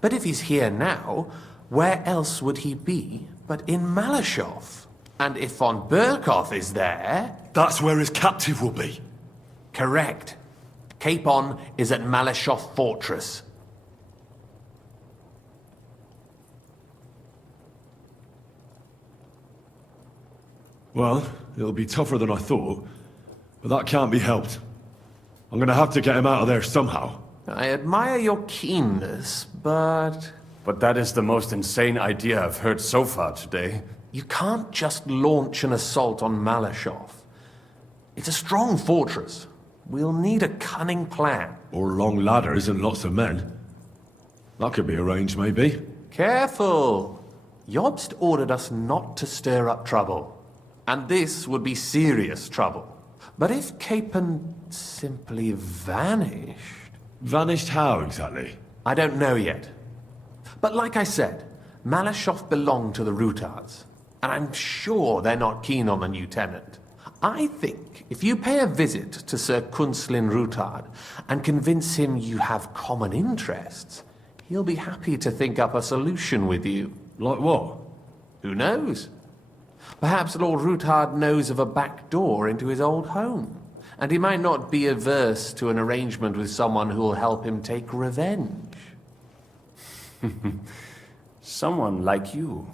But if he's here now, where else would he be but in Malyshoff? And if von Berkhoff is there... That's where his captive will be. Correct. Capon is at Malyshoff Fortress. Well, it'll be tougher than I thought, but that can't be helped. I'm gonna have to get him out of there somehow. I admire your keenness, but... But that is the most insane idea I've heard so far today. You can't just launch an assault on Malyshoff. It's a strong fortress. We'll need a cunning plan. Or long ladders and lots of men. That could be arranged, maybe. Careful! Jobst ordered us not to stir up trouble. And this would be serious trouble. But if Capon simply vanished... Vanished how, exactly? I don't know yet. But like I said, Malashov belonged to the Rutards, and I'm sure they're not keen on the new tenant. I think if you pay a visit to Sir Kunslin Rutard and convince him you have common interests, he'll be happy to think up a solution with you. Like what? Who knows? Perhaps Lord Rutard knows of a back door into his old home, and he might not be averse to an arrangement with someone who'll help him take revenge. Someone like you.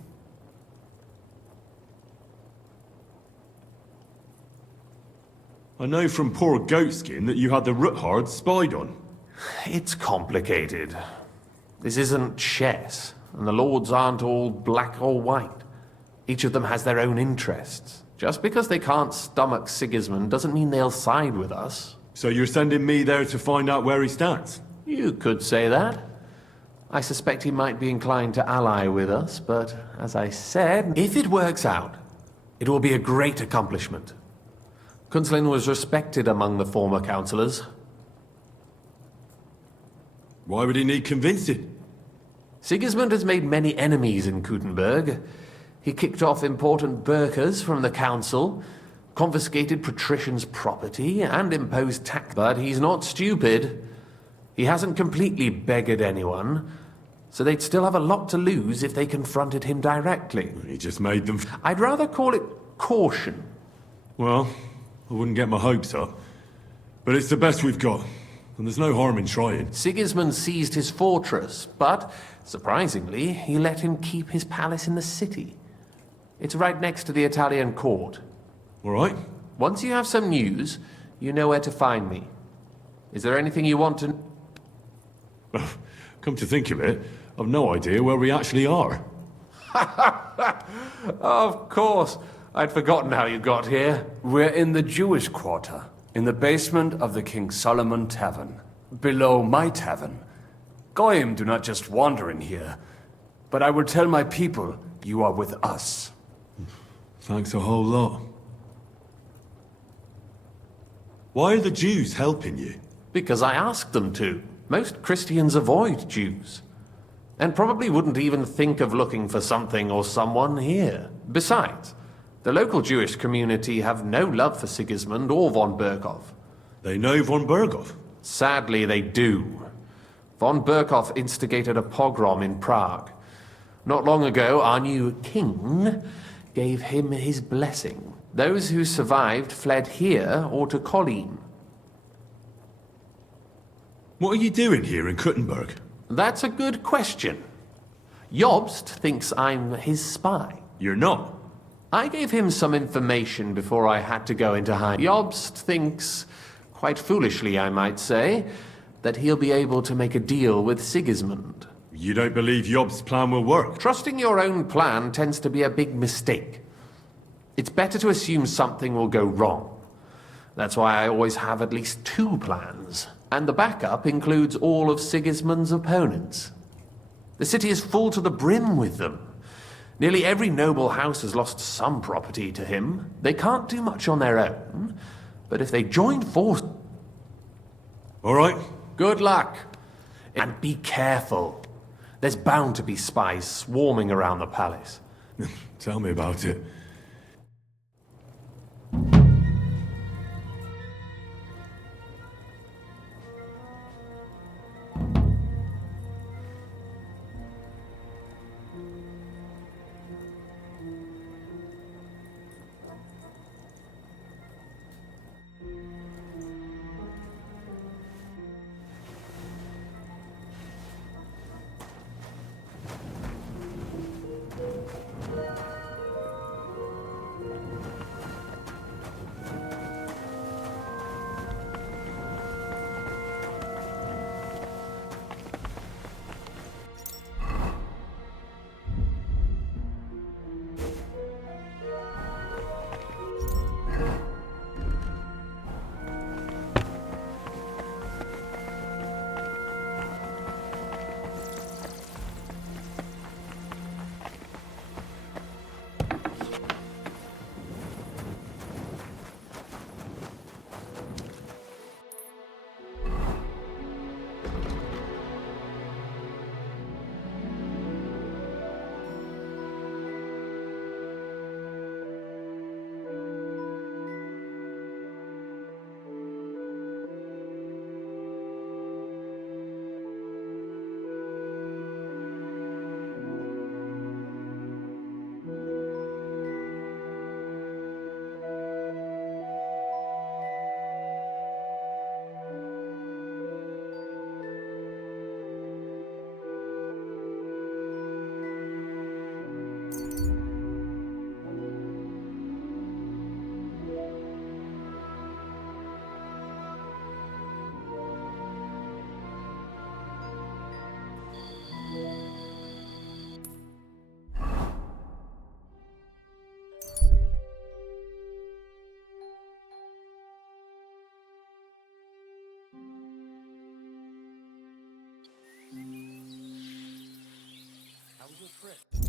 I know from poor Goatskin that you had the Ruthards spied on. It's complicated. This isn't chess, and the lords aren't all black or white. Each of them has their own interests. Just because they can't stomach Sigismund doesn't mean they'll side with us. So you're sending me there to find out where he stands? You could say that. I suspect he might be inclined to ally with us, but as I said, if it works out, it will be a great accomplishment. Kunslin was respected among the former councillors. Why would he need convincing? Sigismund has made many enemies in Kuttenberg. He kicked off important burghers from the council, confiscated patricians' property, and imposed tax. But he's not stupid. He hasn't completely beggared anyone, so they'd still have a lot to lose if they confronted him directly. He just made them... I'd rather call it caution. Well, I wouldn't get my hopes up. But it's the best we've got, and there's no harm in trying. Sigismund seized his fortress, but, surprisingly, he let him keep his palace in the city. It's right next to the Italian court. All right. Once you have some news, you know where to find me. Is there anything you want to... Come to think of it, I've no idea where we actually are. Of course. I'd forgotten how you got here. We're in the Jewish quarter, in the basement of the King Solomon Tavern, below my tavern. Goyim do not just wander in here, but I will tell my people you are with us. Thanks a whole lot. Why are the Jews helping you? Because I asked them to. Most Christians avoid Jews, and probably wouldn't even think of looking for something or someone here. Besides, the local Jewish community have no love for Sigismund or von Berkov. They know von Berkov? Sadly, they do. Von Berkov instigated a pogrom in Prague. Not long ago, our new king gave him his blessing. Those who survived fled here or to Kolin. What are you doing here in Kuttenberg? That's a good question. Jobst thinks I'm his spy. You're not. I gave him some information before I had to go into hiding. Jobst thinks, quite foolishly I might say, that he'll be able to make a deal with Sigismund. You don't believe Jobst's plan will work? Trusting your own plan tends to be a big mistake. It's better to assume something will go wrong. That's why I always have at least 2 plans. And the backup includes all of Sigismund's opponents. The city is full to the brim with them. Nearly every noble house has lost some property to him. They can't do much on their own, but if they join forces... All right. Good luck. And be careful. There's bound to be spies swarming around the palace. Tell me about it. Whoa!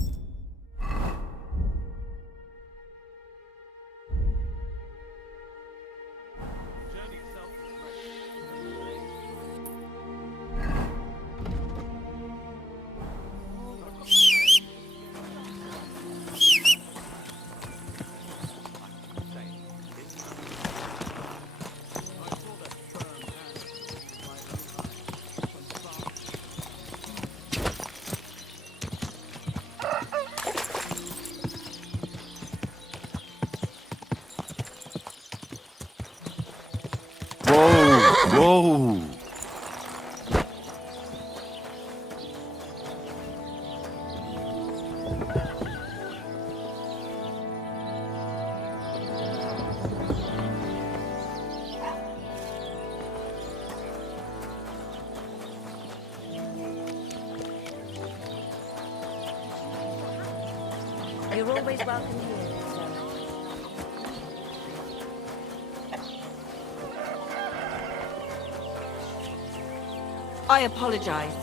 You're always welcome here, sir. I apologize.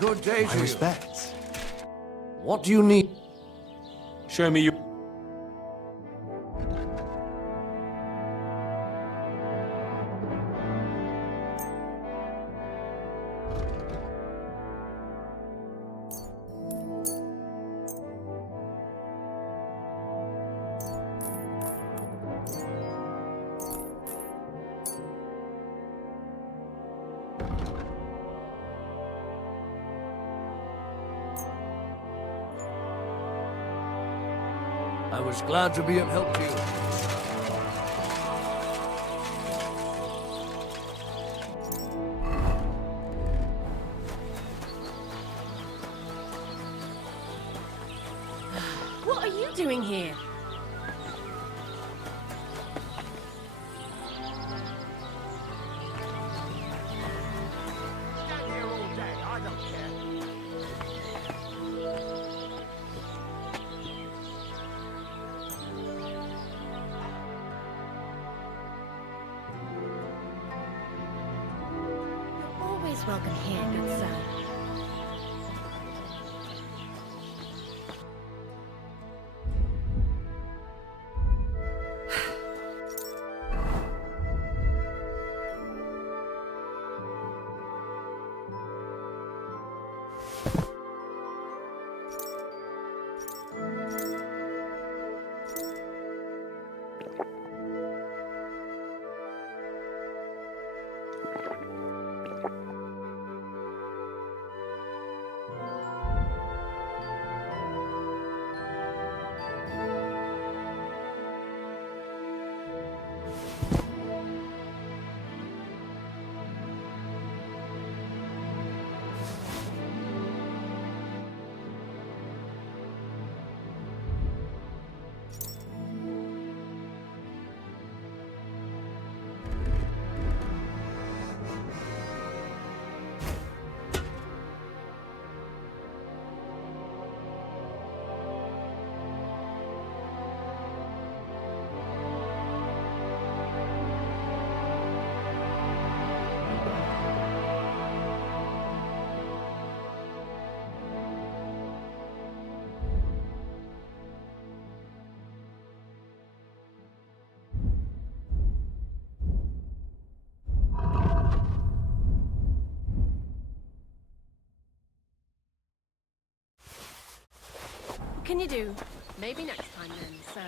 Good day My to you. respects. What do you need? Show me your... I was glad to be of help to you. What are you doing here? Stand here all day, I don't care. You're always welcome here, good sir. can you do? Maybe next time then, sir.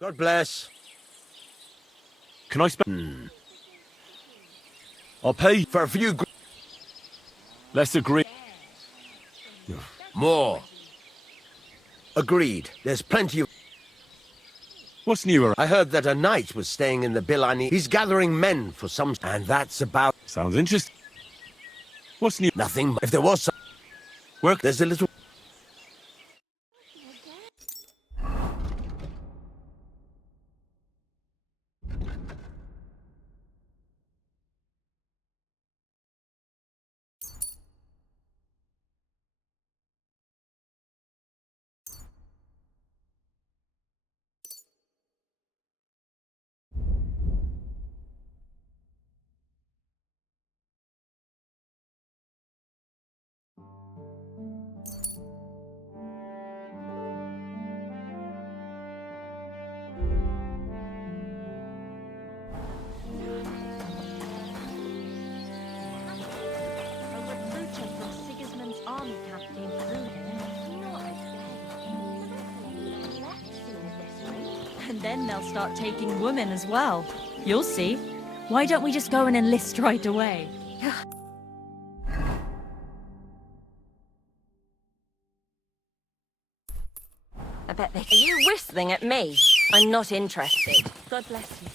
God bless. Can I spend? I'll pay for a few. Let's agree. More. Agreed. There's plenty of. What's new? I heard that a knight was staying in the Bilani. He's gathering men for some, and that's about. Sounds interesting. What's new? Nothing. If there was some work, there's a little. A recruiter from Sigismund's army camp came through here. Not again. Left soon as this week. And then they'll start taking women as well. You'll see. Why don't we just go and enlist right away? I bet they... Are you whistling at me? I'm not interested. God bless you.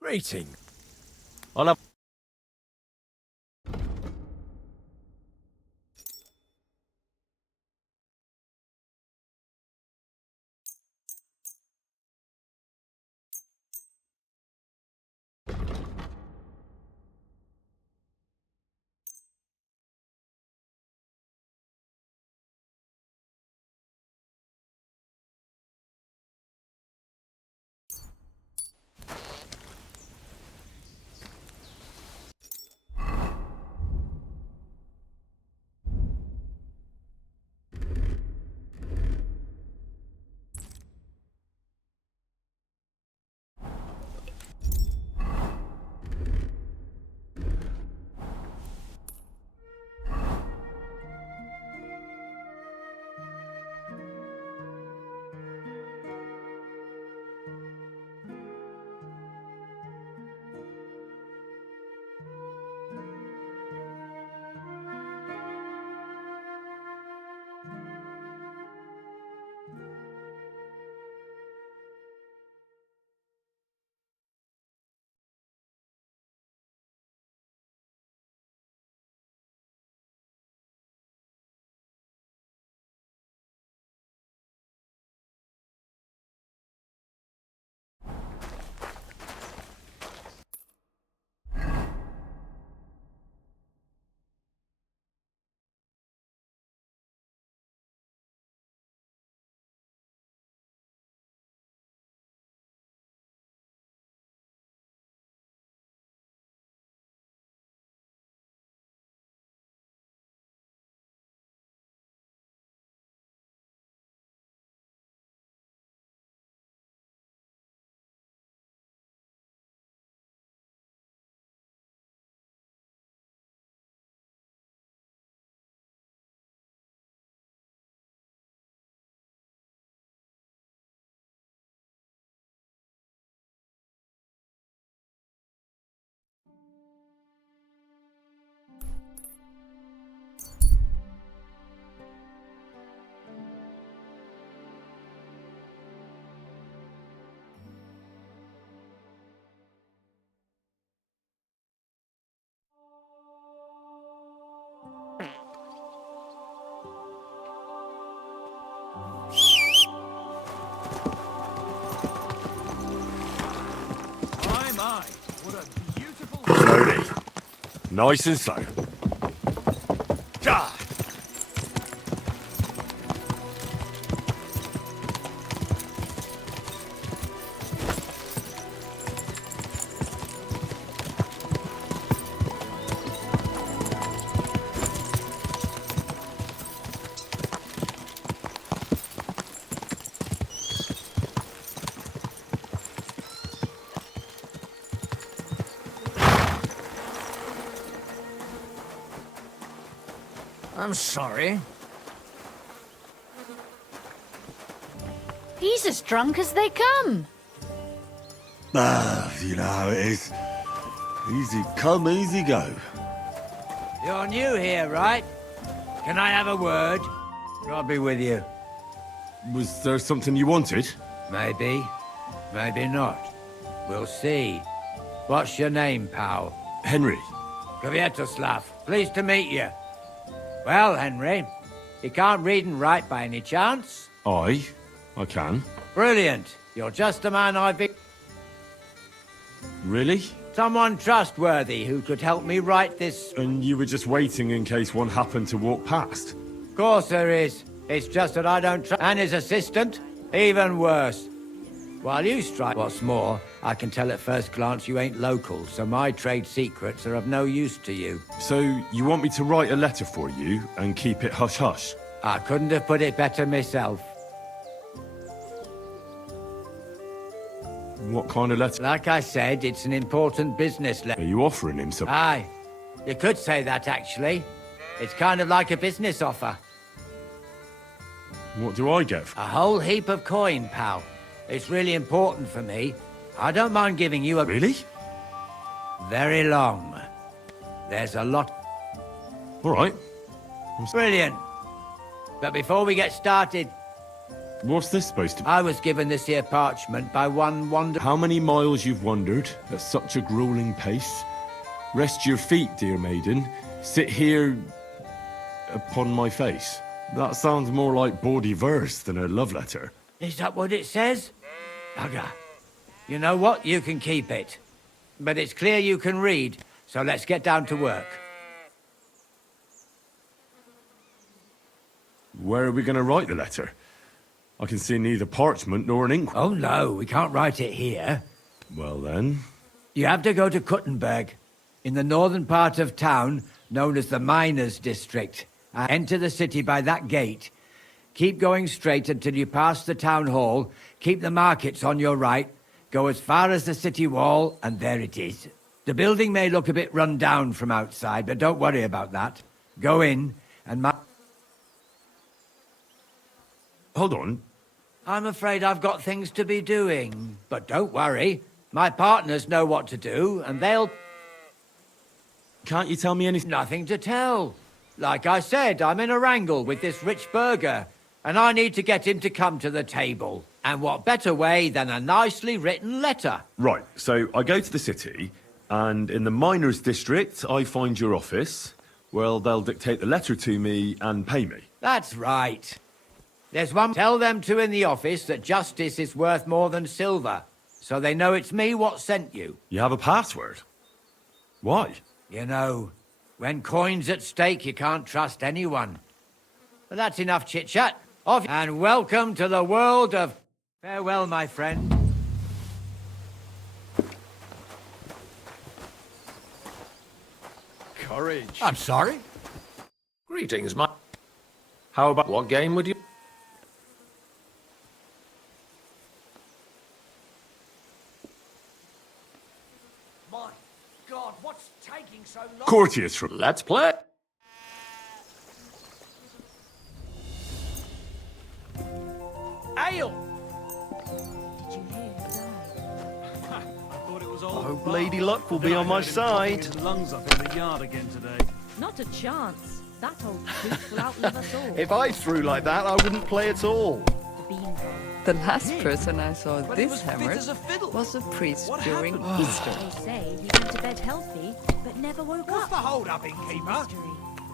Greeting. On a Nice and slow. I'm sorry. He's as drunk as they come. Ah, you know how it is. Easy come, easy go. You're new here, right? Can I have a word? I'll be with you. Was there something you wanted? Maybe. Maybe not. We'll see. What's your name, pal? Henry. Kvietoslav. Pleased to meet you. Well, Henry, you can't read and write by any chance? I can. Brilliant. You're just the man I've been... Really? Someone trustworthy who could help me write this... And you were just waiting in case one happened to walk past? Of course there is. It's just that I don't trust... And his assistant? Even worse. While you strike... What's more, I can tell at first glance you ain't local, so my trade secrets are of no use to you. So, you want me to write a letter for you and keep it hush-hush? I couldn't have put it better myself. What kind of letter? Like I said, it's an important business letter. Are you offering him something? Aye. You could say that, actually. It's kind of like a business offer. What do I get? A whole heap of coin, pal. It's really important for me. I don't mind giving you a... Really? Very long. There's a lot... All right. Brilliant. But before we get started... What's this supposed to be? I was given this here parchment by one wander... How many miles you've wandered at such a grueling pace? Rest your feet, dear maiden. Sit here... upon my face. That sounds more like bawdy verse than a love letter. Is that what it says? Bugger. You know what? You can keep it. But it's clear you can read, so let's get down to work. Where are we going to write the letter? I can see neither parchment nor an ink. Oh no, we can't write it here. Well then... You have to go to Kuttenberg, in the northern part of town, known as the Miners' District. Enter the city by that gate. Keep going straight until you pass the town hall. Keep the markets on your right. Go as far as the city wall, and there it is. The building may look a bit run down from outside, but don't worry about that. Go in, and Hold on. I'm afraid I've got things to be doing. But don't worry. My partners know what to do, and they'll... Can't you tell me anything? Nothing to tell. Like I said, I'm in a wrangle with this rich burgher, and I need to get him to come to the table. And what better way than a nicely written letter? Right, so I go to the city, and in the Miners' District, I find your office. Well, they'll dictate the letter to me and pay me. That's right. There's one. Tell them two in the office that justice is worth more than silver, so they know it's me what sent you. You have a password? Why? You know, when coin's at stake, you can't trust anyone. But that's enough chit-chat. Off, and welcome to the world of... Farewell, my friend. Courage. I'm sorry. Greetings, my... How about... What game would you... My God, what's taking so long? Courteous from... Let's play. Ale! I hope Lady Luck will be on my side. His lungs up in the yard again today. Not a chance. That old coot will outlive us all. If I threw like that, I wouldn't play at all. The last person I saw this hammered was a priest during Easter. They say he went to bed healthy, but never woke What's up. the hold-up, innkeeper?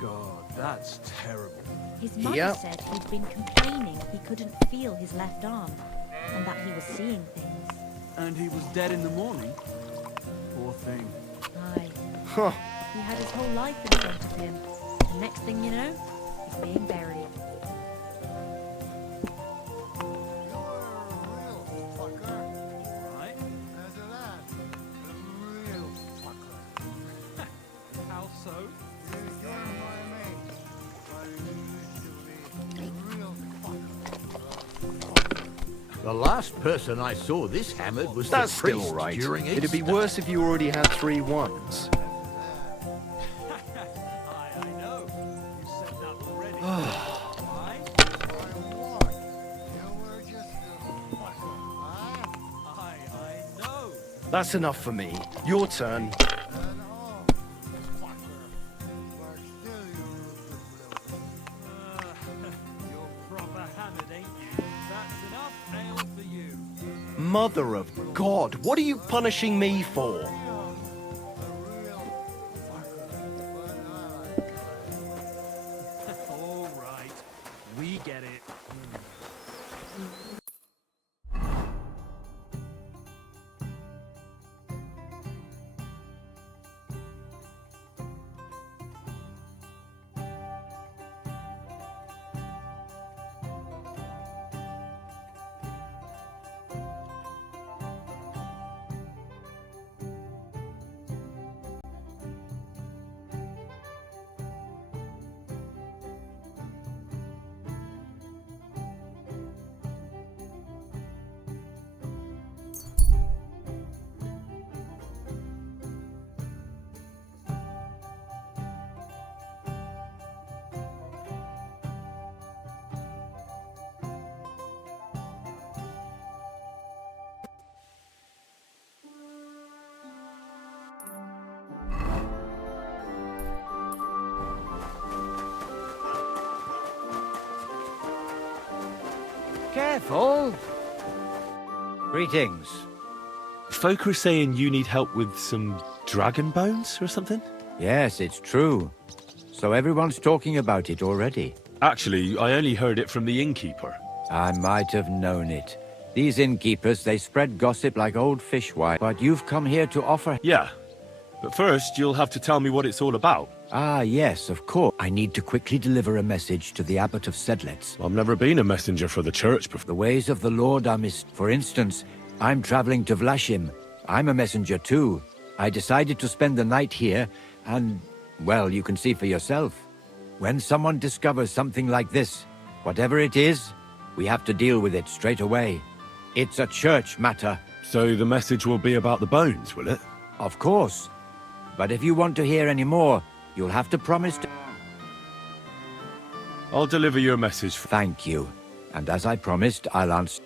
God, that's terrible. His mother Yep. said he'd been complaining he couldn't feel his left arm, and that he was seeing things. And he was dead in the morning? Poor thing. Aye. Huh. He had his whole life in front of him. The next thing you know, he's being buried. How so? The last person I saw this hammered was That's the still priest all right. during It'd be Easter. worse if you already had 3 ones. I know. You said that already. I know. That's enough for me. Your turn. You're proper hammered, ain't you? That's enough ale for you. Mother of God, what are you punishing me for? All right. We get it. Careful! Greetings. Folk are saying you need help with some dragon bones or something? Yes, it's true. So everyone's talking about it already. Actually, I only heard it from the innkeeper. I might have known it. These innkeepers, they spread gossip like old fishwives. But you've come here to offer... Yeah, but first you'll have to tell me what it's all about. Ah, yes, of course. I need to quickly deliver a message to the Abbot of Sedlitz. I've never been a messenger for the church before. The ways of the Lord are For instance, I'm traveling to Vlashim. I'm a messenger too. I decided to spend the night here, and, well, you can see for yourself. When someone discovers something like this, whatever it is, we have to deal with it straight away. It's a church matter. So the message will be about the bones, will it? Of course. But if you want to hear any more, you'll have to promise to... I'll deliver your message. Thank you. And as I promised, I'll answer...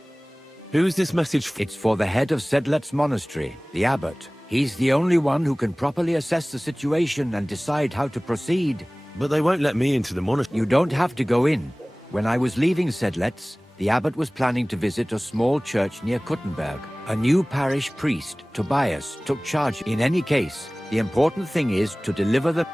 Who's this message for? It's for the head of Sedlet's monastery, the abbot. He's the only one who can properly assess the situation and decide how to proceed. But they won't let me into the monastery. You don't have to go in. When I was leaving Sedlet's, the abbot was planning to visit a small church near Kuttenberg. A new parish priest, Tobias, took charge. In any case, the important thing is to deliver the...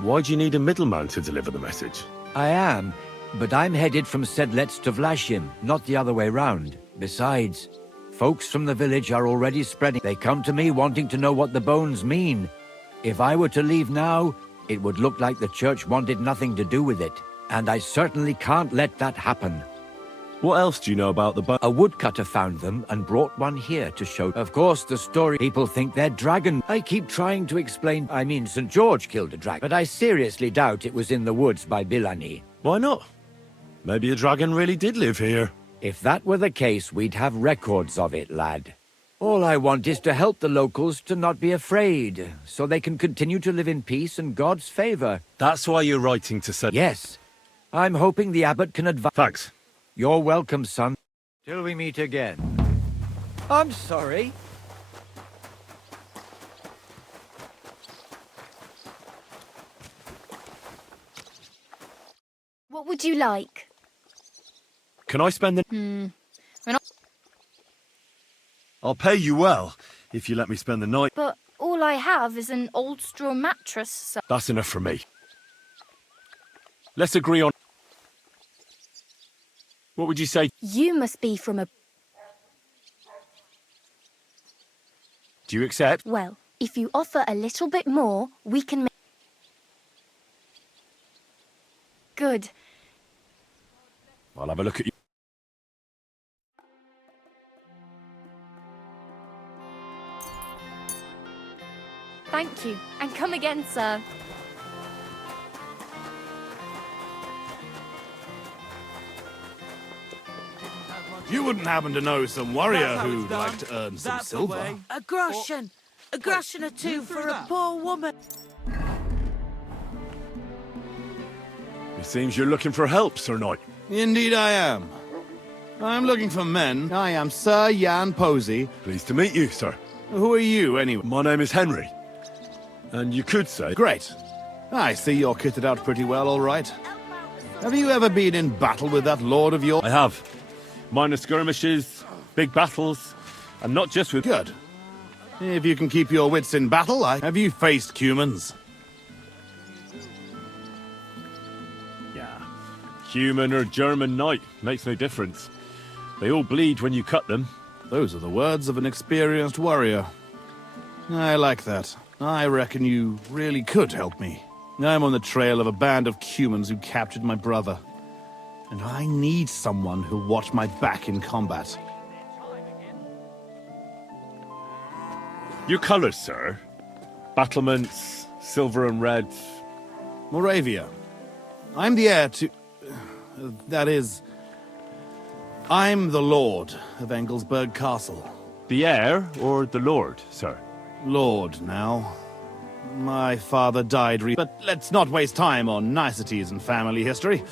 Why do you need a middleman to deliver the message? I am, but I'm headed from Sedlets to Vlashim, not the other way round. Besides, folks from the village are already spreading. They come to me wanting to know what the bones mean. If I were to leave now, it would look like the church wanted nothing to do with it. And I certainly can't let that happen. What else do you know about the bones? A woodcutter found them and brought one here to show. Of course, the story people think they're dragon. I keep trying to explain. I mean, St. George killed a dragon, but I seriously doubt it was in the woods by Bilani. Why not? Maybe a dragon really did live here. If that were the case, we'd have records of it, lad. All I want is to help the locals to not be afraid, so they can continue to live in peace and God's favor. That's why you're writing to say... Yes. I'm hoping the abbot can advise... Thanks. You're welcome, son. Till we meet again. I'm sorry. What would you like? Can I spend the... We're not... I'll pay you well, if you let me spend the night. But all I have is an old straw mattress, so... That's enough for me. Let's agree on... What would you say? You must be from a... Do you accept? Well, If you offer a little bit more, we can make... Good. I'll have a look at you. Thank you, and come again, sir. You wouldn't happen to know some warrior who'd like to earn some silver? A groschen or two for a poor woman. It seems you're looking for help, Sir Knight. Indeed I am. I'm looking for men. I am Sir Jan Posey. Pleased to meet you, sir. Who are you, anyway? My name is Henry. And you could say... Great. I see you're kitted out pretty well, all right. Have you ever been in battle with that lord of yours? I have. Minor skirmishes, big battles, and not just with... Good. If you can keep your wits in battle, have you faced humans? Yeah. Human or German knight, makes no difference. They all bleed when you cut them. Those are the words of an experienced warrior. I like that. I reckon you really could help me. I'm on the trail of a band of humans who captured my brother. And I need someone who'll watch my back in combat. Your colours, sir? Battlements, silver and red. Moravia. I'm the heir to... that is... I'm the Lord of Engelsberg Castle. The heir or the lord, sir? Lord, now. My father died but let's not waste time on niceties and family history.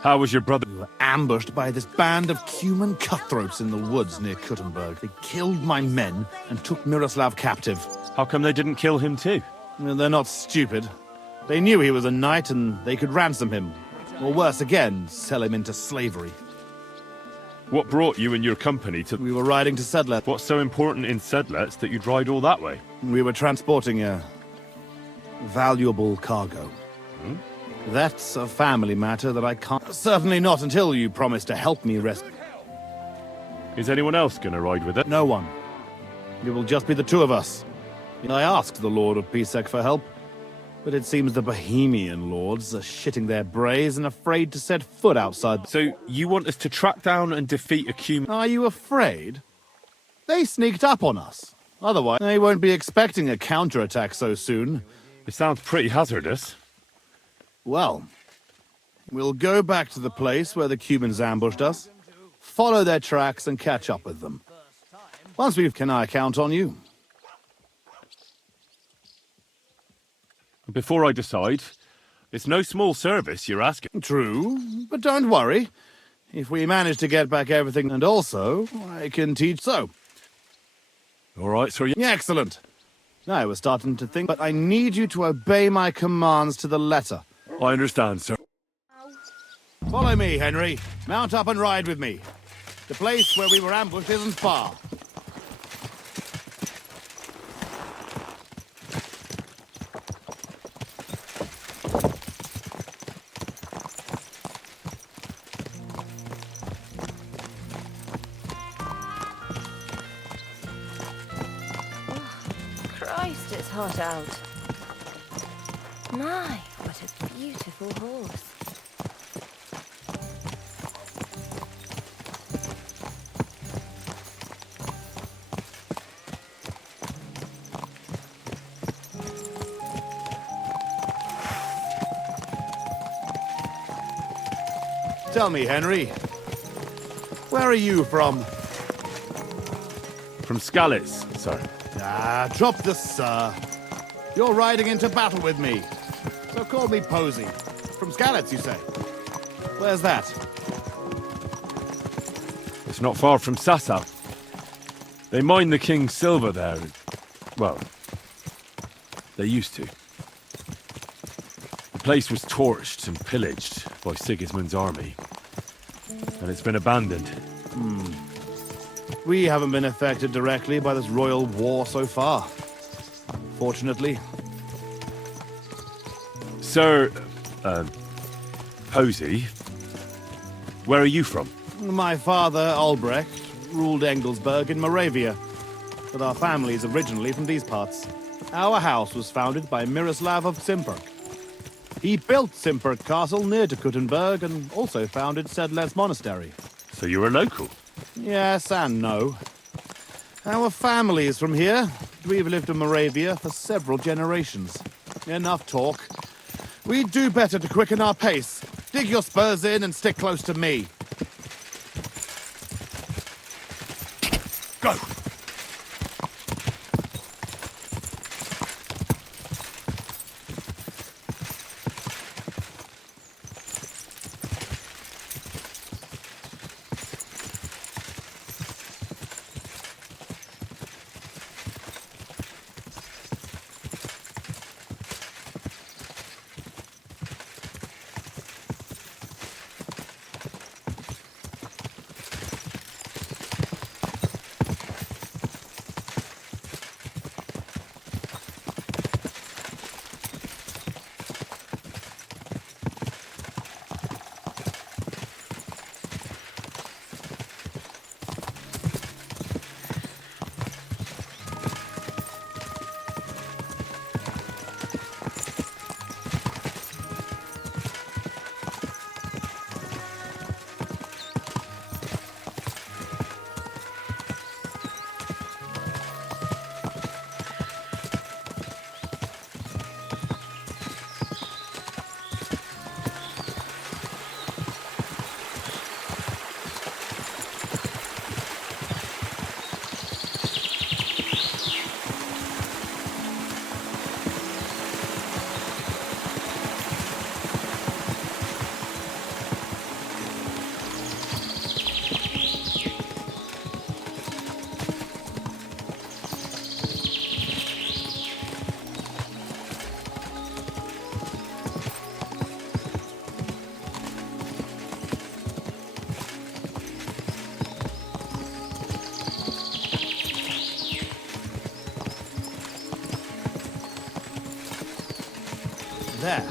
How was your brother? We were ambushed by this band of human cutthroats in the woods near Kuttenberg. They killed my men and took Miroslav captive. How come they didn't kill him too? Well, they're not stupid. They knew he was a knight and they could ransom him. Or worse again, sell him into slavery. What brought you and your company to... We were riding to Sedlet. What's so important in Sedlets that you'd ride all that way? We were transporting a... valuable cargo. Hmm? That's a family matter that I can't... Certainly not until you promise to help me rescue. Is anyone else going to ride with it? No one. It will just be the two of us. I asked the Lord of Pisek for help, but it seems the Bohemian lords are shitting their brays and afraid to set foot outside. So you want us to track down and defeat a Cuman? Are you afraid? They sneaked up on us. Otherwise, they won't be expecting a counterattack so soon. It sounds pretty hazardous. Well, we'll go back to the place where the Cumans ambushed us, follow their tracks and catch up with them. Once can I count on you? Before I decide, it's no small service you're asking. True, but don't worry. If we manage to get back everything, and also, I can teach so. All right, sir. Yeah, excellent. I was starting to think, but I need you to obey my commands to the letter. I understand, sir. Follow me, Henry. Mount up and ride with me. The place where we were ambushed isn't far. Christ, it's hot out. My, what a beautiful horse. Tell me, Henry, where are you from? From Skalitz, sir. Ah, drop the sir. You're riding into battle with me. So call me Posey. From Skalitz, you say? Where's that? It's not far from Sassa. They mine the king's silver there. Well, they used to. The place was torched and pillaged by Sigismund's army. And it's been abandoned. We haven't been affected directly by this royal war so far. Fortunately. Sir... Posey, where are you from? My father, Albrecht, ruled Engelsberg in Moravia. but our family is originally from these parts. Our house was founded by Miroslav of Simperk. He built Simperk Castle near to Kuttenberg and also founded Sedles Monastery. So you're a local? Yes and no. Our family is from here. We've lived in Moravia for several generations. Enough talk. We'd do better to quicken our pace. Dig your spurs in and stick close to me. Go! There.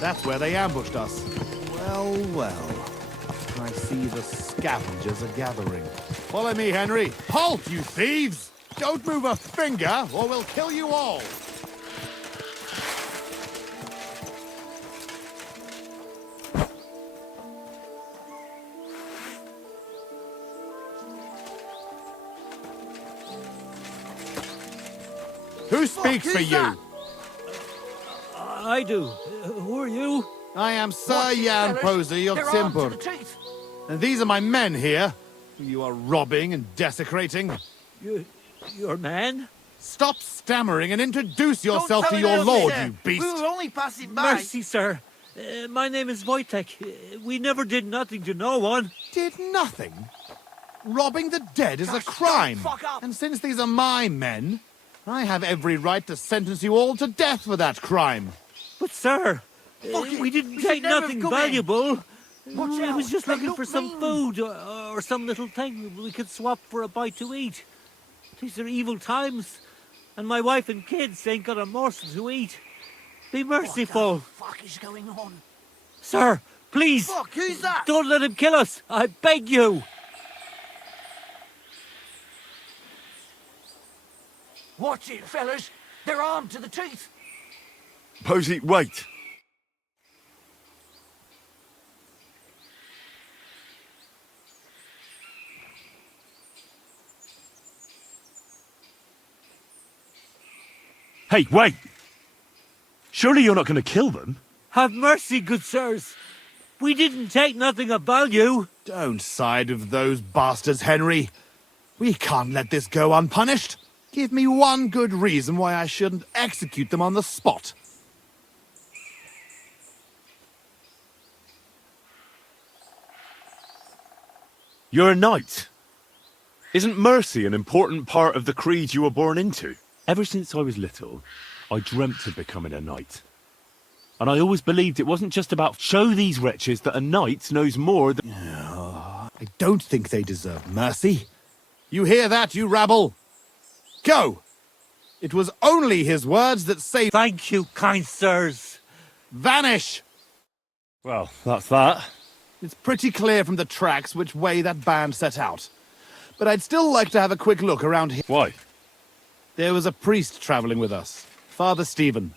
That's where they ambushed us. Well, well. I see the scavengers are gathering. Follow me, Henry. Halt, you thieves! Don't move a finger, or we'll kill you all! Who speaks for you? I do. Who are you? I am Sir Jan Posey of Simperk. And these are my men here, who you are robbing and desecrating. Your man? Stop stammering and introduce yourself to your lord, you beast! We were only passing by. Mercy, sir. My name is Wojtek. We never did nothing to no one. Did nothing? Robbing the dead is a crime. And since these are my men, I have every right to sentence you all to death for that crime. But, sir, we didn't take nothing valuable. I was just looking for some food or some little thing we could swap for a bite to eat. These are evil times, and my wife and kids ain't got a morsel to eat. Be merciful. What the fuck is going on? Sir, please. Fuck, who's that? Don't let him kill us. I beg you. Watch it, fellas. They're armed to the teeth. Posey, wait. Hey, wait! Surely you're not going to kill them? Have mercy, good sirs. We didn't take nothing of value. Don't side with those bastards, Henry. We can't let this go unpunished. Give me one good reason why I shouldn't execute them on the spot. You're a knight. Isn't mercy an important part of the creed you were born into? Ever since I was little, I dreamt of becoming a knight. And I always believed it wasn't just about show these wretches that a knight knows more than... I don't think they deserve mercy. You hear that, you rabble? Go! It was only his words that saved... Thank you, kind sirs. Vanish! Well, that's that. It's pretty clear from the tracks which way that band set out. But I'd still like to have a quick look around here. Why? There was a priest traveling with us, Father Stephen.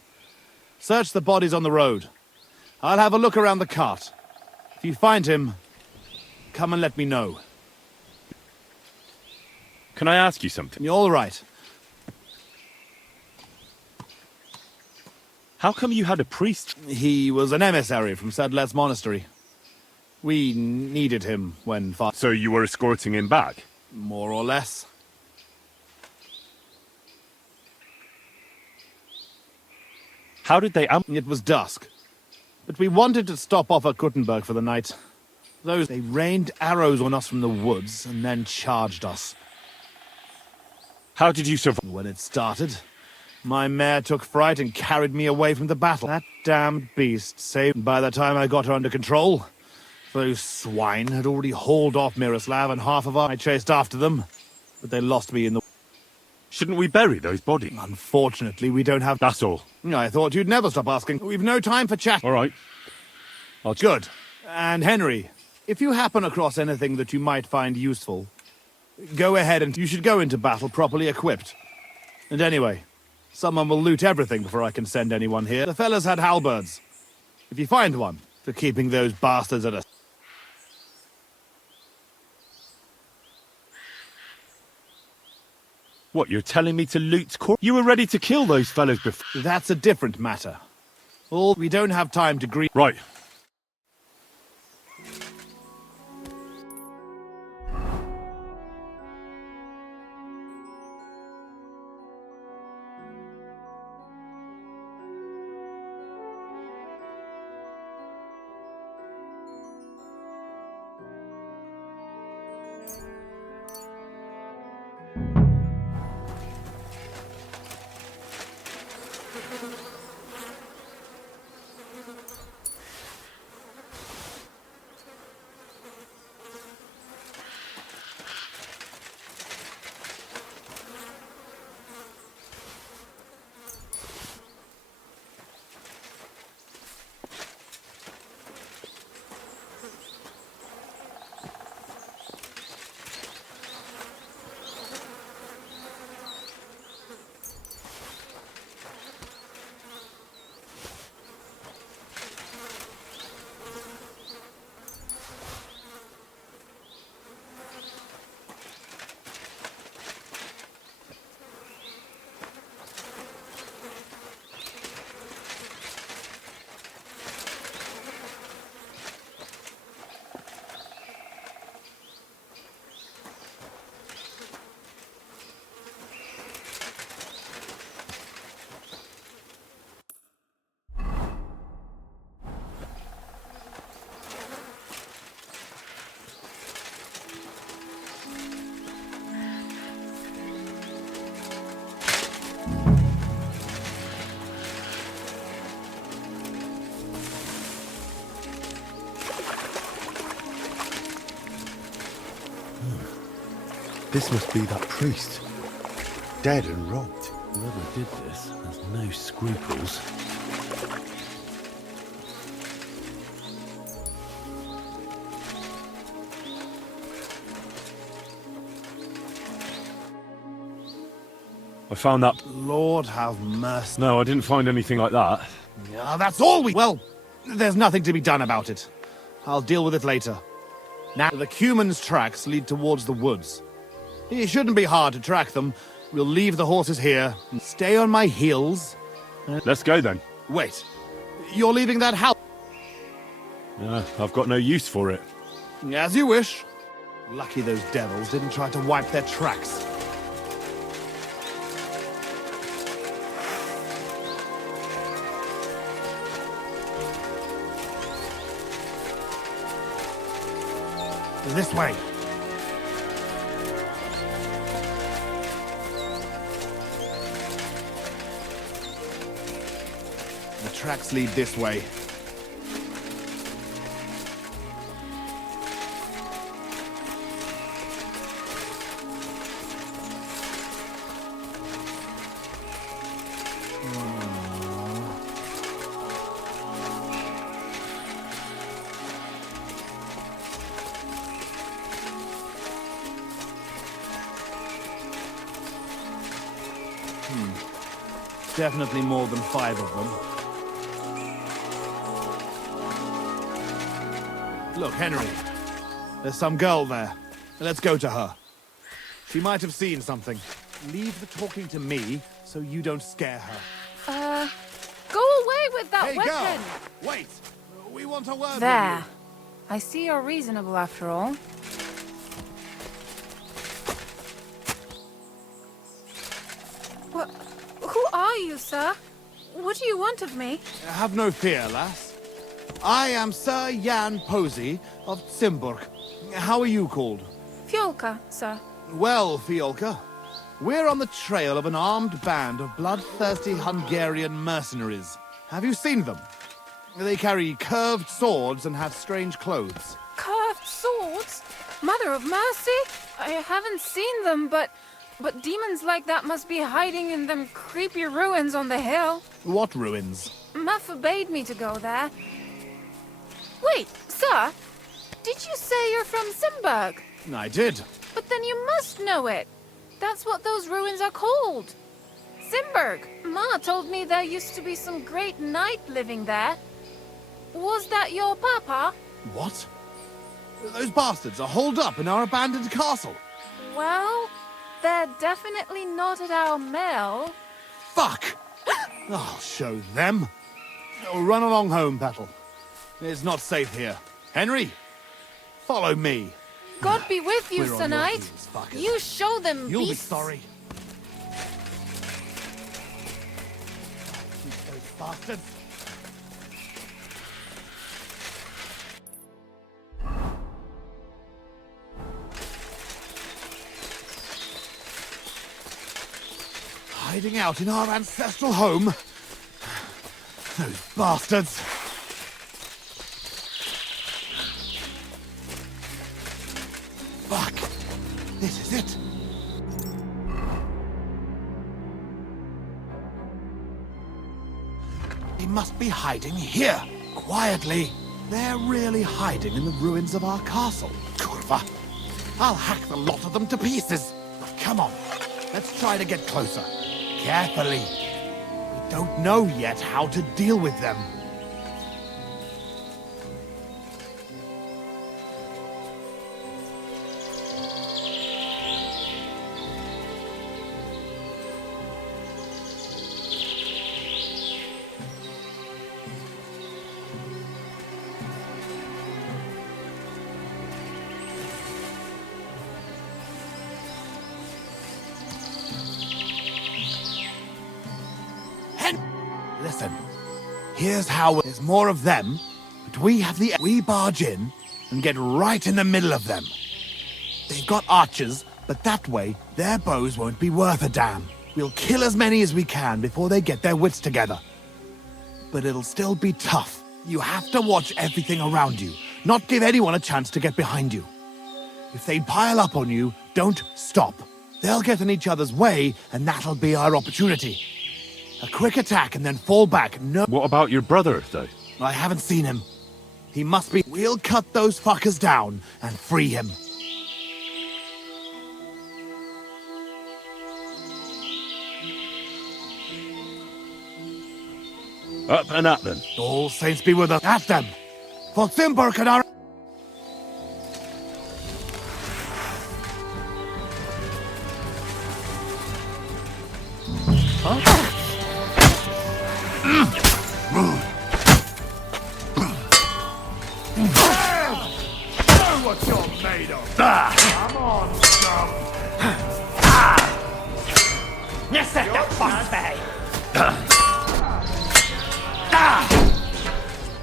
Search the bodies on the road. I'll have a look around the cart. If you find him, come and let me know. Can I ask you something? You're all right. How come you had a priest? He was an emissary from Sadlet's monastery. We needed him when Father... So you were escorting him back? More or less. How did they... It was dusk. But we wanted to stop off at Kuttenberg for the night. They rained arrows on us from the woods and then charged us. How did you survive? When it started, my mare took fright and carried me away from the battle. That damned beast saved. By the time I got her under control, those swine had already hauled off Miroslav and half of our... I chased after them, but they lost me in the... Shouldn't we bury those bodies? Unfortunately, we don't have... That's all. I thought you'd never stop asking. We've no time for chat. All right. Good. And Henry, if you happen across anything that you might find useful, go ahead, and you should go into battle properly equipped. And anyway, someone will loot everything before I can send anyone here. The fellas had halberds. If you find one, for keeping those bastards at a... What, you're telling me to loot You were ready to kill those fellas before... That's a different matter. We don't have time to grieve... Right. This must be that priest. Dead and robbed. Whoever did this has no scruples. I found that... Lord have mercy. No, I didn't find anything like that. Yeah, that's all we... Well, there's nothing to be done about it. I'll deal with it later. Now, the Cuman's tracks lead towards the woods. It shouldn't be hard to track them. We'll leave the horses here, and stay on my heels. Let's go then. Wait. You're leaving that house? Yeah, I've got no use for it. As you wish. Lucky those devils didn't try to wipe their tracks. This way. The tracks lead this way. Definitely more than 5 of them. Look, Henry. There's some girl there. Let's go to her. She might have seen something. Leave the talking to me so you don't scare her. Go away with that Hey, weapon! girl! Wait! We want a word There. with I see you're reasonable after all. Who are you, sir? What do you want of me? you. Have no fear, lass. I am Sir Jan Posey of Simburg. How are you called? Fjolka, sir. Well, Fiolka, we're on the trail of an armed band of bloodthirsty Hungarian mercenaries. Have you seen them? They carry curved swords and have strange clothes. Curved swords? Mother of mercy? I haven't seen them, but demons like that must be hiding in them creepy ruins on the hill. What ruins? Ma forbade me to go there. Wait, sir, did you say you're from Simburg? I did. But then you must know it. That's what those ruins are called. Simburg. Ma told me there used to be some great knight living there. Was that your papa? What? Those bastards are holed up in our abandoned castle. Well, they're definitely not at our mill. Fuck! I'll show them. Run along home, Petal. It's not safe here. Henry, follow me. God be with you, We're on Sir your Knight. heels, fuckers. You show them, You'll beasts. be sorry. Those bastards. Hiding out in our ancestral home. Those bastards. Fuck. This is it. He must be hiding here, quietly. They're really hiding in the ruins of our castle. Kurva. I'll hack the lot of them to pieces. Come on, let's try to get closer. Carefully. We don't know yet how to deal with them. Listen, here's how there's more of them, but we have we barge in and get right in the middle of them. They've got archers, but that way their bows won't be worth a damn. We'll kill as many as we can before they get their wits together. But it'll still be tough. You have to watch everything around you, not give anyone a chance to get behind you. If they pile up on you, don't stop. They'll get in each other's way, and that'll be our opportunity. A quick attack and then fall back. No. What about your brother, though? I haven't seen him. He must be. We'll cut those fuckers down and free him. Up and at them. All saints be with us. At them. For Simburg and our. Show what you're made of. Come on, scum. Nie sätter fast dig!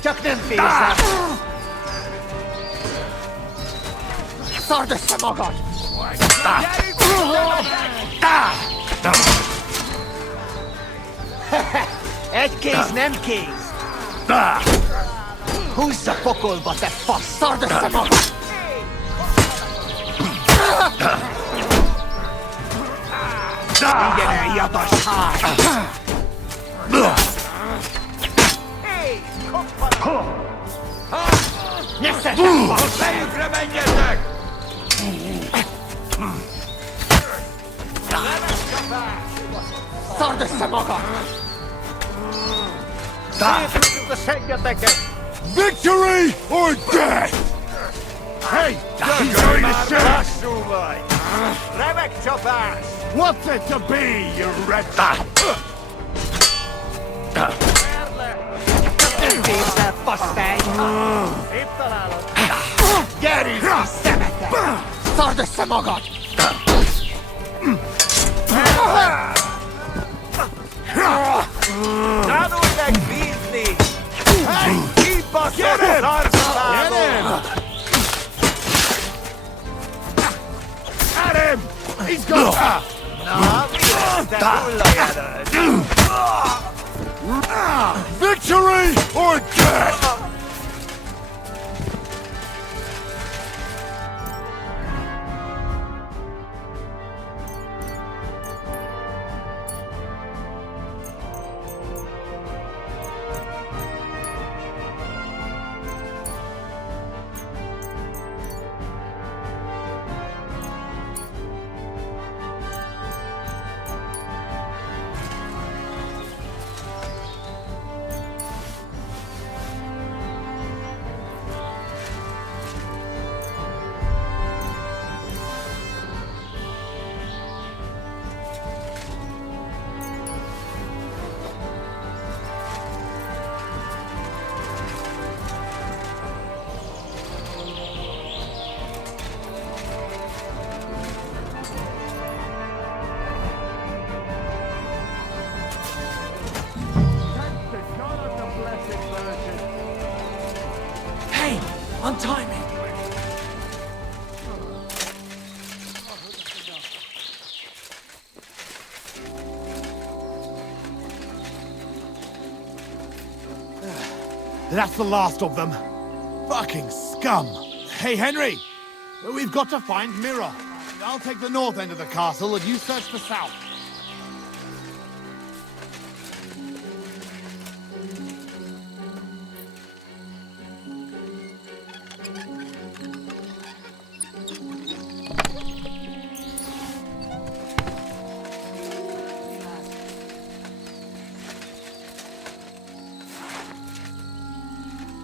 Csak nem félsz! Szard össze magad! Egy kéz nem kéz! Húzz a pokolba, te fasz! Szard össze magad! Igen eljadas hár! Ne szedj fasz! Fejükre menjetek! Szard össze magad! Victory or death! Hey, he's going to shoot! What's it to be, you wretch? Gerisi szemete! Szard össze magad! Tanulj meg bízni! Hey, kibaszott szarszaláló! At him! He's got... Na, mi lesz, te hullajelölt? Victory or death! Hey, untie me! That's the last of them. Fucking scum. Hey, Henry! We've got to find Mira. I'll take the north end of the castle and you search the south.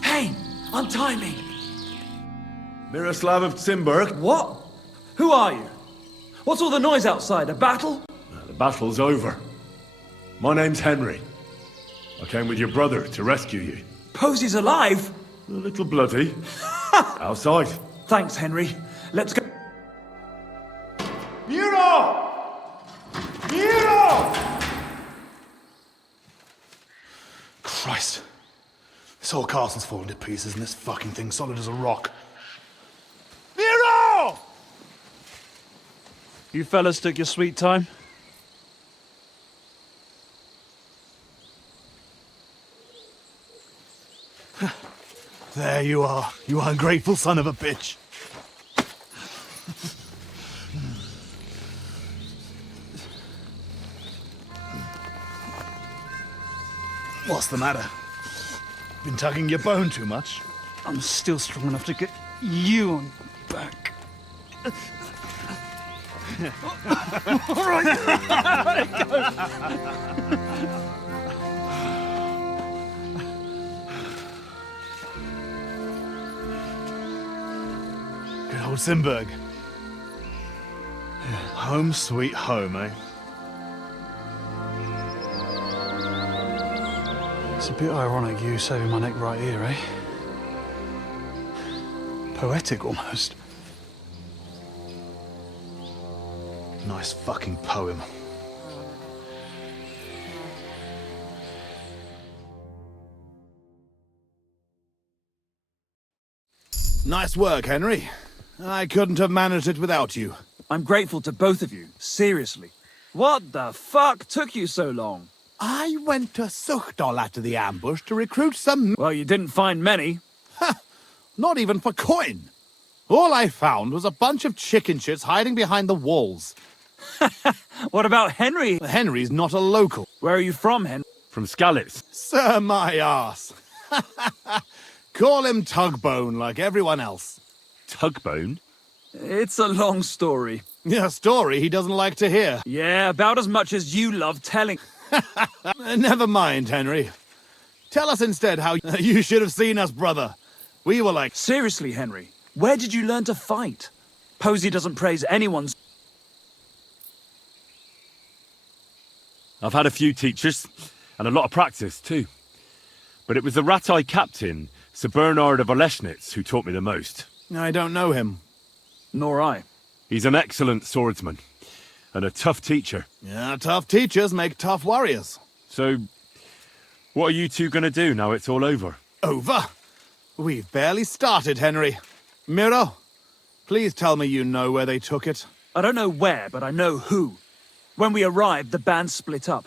Hey, untie me! Miroslav of Timberg? What? Who are you? What's all the noise outside? A battle? The battle's over. My name's Henry. I came with your brother to rescue you. Posy's alive? A little bloody. Outside. Thanks, Henry. Let's go. Miro! Miro! Christ. This whole castle's falling to pieces and this fucking thing's solid as a rock. Miro! You fellas took your sweet time? There you are, you ungrateful son of a bitch. What's the matter? Been tugging your bone too much? I'm still strong enough to get you on your back. All right. Let it go. Good old Simberg. Home sweet home, eh? It's a bit ironic you saving my neck right here, eh? Poetic, almost. Nice fucking poem. Nice work, Henry. I couldn't have managed it without you. I'm grateful to both of you, seriously. What the fuck took you so long? I went to Suchdol after the ambush to recruit some... Well, you didn't find many. Not even for coin. All I found was a bunch of chicken shits hiding behind the walls. What about Henry? Henry's not a local. Where are you from, Henry? From Skalitz. Sir, my ass. Call him Tugbone like everyone else. Tugbone? It's a long story. A story he doesn't like to hear. Yeah, about as much as you love telling. Never mind, Henry. Tell us instead how you should have seen us, brother. We were like... Seriously, Henry, where did you learn to fight? Posey doesn't praise anyone's... I've had a few teachers, and a lot of practice, too. But it was the rat-eye captain, Sir Bernard of Oleschnitz, who taught me the most. I don't know him. Nor I. He's an excellent swordsman, and a tough teacher. Yeah, tough teachers make tough warriors. So, what are you two gonna do now it's all over? Over? We've barely started, Henry. Miro, please tell me you know where they took it. I don't know where, but I know who. When we arrived, the band split up.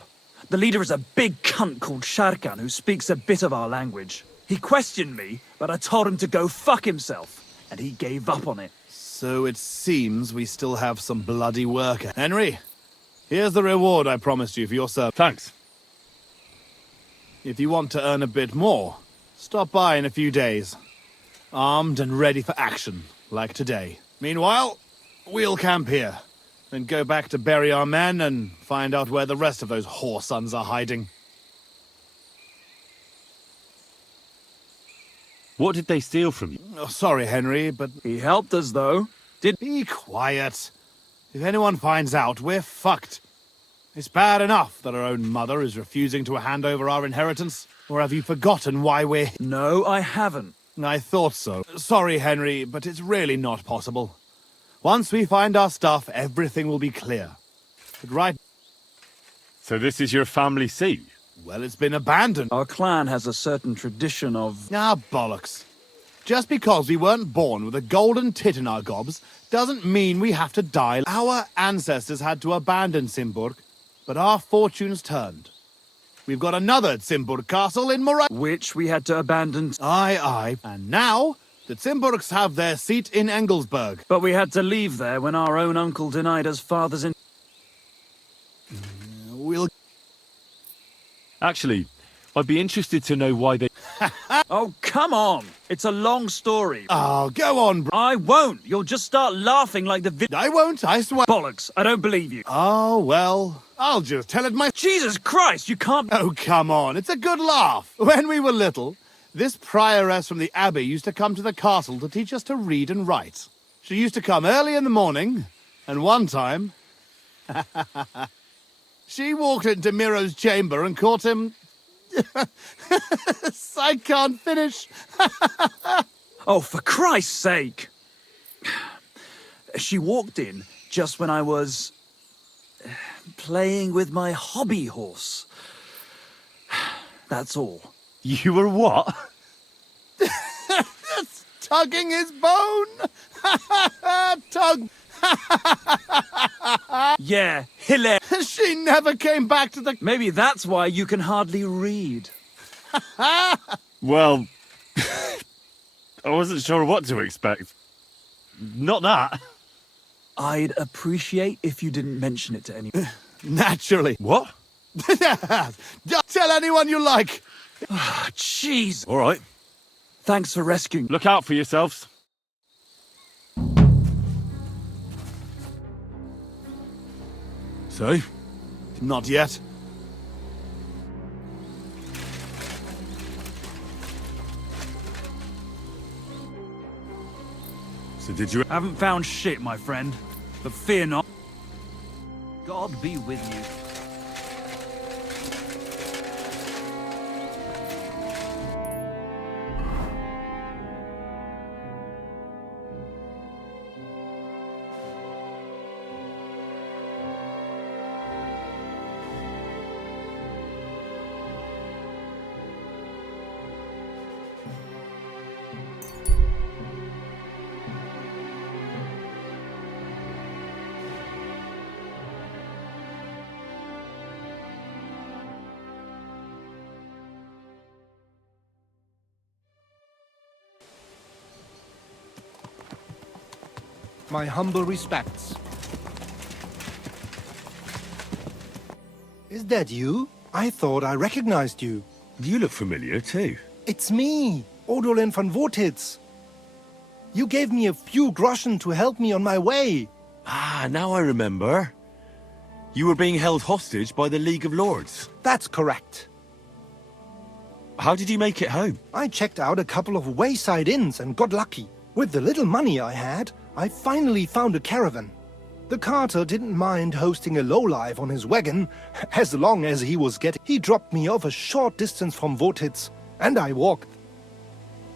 The leader is a big cunt called Sharkan who speaks a bit of our language. He questioned me, but I told him to go fuck himself, and he gave up on it. So it seems we still have some bloody work. Henry, here's the reward I promised you for your service. Thanks. If you want to earn a bit more, stop by in a few days. Armed and ready for action, like today. Meanwhile, we'll camp here. Then go back to bury our men and find out where the rest of those whoresons are hiding. What did they steal from you? Oh, sorry, Henry, but... He helped us, though. Be quiet. If anyone finds out, we're fucked. It's bad enough that our own mother is refusing to hand over our inheritance. Or have you forgotten why we're... No, I haven't. I thought so. Sorry, Henry, but it's really not possible. Once we find our stuff, everything will be clear. But right... So this is your family seat? Well, it's been abandoned. Our clan has a certain tradition of... Ah, bollocks. Just because we weren't born with a golden tit in our gobs, doesn't mean we have to die. Our ancestors had to abandon Simburg, but our fortunes turned. We've got another Simburg castle in Moray... Which we had to abandon... Aye. And now... the Simburgs have their seat in Engelsberg. But we had to leave there when our own uncle denied us father's in... We'll... Actually, I'd be interested to know why they... Oh, come on! It's a long story. Oh, go on, bro. I won't! You'll just start laughing like the I won't, I swear. Bollocks, I don't believe you. Oh, well, I'll just tell it my... Jesus Christ, you can't... Oh, come on, it's a good laugh. When we were little... this prioress from the abbey used to come to the castle to teach us to read and write. She used to come early in the morning, and one time... she walked into Miro's chamber and caught him... I can't finish. Oh, for Christ's sake! She walked in just when I was... playing with my hobby horse. That's all. You were what? Tugging his bone! Tug! Yeah, hilarious. She never came back to the... Maybe that's why you can hardly read. Well, I wasn't sure what to expect. Not that. I'd appreciate if you didn't mention it to anyone. Naturally. What? Tell anyone you like. Jeez. All right. Thanks for rescuing. Look out for yourselves. So? Not yet. So did you... Haven't found shit, my friend. But fear not. God be with you. My humble respects. Is that you? I thought I recognized you. You look familiar, too. It's me, Odolin van Wotitz. You gave me a few groschen to help me on my way. Ah, now I remember. You were being held hostage by the League of Lords. That's correct. How did you make it home? I checked out a couple of wayside inns and got lucky. With the little money I had, I finally found a caravan. The carter didn't mind hosting a lowlife on his wagon, as long as he was getting... He dropped me off a short distance from Votitz, and I walked.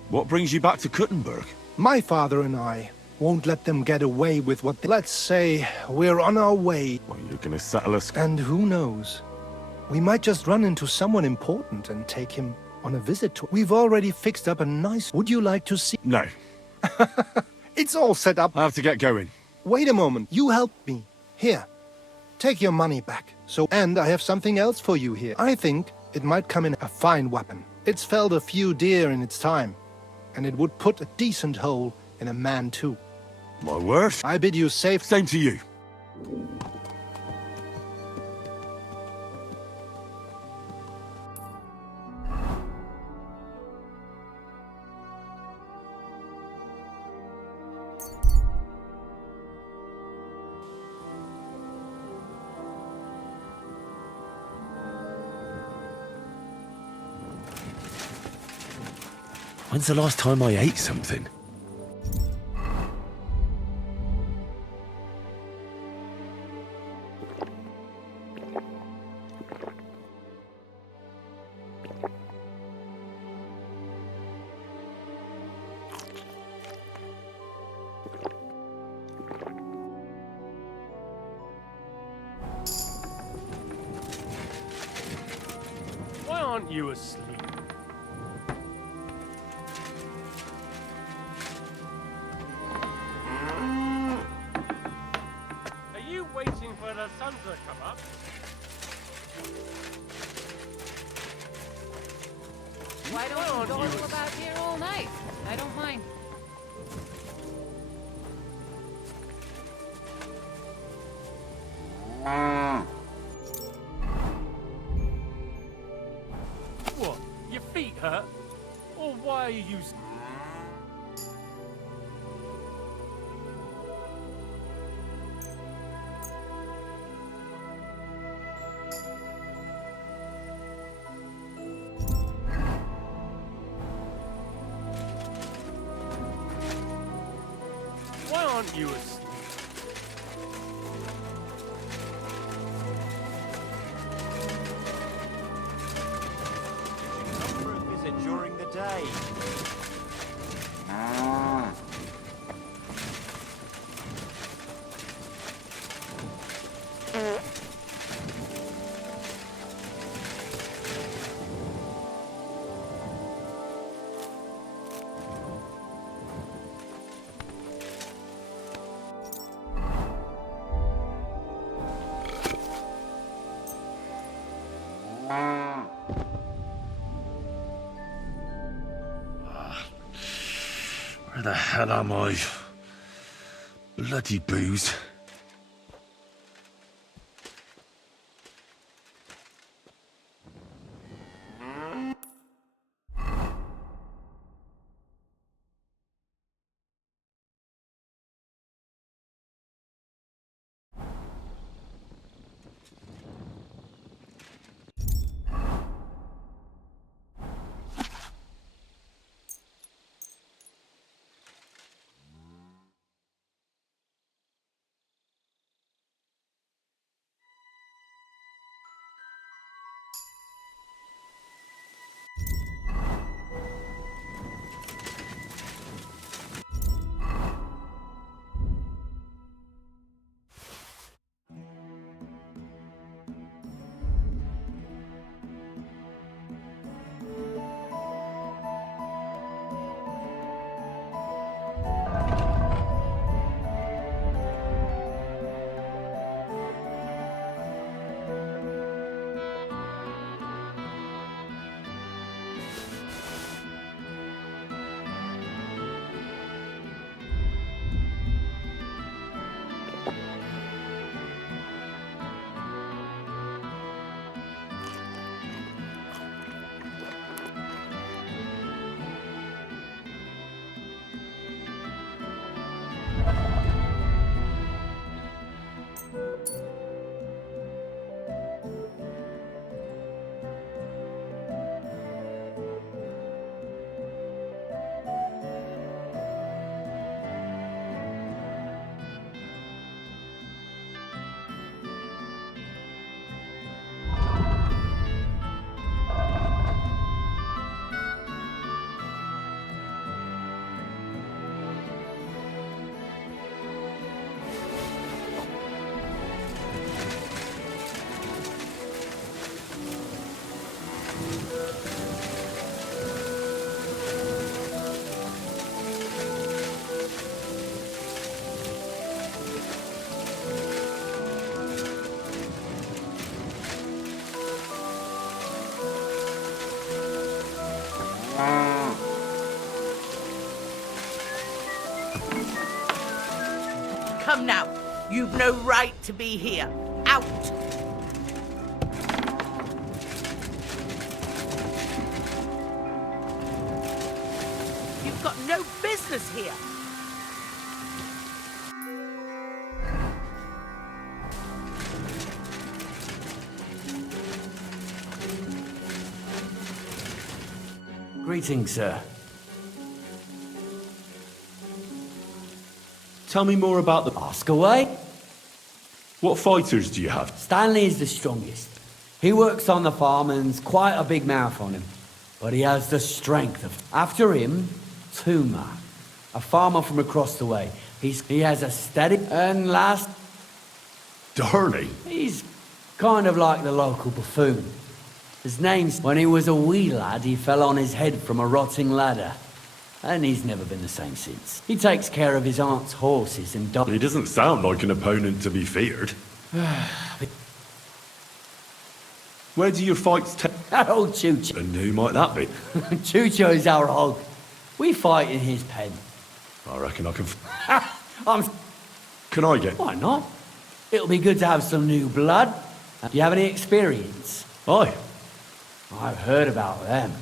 What brings you back to Kuttenberg? My father and I won't let them get away with what they... Let's say we're on our way. Well, you're gonna settle us... And who knows? We might just run into someone important and take him on a visit to... We've already fixed up a nice... Would you like to see... No. It's all set up. I have to get going. Wait a moment. You helped me. Here. Take your money back. And I have something else for you here. I think it might come in a fine weapon. It's felled a few deer in its time. And it would put a decent hole in a man too. My word. I bid you safe. Same to you. When's the last time I ate something? Why aren't you asleep? Waiting for the sun to come up. Why don't you dawdle about here all night? I don't mind. What? Your feet hurt? Or why are you... Why aren't you asleep? Come for a visit during the day. Where the hell am I? Bloody booze. Come now. You've no right to be here. Out! You've got no business here. Greetings, sir. Tell me more about the... Ask away. What fighters do you have? Stanley is the strongest. He works on the farm and's quite a big mouth on him. But he has the strength of... After him, Tuma, a farmer from across the way. He has a steady... And last... Darley? He's kind of like the local buffoon. His name's... When he was a wee lad, he fell on his head from a rotting ladder. And he's never been the same since. He takes care of his aunt's horses and dogs. He doesn't sound like an opponent to be feared. Where do your fights take? That old Chucho. And who might that be? Chucho is our hog. We fight in his pen. I reckon I can... I'm... Can I get... Why not? It'll be good to have some new blood. Do you have any experience? Aye. I've heard about them.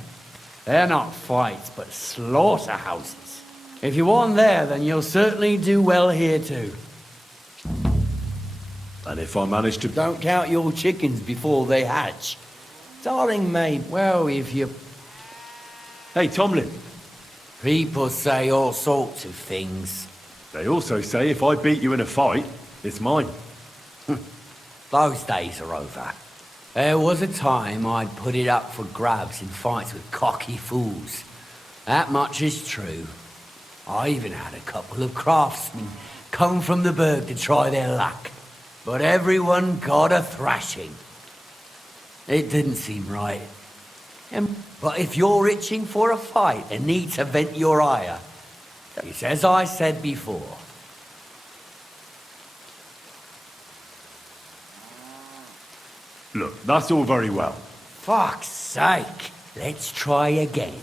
They're not fights, but slaughterhouses. If you want there, then you'll certainly do well here too. And if I manage to... Don't count your chickens before they hatch. Darling maid, well, if you... Hey, Tomlin. People say all sorts of things. They also say if I beat you in a fight, it's mine. Those days are over. There was a time I'd put it up for grabs in fights with cocky fools. That much is true. I even had a couple of craftsmen come from the burg to try their luck. But everyone got a thrashing. It didn't seem right. But if you're itching for a fight and need to vent your ire, it's as I said before. Look, that's all very well. Fuck's sake. Let's try again.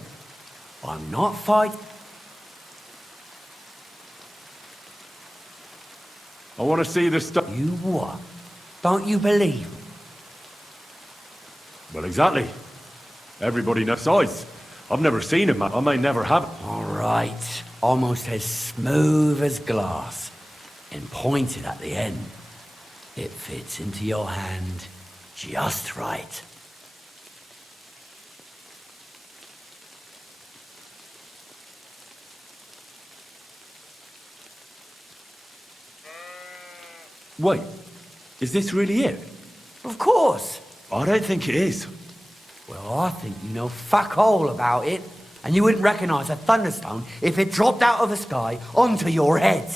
I'm not fighting. I want to see the stuff. You what? Don't you believe me? Well, exactly. Everybody knows size. I've never seen him, man. I may never have. All right. Almost as smooth as glass. And pointed at the end. It fits into your hand just right. Wait, is this really it? Of course. I don't think it is. Well, I think you know fuck all about it. And you wouldn't recognize a thunderstone if it dropped out of the sky onto your head.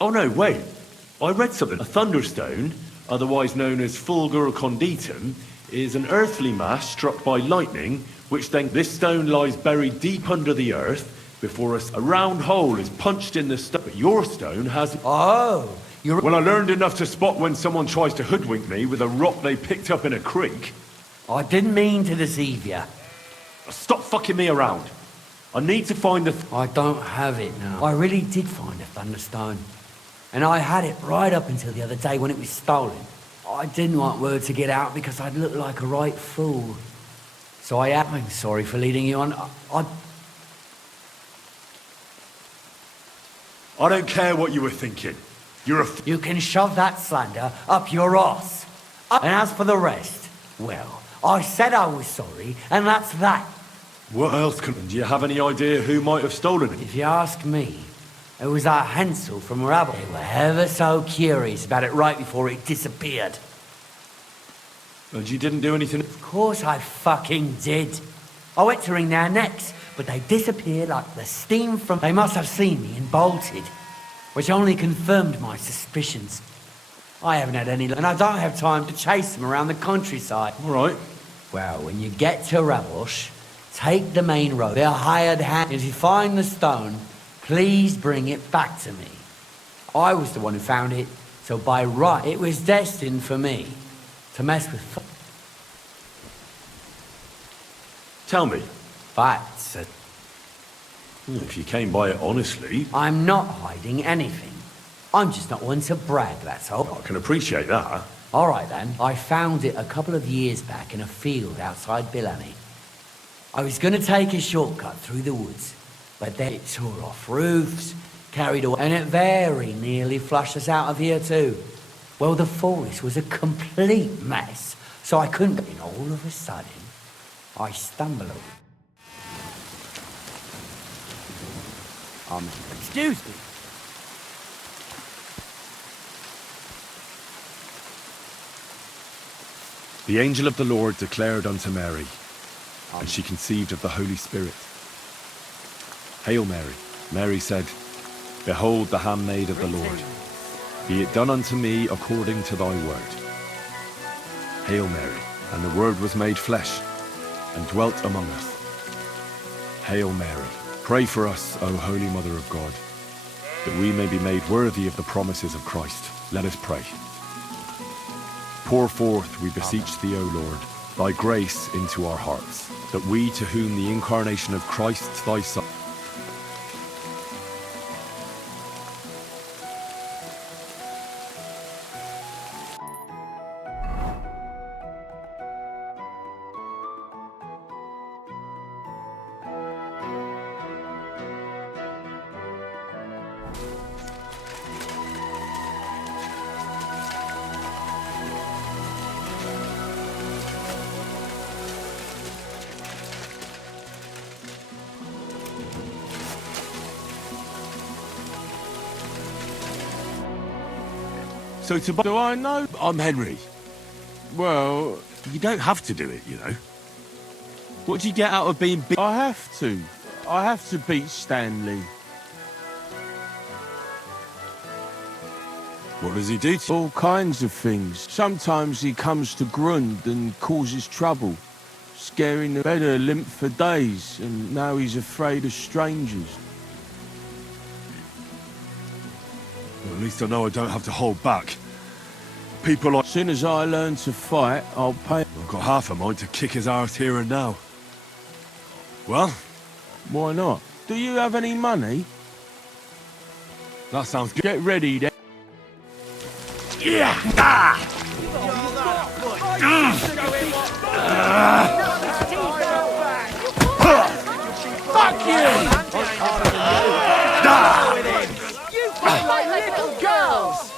Oh no, wait. I read something. A thunderstone, otherwise known as fulgur conditum, is an earthly mass struck by lightning, which then this stone lies buried deep under the earth before a round hole is punched in the stone. But your stone has... Oh, you're... Well, I learned enough to spot when someone tries to hoodwink me with a rock they picked up in a creek. I didn't mean to deceive you. Stop fucking me around. I need to find the... I don't have it now. I really did find a thunderstone. And I had it right up until the other day when it was stolen. I didn't want word to get out because I'd look like a right fool. So I'm sorry for leading you on. I don't care what you were thinking. You're a... You can shove that slander up your arse. And as for the rest, well, I said I was sorry, and that's that. What else can... Do you have any idea who might have stolen it? If you ask me, it was our Hansel from Rabble. They were ever so curious about it right before it disappeared. And you didn't do anything? Of course I fucking did. I went to wring their necks, but they disappeared like the steam from... They must have seen me and bolted, which only confirmed my suspicions. I haven't had any... And I don't have time to chase them around the countryside. All right. Well, when you get to Rabosh, take the main road. They're hired hand. If you find the stone, please bring it back to me. I was the one who found it, so by right, it was destined for me to mess with... Tell me, But If you came by it honestly, I'm not hiding anything. I'm just not one to brag, that's all. I can appreciate that. All right then, I found it a couple of years back in a field outside Billany. I was going to take a shortcut through the woods, but then it tore off roofs, carried away, and it very nearly flushed us out of here too. Well, the forest was a complete mess, so I couldn't get in. All of a sudden, I stumbled over. Excuse me. The angel of the Lord declared unto Mary, and she conceived of the Holy Spirit. Hail Mary. Mary said, Behold the handmaid of the Lord. Be it done unto me according to thy word. Hail Mary. And the Word was made flesh, and dwelt among us. Hail Mary. Pray for us, O Holy Mother of God, that we may be made worthy of the promises of Christ. Let us pray. Pour forth, we beseech thee, O Lord, thy grace into our hearts, that we, to whom the incarnation of Christ thy Son, So do I know? I'm Henry. Well, you don't have to do it, you know. What do you get out of being big? I have to. I have to beat Stanley. What does he do to you? All kinds of things. Sometimes he comes to Grund and causes trouble, scaring the better limp for days, and now he's afraid of strangers. well, at least I know I don't have to hold back. People like... As soon as I learn to fight, I'll pay... I've got half a mind to kick his arse here and now. Well? Why not? Do you have any money? That sounds good. Get ready then. Yeah! Fuck you! You fight like little girls!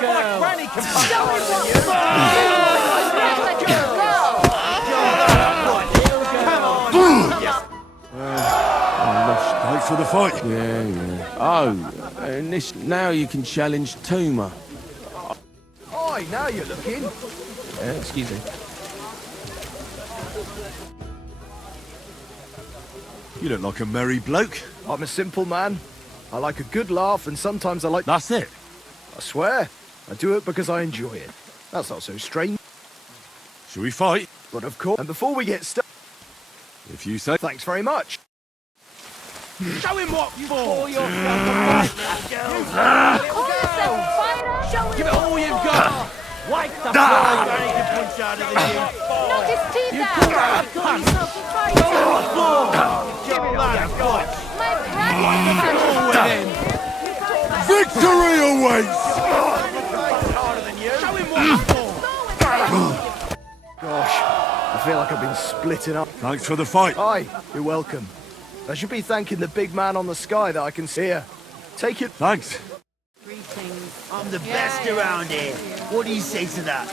Granny can fight harder than Thanks for the fight. Yeah. Oh, and this... Now you can challenge Tuma. Oi, now you're looking. Excuse me. You look like a merry bloke. I'm a simple man. I like a good laugh, and sometimes I like... That's it. I swear. I do it because I enjoy it. That's not so strange. Shall we fight? But of course. And before we get started... If you say... Thanks very much. Show him what for! Give it all you've got! Wipe the floor, Granny can punch out of the Knock his teeth out! Call yourself a fighter! Give it all you've got! My granny Victory awaits! Show him what for! Gosh, I feel like I've been splitting up. Thanks for the fight. Aye, you're welcome. I should be thanking the big man on the sky that I can see here. Take it. Thanks. I'm the best around here. What do you say to that?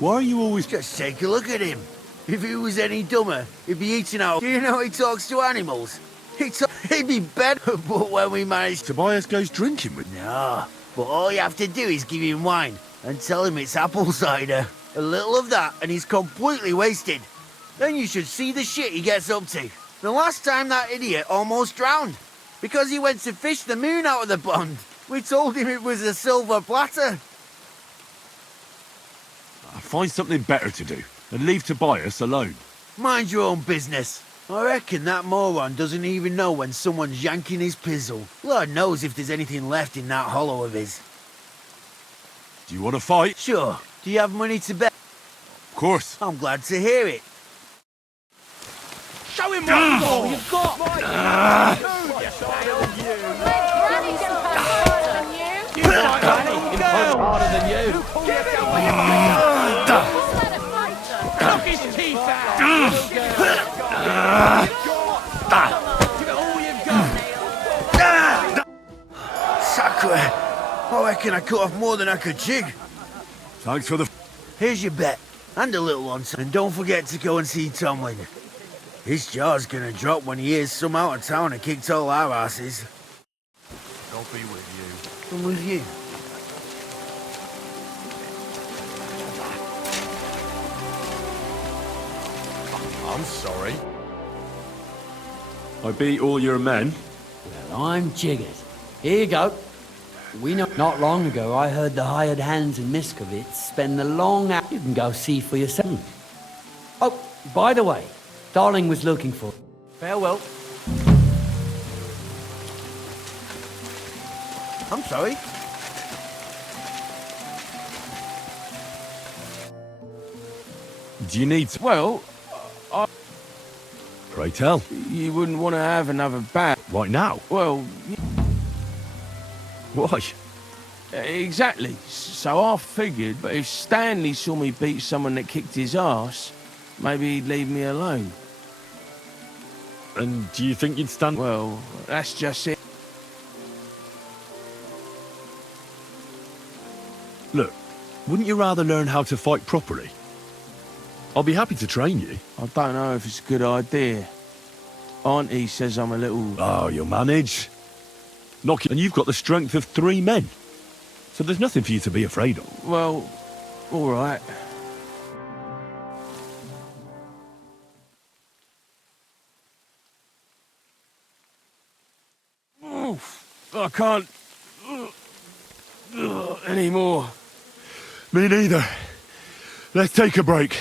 Why are you always... Just take a look at him. If he was any dumber, he'd be eating out. Do you know he talks to animals? He'd be better, but when we managed... Tobias goes drinking with... No, but all you have to do is give him wine and tell him it's apple cider. A little of that and he's completely wasted. Then you should see the shit he gets up to. The last time that idiot almost drowned because he went to fish the moon out of the pond. We told him it was a silver platter. Find something better to do and leave Tobias alone. Mind your own business. I reckon that moron doesn't even know when someone's yanking his pizzle. Lord knows if there's anything left in that hollow of his. Do you want to fight? Sure. Do you have money to bet? Of course. I'm glad to hear it. Show him what you've got! You fight harder than you. Knock his teeth out! Give it all you've got! Sacre! I reckon I cut off more than I could jig. Thanks for the... Here's your bet. And a little one, son. And don't forget to go and see Tomlin. His jaw's gonna drop when he hears some out of town and kicked all our asses. I'll be with I'm with you. I'm sorry. I beat all your men. Well, I'm jiggered. Here you go. We know not long ago I heard the hired hands in Miskovitz spend the long hour. You can go see for yourself. Oh, by the way, Darling was looking for... Farewell. I'm sorry. Do you need... Well, Pray tell. you wouldn't want to have another bat. Right now? Well, Why? exactly. So I figured, but if Stanley saw me beat someone that kicked his ass, maybe he'd leave me alone. And do you think you'd stand... Well, that's just it. Look, wouldn't you rather learn how to fight properly? I'll be happy to train you. I don't know if it's a good idea. Auntie says I'm a little... Oh, you'll manage. Knock it, and you've got the strength of 3 men. So there's nothing for you to be afraid of. Well, all right. I can't... anymore. Me neither. Let's take a break.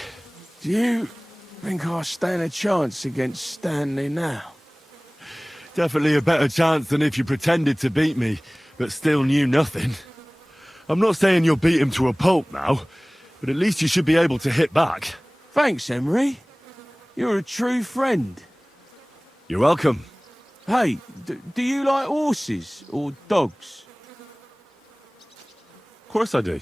Do you think I stand a chance against Stanley now? Definitely a better chance than if you pretended to beat me, but still knew nothing. I'm not saying you'll beat him to a pulp now, but at least you should be able to hit back. Thanks, Emery. You're a true friend. You're welcome. Hey, do you like horses or dogs? Of course I do.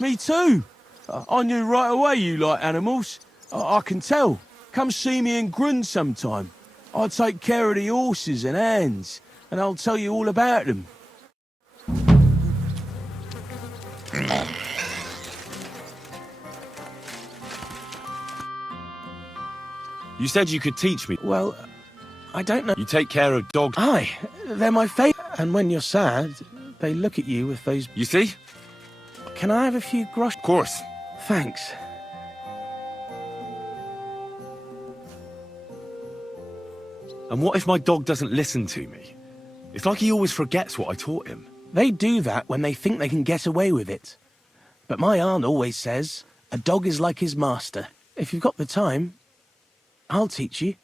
Me too. I knew right away you like animals. I can tell. Come see me in Grund sometime. I'll take care of the horses and hands, and I'll tell you all about them. You said you could teach me. Well, I don't know. You take care of dogs. Aye, they're my favourite. And when you're sad, they look at you with those... You see? Can I have a few grosh? Of course. Thanks. And what if my dog doesn't listen to me? It's like he always forgets what I taught him. They do that when they think they can get away with it. But my aunt always says, a dog is like his master. If you've got the time, I'll teach you.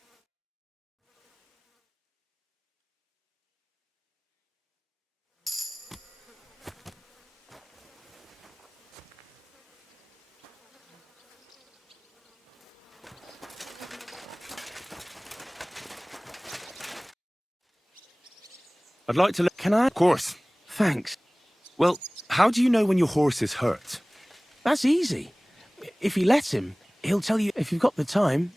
I'd like to... Can I? Of course. Thanks. Well, how do you know when your horse is hurt? That's easy. If you let him, he'll tell you if you've got the time.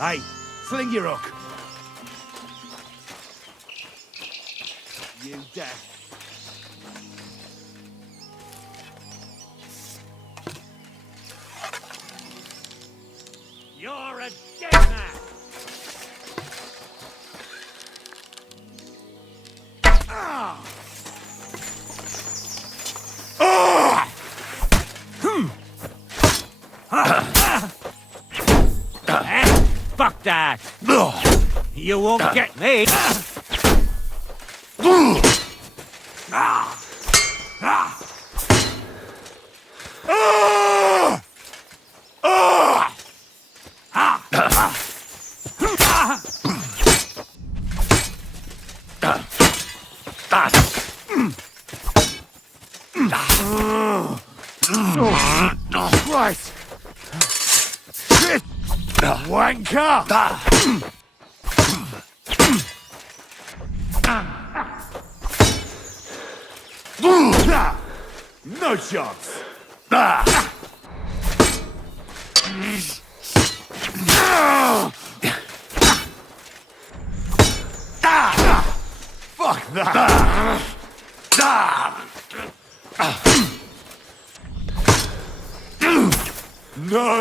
Aye, sling your hook. You deaf. You're a dead man! Ah! Fuck that! You won't get me! Christ! Shit! Wanker! No chance! Fuck that! No!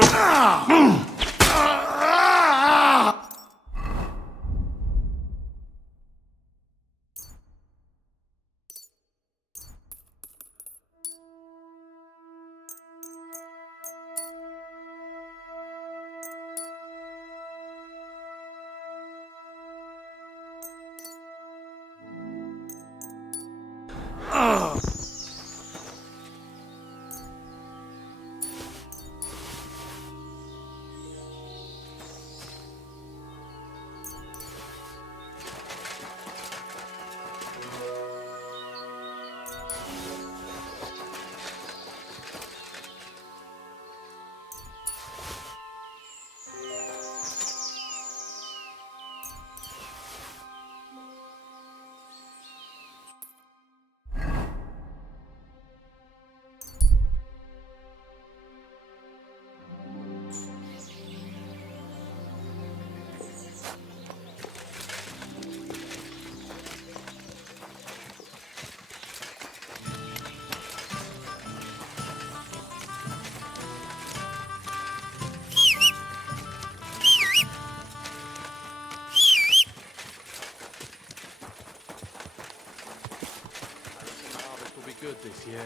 Good this year.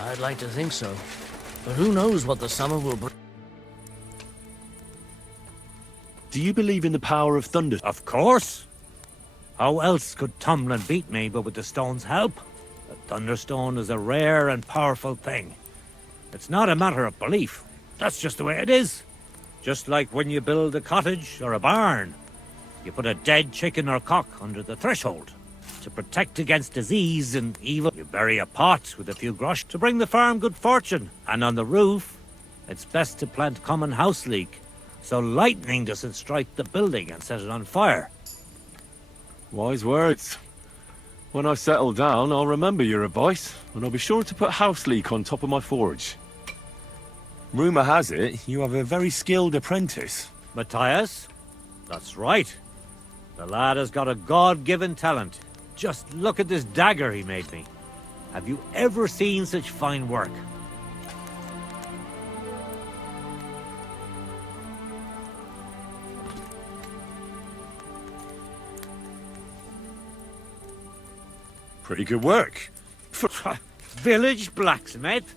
I'd like to think so. But who knows what the summer will bring. Do you believe in the power of thunder? Of course! How else could Tomlin beat me but with the stone's help? The Thunderstone is a rare and powerful thing. It's not a matter of belief. That's just the way it is. Just like when you build a cottage or a barn. You put a dead chicken or cock under the threshold. To protect against disease and evil, you bury a pot with a few grosh to bring the farm good fortune. And on the roof, it's best to plant common house leek, so lightning doesn't strike the building and set it on fire. Wise words. When I settle down, I'll remember your advice, and I'll be sure to put house leek on top of my forge. Rumour has it, you have a very skilled apprentice. Matthias? That's right. The lad has got a God-given talent. Just look at this dagger he made me. Have you ever seen such fine work? Pretty good work. Village blacksmith?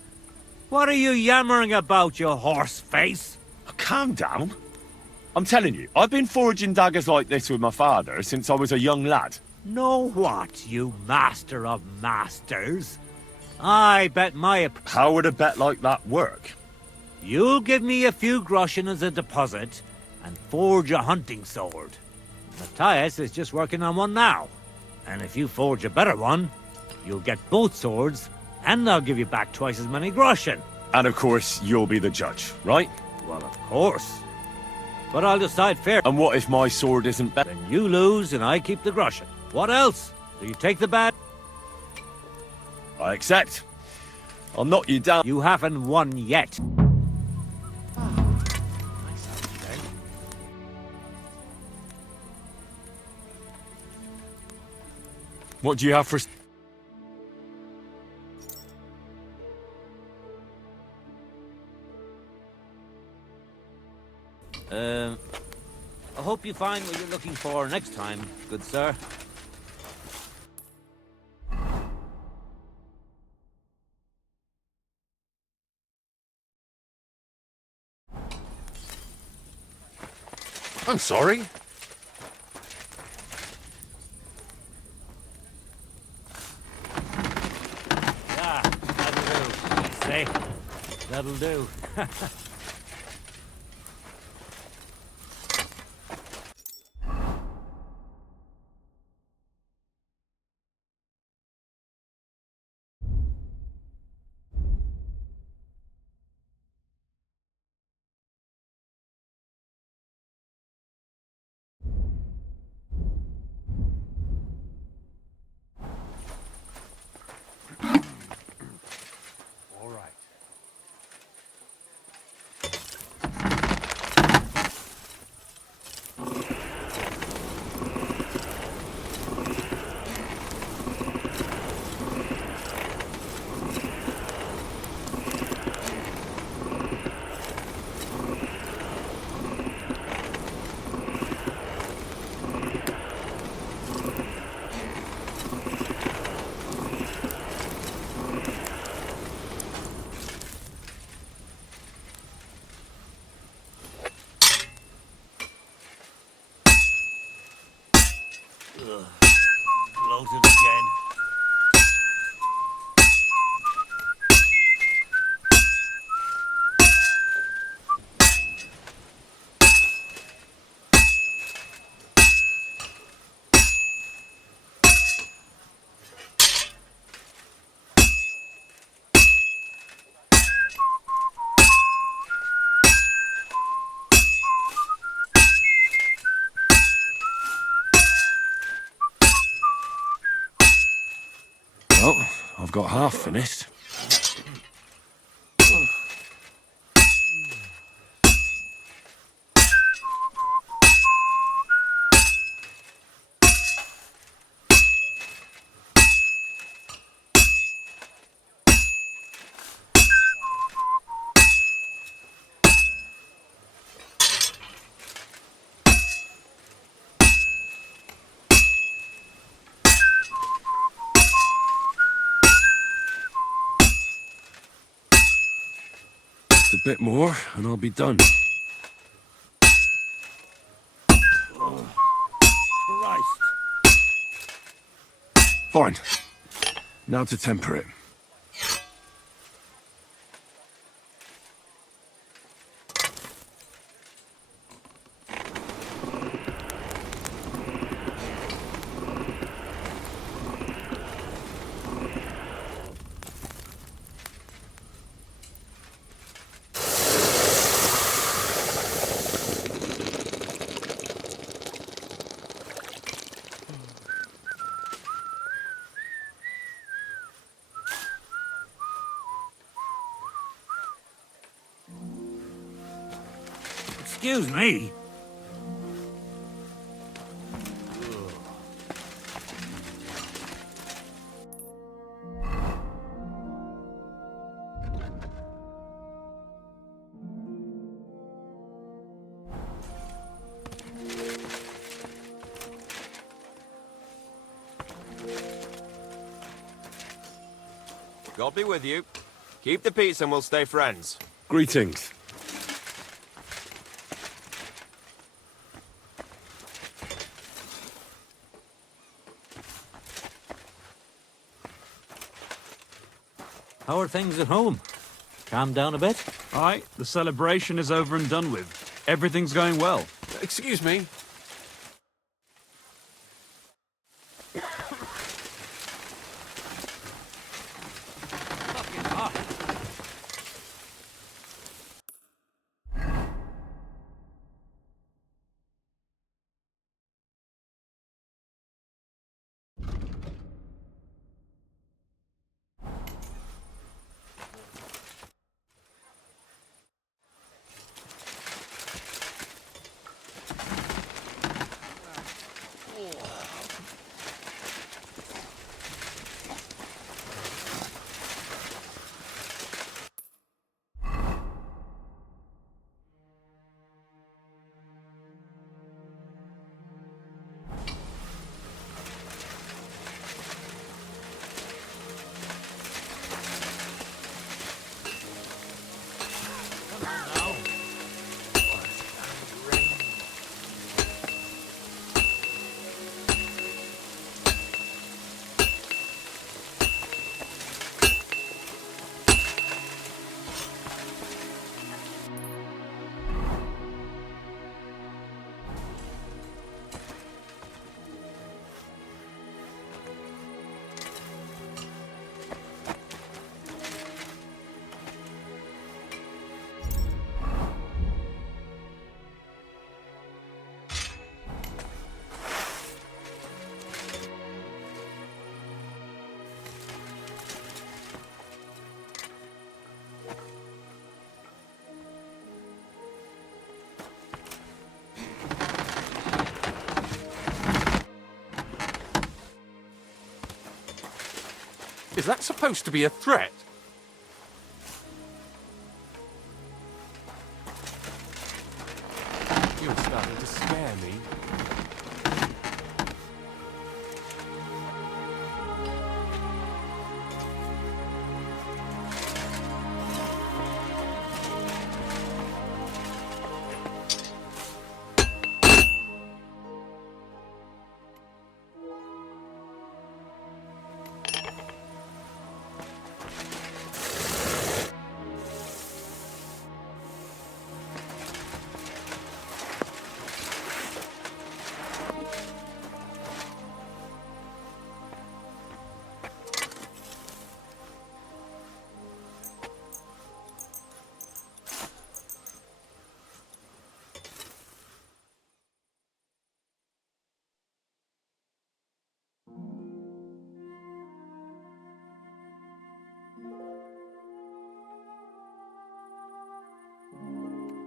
What are you yammering about, you horse face? Calm down. I'm telling you, I've been forging daggers like this with my father since I was a young lad. Know what, you master of masters? I bet my... How would a bet like that work? You'll give me a few groschen as a deposit and forge a hunting sword. Matthias is just working on one now. And if you forge a better one, you'll get both swords and I'll give you back twice as many groschen. And of course, you'll be the judge, right? Well, of course. But I'll decide fair. And what if my sword isn't better? Then you lose and I keep the groschen. What else? Do you take the bad? I accept. I'll knock you down. You haven't won yet. What do you have for... I hope you find what you're looking for next time, good sir. I'm sorry. Yeah, that'll do. Say, that'll do. All right. Ugh. Bloated again. Well, I've got half finished. Just a bit more, and I'll be done. Christ. Fine. Now to temper it. Excuse me. God be with you. Keep the peace and we'll stay friends. Greetings. How are things at home? Calm down a bit? Aye, the celebration is over and done with. Everything's going well. Excuse me. Fucking hot. Is that supposed to be a threat? You're starting to scare me.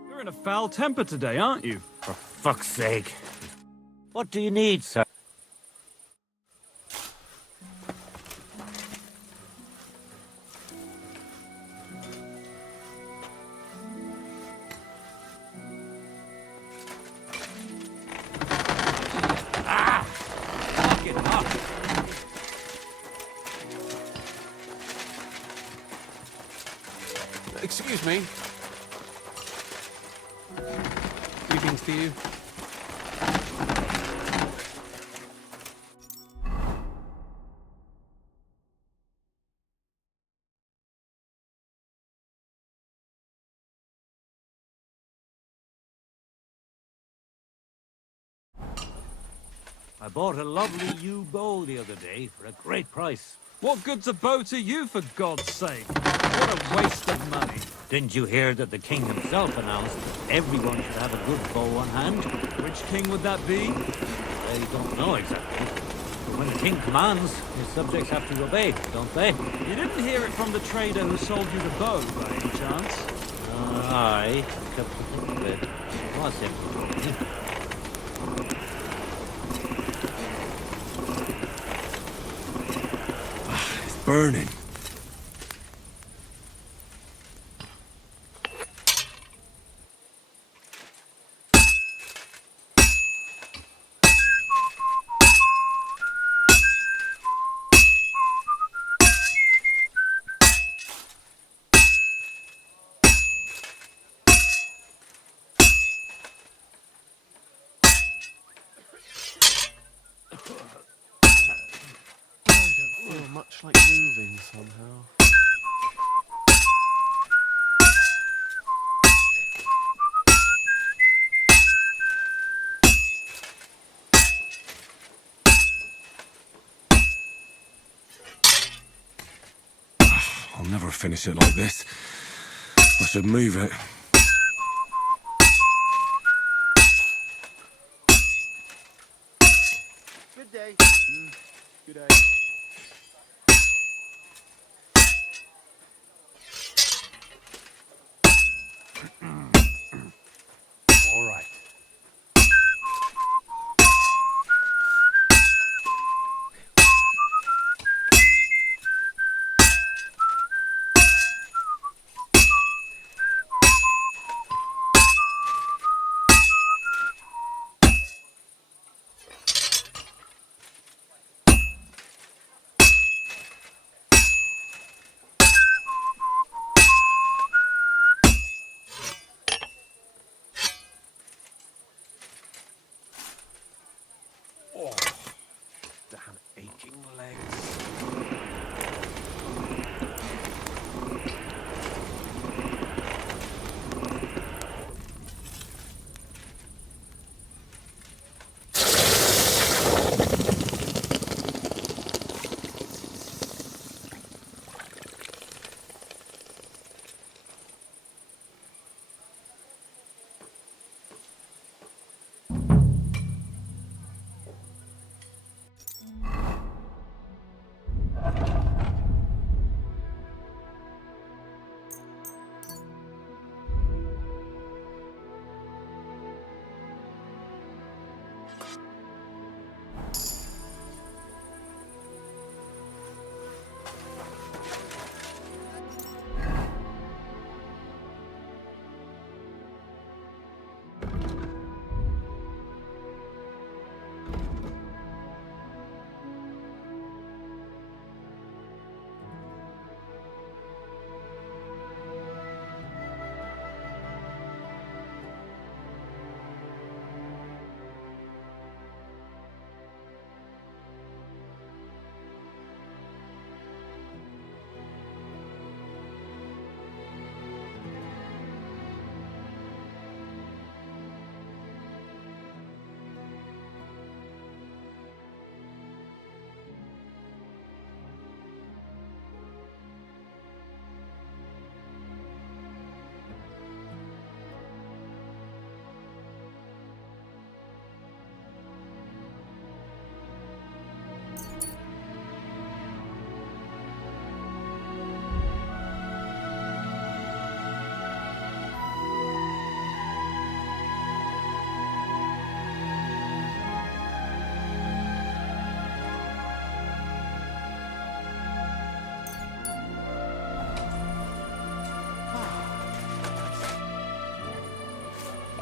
You're in a foul temper today, aren't you? For fuck's sake. What do you need, sir? Excuse me. Greetings to you. I bought a lovely new bow the other day for a great price. What good's a bow to you, for God's sake? What a waste of money. Didn't you hear that the king himself announced that everyone should have a good bow on hand? Which king would that be? I don't know exactly. But when the king commands, his subjects have to obey, don't they? You didn't hear it from the trader who sold you the bow, by any chance? Aye, come to think of it. It was him. It's burning. Much like moving somehow. I'll never finish it like this. I should move it. Good day. Good day. All right.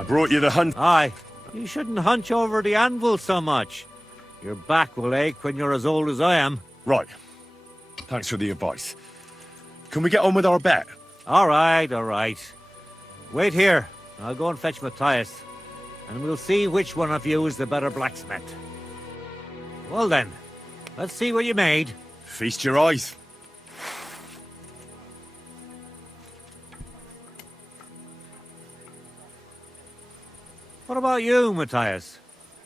brought you the hunt. Aye. You shouldn't hunch over the anvil so much. Your back will ache when you're as old as I am. Right. Thanks for the advice. Can we get on with our bet? All right, all right. Wait here. I'll go and fetch Matthias, and we'll see which one of you is the better blacksmith. Well then, let's see what you made. Feast your eyes. What about you, Matthias?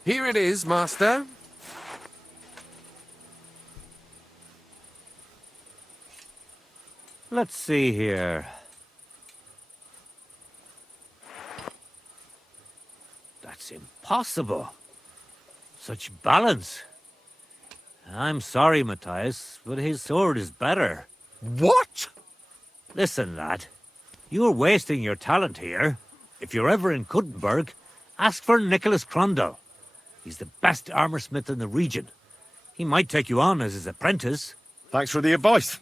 Here it is, master. Let's see here. That's impossible. Such balance. I'm sorry, Matthias, but his sword is better. What? Listen, lad. You're wasting your talent here. If you're ever in Kuttenberg, ask for Nicholas Crondall. He's the best armorsmith in the region. He might take you on as his apprentice. Thanks for the advice.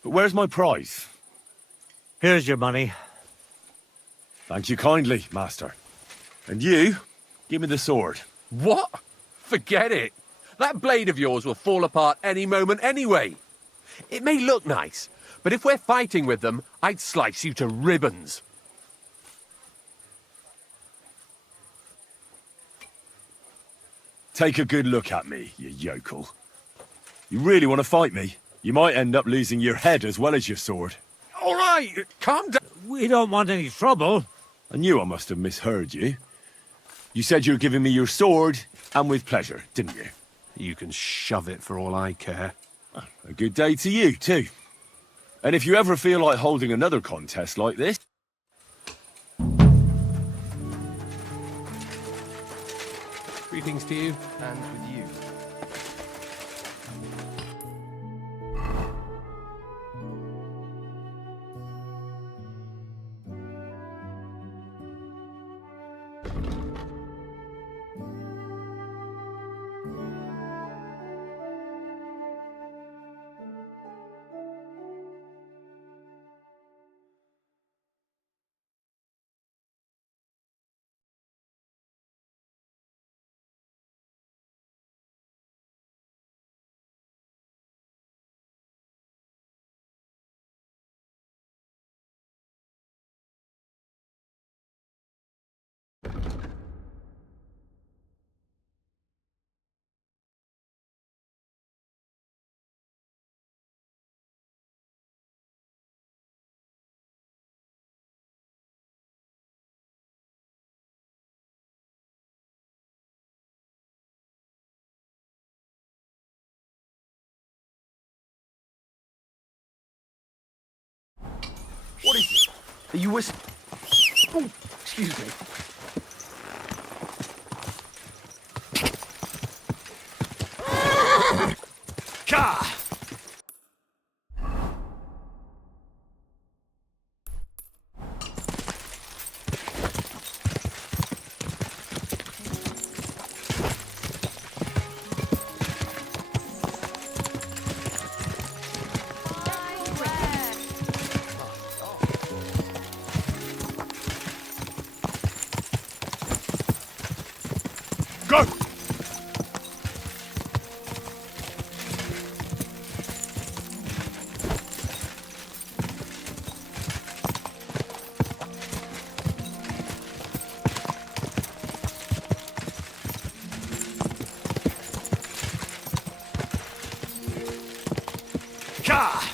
But where's my prize? Here's your money. Thank you kindly, master. And you, give me the sword. What? Forget it. That blade of yours will fall apart any moment anyway. It may look nice, but if we're fighting with them, I'd slice you to ribbons. Take a good look at me, you yokel. You really want to fight me? You might end up losing your head as well as your sword. All right, calm down. We don't want any trouble. I knew I must have misheard you. You said you were giving me your sword, and with pleasure, didn't you? You can shove it for all I care. A good day to you, too. And if you ever feel like holding another contest like this... Greetings to you. And with you. What is it? Are you whistling? Oh, excuse me. Ka! Go! Ka!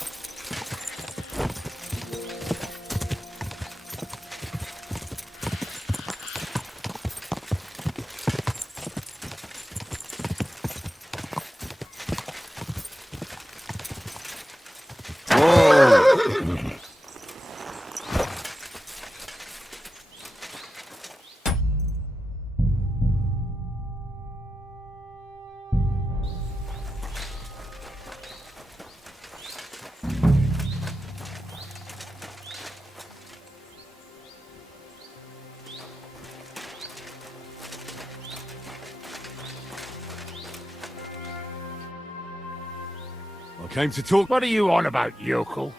I came to talk... What are you on about, yokel?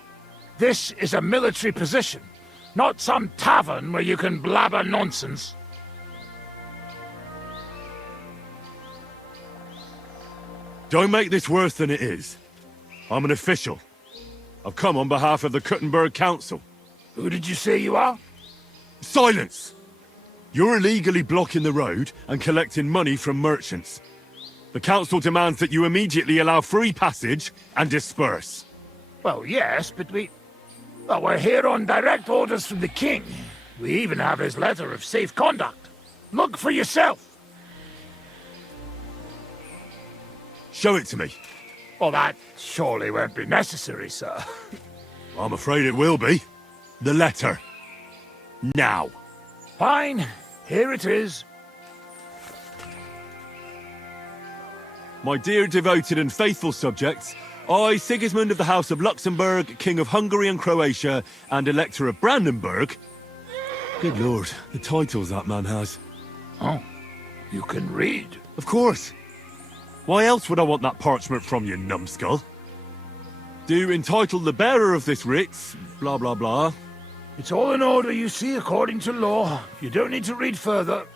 This is a military position, not some tavern where you can blabber nonsense. Don't make this worse than it is. I'm an official. I've come on behalf of the Kuttenberg Council. Who did you say you are? Silence! You're illegally blocking the road and collecting money from merchants. The council demands that you immediately allow free passage and disperse. Well, yes, but well, we're here on direct orders from the king. We even have his letter of safe conduct. Look for yourself. Show it to me. Well, that surely won't be necessary, sir. I'm afraid it will be. The letter. Now. Fine. Here it is. My dear devoted and faithful subjects, I, Sigismund of the House of Luxembourg, King of Hungary and Croatia, and Elector of Brandenburg... Good lord, the titles that man has. Oh, you can read? Of course. Why else would I want that parchment from you, numbskull? Do entitle the bearer of this writ, blah blah blah. It's all in order, you see, according to law. You don't need to read further.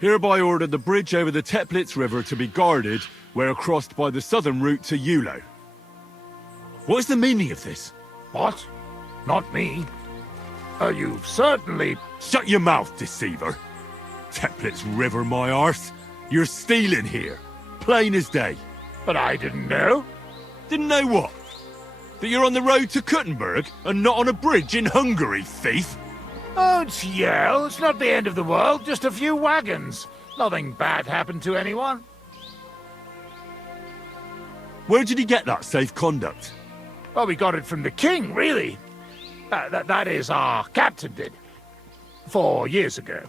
Hereby order the bridge over the Teplitz River to be guarded where crossed by the southern route to Yulo. What is the meaning of this? What? Not me. You've certainly... Shut your mouth, deceiver. Teplitz River, my arse. You're stealing here. Plain as day. But I didn't know. Didn't know what? That you're on the road to Kuttenberg and not on a bridge in Hungary, thief? Don't yell. It's not the end of the world. Just a few wagons. Nothing bad happened to anyone. Where did he get that safe conduct? Well, we got it from the king, really. That is, our captain did. 4 years ago.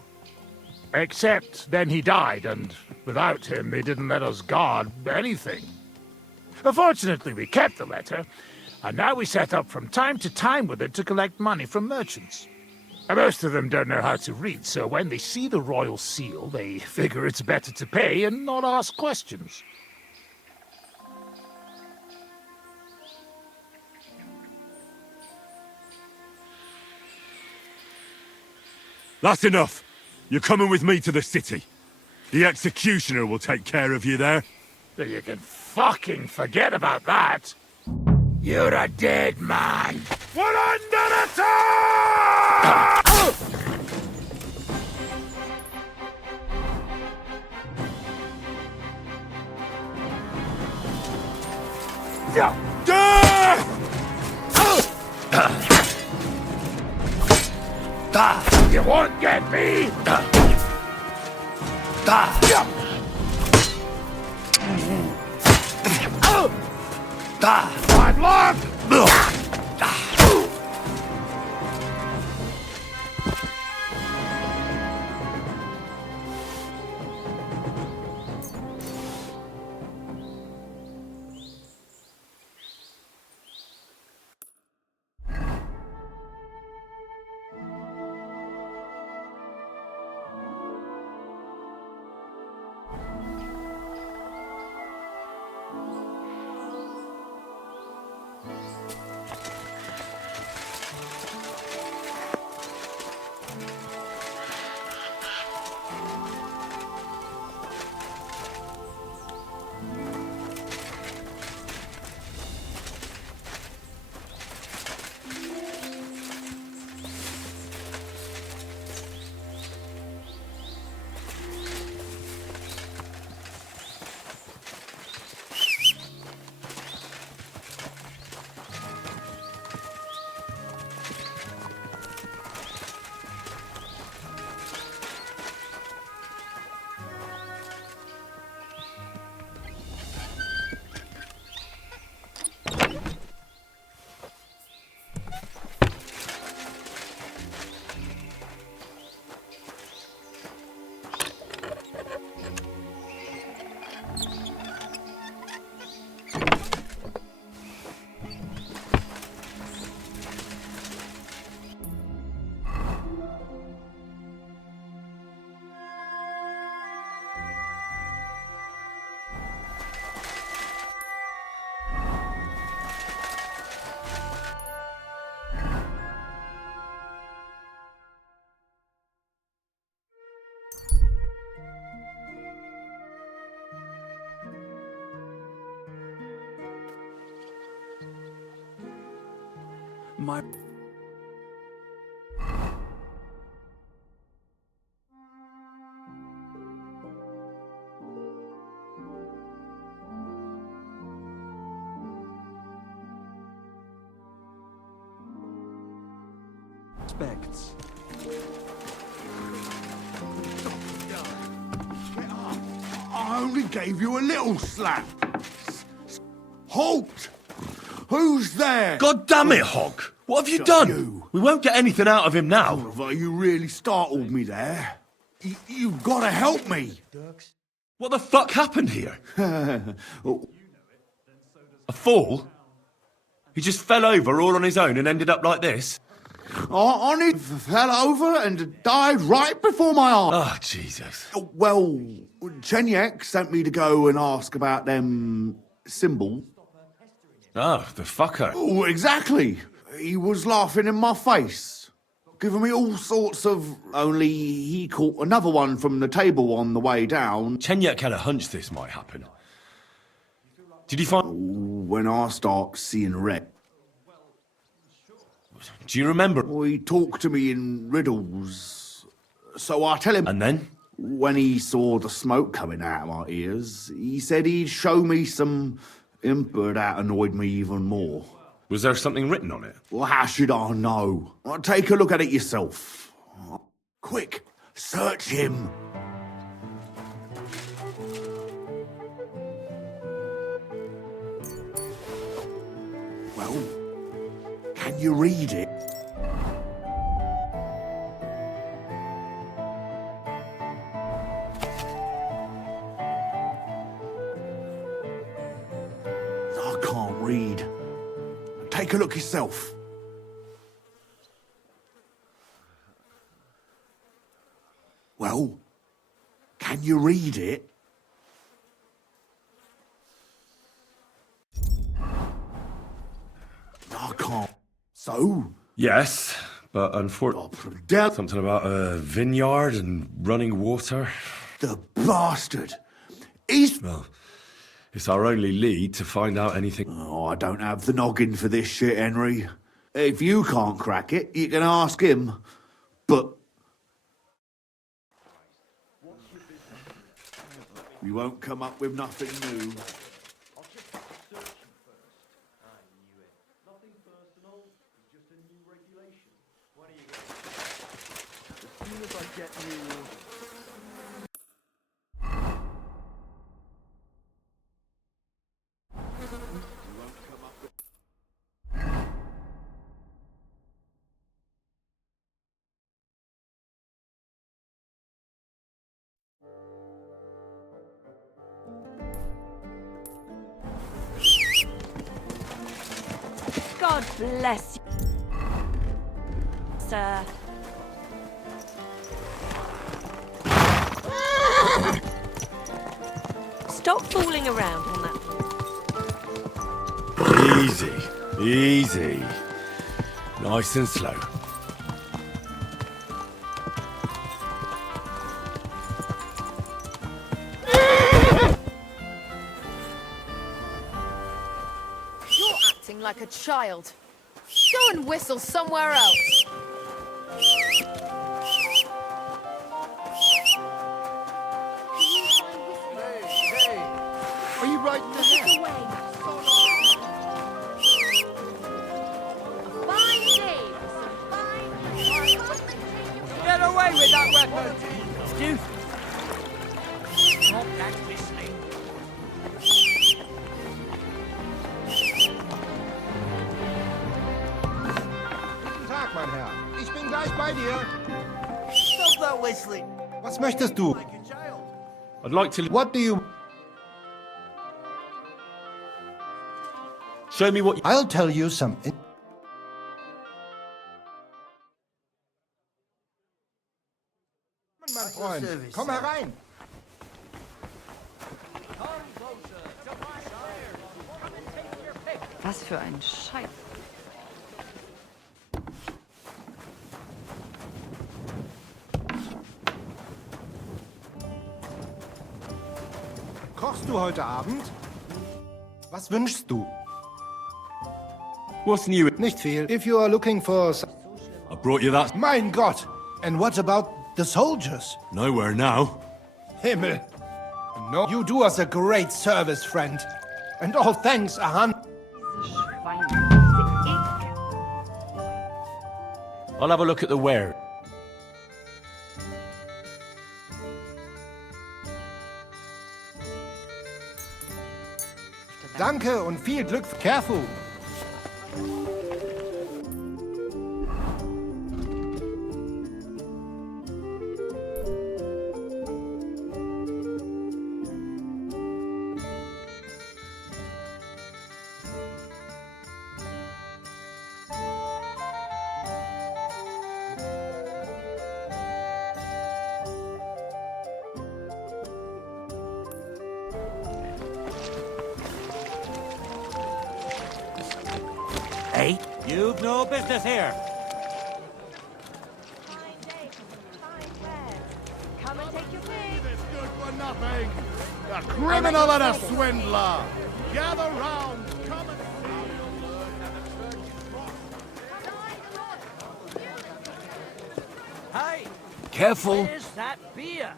Except then he died, and without him, they didn't let us guard anything. Fortunately, we kept the letter, and now we set up from time to time with it to collect money from merchants. Most of them don't know how to read, so when they see the royal seal, they figure it's better to pay and not ask questions. That's enough. You're coming with me to the city. The executioner will take care of you there. You can fucking forget about that. You're a dead man. We're under attack! You won't get me! I'm locked! My... Respects. I only gave you a little slap. Halt! Who's there? God damn it, Hog! What have you done? We won't get anything out of him now. Oliver, you really startled me there. You've got to help me. What the fuck happened here? A fall? He just fell over all on his own and ended up like this? He fell over and died right before my eyes. Oh, Jesus. Well, Chenyek sent me to go and ask about them symbols. Oh, the fucker. Oh, exactly. He was laughing in my face, giving me all sorts of... Only he caught another one from the table on the way down. Chenyek had a hunch this might happen. Did he find... When I start seeing red. Do you remember? He talked to me in riddles, so I tell him... And then? When he saw the smoke coming out of my ears, he said he'd show me some imp that annoyed me even more. Was there something written on it? Well, how should I know? Take a look at it yourself. Quick, search him. Well, can you read it? I can't read. Take a look yourself. Well, can you read it? I can't. So? Yes, but unfortunately... Something about a vineyard and running water. The bastard! He's... Well, it's our only lead to find out anything. Oh, I don't have the noggin for this shit, Henry. If you can't crack it, you can ask him. But... you won't come up with nothing new. As soon as I get you... God bless you, sir. Stop fooling around on that. Easy, easy. Nice and slow. You're acting like a child. Go and whistle somewhere else. Are you right in the head? Get away with that weapon! Excuse me. Stop that whistling. Guten Tag, mein Herr. Ich bin gleich bei dir. Stop that whistling. Was möchtest du? I'd like to... What do you... Show me what... I'll tell you something. Mein Freund, komm herein. Was für ein Scheiß. Kochst du heute Abend? Was wünschst du? What's new? Nicht viel. If you are looking for... I brought you that. Mein Gott! And what about the soldiers? Nowhere now. Himmel! No, you do us a great service, friend. And all thanks, Ahan. I'll have a look at the ware. Danke und viel Glück. Careful. Hey, you've no business here. Come and take your pick. Good for nothing. A criminal and a swindler. Gather round. Come and Hey! Careful. Where's that beer?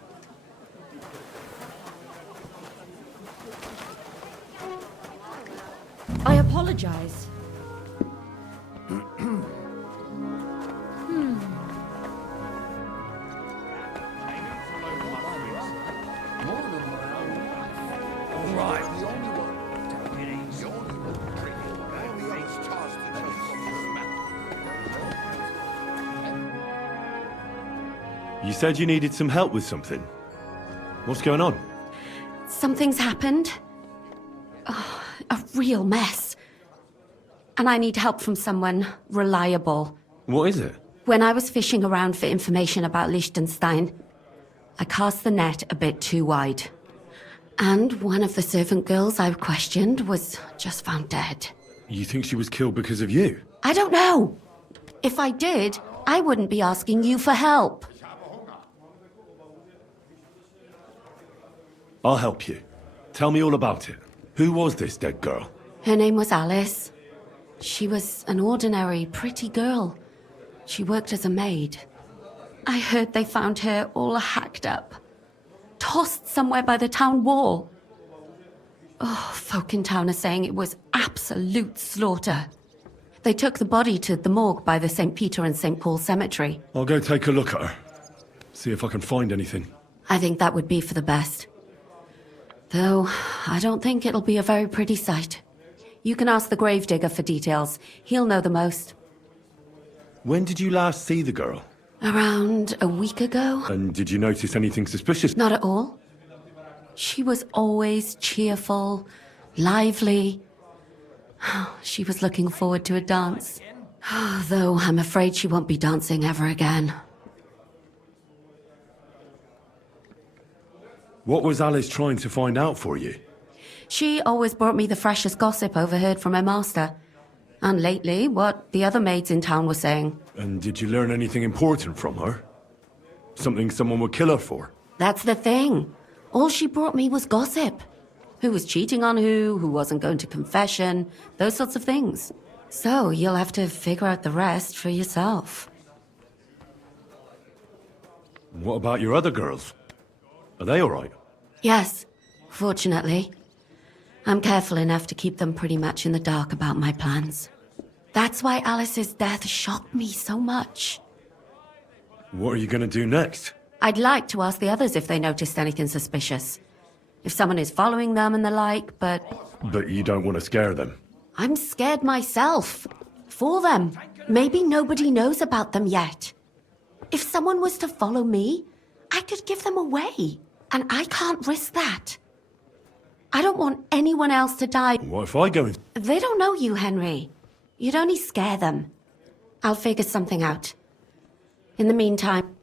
I apologize. You said you needed some help with something. What's going on? Something's happened. Oh, a real mess. And I need help from someone reliable. What is it? When I was fishing around for information about Liechtenstein, I cast the net a bit too wide. And one of the servant girls I questioned was just found dead. You think she was killed because of you? I don't know. If I did, I wouldn't be asking you for help. I'll help you. Tell me all about it. Who was this dead girl? Her name was Alice. She was an ordinary, pretty girl. She worked as a maid. I heard they found her all hacked up, tossed somewhere by the town wall. Oh, folk in town are saying it was absolute slaughter. They took the body to the morgue by the St. Peter and St. Paul cemetery. I'll go take a look at her. See if I can find anything. I think that would be for the best. Though, I don't think it'll be a very pretty sight. You can ask the gravedigger for details. He'll know the most. When did you last see the girl? Around a week ago? And did you notice anything suspicious? Not at all. She was always cheerful, lively. She was looking forward to a dance. Though I'm afraid she won't be dancing ever again. What was Alice trying to find out for you? She always brought me the freshest gossip overheard from her master. And lately, what the other maids in town were saying. And did you learn anything important from her? Something someone would kill her for? That's the thing. All she brought me was gossip. Who was cheating on who wasn't going to confession, those sorts of things. So you'll have to figure out the rest for yourself. What about your other girls? Are they all right? Yes, fortunately. I'm careful enough to keep them pretty much in the dark about my plans. That's why Alice's death shocked me so much. What are you going to do next? I'd like to ask the others if they noticed anything suspicious. If someone is following them and the like, but... But you don't want to scare them. I'm scared myself. For them. Maybe nobody knows about them yet. If someone was to follow me, I could give them away. And I can't risk that. I don't want anyone else to die. What if I go in? They don't know you, Henry. You'd only scare them. I'll figure something out. In the meantime...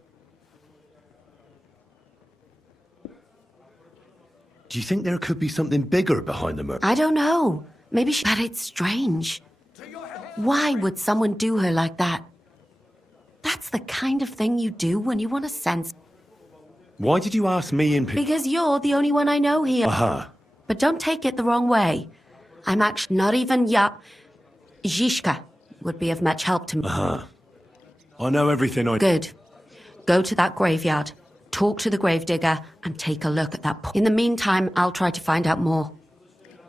Do you think there could be something bigger behind the murder? I don't know. Maybe she... But it's strange. Why would someone do her like that? That's the kind of thing you do when you want to sense... Why did you ask me in... Because you're the only one I know here. Aha. But don't take it the wrong way. I'm actually not even Zhishka would be of much help to me. I know everything I... Good. Go to that graveyard, talk to the gravedigger, and take a look at that. In the meantime, I'll try to find out more.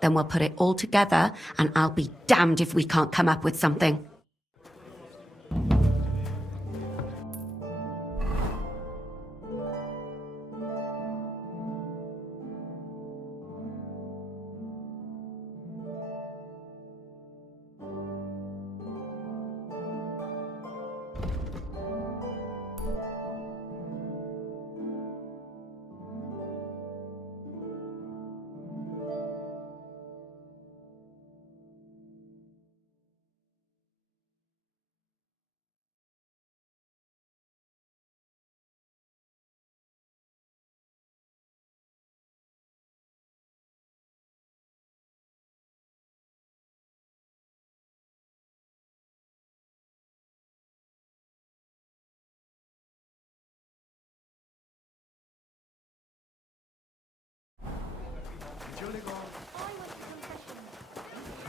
Then we'll put it all together, and I'll be damned if we can't come up with something.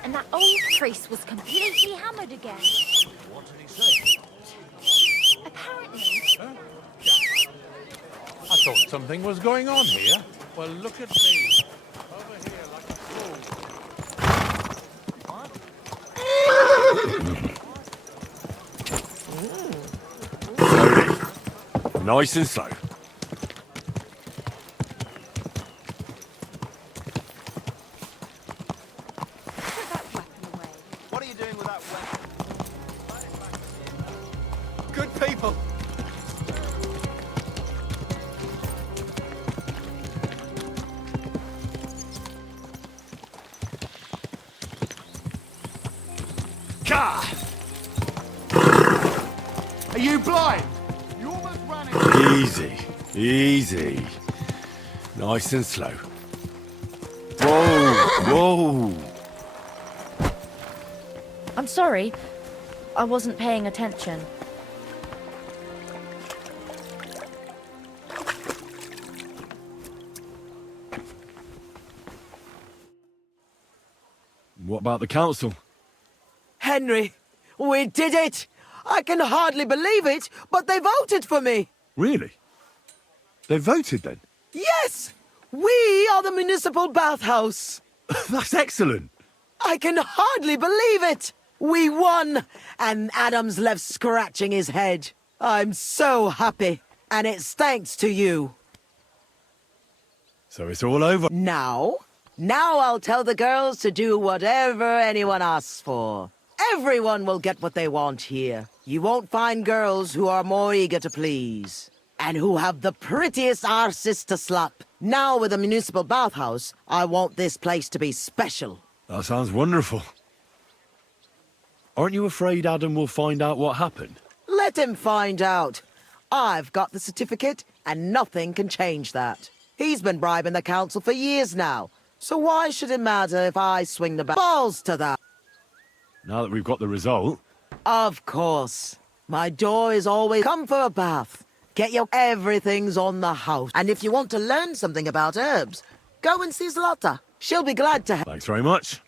And that old priest was completely hammered again. What did he say? Apparently. I thought something was going on here. Well, look at me. Over here like a fool. Slowly. Nice and slow. What are you doing with that weapon? Good people! Gah! Are you blind? You almost ran it. Easy. Easy. Nice and slow. Whoa! Whoa! I'm sorry. I wasn't paying attention. What about the council? Henry, we did it! I can hardly believe it, but they voted for me! Really? They voted then? Yes! We are the municipal bathhouse! That's excellent! I can hardly believe it! We won! And Adam's left scratching his head. I'm so happy, and it's thanks to you. So it's all over? Now I'll tell the girls to do whatever anyone asks for. Everyone will get what they want here. You won't find girls who are more eager to please. And who have the prettiest arses to slap. Now with the municipal bathhouse, I want this place to be special. That sounds wonderful. Aren't you afraid Adam will find out what happened? Let him find out. I've got the certificate, and nothing can change that. He's been bribing the council for years now. So why should it matter if I swing the balls to that? Now that we've got the result... Of course. My door is always come for a bath. Get your everything's on the house. And if you want to learn something about herbs, go and see Zlata. She'll be glad to help. Thanks very much.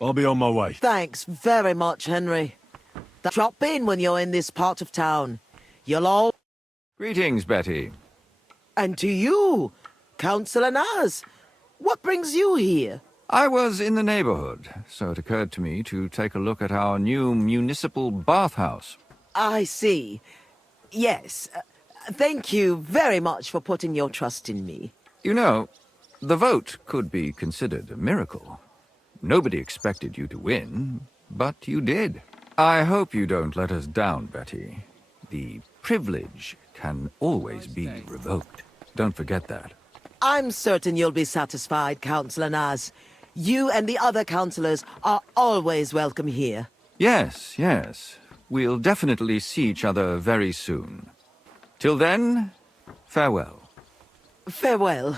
I'll be on my way. Thanks very much, Henry. Drop in when you're in this part of town. You'll all... Greetings, Betty. And to you, Councillor Naz. What brings you here? I was in the neighborhood, so it occurred to me to take a look at our new municipal bathhouse. I see. Yes. Thank you very much for putting your trust in me. You know, the vote could be considered a miracle. Nobody expected you to win, but you did. I hope you don't let us down, Betty. The privilege can always be revoked. Don't forget that. I'm certain you'll be satisfied, Councillor Naz. You and the other councillors are always welcome here. Yes, yes. We'll definitely see each other very soon. Till then, farewell. Farewell.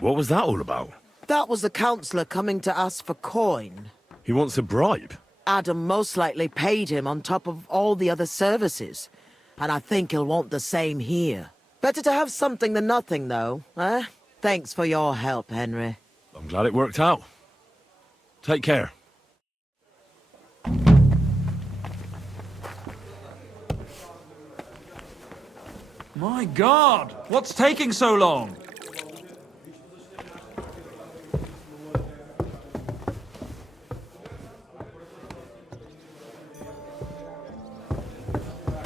What was that all about? That was the councillor coming to ask for coin. He wants a bribe. Adam most likely paid him on top of all the other services. And I think he'll want the same here. Better to have something than nothing, though, eh? Thanks for your help, Henry. I'm glad it worked out. Take care. My God! What's taking so long?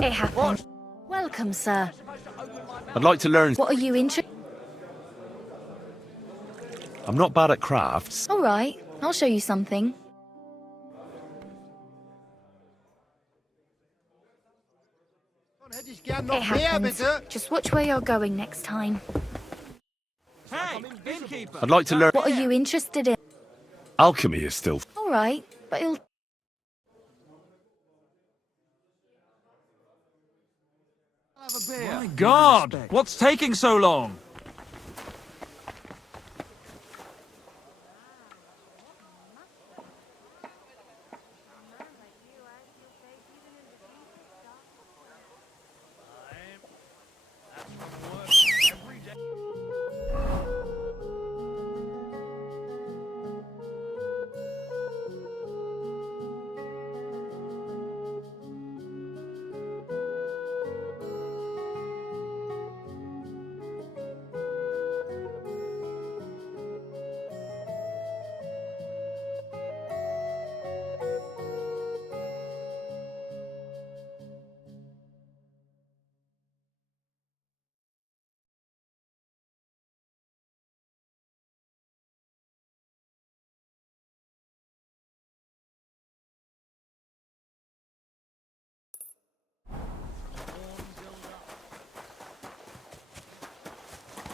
It happened. Welcome, sir. I'd like to learn. What are you interested? I'm not bad at crafts. All right, I'll show you something. It happens. Just watch where you're going next time. Hey, innkeeper! I'd like to learn. What are you interested in? Alchemy is still. All right, but it'll... My God! What's taking so long?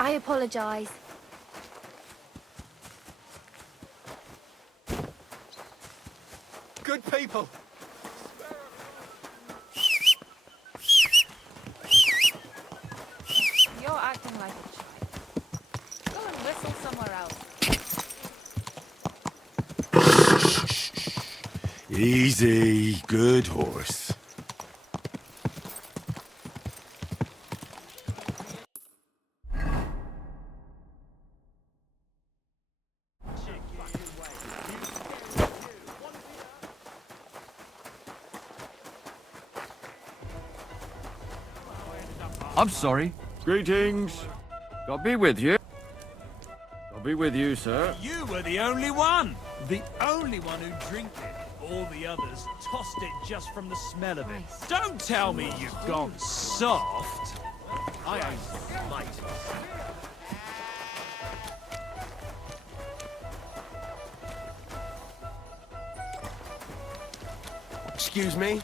I apologize. Good people. You're acting like a child. Go and whistle somewhere else. Easy. Good horse. I'm sorry. Greetings. God be with you. God be with you, sir. You were the only one! The only one who drank it. All the others tossed it just from the smell of it. Don't tell me you've gone soft. I ain't smite. Excuse me?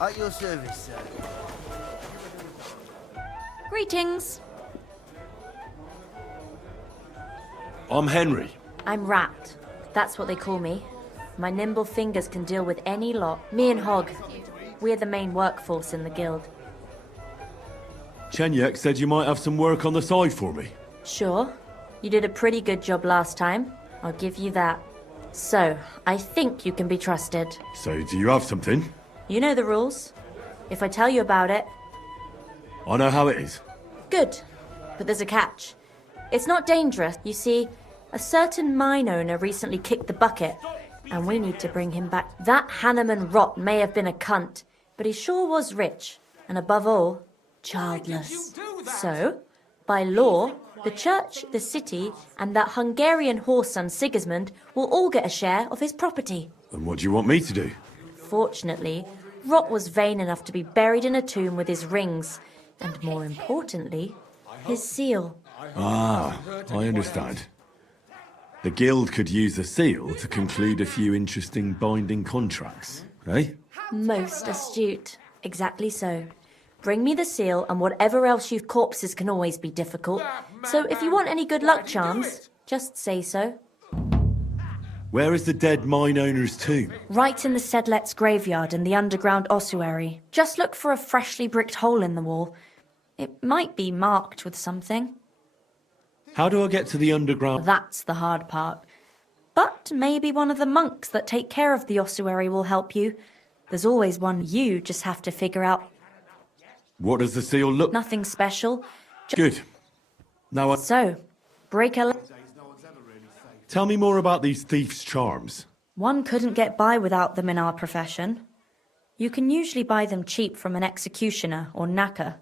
At your service, sir. Greetings. I'm Henry. I'm Rat. That's what they call me. My nimble fingers can deal with any lot. Me and Hog. We're the main workforce in the guild. Chenyek said you might have some work on the side for me. Sure. You did a pretty good job last time. I'll give you that. So, I think you can be trusted. So, do you have something? You know the rules. If I tell you about it... I know how it is. Good. But there's a catch. It's not dangerous. You see, a certain mine owner recently kicked the bucket, and we need to bring him back. That Hanneman rot may have been a cunt, but he sure was rich, and above all, childless. So, by law, the church, the city, and that Hungarian horse son Sigismund will all get a share of his property. And what do you want me to do? Fortunately, Rot was vain enough to be buried in a tomb with his rings, and more importantly, his seal. Ah, I understand. The guild could use the seal to conclude a few interesting binding contracts, eh? Most astute. Exactly so. Bring me the seal, and whatever else you've corpses can always be difficult. So if you want any good luck charms, just say so. Where is the dead mine owner's tomb? Right in the Sedlet's graveyard in the underground ossuary. Just look for a freshly bricked hole in the wall. It might be marked with something. How do I get to the underground? That's the hard part. But maybe one of the monks that take care of the ossuary will help you. There's always one. You just have to figure out. What does the seal look? Nothing special. Good. Now, So, break a... tell me more about these thieves' charms. One couldn't get by without them in our profession. You can usually buy them cheap from an executioner or knacker,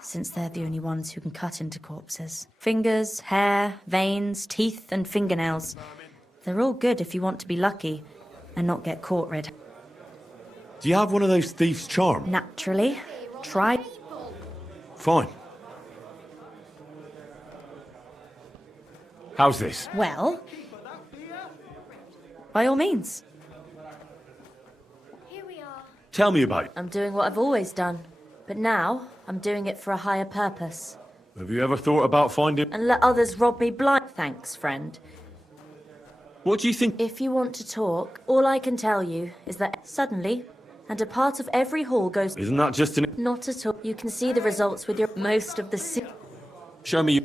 since they're the only ones who can cut into corpses. Fingers, hair, veins, teeth, and fingernails. They're all good if you want to be lucky and not get caught red. Do you have one of those thieves' charms? Naturally. Try. Fine. How's this? Well, by all means. Tell me about it. I'm doing what I've always done, but now I'm doing it for a higher purpose. Have you ever thought about finding... And let others rob me blind. Thanks, friend. What do you think... If you want to talk, all I can tell you is that suddenly, and a part of every hall goes... Isn't that just an... Not at all. You can see the results with your... Most of the... Show me...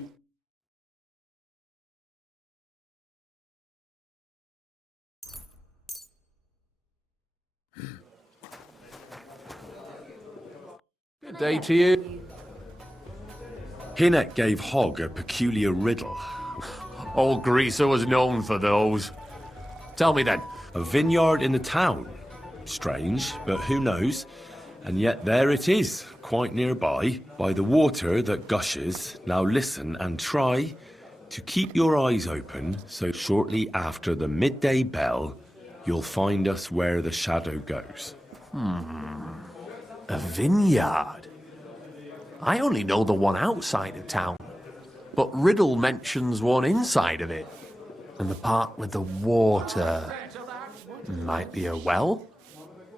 Good day to you. Hinnet gave Hogg a peculiar riddle. Old Greaser was known for those. Tell me then. A vineyard in the town. Strange, but who knows? And yet there it is, quite nearby, by the water that gushes. Now listen and try to keep your eyes open, so shortly after the midday bell, you'll find us where the shadow goes. A vineyard? I only know the one outside of town. But Riddle mentions one inside of it. And the part with the water... might be a well?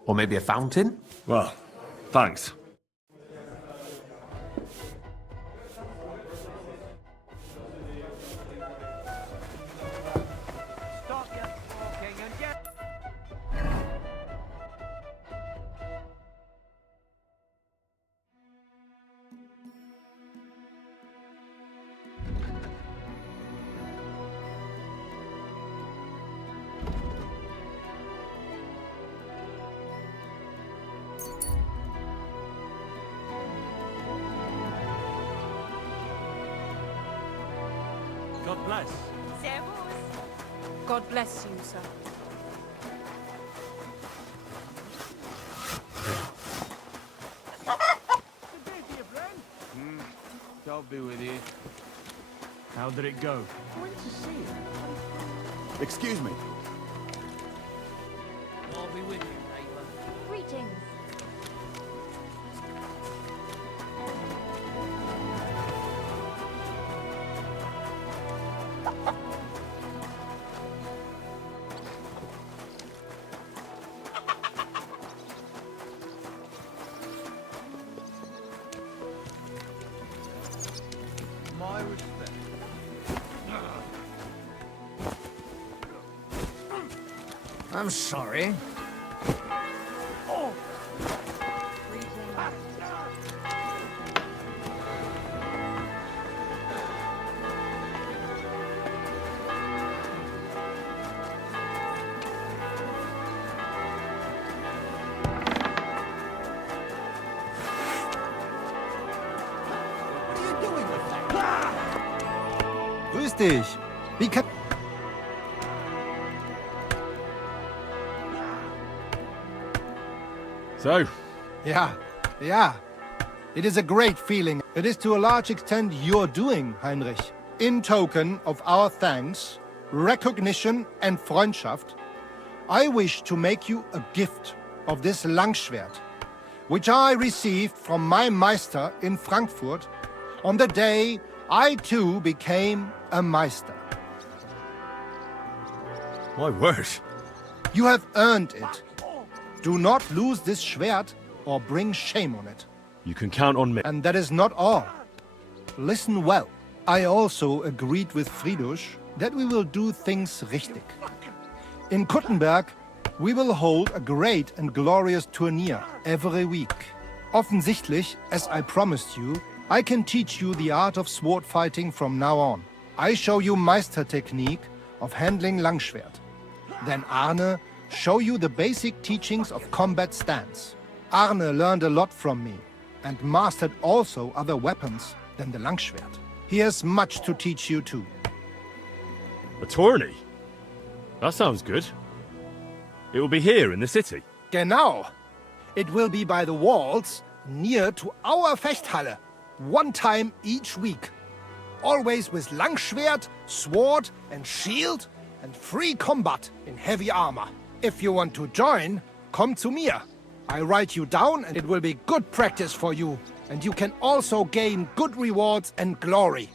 Or maybe a fountain? Well, thanks. God bless. God bless you, sir. God be with you. How did it go? Excuse me. I'll be with you, neighbor. Greetings. My respect. I'm sorry. Grüß dich. Wie kann... So, Yeah, yeah. It is a great feeling. It is to a large extent your doing, Heinrich. In token of our thanks, recognition and Freundschaft, I wish to make you a gift of this Langschwert, which I received from my Meister in Frankfurt on the day I too became a Meister. my word. You have earned it. Do not lose this Schwert or bring shame on it. You can count on me. And that is not all. Listen well. I also agreed with Friedrich that we will do things richtig. In Kuttenberg, we will hold a great and glorious tourney every week. Offensichtlich, as I promised you, I can teach you the art of sword fighting from now on. I show you Meister technique of handling Langschwert. Then Arne show you the basic teachings of combat stance. Arne learned a lot from me and mastered also other weapons than the Langschwert. He has much to teach you too. A tourney? That sounds good. It will be here in the city. Genau. It will be by the walls, near to our Fechthalle. One time each week. Always with Langschwert, sword and shield, and free combat in heavy armor. If you want to join, come to me. I write you down and it will be good practice for you. And you can also gain good rewards and glory.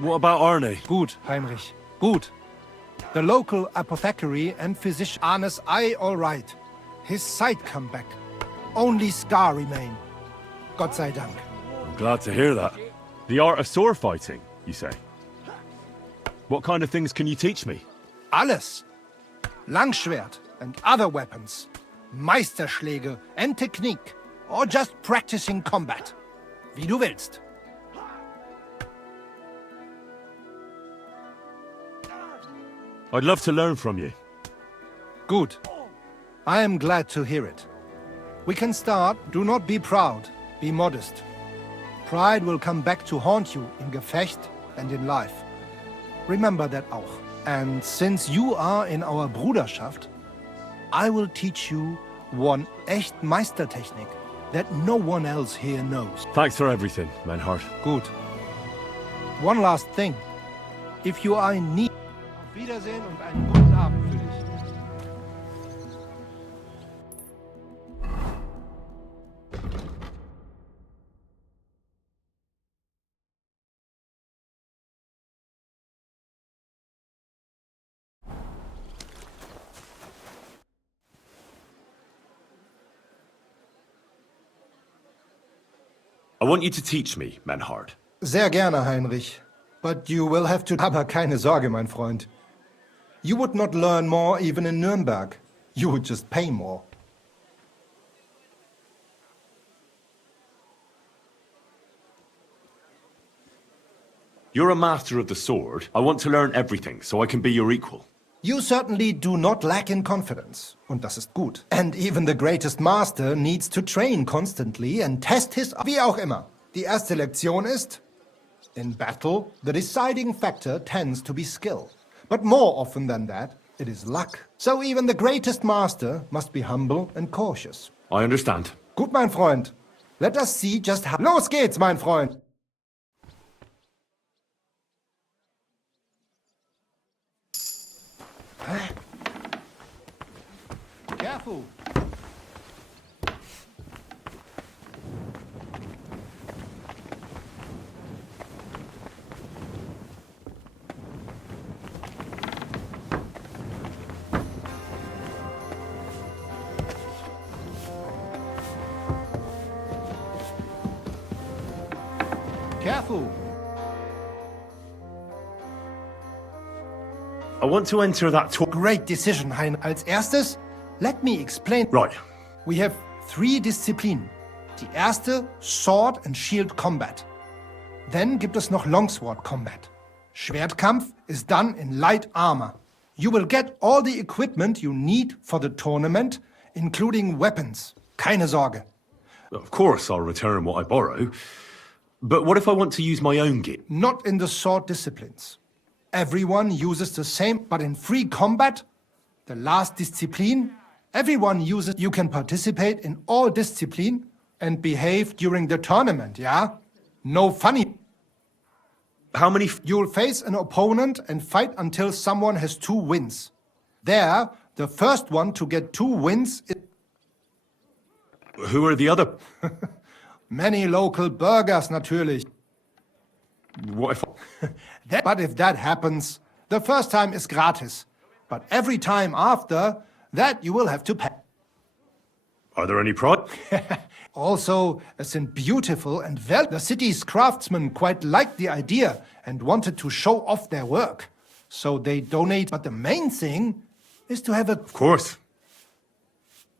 What about Arne? Gut, Heinrich. Gut. The local apothecary and physician. Arne's eye all right. His sight come back. Only scar remain. Gott sei Dank. I'm glad to hear that. The art of sword fighting, you say? What kind of things can you teach me? Alles. Langschwert and other weapons. Meisterschläge and technique. Or just practicing combat. Wie du willst. I'd love to learn from you. Good. I am glad to hear it. We can start. Do not be proud. Be modest. Pride will come back to haunt you in Gefecht and in life. Remember that auch. And since you are in our Bruderschaft, I will teach you one echt Meistertechnik that no one else here knows. Thanks for everything, Menhard. Good. One last thing. If you are in need... Auf Wiedersehen und einen guten Abend für dich. I want you to teach me, Menhard. Sehr gerne, Heinrich. But you will have to... Aber keine Sorge, mein Freund. You would not learn more even in Nuremberg. You would just pay more. You're a master of the sword. I want to learn everything, so I can be your equal. You certainly do not lack in confidence. Und das ist gut. And even the greatest master needs to train constantly and test his... Wie auch immer. Die erste Lektion ist... In battle, the deciding factor tends to be skill. But more often than that, it is luck. So even the greatest master must be humble and cautious. I understand. Gut, mein Freund. Let us see just how... Los geht's, mein Freund! Careful! Careful! I want to enter that Great decision, Hein. Als erstes, let me explain. Right. We have 3 Disziplinen. Die erste, Sword and Shield Combat. Then gibt es noch Longsword Combat. Schwertkampf is done in light armor. You will get all the equipment you need for the tournament, including weapons. Keine Sorge. Of course I'll return what I borrow. But what if I want to use my own gear? Not in the sword disciplines. Everyone uses the same, but in free combat, the last discipline, everyone uses... You can participate in all discipline and behave during the tournament, yeah? No funny. How many... You'll face an opponent and fight until someone has 2 wins. There, the first one to get 2 wins is... Who are the other... Many local burghers, natürlich. What if... But if that happens, the first time is gratis. But every time after, that you will have to pay. Are there any prod? Also, es sind beautiful and well... The city's craftsmen quite liked the idea and wanted to show off their work. So they donate. But the main thing is to have a... Of course.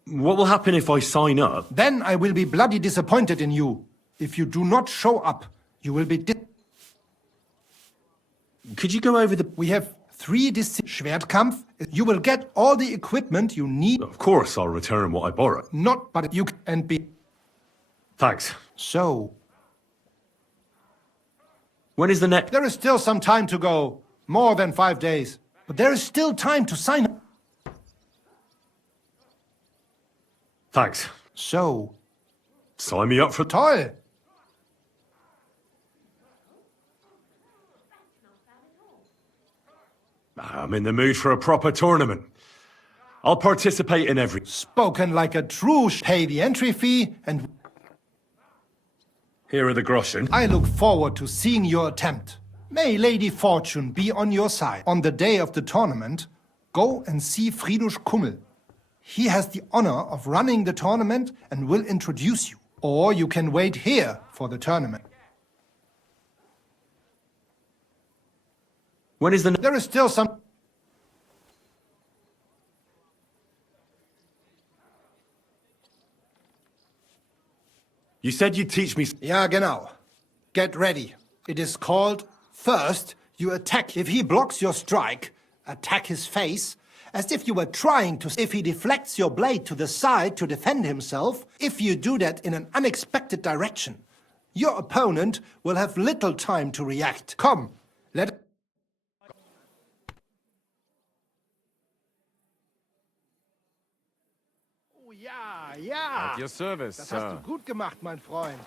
What will happen if I sign up? Then I will be bloody disappointed in you. If you do not show up, you will be... Could you go over the... We have 3 Schwertkampf. You will get all the equipment you need. Of course I'll return what I borrow. Not, but you can be... Thanks. So, When is the next? There is still some time to go. More than 5 days. But there is still time to sign up. Thanks. So. Sign me up for... Toll. I'm in the mood for a proper tournament. I'll participate in every... Spoken like a true pay the entry fee and... Here are the groschen. I look forward to seeing your attempt. May Lady Fortune be on your side. On the day of the tournament, go and see Friedrich Kummel. He has the honor of running the tournament and will introduce you. Or you can wait here for the tournament. When is the... There is still some... You said you'd teach me... Ja, genau. Get ready. It is called, first, you attack. If he blocks your strike, attack his face, as if you were trying to... If he deflects your blade to the side to defend himself, if you do that in an unexpected direction, your opponent will have little time to react. Come, let... Oh ja, ja. At your service, Das hast sir. du gut gemacht, mein Freund.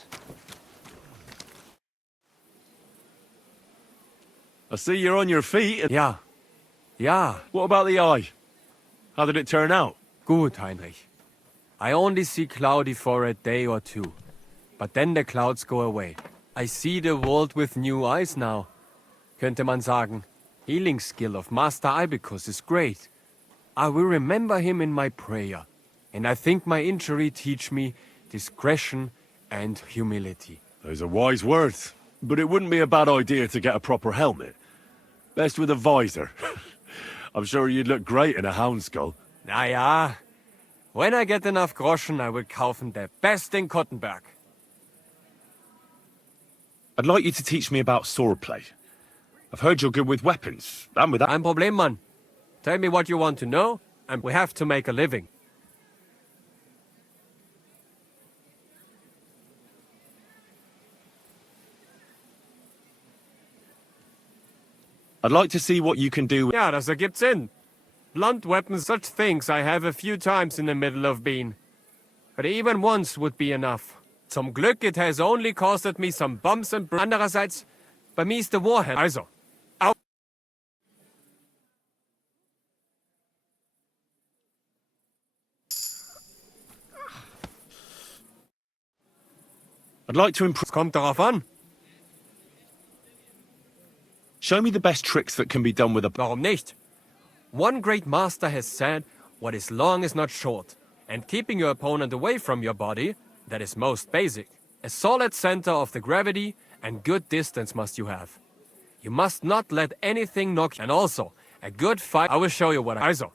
I see you're on your feet. Ja. Ja. What about the eye? How did it turn out? Gut, Heinrich. I only see cloudy for a day or two. But then the clouds go away. I see the world with new eyes now. Könnte man sagen. Healing skill of Master Ibicus is great. I will remember him in my prayer. And I think my injury teach me discretion and humility. Those are wise words. But it wouldn't be a bad idea to get a proper helmet. Best with a visor. I'm sure you'd look great in a hound skull. Na ja. When I get enough groschen, I will kaufen the best in Kottenberg. I'd like you to teach me about swordplay. I've heard you're good with weapons, and with that... Ein Problem, Mann. Tell me what you want to know, and we have to make a living. I'd like to see what you can do with... Ja, das ergibt Sinn. Blunt weapons, such things I have a few times in the middle of being. But even once would be enough. Zum Glück, it has only costed me some bumps and Andererseits, bei mir ist der Warhammer. Also, au... I'd like to improve... Kommt darauf an. Show me the best tricks that can be done with a... Warum nicht? One great master has said, what is long is not short. And keeping your opponent away from your body, that is most basic. A solid center of the gravity and good distance must you have. You must not let anything knock you. And also, a good fight... I will show you what I... Also.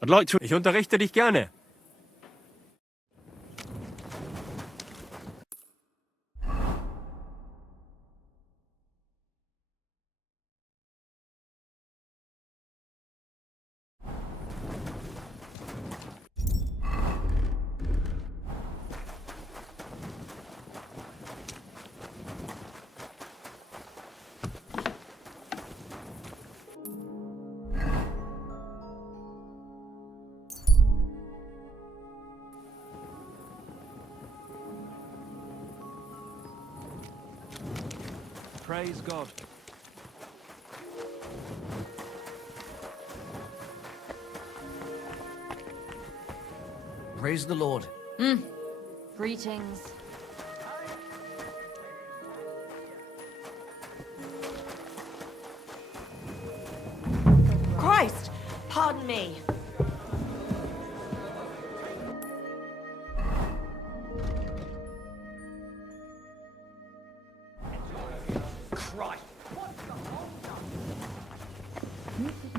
I'd like to... Ich unterrichte dich gerne. Praise God. Praise the Lord. Greetings. Christ! Pardon me. Christ!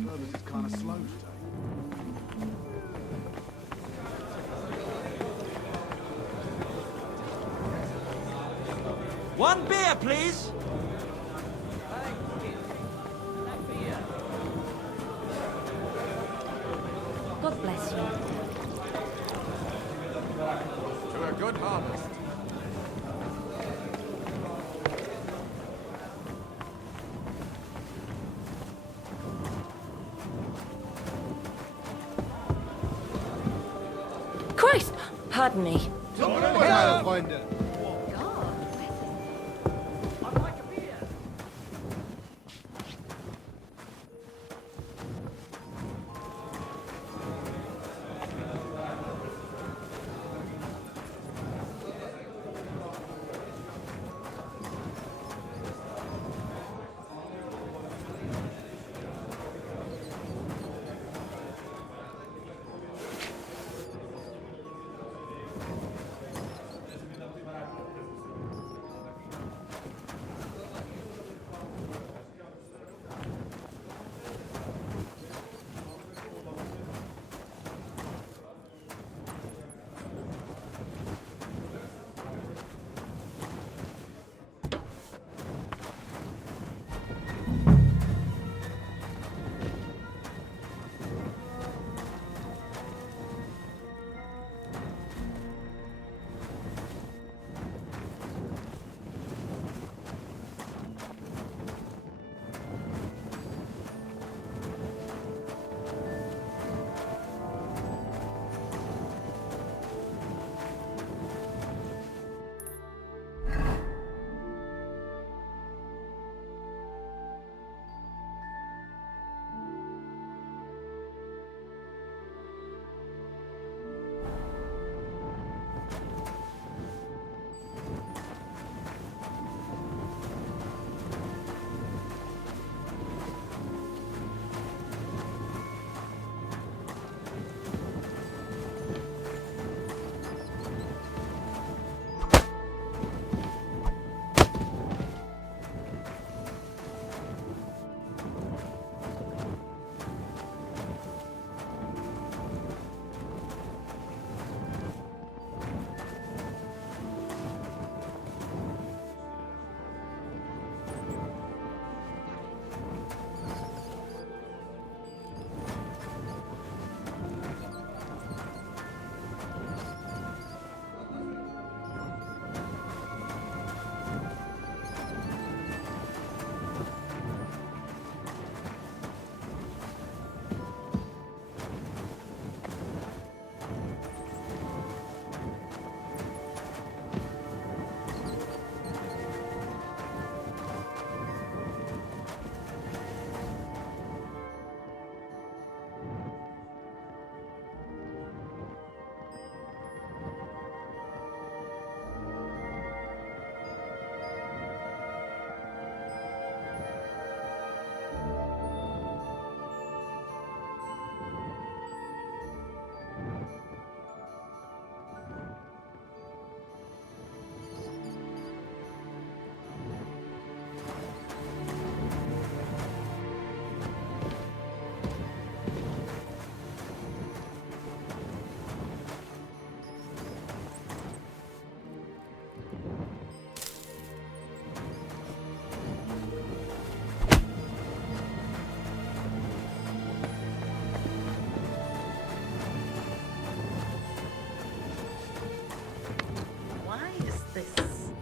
Service is kind of slow today. One beer, please. God bless you. good harvest. Christ! Pardon me. Freunde.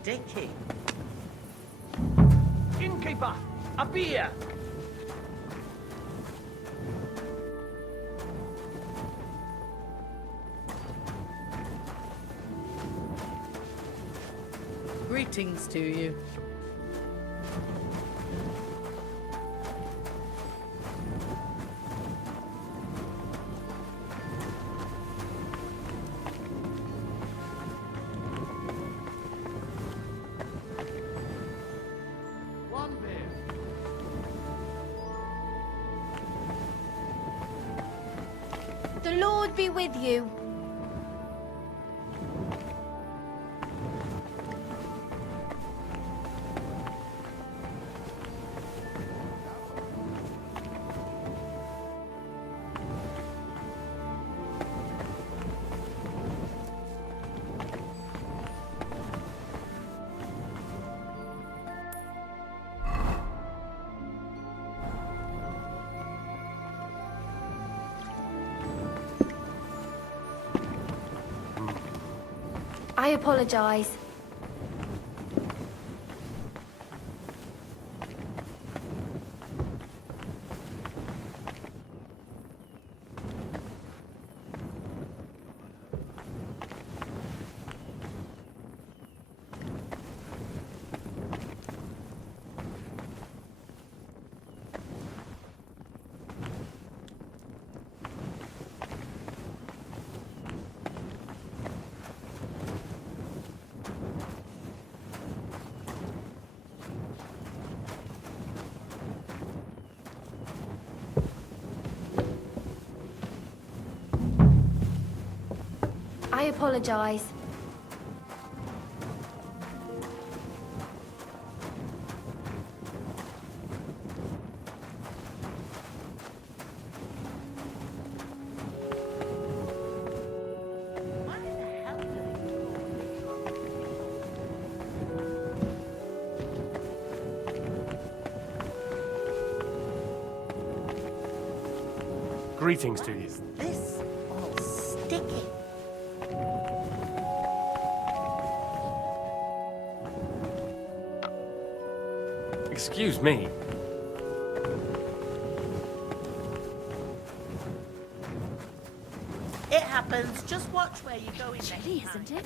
Sticky. Innkeeper, a beer! Greetings to you. The Lord be with you. I apologize. I apologize. Greetings to you. This all sticky. Excuse me. It happens. Just watch where you're going. Chilly, isn't it?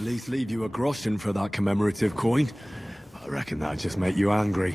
at least leave you a groschen for that commemorative coin. I reckon that'd just make you angry.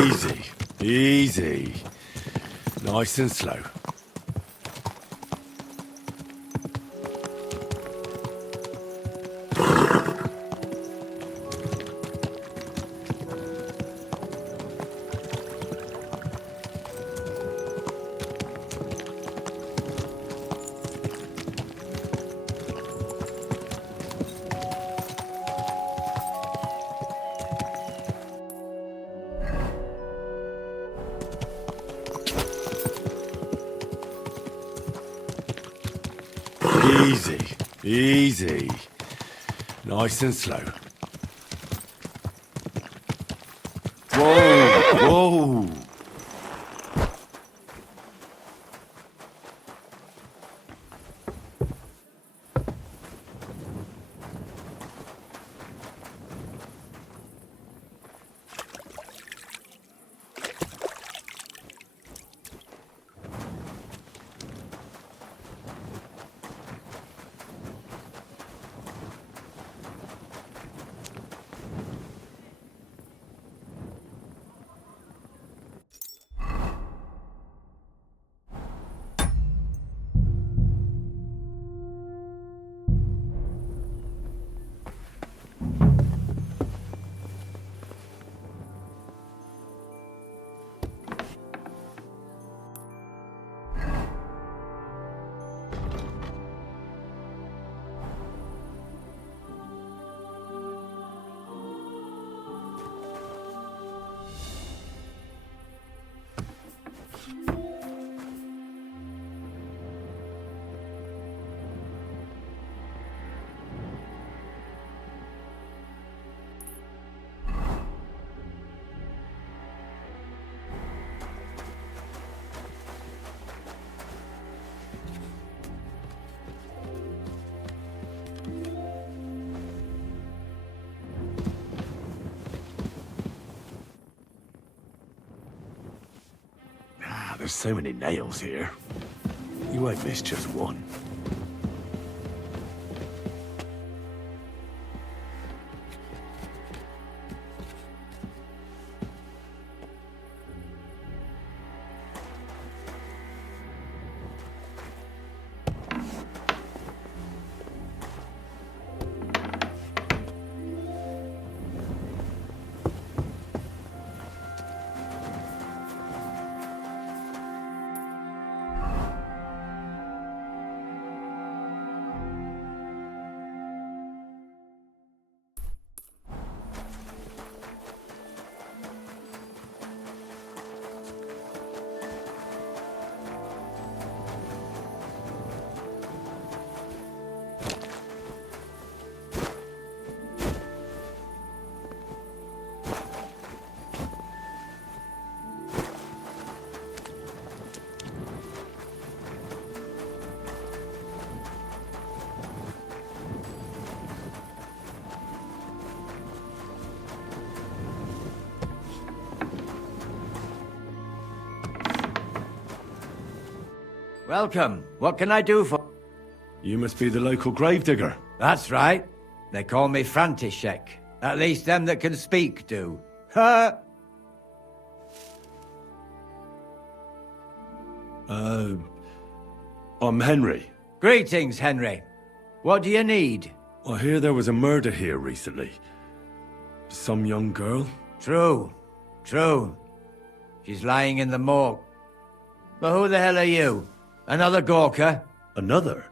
Easy, easy. Nice and slow. Easy, easy. Nice and slow. Whoa, whoa. There's so many nails here. You won't miss just one. Welcome. What can I do for... You must be the local gravedigger. That's right. They call me František. At least them that can speak do. Ha! I'm Henry. Greetings, Henry. What do you need? I hear there was a murder here recently. Some young girl? True. She's lying in the morgue. But who the hell are you? Another Gawker? Another?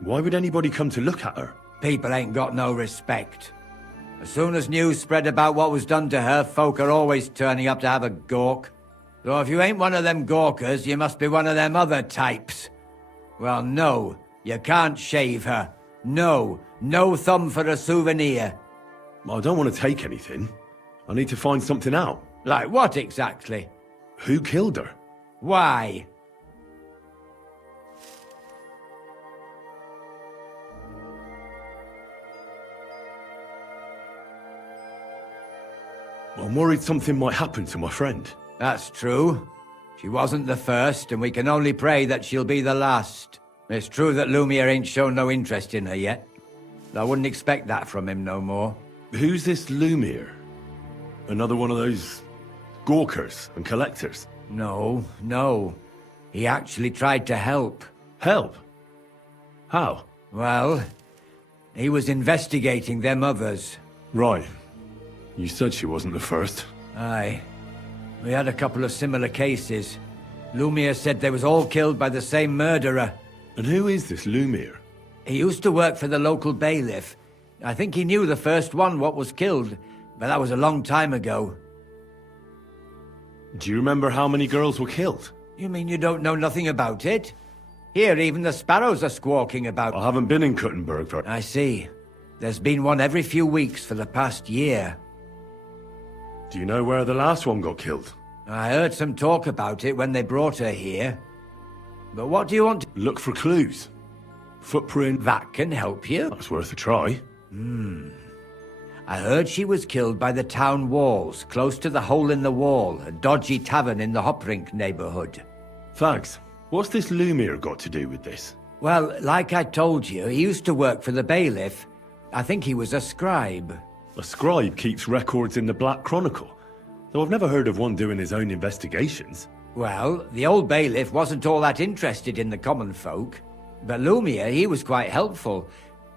Why would anybody come to look at her? People ain't got no respect. As soon as news spread about what was done to her, folk are always turning up to have a gawk. So if you ain't one of them Gawkers, you must be one of them other types. Well, no, you can't shave her. No thumb for a souvenir. I don't want to take anything. I need to find something out. Like what exactly? Who killed her? Why? I'm worried something might happen to my friend. That's true. She wasn't the first, and we can only pray that she'll be the last. It's true that Lumiere ain't shown no interest in her yet. I wouldn't expect that from him no more. Who's this Lumiere? Another one of those gawkers and collectors? No. He actually tried to help. Help? How? Well, he was investigating them others. Right. You said she wasn't the first. Aye. We had a couple of similar cases. Lumiere said they was all killed by the same murderer. And who is this Lumiere? He used to work for the local bailiff. I think he knew the first one what was killed, but that was a long time ago. Do you remember how many girls were killed? You mean you don't know nothing about it? Here, even the sparrows are squawking about... I haven't been in Kuttenberg for... I see. There's been one every few weeks for the past year. Do you know where the last one got killed? I heard some talk about it when they brought her here. But what do you want to... Look for clues. Footprint... That can help you. That's worth a try. I heard she was killed by the town walls, close to the Hole in the Wall, a dodgy tavern in the Hoprink neighborhood. Thanks. What's this Lumiere got to do with this? Well, like I told you, he used to work for the bailiff. I think he was a scribe. A scribe keeps records in the Black Chronicle, though I've never heard of one doing his own investigations. Well, the old bailiff wasn't all that interested in the common folk. But Lumiere, he was quite helpful.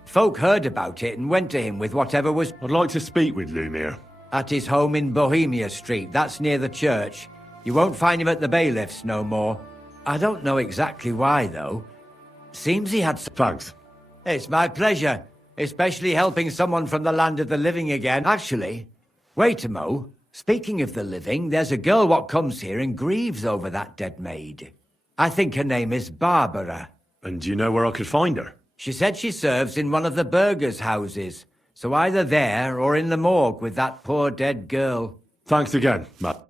Folk heard about it and went to him with whatever was... I'd like to speak with Lumiere. At his home in Bohemia Street, that's near the church. You won't find him at the bailiff's no more. I don't know exactly why, though. Seems he had... Thanks. It's my pleasure, especially helping someone from the land of the living again. Actually, wait a mo. Speaking of the living, there's a girl what comes here and grieves over that dead maid. I think her name is Barbara. And do you know where I could find her? She said she serves in one of the burgers' houses, so either there or in the morgue with that poor dead girl. Thanks again, Matt.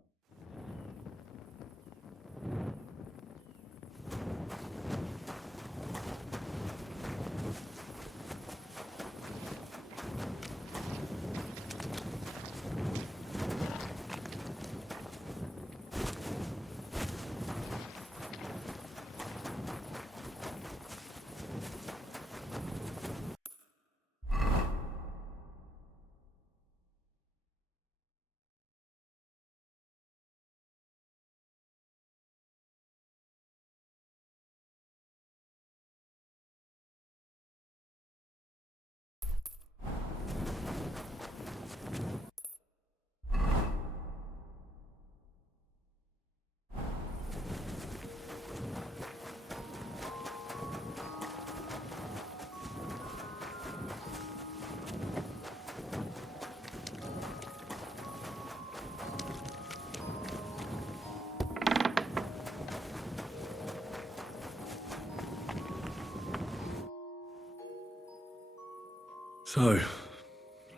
So,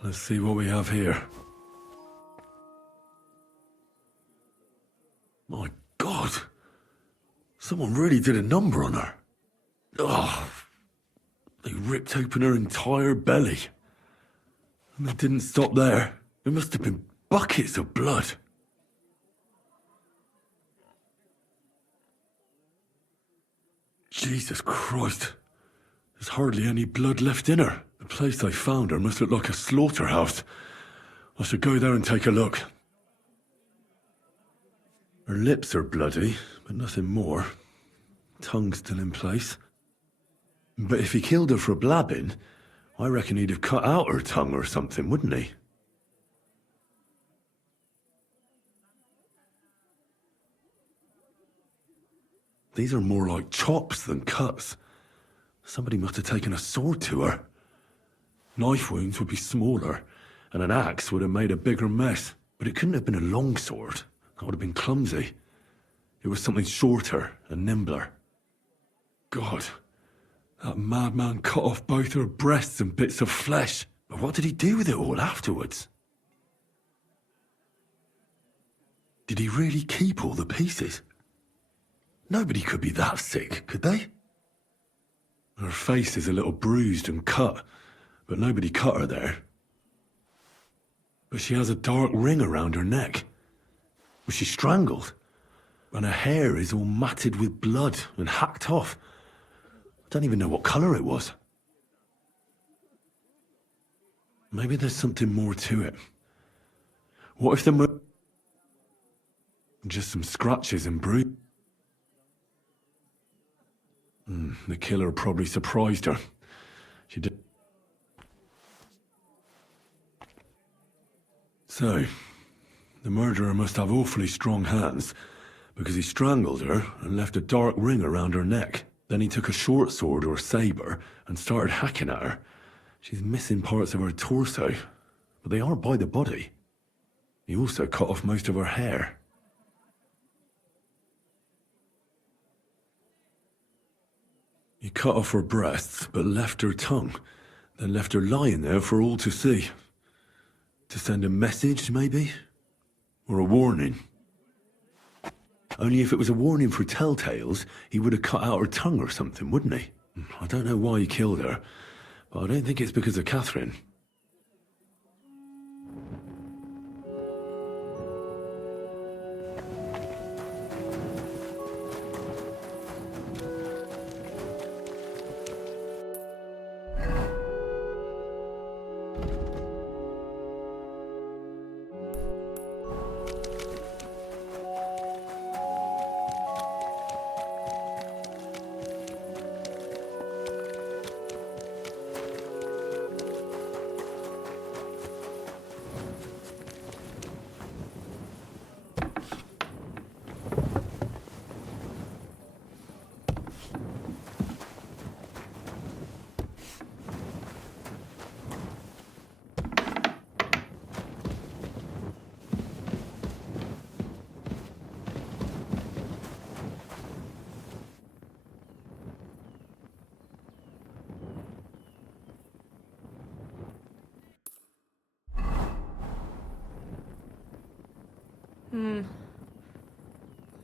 let's see what we have here. My God! Someone really did a number on her. Oh, they ripped open her entire belly. And they didn't stop there. There must have been buckets of blood. Jesus Christ. There's hardly any blood left in her. The place they found her must look like a slaughterhouse. I should go there and take a look. Her lips are bloody, but nothing more. Tongue still in place. But if he killed her for blabbing, I reckon he'd have cut out her tongue or something, wouldn't he? These are more like chops than cuts. Somebody must have taken a sword to her. Knife wounds would be smaller, and an axe would have made a bigger mess. But it couldn't have been a long sword. That would have been clumsy. It was something shorter and nimbler. God, that madman cut off both her breasts and bits of flesh. But what did he do with it all afterwards? Did he really keep all the pieces? Nobody could be that sick, could they? Her face is a little bruised and cut, but nobody cut her there. But she has a dark ring around her neck. Was she strangled? And her hair is all matted with blood and hacked off. I don't even know what colour it was. Maybe there's something more to it. What if there were just some scratches and bruises? The killer probably surprised her. She did. So, the murderer must have awfully strong hands, because he strangled her and left a dark ring around her neck. Then he took a short sword or saber and started hacking at her. She's missing parts of her torso, but they are by the body. He also cut off most of her hair. He cut off her breasts, but left her tongue, then left her lying there for all to see. To send a message, maybe? Or a warning? Only if it was a warning for telltales, he would have cut out her tongue or something, wouldn't he? I don't know why he killed her, but I don't think it's because of Catherine.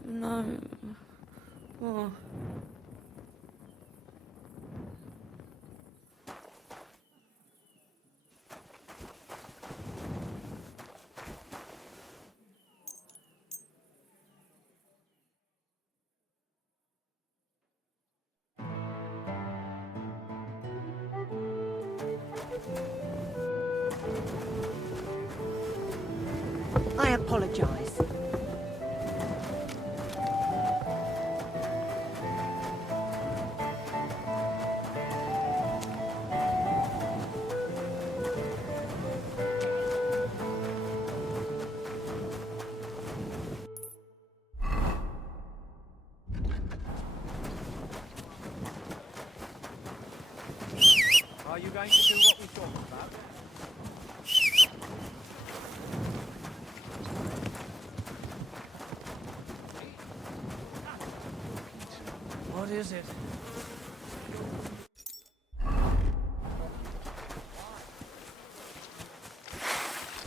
No. Oh. I apologize. Are you going to do what we talked about? What is it?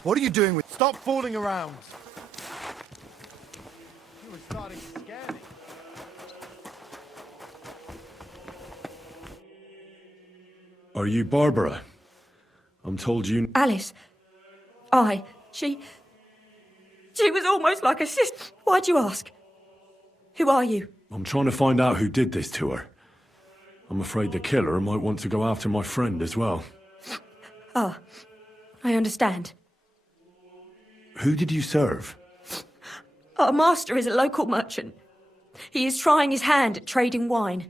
What are you doing with... Stop fooling around! You were starting to scare me. Are you Barbara? I'm told you... Alice. She was almost like a sister. Why'd you ask? Who are you? I'm trying to find out who did this to her. I'm afraid the killer might want to go after my friend as well. Oh, I understand. Who did you serve? Our master is a local merchant. He is trying his hand at trading wine.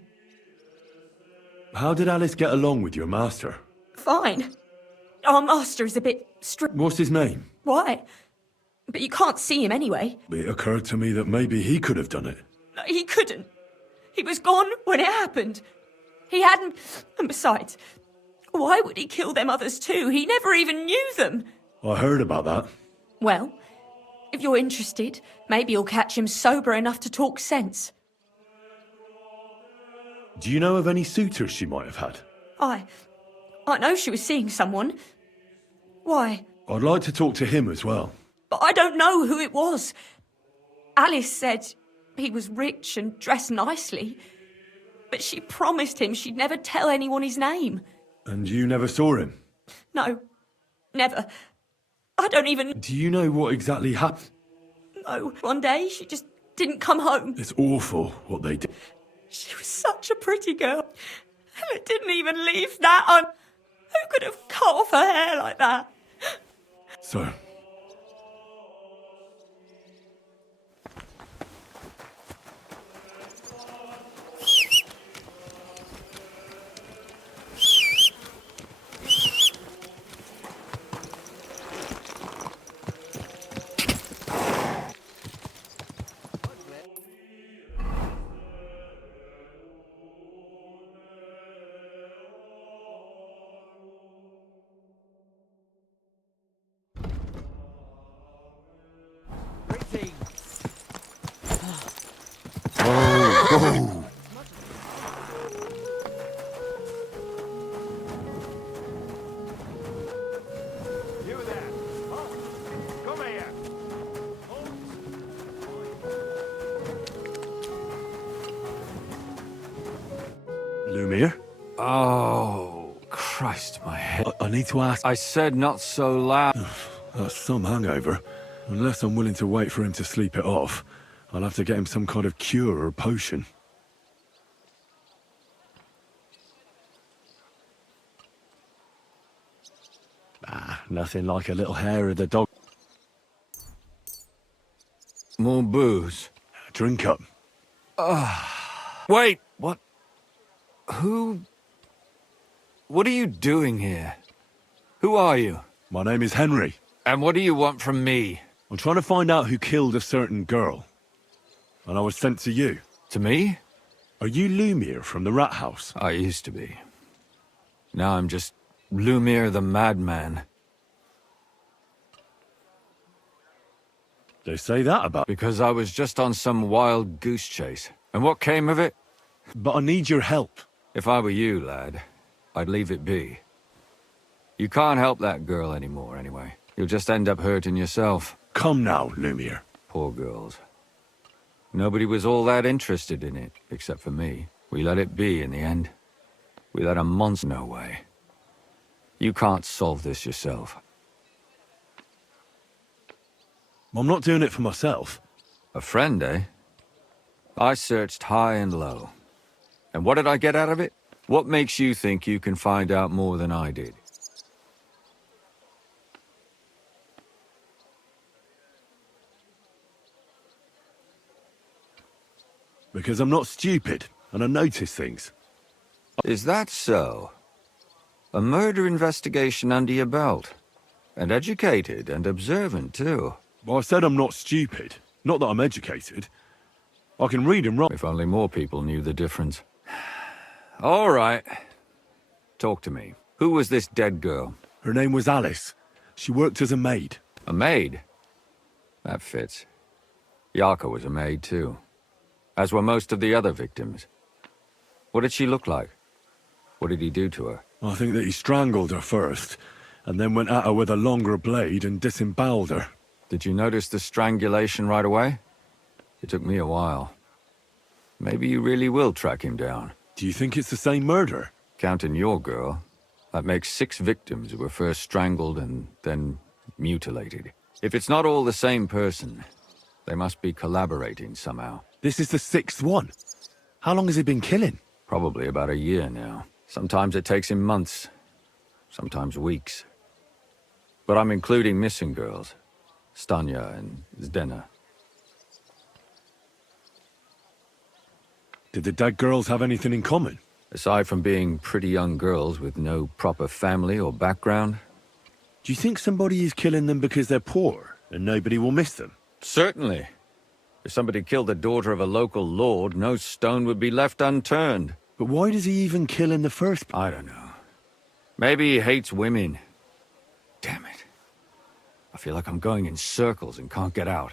How did Alice get along with your master? Fine. Our master is a bit strict. What's his name? Why? But you can't see him anyway. It occurred to me that maybe he could have done it. No, he couldn't. He was gone when it happened. He hadn't... And besides, why would he kill them others too? He never even knew them. I heard about that. Well, if you're interested, maybe you'll catch him sober enough to talk sense. Do you know of any suitors she might have had? I know she was seeing someone. Why? I'd like to talk to him as well. But I don't know who it was. Alice said he was rich and dressed nicely, but she promised him she'd never tell anyone his name. And you never saw him? No, never. I don't even... Do you know what exactly happened? No, one day she just didn't come home. It's awful what they did. She was such a pretty girl, and it didn't even leave that on... Who could have cut off her hair like that? So... Oh. You there. Come here. Lumiere? Oh, Christ, my head. I need to ask... I said not so loud. That's some hangover. Unless I'm willing to wait for him to sleep it off, I'll have to get him some kind of cure or potion. Nothing like a little hair of the dog. More booze. Drink up. Wait, what? Who... What are you doing here? Who are you? My name is Henry. And what do you want from me? I'm trying to find out who killed a certain girl. And I was sent to you. To me? Are you Lumiere from the Rat House? I used to be. Now I'm just Lumiere the Madman. They say that about... Because I was just on some wild goose chase. And what came of it? But I need your help. If I were you, lad, I'd leave it be. You can't help that girl anymore, anyway. You'll just end up hurting yourself. Come now, Lumiere. Poor girls. Nobody was all that interested in it, except for me. We let it be in the end. We let a monster... No way. You can't solve this yourself. I'm not doing it for myself. A friend, eh? I searched high and low. And what did I get out of it? What makes you think you can find out more than I did? Because I'm not stupid, and I notice things. Is that so? A murder investigation under your belt. And educated and observant, too. Well, I said I'm not stupid. Not that I'm educated. I can read and write. If only more people knew the difference. All right. Talk to me. Who was this dead girl? Her name was Alice. She worked as a maid. A maid? That fits. Yarka was a maid, too. As were most of the other victims. What did she look like? What did he do to her? I think that he strangled her first, and then went at her with a longer blade and disemboweled her. Did you notice the strangulation right away? It took me a while. Maybe you really will track him down. Do you think it's the same murder? Counting your girl, that makes 6 victims who were first strangled and then mutilated. If it's not all the same person, they must be collaborating somehow. This is the 6th one. How long has he been killing? Probably about a year now. Sometimes it takes him months, sometimes weeks. But I'm including missing girls, Stanya and Zdena. Did the dead girls have anything in common? Aside from being pretty young girls with no proper family or background. Do you think somebody is killing them because they're poor and nobody will miss them? Certainly. If somebody killed the daughter of a local lord, no stone would be left unturned. But why does he even kill in the first place? I don't know. Maybe he hates women. Damn it. I feel like I'm going in circles and can't get out.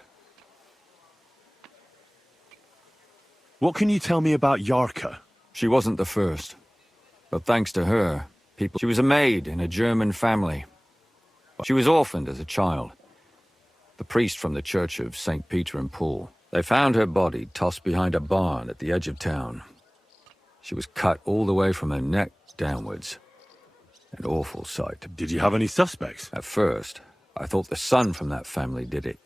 What can you tell me about Yarka? She wasn't the first. But thanks to her, she was a maid in a German family. She was orphaned as a child. The priest from the church of St. Peter and Paul. They found her body tossed behind a barn at the edge of town. She was cut all the way from her neck downwards. An awful sight. Did you have any suspects? At first, I thought the son from that family did it.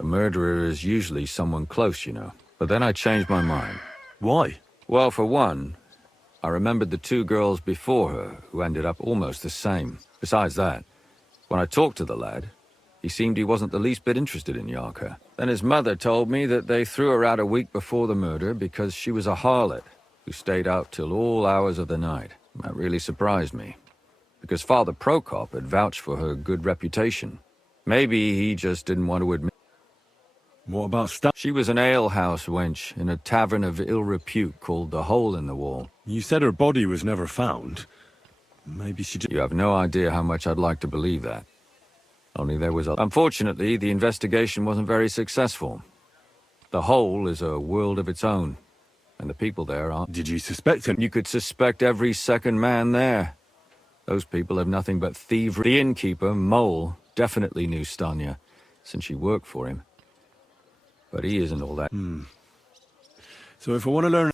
A murderer is usually someone close, you know. But then I changed my mind. Why? Well, for one, I remembered the two girls before her who ended up almost the same. Besides that, when I talked to the lad, he seemed he wasn't the least bit interested in Yarka. Then his mother told me that they threw her out a week before the murder because she was a harlot who stayed out till all hours of the night. That really surprised me, because Father Prokop had vouched for her good reputation. Maybe he just didn't want to admit. What about Stan? She was an alehouse wench in a tavern of ill repute called the Hole in the Wall. You said her body was never found. Maybe she just... You have no idea how much I'd like to believe that. Only there was a... Unfortunately, the investigation wasn't very successful. The Hole is a world of its own, and the people there aren't... Did you suspect him? You could suspect every second man there. Those people have nothing but thievery. The innkeeper, Mole, definitely knew Stanya, since she worked for him. But he isn't all that. So if I want to learn...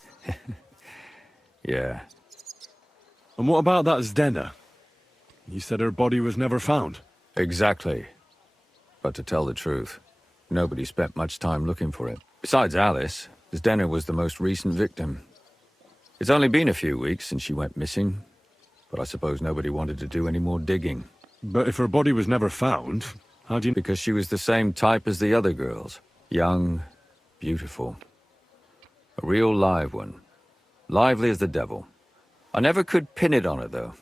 Yeah. And what about that Zdena? You said her body was never found. Exactly. But to tell the truth, nobody spent much time looking for it. Besides Alice, Zdena was the most recent victim. It's only been a few weeks since she went missing, but I suppose nobody wanted to do any more digging. But if her body was never found, how do you... Because she was the same type as the other girls. Young, beautiful. A real live one. Lively as the devil. I never could pin it on her, though.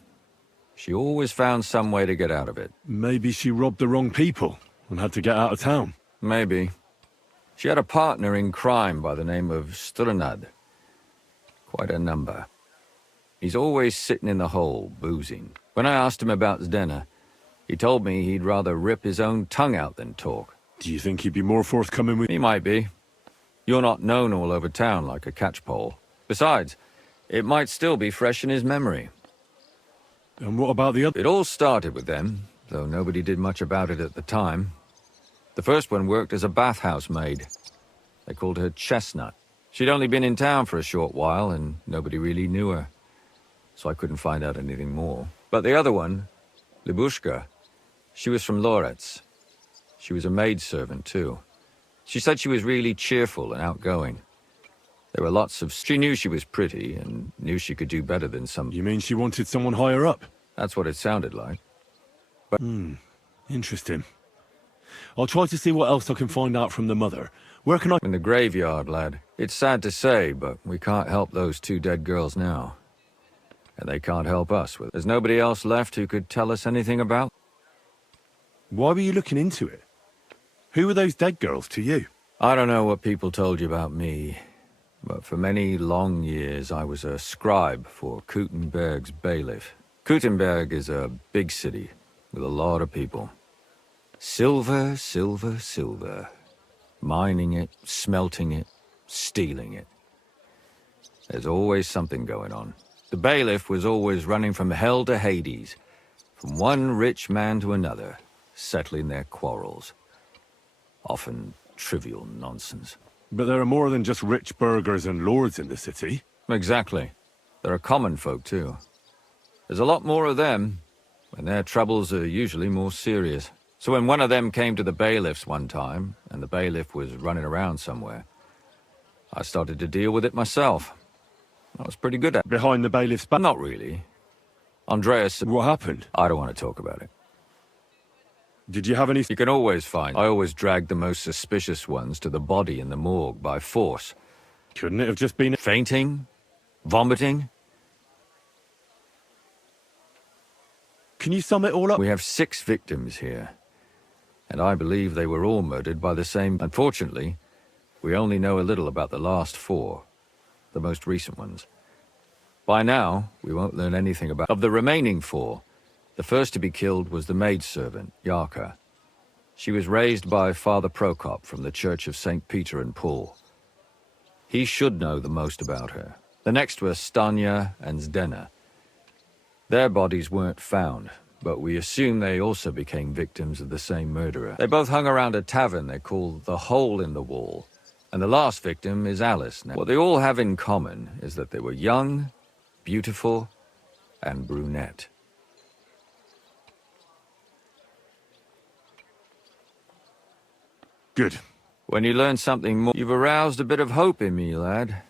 She always found some way to get out of it. Maybe she robbed the wrong people and had to get out of town. Maybe. She had a partner in crime by the name of Strunad. Quite a number. He's always sitting in the hole, boozing. When I asked him about Zdena, he told me he'd rather rip his own tongue out than talk. Do you think he'd be more forthcoming with... He might be. You're not known all over town like a catchpole. Besides, it might still be fresh in his memory. And what about the other... It all started with them, though nobody did much about it at the time. The first one worked as a bathhouse maid. They called her Chestnut. She'd only been in town for a short while, and nobody really knew her. So I couldn't find out anything more. But the other one, Libushka, she was from Loretz. She was a maidservant, too. She said she was really cheerful and outgoing. There were lots of... She knew she was pretty and knew she could do better than some... You mean she wanted someone higher up? That's what it sounded like. But... Interesting. I'll try to see what else I can find out from the mother. Where can I... In the graveyard, lad. It's sad to say, but we can't help those two dead girls now. And they can't help us with... There's nobody else left who could tell us anything about... Why were you looking into it? Who were those dead girls to you? I don't know what people told you about me, but for many long years I was a scribe for Kuttenberg's bailiff. Kuttenberg is a big city with a lot of people. Silver, silver, silver. Mining it, smelting it, stealing it. There's always something going on. The bailiff was always running from hell to Hades, from one rich man to another, settling their quarrels. Often trivial nonsense. But there are more than just rich burghers and lords in the city. Exactly. There are common folk, too. There's a lot more of them, and their troubles are usually more serious. So when one of them came to the bailiff's one time, and the bailiff was running around somewhere, I started to deal with it myself. I was pretty good at. Behind the bailiff's back? Not really. Andreas... What happened? I don't want to talk about it. Did you have any... You can always find... I always dragged the most suspicious ones to the body in the morgue by force. Couldn't it have just been... Fainting? Vomiting? Can you sum it all up? We have 6 victims here. And I believe they were all murdered by the same... Unfortunately, we only know a little about the last 4. The most recent ones. By now, we won't learn anything about... Of the remaining 4, the first to be killed was the maidservant, Yarka. She was raised by Father Prokop from the Church of St. Peter and Paul. He should know the most about her. The next were Stanya and Zdena. Their bodies weren't found, but we assume they also became victims of the same murderer. They both hung around a tavern they call the Hole in the Wall, and the last victim is Alice. Now, what they all have in common is that they were young, beautiful, and brunette. Good. When you learn something more, you've aroused a bit of hope in me, lad.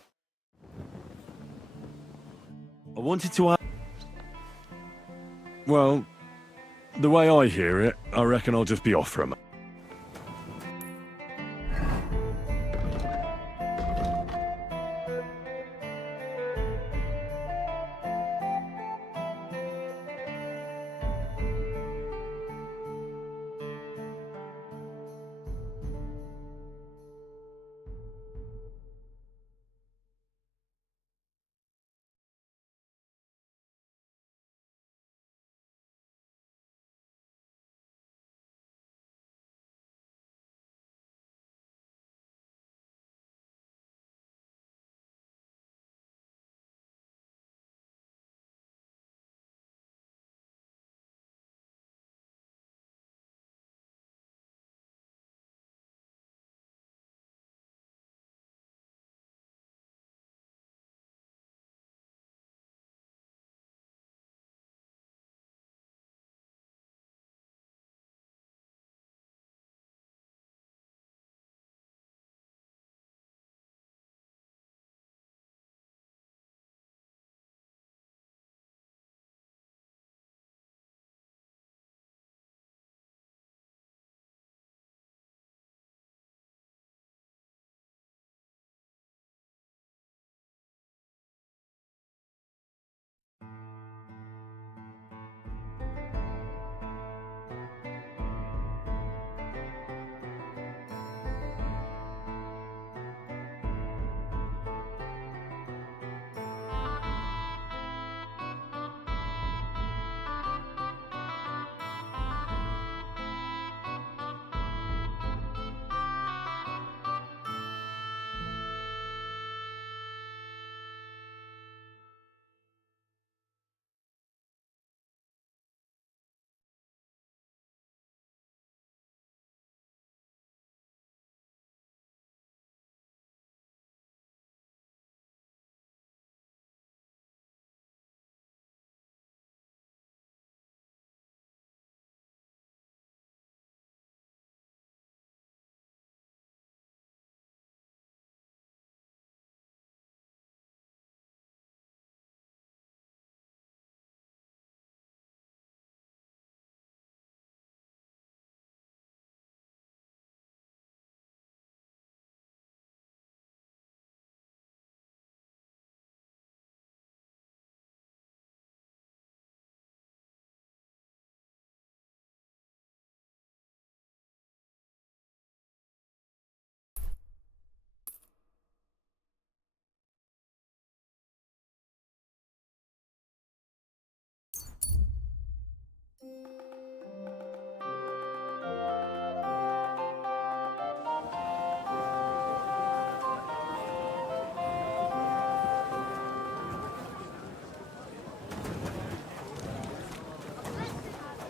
I wanted to ask... Well, the way I hear it, I reckon I'll just be off for a moment.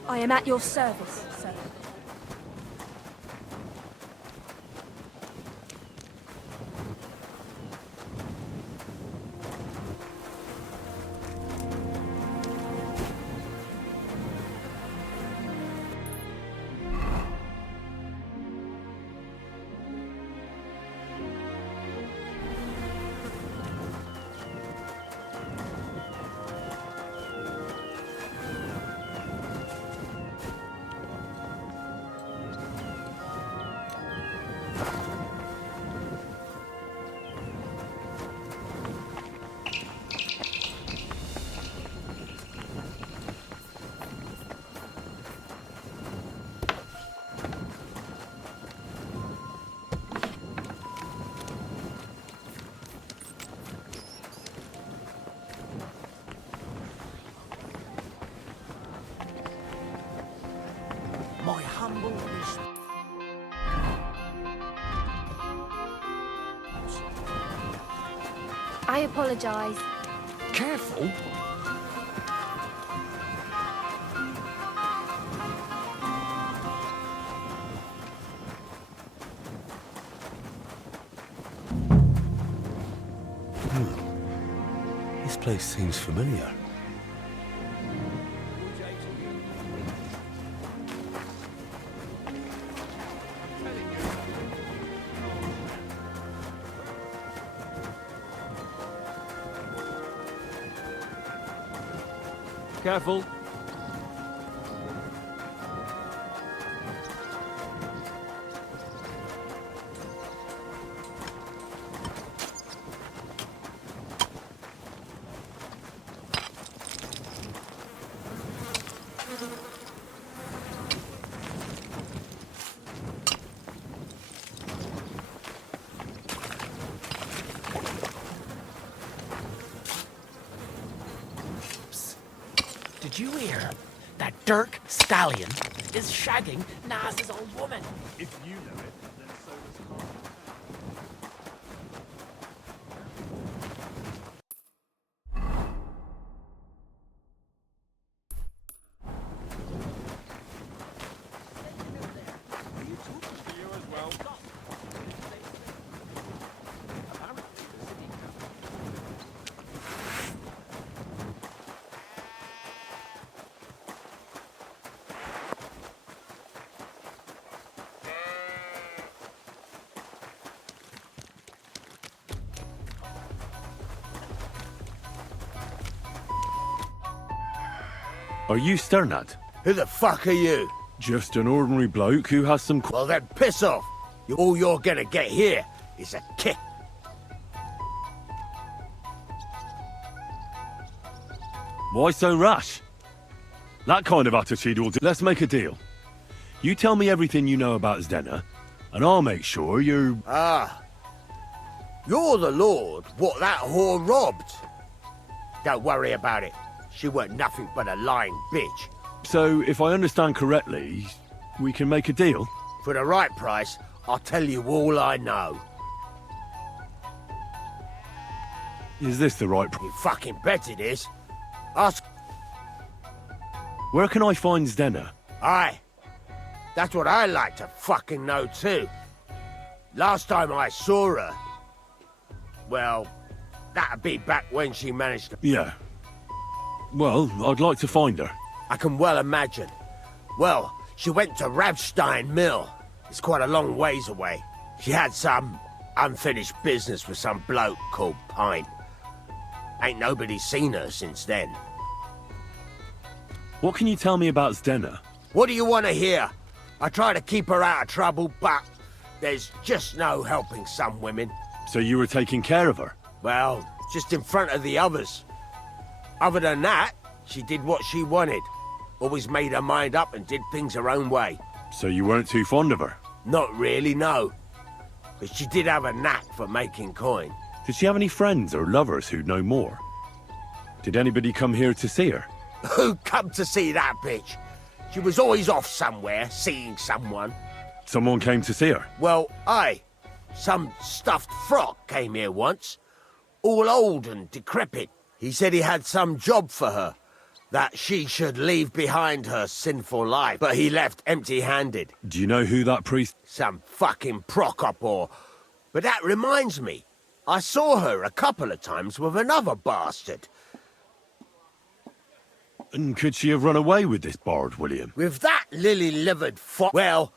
I am at your service, sir. I apologize. Careful. This place seems familiar. Careful. Did you hear that Dirk Stallion is shagging Naz's old woman? If you know it, then so does Carl. Are you Sternad? Who the fuck are you? Just an ordinary bloke who has some... Well then, piss off. All you're gonna get here is a kick. Why so rash? That kind of attitude will do. Let's make a deal. You tell me everything you know about Zdena, and I'll make sure you're... Ah. You're the lord what that whore robbed. Don't worry about it. She weren't nothing but a lying bitch. So, if I understand correctly, we can make a deal? For the right price, I'll tell you all I know. Is this the right price? You fucking bet it is. Ask... Where can I find Zdena? Aye. That's what I like to fucking know too. Last time I saw her... Well, that'd be back when she managed to... Yeah. Well, I'd like to find her. I can well imagine. Well, she went to Ravstein Mill. It's quite a long ways away. She had some unfinished business with some bloke called Pine. Ain't nobody seen her since then. What can you tell me about Zdena? What do you want to hear? I try to keep her out of trouble, but there's just no helping some women. So you were taking care of her? Well, just in front of the others. Other than that, she did what she wanted. Always made her mind up and did things her own way. So you weren't too fond of her? Not really, no. But she did have a knack for making coin. Did she have any friends or lovers who'd know more? Did anybody come here to see her? Who come to see that bitch? She was always off somewhere, seeing someone. Someone came to see her? Well, aye. Some stuffed frog came here once. All old and decrepit. He said he had some job for her. That she should leave behind her sinful life. But he left empty-handed. Do you know who that priest... Some fucking Prokop. But that reminds me. I saw her a couple of times with another bastard. And could she have run away with this bard, William? With that lily-livered fuck... Well,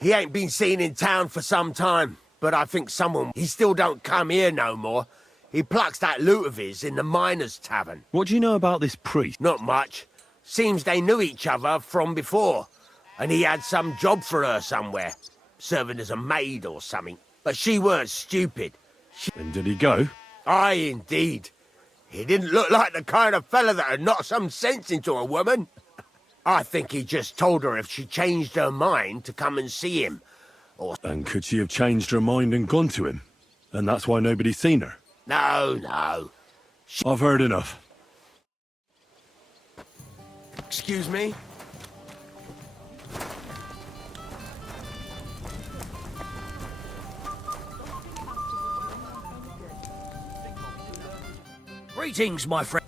he ain't been seen in town for some time. But I think someone... He still don't come here no more. He plucks that loot of his in the miners' tavern. What do you know about this priest? Not much. Seems they knew each other from before. And he had some job for her somewhere. Serving as a maid or something. But she weren't stupid. And did he go? Aye, indeed. He didn't look like the kind of fella that'd knock some sense into a woman. I think he just told her if she changed her mind to come and see him. Or... And could she have changed her mind and gone to him? And that's why nobody's seen her? No. I've heard enough. Excuse me? Greetings, my friend.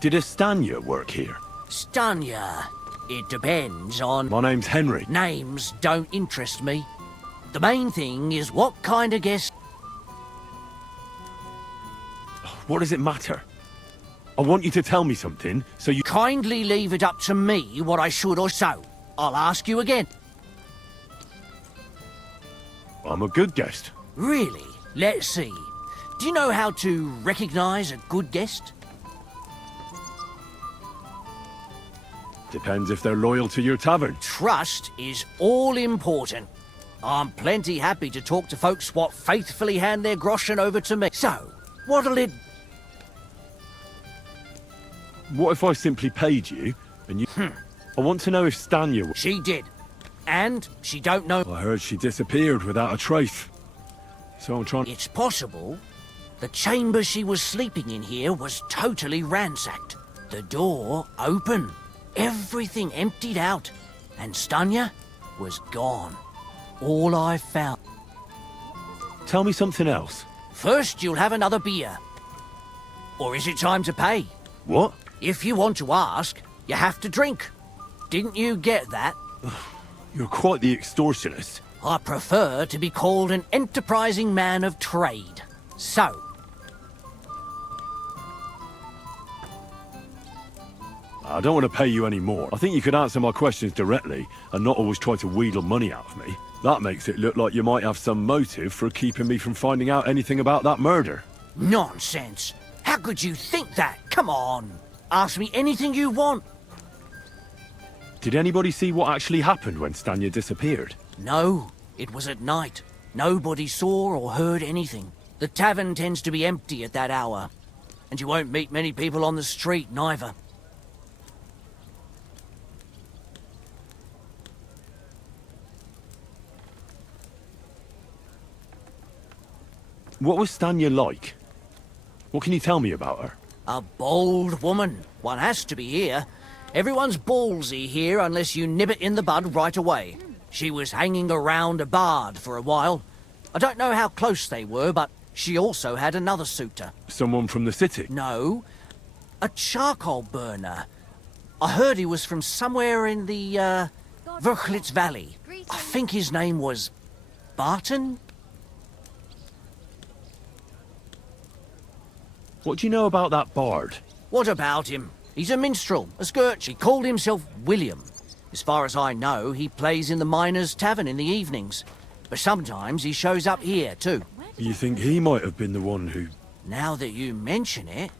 Did Estanya work here? Stanya. It depends on... My name's Henry. Names don't interest me. The main thing is what kind of guest... What does it matter? I want you to tell me something, so you... Kindly leave it up to me what I should or so. I'll ask you again. I'm a good guest. Really? Let's see. Do you know how to recognize a good guest? Depends if they're loyal to your tavern. Trust is all important. I'm plenty happy to talk to folks what faithfully hand their groschen over to me. So, what'll it... What if I simply paid you, and you... I want to know if Stanya... She did. And she don't know... I heard she disappeared without a trace. So I'm trying... It's possible. The chamber she was sleeping in here was totally ransacked. The door open. Everything emptied out. And Stanya was gone. All I found... Tell me something else. First, you'll have another beer. Or is it time to pay? What? If you want to ask, you have to drink. Didn't you get that? You're quite the extortionist. I prefer to be called an enterprising man of trade. So... I don't want to pay you any more. I think you could answer my questions directly and not always try to wheedle money out of me. That makes it look like you might have some motive for keeping me from finding out anything about that murder. Nonsense. How could you think that? Come on. Ask me anything you want. Did anybody see what actually happened when Stanya disappeared? No, it was at night. Nobody saw or heard anything. The tavern tends to be empty at that hour. And you won't meet many people on the street, neither. What was Stanya like? What can you tell me about her? A bold woman. One has to be here. Everyone's ballsy here unless you nib it in the bud right away. She was hanging around a bard for a while. I don't know how close they were, but she also had another suitor. Someone from the city? No, a charcoal burner. I heard he was from somewhere in the, Verchlitz Valley. I think his name was Barton? What do you know about that bard? What about him? He's a minstrel, a scourge. He called himself William. As far as I know, he plays in the miners' tavern in the evenings. But sometimes he shows up here, too. You think he might have been the one who... Now that you mention it,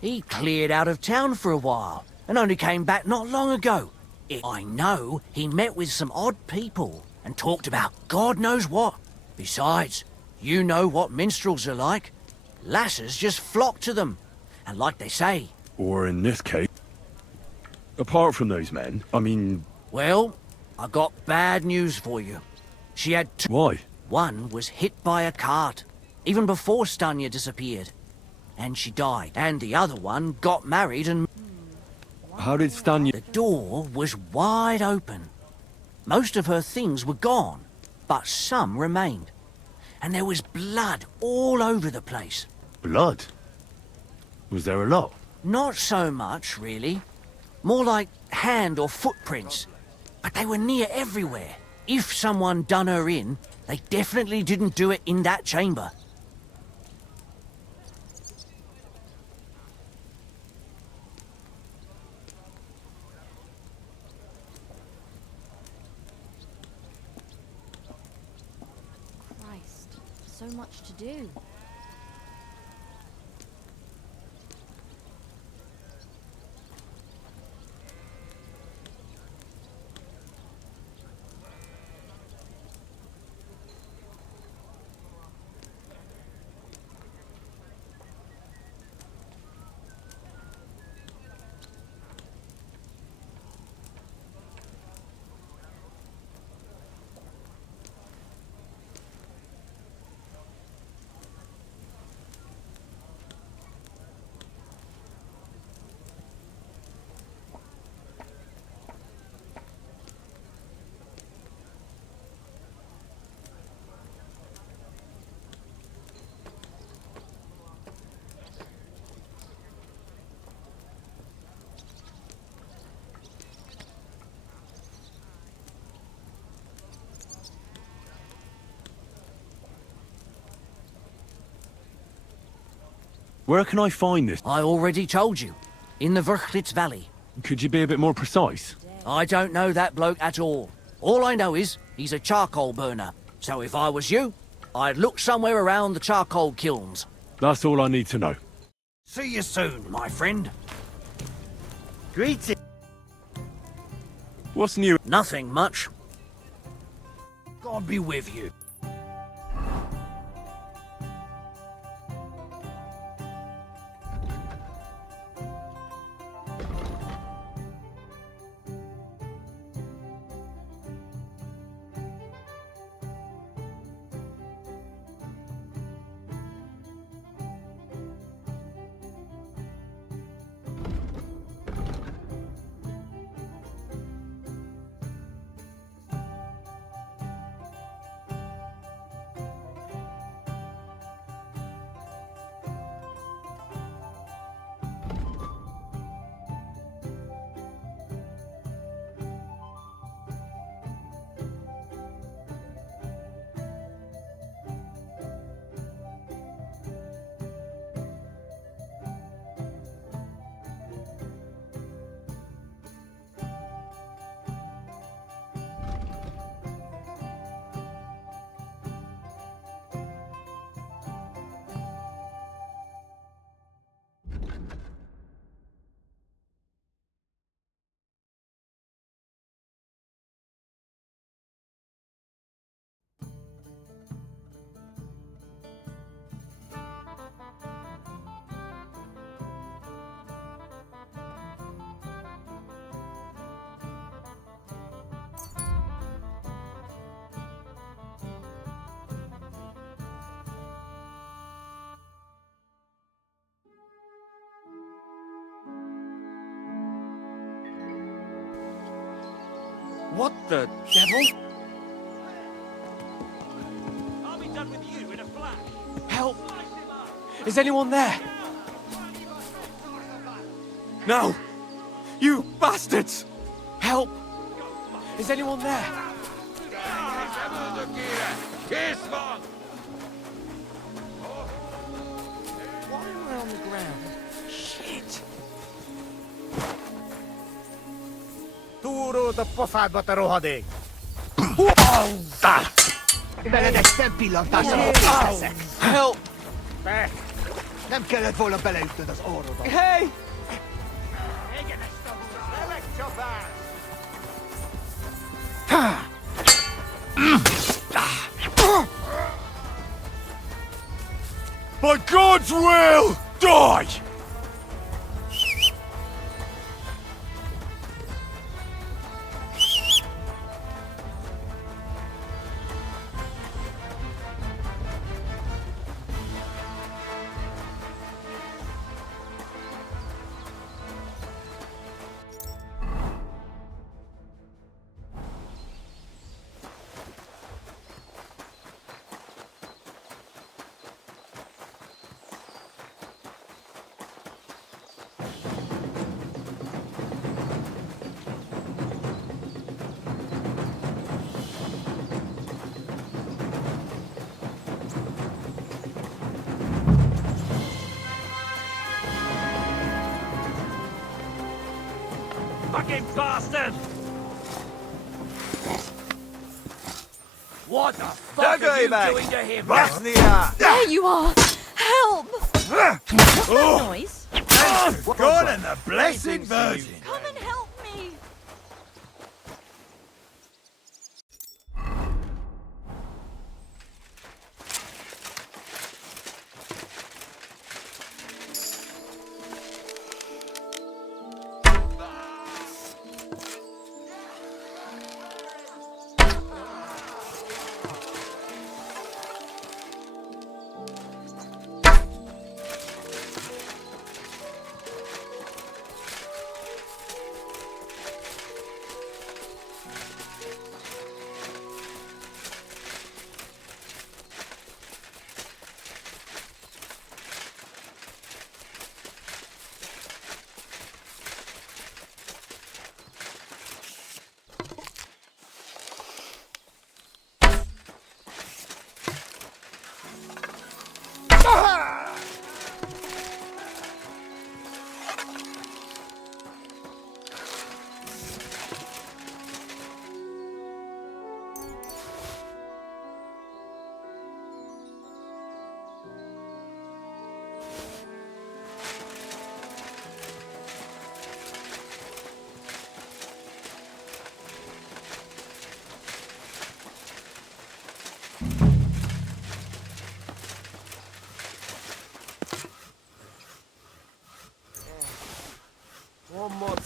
he cleared out of town for a while and only came back not long ago. I know he met with some odd people and talked about God knows what. Besides, you know what minstrels are like. Lasses just flock to them. And like they say... Or in this case... Apart from those men, I mean... Well, I got bad news for you. She had two... Why? One was hit by a cart, even before Stanya disappeared. And she died. And the other one got married and... How did Stanya... The door was wide open. Most of her things were gone, but some remained. And there was blood all over the place. Blood? Was there a lot? Not so much, really. More like hand or footprints. But they were near everywhere. If someone done her in, they definitely didn't do it in that chamber. Christ, so much to do. Where can I find this? I already told you. In the Verchlitz Valley. Could you be a bit more precise? I don't know that bloke at all. All I know is he's a charcoal burner. So if I was you, I'd look somewhere around the charcoal kilns. That's all I need to know. See you soon, my friend. Greetings. What's new? Nothing much. God be with you. What the devil? I'll be done with you in a flash. Help! Is anyone there? No! You bastards! Help! Is anyone there? Why am I on the ground? Shit! Túrót a pofádba, te rohadék! Veled egy szempillantásra kész leszek! Help! Nem kellett volna beleütnöd az orrodba. Hey! By God's will, die! Fucking bastard! What the fuck are you doing to him? There you are! Help! What's that noise? God and the blessed Virgin! Come and help me!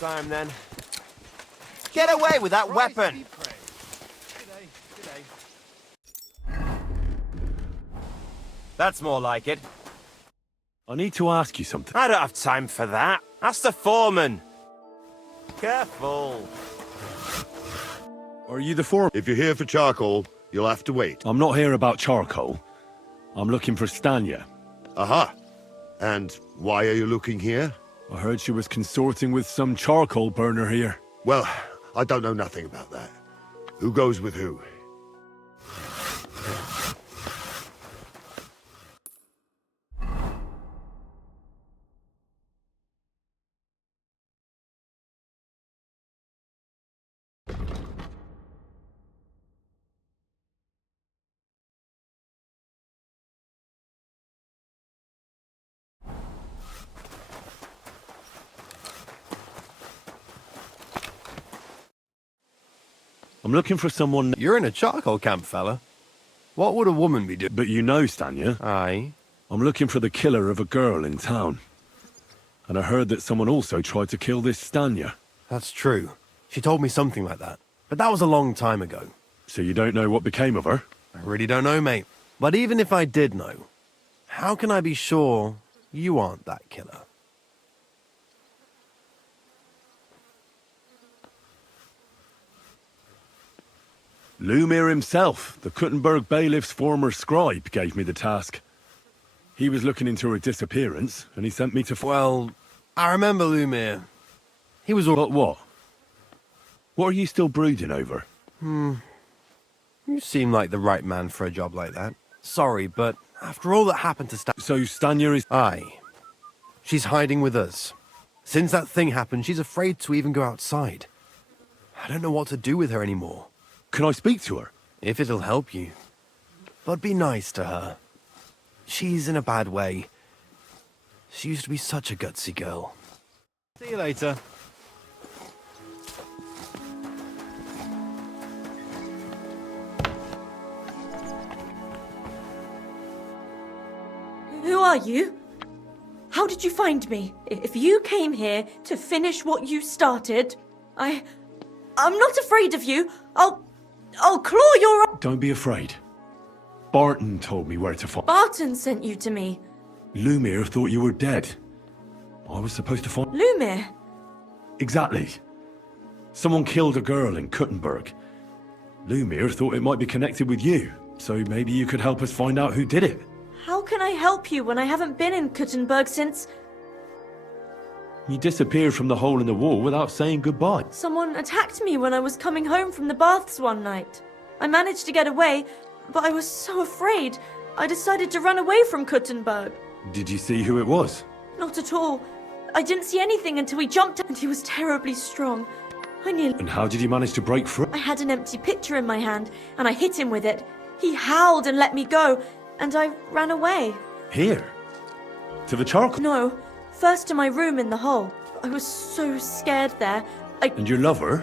time, then. Get away with that weapon! That's more like it. I need to ask you something. I don't have time for that. Ask the foreman. Careful. Are you the foreman? If you're here for charcoal, you'll have to wait. I'm not here about charcoal. I'm looking for Stanya. Aha. And why are you looking here? I heard she was consorting with some charcoal burner here. Well, I don't know nothing about that. Who goes with who? I'm looking for someone... You're in a charcoal camp, fella. What would a woman be doing? But you know, Stanya. Aye. I'm looking for the killer of a girl in town. And I heard that someone also tried to kill this Stanya. That's true. She told me something like that. But that was a long time ago. So you don't know what became of her? I really don't know, mate. But even if I did know, how can I be sure you aren't that killer? Lumiere himself, the Kuttenberg bailiff's former scribe, gave me the task. He was looking into her disappearance, and he sent me to... Well, I remember Lumiere. He was all... But what? What are you still brooding over? You seem like the right man for a job like that. Sorry, but after all that happened to So Stanya is... Aye. She's hiding with us. Since that thing happened, she's afraid to even go outside. I don't know what to do with her anymore. Can I speak to her? If it'll help you. But be nice to her. She's in a bad way. She used to be such a gutsy girl. See you later. Who are you? How did you find me? If you came here to finish what you started, I'm not afraid of you. I'll claw your... Don't be afraid. Barton told me where to find... Barton sent you to me. Lumiere thought you were dead. I was supposed to find... Lumiere? Exactly. Someone killed a girl in Kuttenberg. Lumiere thought it might be connected with you, so maybe you could help us find out who did it. How can I help you when I haven't been in Kuttenberg since... You disappeared from the hole in the wall without saying goodbye. Someone attacked me when I was coming home from the baths one night. I managed to get away, but I was so afraid. I decided to run away from Kuttenberg. Did you see who it was? Not at all. I didn't see anything until he jumped and he was terribly strong. And how did you manage to break free? I had an empty pitcher in my hand, and I hit him with it. He howled and let me go, and I ran away. Here? To the charcoal? No, first to my room in the hole. I was so scared there. And your lover?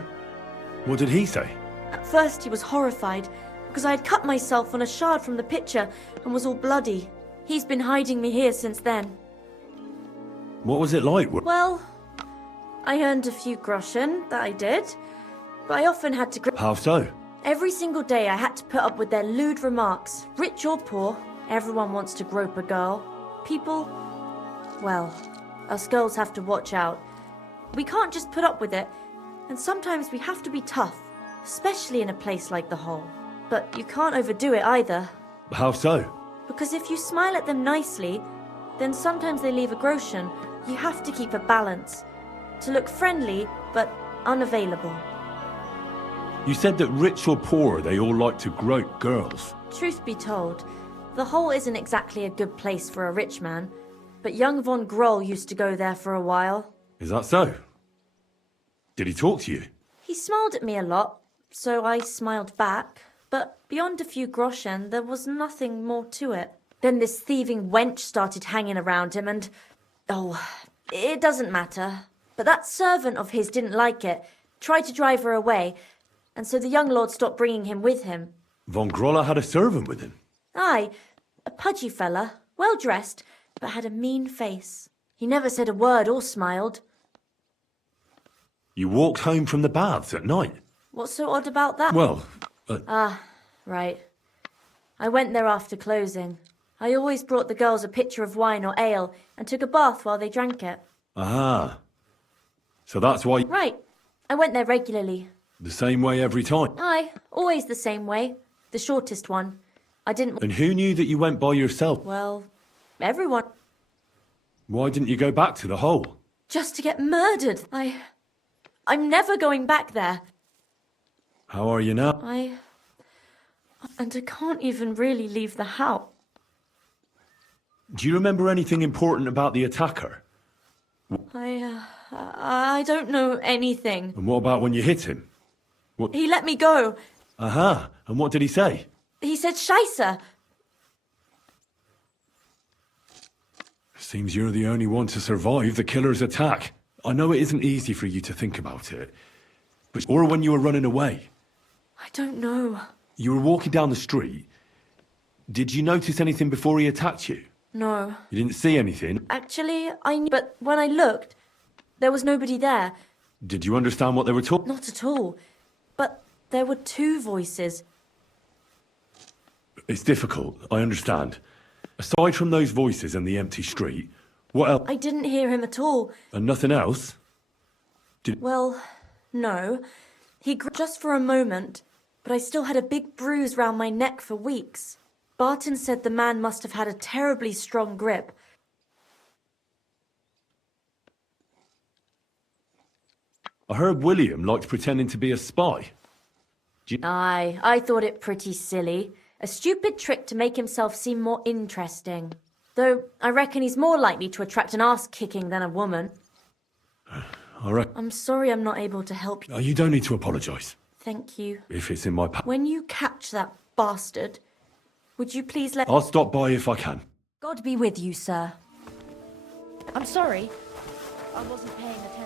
What did he say? At first he was horrified, because I had cut myself on a shard from the pitcher and was all bloody. He's been hiding me here since then. What was it like? Well, I earned a few groschen, that I did. But I often had to... How so? Every single day I had to put up with their lewd remarks. Rich or poor, everyone wants to grope a girl. People... well, us girls have to watch out. We can't just put up with it. And sometimes we have to be tough. Especially in a place like the Hole. But you can't overdo it either. How so? Because if you smile at them nicely, then sometimes they leave a groschen. You have to keep a balance. To look friendly, but unavailable. You said that rich or poor, they all like to grope girls. Truth be told, the Hole isn't exactly a good place for a rich man. But young von Groll used to go there for a while. Is that so? Did he talk to you? He smiled at me a lot, so I smiled back. But beyond a few groschen, there was nothing more to it. Then this thieving wench started hanging around him and... oh, it doesn't matter. But that servant of his didn't like it, tried to drive her away, and so the young lord stopped bringing him with him. Von Grolla had a servant with him? Aye, a pudgy fella, well-dressed, but had a mean face. He never said a word or smiled. You walked home from the baths at night? What's so odd about that? Well, Right. I went there after closing. I always brought the girls a pitcher of wine or ale and took a bath while they drank it. aha. So that's why... Right. I went there regularly. The same way every time? Aye, always the same way. The shortest one. I didn't... And who knew that you went by yourself? Well, everyone. Why didn't you go back to the hole? Just to get murdered. I'm never going back there. How are you now? And I can't even really leave the house. Do you remember anything important about the attacker? I don't know anything. And what about when you hit him? What? He let me go. Aha. And what did he say? He said Scheisse. Seems you're the only one to survive the killer's attack. I know it isn't easy for you to think about it. But or when you were running away. I don't know. You were walking down the street. Did you notice anything before he attacked you? No. You didn't see anything? Actually, I knew, but when I looked, there was nobody there. Did you understand what they were talking? Not at all. But there were two voices. It's difficult, I understand. Aside from those voices and the empty street, what else? I didn't hear him at all. And nothing else? Well, no. He grew just for a moment, but I still had a big bruise round my neck for weeks. Barton said the man must have had a terribly strong grip. I heard William liked pretending to be a spy. Aye, I thought it pretty silly. A stupid trick to make himself seem more interesting. Though I reckon he's more likely to attract an ass-kicking than a woman. I'm sorry I'm not able to help you. You don't need to apologise. Thank you. If it's in my power. When you catch that bastard, would you please let... I'll stop by if I can. God be with you, sir. I'm sorry. I wasn't paying attention.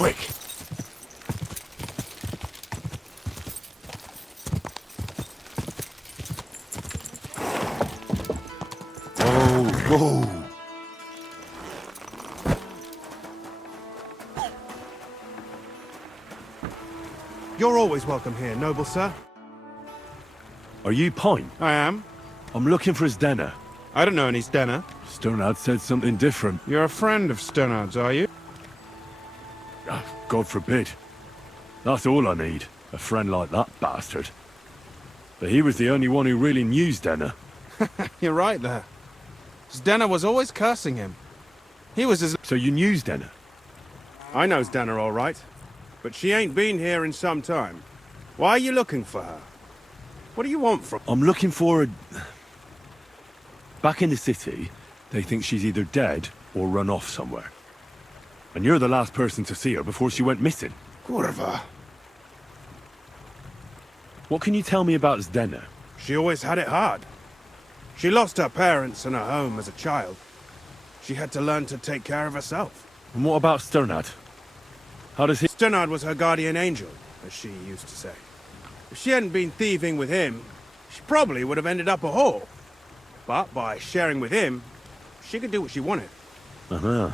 Quick! Whoa! You're always welcome here, noble sir. Are you Pine? I am. I'm looking for Zdena. I don't know any Zdena. Sternad said something different. You're a friend of Sternad's, are you? God forbid. That's all I need. A friend like that bastard. But he was the only one who really knew Zdena. You're right there. Zdena was always cursing him. He was as... So you knew Zdena? I know Zdena all right. But she ain't been here in some time. Why are you looking for her? What do you want from... I'm looking for a... Back in the city, they think she's either dead or run off somewhere. And you're the last person to see her before she went missing. Kurva. What can you tell me about Zdena? She always had it hard. She lost her parents and her home as a child. She had to learn to take care of herself. And what about Sternad? How does he... Sternad was her guardian angel, as she used to say. If she hadn't been thieving with him, she probably would have ended up a whore. But by sharing with him, She could do what she wanted. Uh-huh.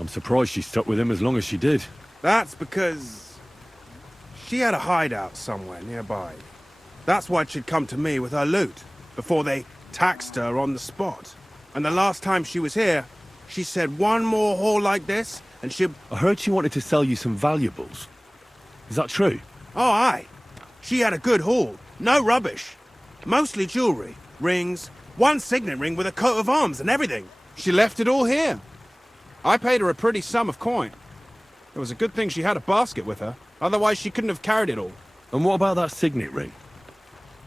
I'm surprised she stuck with him as long as she did. That's because she had a hideout somewhere nearby. That's why she'd come to me with her loot, before they taxed her on the spot. And the last time she was here, she said one more haul like this, and she'd... I heard she wanted to sell you some valuables. Is that true? Oh, aye. She had a good haul. No rubbish. Mostly jewellery, rings, one signet ring with a coat of arms and everything. She left it all here. I paid her a pretty sum of coin. It was a good thing she had a basket with her. Otherwise, she couldn't have carried it all. And what about that signet ring?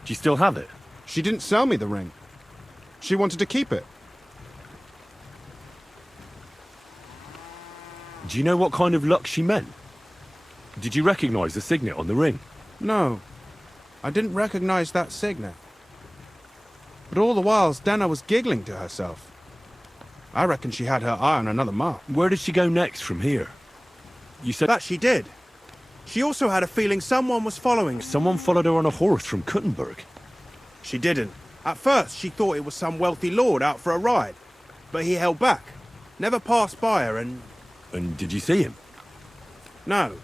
Do you still have it? She didn't sell me the ring. She wanted to keep it. Do you know what kind of luck she meant? Did you recognize the signet on the ring? No. I didn't recognize that signet. But all the while, Dana was giggling to herself. I reckon she had her eye on another mark. Where did she go next from here? You said... That she did. She also had a feeling someone was following her. Someone followed her on a horse from Kuttenberg. She didn't. At first, she thought it was some wealthy lord out for a ride. But he held back. Never passed by her and... And did you see him? No.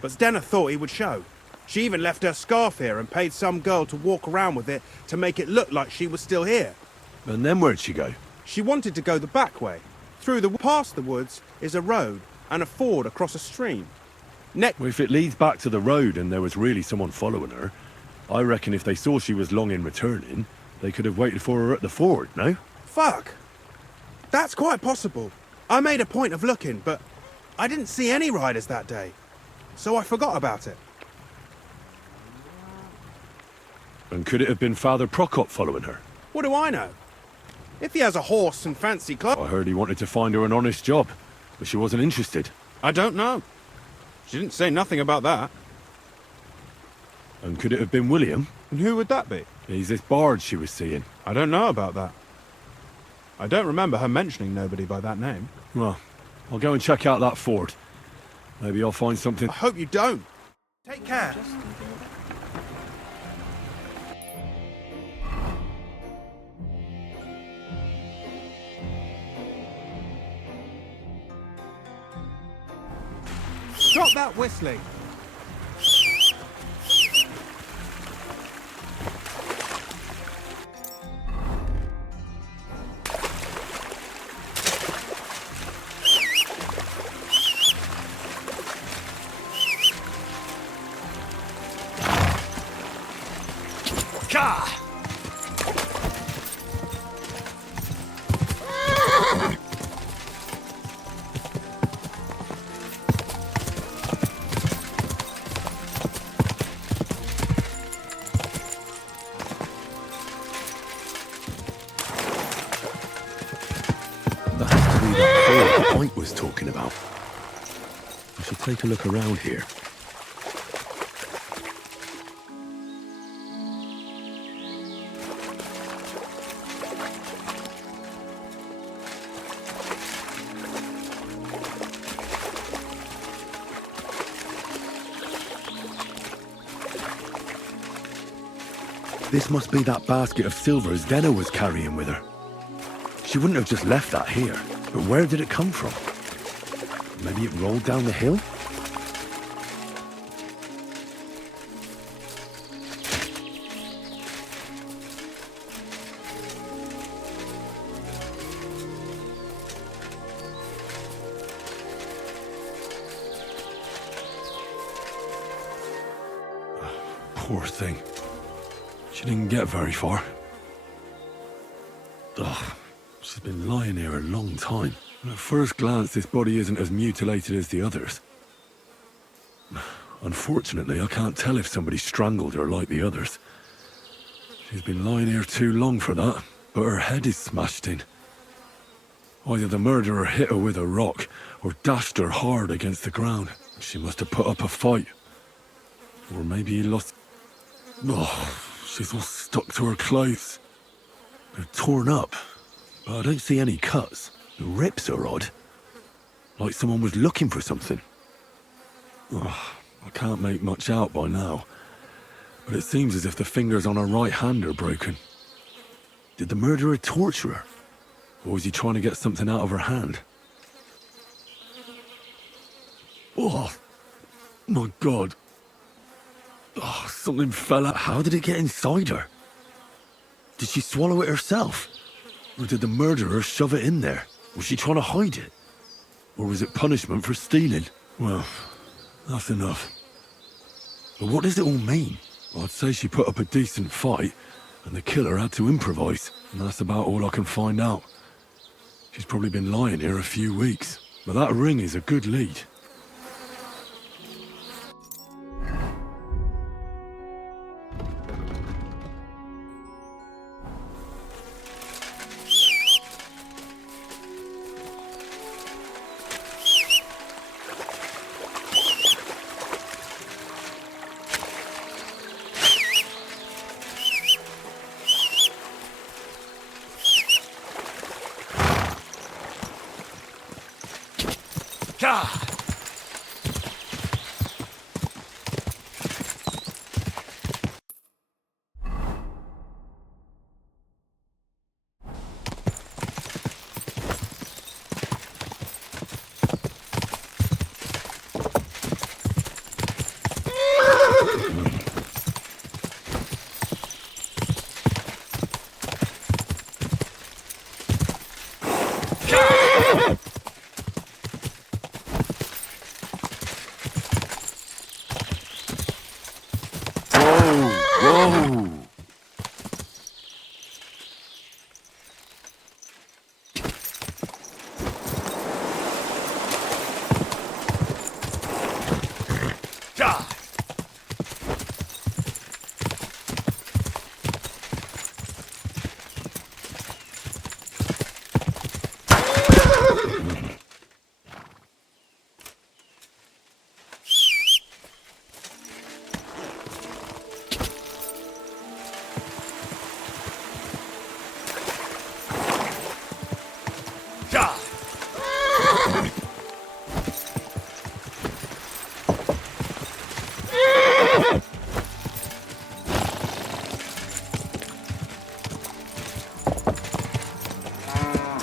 But Stena thought he would show. She even left her scarf here and paid some girl to walk around with it to make it look like she was still here. And then where'd she go? She wanted to go the back way. Past the woods is a road and a ford across a stream. Well, if it leads back to the road and there was really someone following her, I reckon if they saw she was long in returning, they could have waited for her at the ford, no? Fuck! That's quite possible. I made a point of looking, but I didn't see any riders that day. So I forgot about it. And could it have been Father Prokop following her? What do I know? If he has a horse and fancy clothes... I heard he wanted to find her an honest job, but she wasn't interested. I don't know. She didn't say nothing about that. And could it have been William? And who would that be? He's this bard she was seeing. I don't know about that. I don't remember her mentioning nobody by that name. Well, I'll go and check out that ford. Maybe I'll find something... I hope you don't. Take care. Stop that whistling. White was talking about. I should take a look around here. This must be that basket of silver Zdena was carrying with her. She wouldn't have just left that here. But where did it come from? Maybe it rolled down the hill? Poor thing. She didn't get very far. Ugh. She's been lying here a long time. And at first glance, this body isn't as mutilated as the others. Unfortunately, I can't tell if somebody strangled her like the others. She's been lying here too long for that, but her head is smashed in. Either the murderer hit her with a rock, or dashed her hard against the ground. She must have put up a fight. Or maybe he lost... Oh, she's all stuck to her clothes. They're torn up. But I don't see any cuts. The rips are odd. Like someone was looking for something. Oh, I can't make much out by now. But it seems as if the fingers on her right hand are broken. Did the murderer torture her? Or was he trying to get something out of her hand? Oh, my God. Oh, something fell out. How did it get inside her? Did she swallow it herself? Or did the murderer shove it in there? Was she trying to hide it? Or was it punishment for stealing? Well, that's enough. But what does it all mean? I'd say she put up a decent fight, and the killer had to improvise. And that's about all I can find out. She's probably been lying here a few weeks. But that ring is a good lead.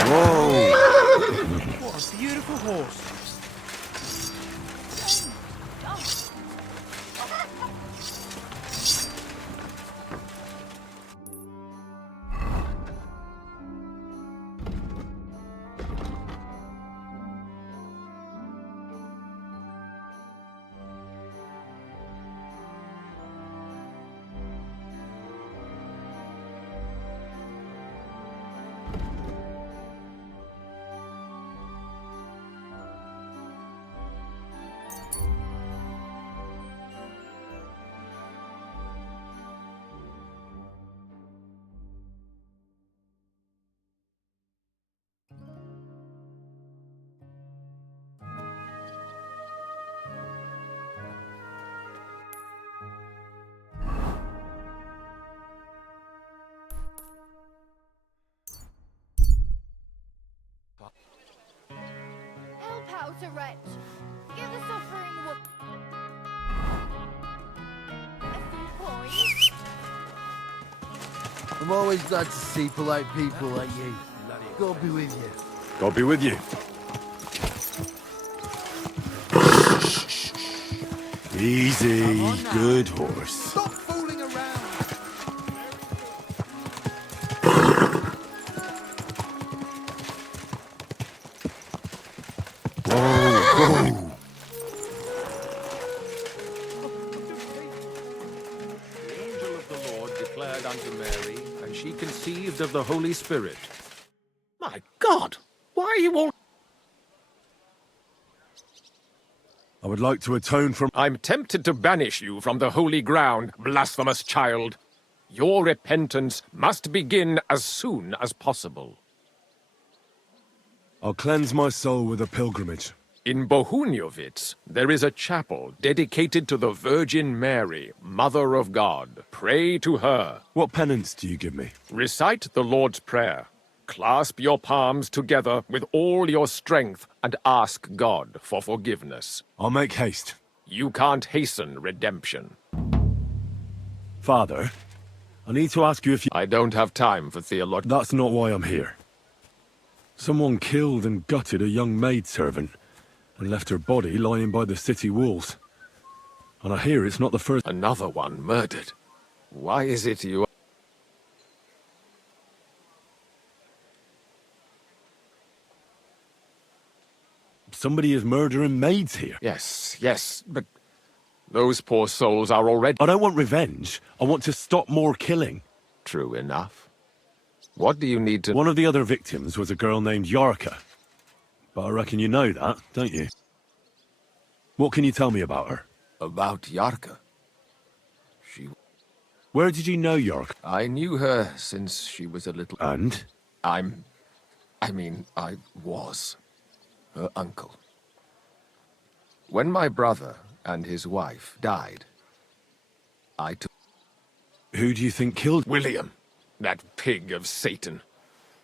Whoa! What a beautiful horse. Help out a wretch. Give the suffering woman a few coins. I'm always glad to see polite people like you. God be with you. God be with you. Easy, good horse. Stop fooling around. Whoa! The angel of the Lord declared unto Mary, and she conceived of the Holy Spirit. My God! Why are you all... I would like to atone from... I'm tempted to banish you from the holy ground, blasphemous child. Your repentance must begin as soon as possible. I'll cleanse my soul with a pilgrimage. In Bohuniovitz, there is a chapel dedicated to the Virgin Mary, Mother of God. Pray to her. What penance do you give me? Recite the Lord's Prayer. Clasp your palms together with all your strength and ask God for forgiveness. I'll make haste. You can't hasten redemption. Father, I need to ask you if you... I don't have time for theology. That's not why I'm here. Someone killed and gutted a young maidservant and left her body lying by the city walls. And I hear it's not the first... Another one murdered. Why is it you... Somebody is murdering maids here. Yes, yes, but those poor souls are already... I don't want revenge. I want to stop more killing. True enough. What do you need to... One of the other victims was a girl named Yarka. But I reckon you know that, don't you? What can you tell me about her? About Yarka? Where did you know Yarka? I knew her since she was a little... And? I was her uncle. When my brother and his wife died, I took... Who do you think killed... William, that pig of Satan.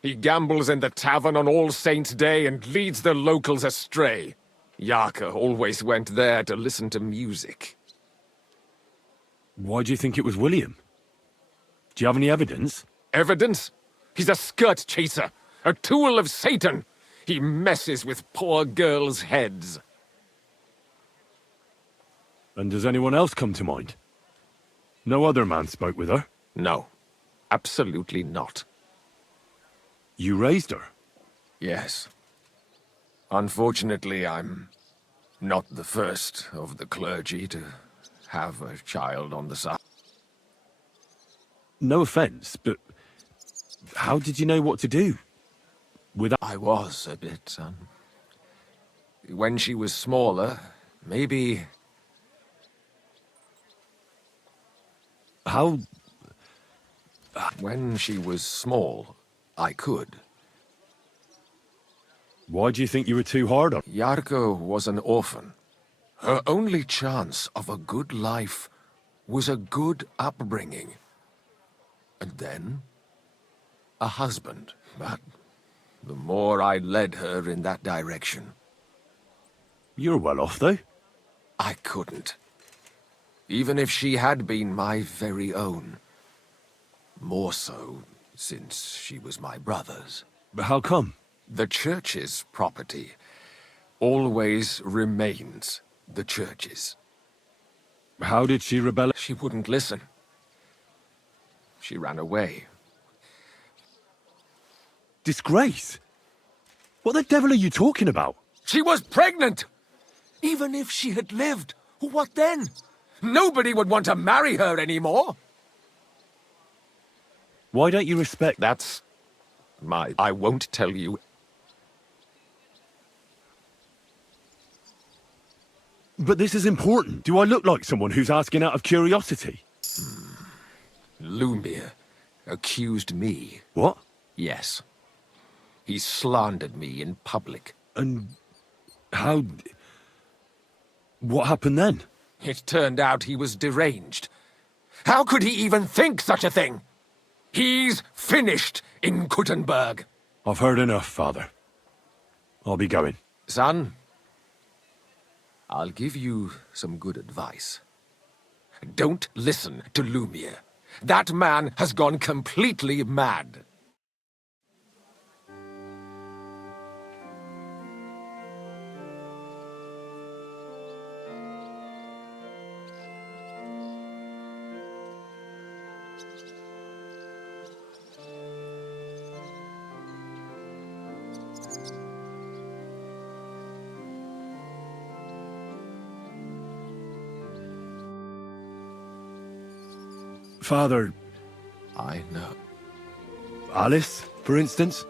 He gambles in the tavern on All Saints' Day and leads the locals astray. Yarka always went there to listen to music. Why do you think it was William? Do you have any evidence? Evidence? He's a skirt chaser, a tool of Satan. He messes with poor girls' heads. And does anyone else come to mind? No other man spoke with her? No, absolutely not. You raised her? Yes. Unfortunately, I'm not the first of the clergy to have a child on the side. No offense, but how did you know what to do? I was a bit, when she was smaller, maybe... How... When she was small, I could. Why do you think you were too hard on? Yarko was an orphan. Her only chance of a good life was a good upbringing. And then, a husband. But the more I led her in that direction... You're well off, though. I couldn't. Even if she had been my very own. More so, since she was my brother's. But how come? The church's property always remains the church's. How did she rebel? She wouldn't listen. She ran away. Disgrace? What the devil are you talking about? She was pregnant! Even if she had lived, what then? Nobody would want to marry her anymore. Why don't you respect... That's my... I won't tell you. But this is important. Do I look like someone who's asking out of curiosity? Lumiere accused me. What? Yes. He slandered me in public. And how... What happened then? It turned out he was deranged. How could he even think such a thing? He's finished in Kuttenberg. I've heard enough, Father. I'll be going. Son, I'll give you some good advice. Don't listen to Lumiere. That man has gone completely mad. Father... I know. Alice, for instance?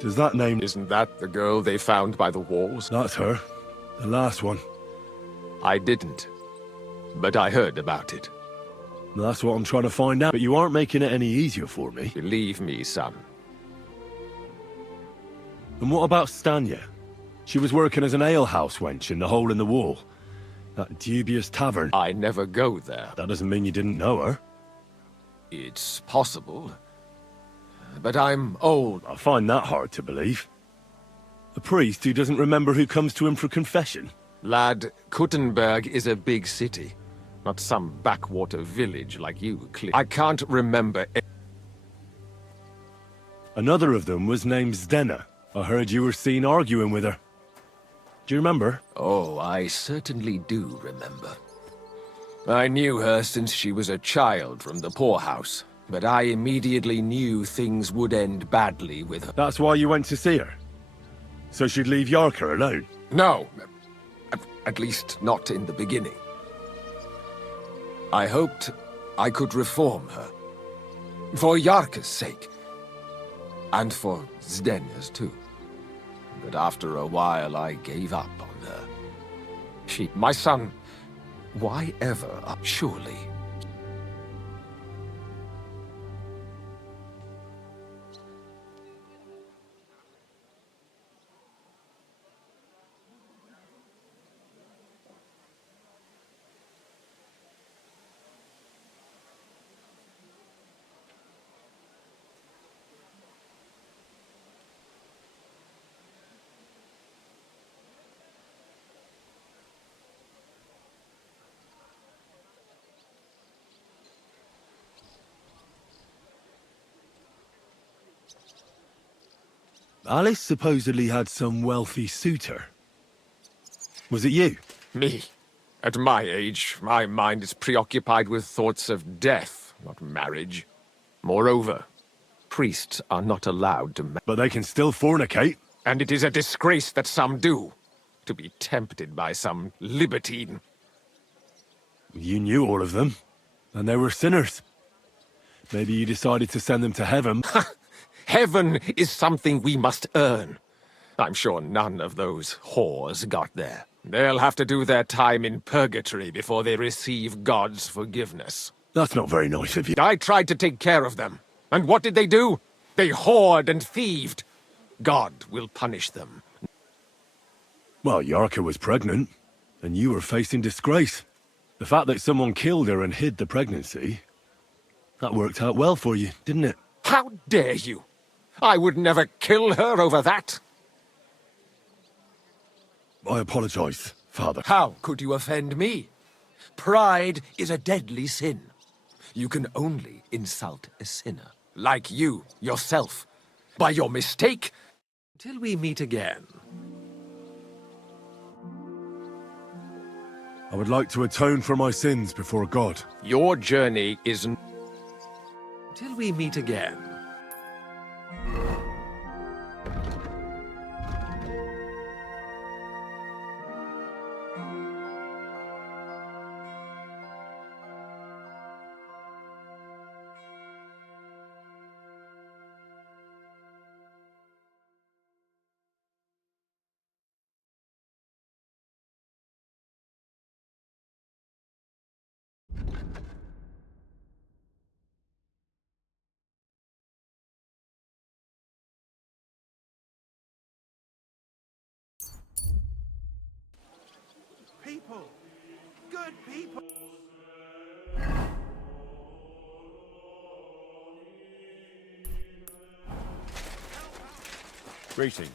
Does that name... Isn't that the girl they found by the walls? That's her. The last one. I didn't. But I heard about it. That's what I'm trying to find out. But you aren't making it any easier for me. Believe me, son. And what about Stanya? She was working as an alehouse wench in the hole in the wall. That dubious tavern. I never go there. That doesn't mean you didn't know her. It's possible. But I'm old. I find that hard to believe. A priest who doesn't remember who comes to him for confession? Lad, Kuttenberg is a big city. Not some backwater village like you, I can't remember... Another of them was named Zdena. I heard you were seen arguing with her. Do you remember? Oh, I certainly do remember. I knew her since she was a child from the poorhouse, but I immediately knew things would end badly with her. That's why you went to see her? So she'd leave Yarka alone? No. At least not in the beginning. I hoped I could reform her. For Yarka's sake. And for Zdenya's too. But after a while I gave up on her. My son... Why ever up, surely? Alice supposedly had some wealthy suitor. Was it you? Me? At my age, my mind is preoccupied with thoughts of death, not marriage. Moreover, priests are not allowed to But they can still fornicate. And it is a disgrace that some do, to be tempted by some libertine. You knew all of them, and they were sinners. Maybe you decided to send them to heaven. Heaven is something we must earn. I'm sure none of those whores got there. They'll have to do their time in purgatory before they receive God's forgiveness. That's not very nice of you. I tried to take care of them. And what did they do? They whored and thieved. God will punish them. Well, Yarka was pregnant, and you were facing disgrace. The fact that someone killed her and hid the pregnancy, that worked out well for you, didn't it? How dare you? I would never kill her over that. I apologize, Father. How could you offend me? Pride is a deadly sin. You can only insult a sinner, like you, yourself, by your mistake, till we meet again. I would like to atone for my sins before God. Your journey is... till we meet again. People! Good people! Greetings.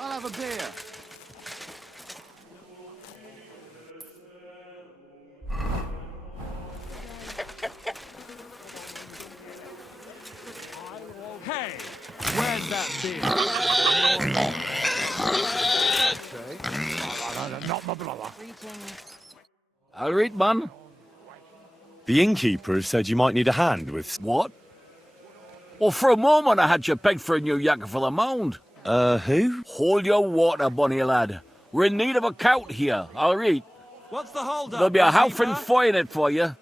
I'll have a beer. Hey, where's that beer? Not my brother. Aluerie, man. The innkeeper said you might need a hand with... What? Well, for a moment I had you pegged for a new yakker for the mound. Who? Hold your water, bunny lad. We're in need of a cout here, Aluerie. What's the hold up? There'll be a half and foy in it for you.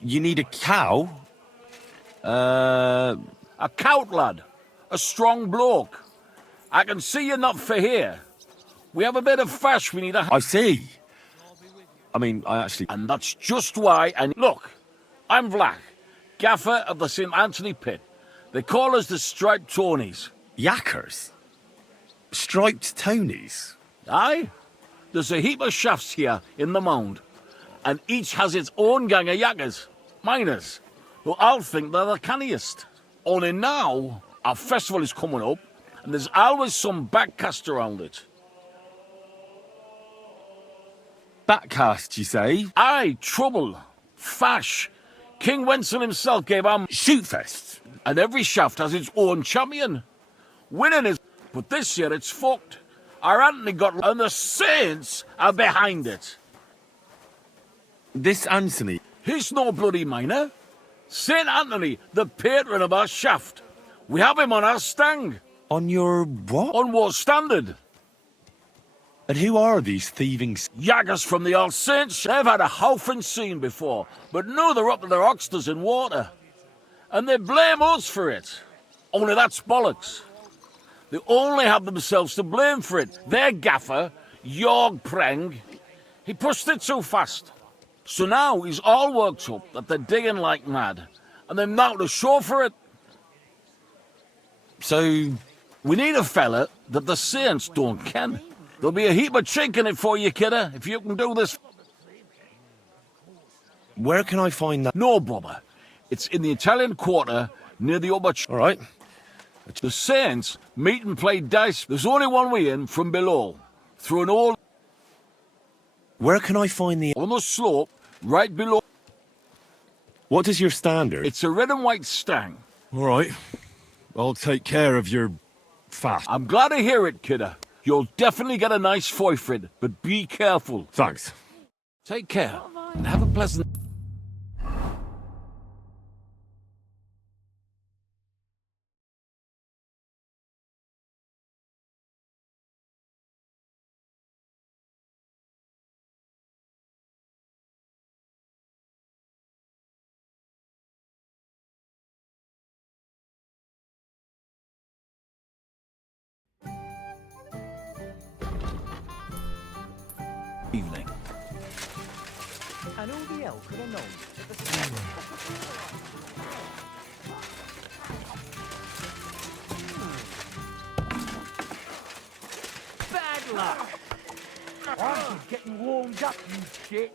You need a cow? A cout, lad. A strong bloke. I can see you're not for here. We have a bit of fash we need a... I see. I mean, I actually... And that's just why... And look, I'm Vlach, gaffer of the St. Anthony Pit. They call us the Striped Tonys. Yakkers? Striped Tonys? Aye. There's a heap of shafts here in the mound. And each has its own gang of yakkers, miners, who all think they're the canniest. Only now, our festival is coming up, and there's always some backcast around it. Backcast, you say? Aye, trouble. Fash. King Wenzel himself gave our Shootfest. and every shaft has its own champion. Winning is, but this year it's fucked. Our Anthony got, and the Saints are behind it. This Anthony? He's no bloody miner. Saint Anthony, the patron of our shaft. We have him on our stang. On your what? On what standard? And who are these thieving... Yaggers from the All Saints. They've had a howfing scene before, but now they're up to their oxters in water. And they blame us for it. Only that's bollocks. They only have themselves to blame for it. Their gaffer, Jorg Preng, he pushed it too fast. So now he's all worked up that they're digging like mad, and they're now to show for it. So, we need a fella that the Saints don't ken. There'll be a heap of chink in it for you, kidder, if you can do this. Where can I find that? No bother. It's in the Italian Quarter, near the upper... All right. The Saints meet and play dice. There's only one way in from below, through an old... Where can I find the... On the slope, right below... What is your standard? It's a red and white stang. All right. I'll take care of your fast. I'm glad to hear it, kidder. You'll definitely get a nice foy for it, but be careful. Thanks. Take care, and have a pleasant... Evening. And all the hell could have known bad luck. I'm just getting warmed up, you shit.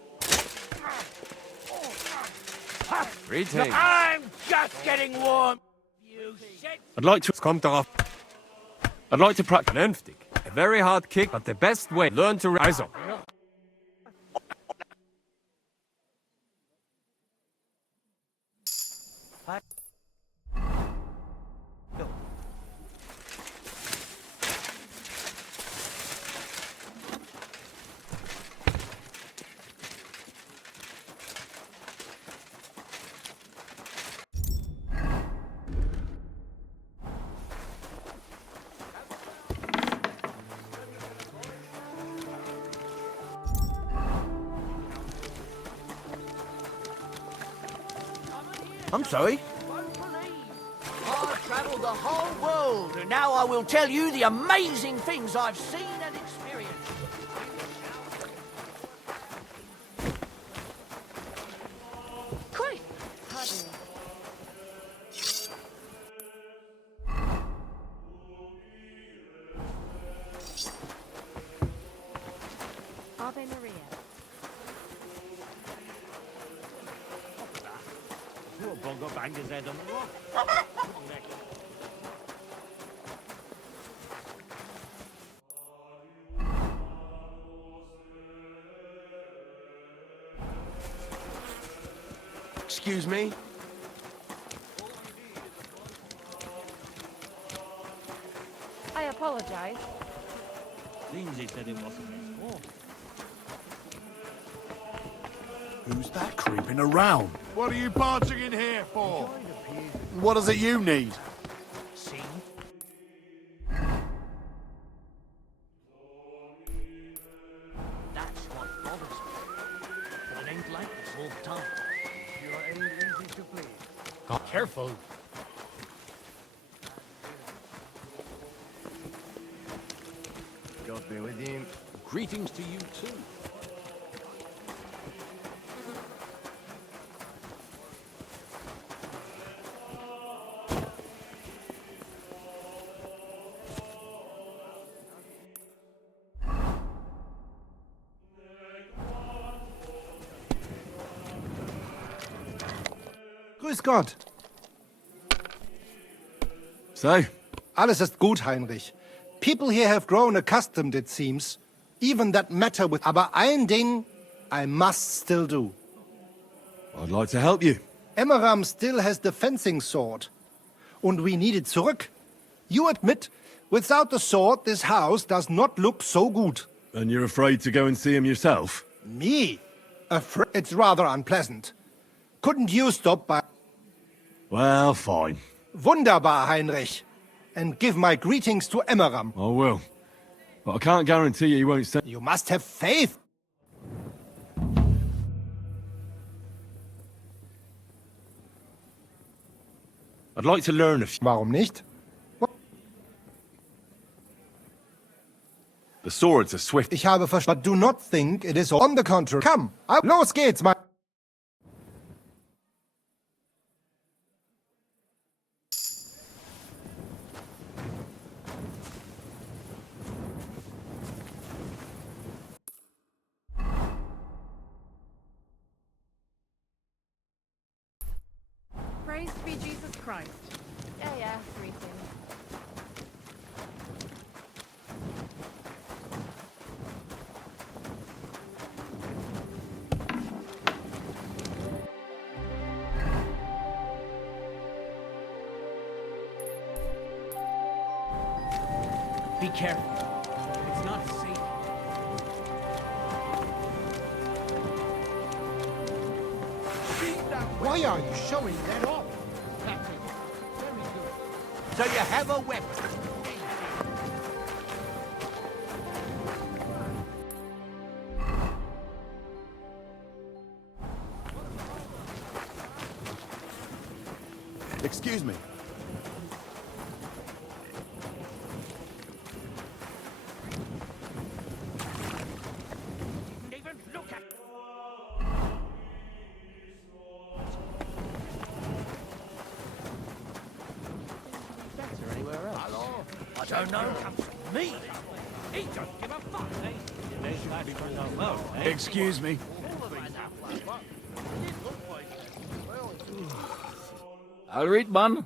Greetings. I'm just getting warm. You shit. I'd like to... Kommt darauf. I'd like to practice... Vernünftig. A very hard kick, but the best way. Learn to rise up. I'm sorry? I've travelled the whole world, and now I will tell you the amazing things I've seen and experienced. Quick! Pardon. Ave Maria. Poor bongo banger's head on the rock. Excuse me? I apologize. Lindsay said it wasn't his fault. Who's that creeping around? What are you barging in here for? What is it you need? See? That's what bothers me. But it ain't like this all the time. You ain't easy to please. God, careful. God be with you. Greetings to you too. Grüß Gott. So, Alles ist gut, Heinrich. People here have grown accustomed, it seems. Even that matter with... Aber ein Ding I must still do. I'd like to help you. Emmeram still has the fencing sword. And we need it zurück. You admit, without the sword, this house does not look so good. And you're afraid to go and see him yourself? Me? It's rather unpleasant. Couldn't you stop by... Well, fine. Wunderbar, Heinrich. And give my greetings to Emmeram. I will. But I can't guarantee you he won't send... You must have faith. I'd like to learn a few... Warum nicht? The swords are swift. Ich habe verstanden. But do not think it is on the contrary. Come, los geht's, mein... Praise be Jesus Christ. Yeah, greetings. Be careful. It's not safe. Why are you showing that off? So you have a weapon. Excuse me. I don't know. Me? He don't give a fuck, eh? Excuse me. I'll read, man.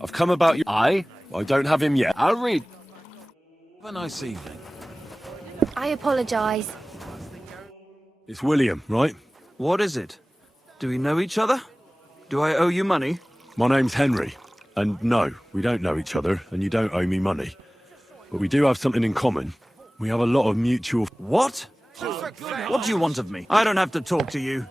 I've come about you. I don't have him yet. I'll read. Have a nice evening. I apologize. It's William, right? What is it? Do we know each other? Do I owe you money? My name's Henry. And no, we don't know each other, and you don't owe me money. But we do have something in common. We have a lot of mutual... What? What do you want of me? I don't have to talk to you.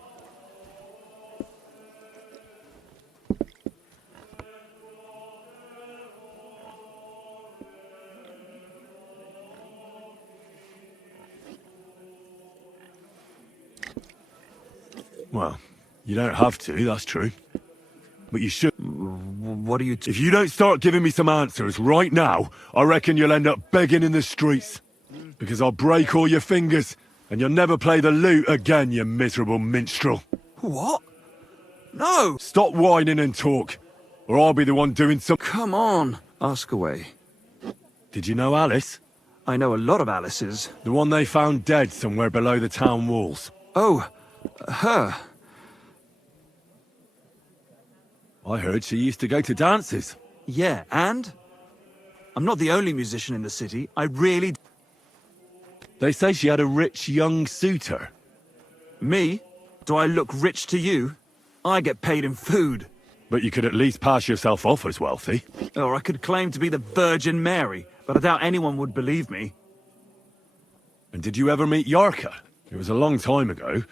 Well, you don't have to, that's true. But you should... What are you... If you don't start giving me some answers right now, I reckon you'll end up begging in the streets. Because I'll break all your fingers, and you'll never play the lute again, you miserable minstrel. What? No! Stop whining and talk, or I'll be the one doing some... Come on, ask away. Did you know Alice? I know a lot of Alices. The one they found dead somewhere below the town walls. Oh, her. I heard she used to go to dances. Yeah, and? I'm not the only musician in the city. I really... They say she had a rich young suitor. Me? Do I look rich to you? I get paid in food. But you could at least pass yourself off as wealthy. Or I could claim to be the Virgin Mary, but I doubt anyone would believe me. And did you ever meet Yarka? It was a long time ago,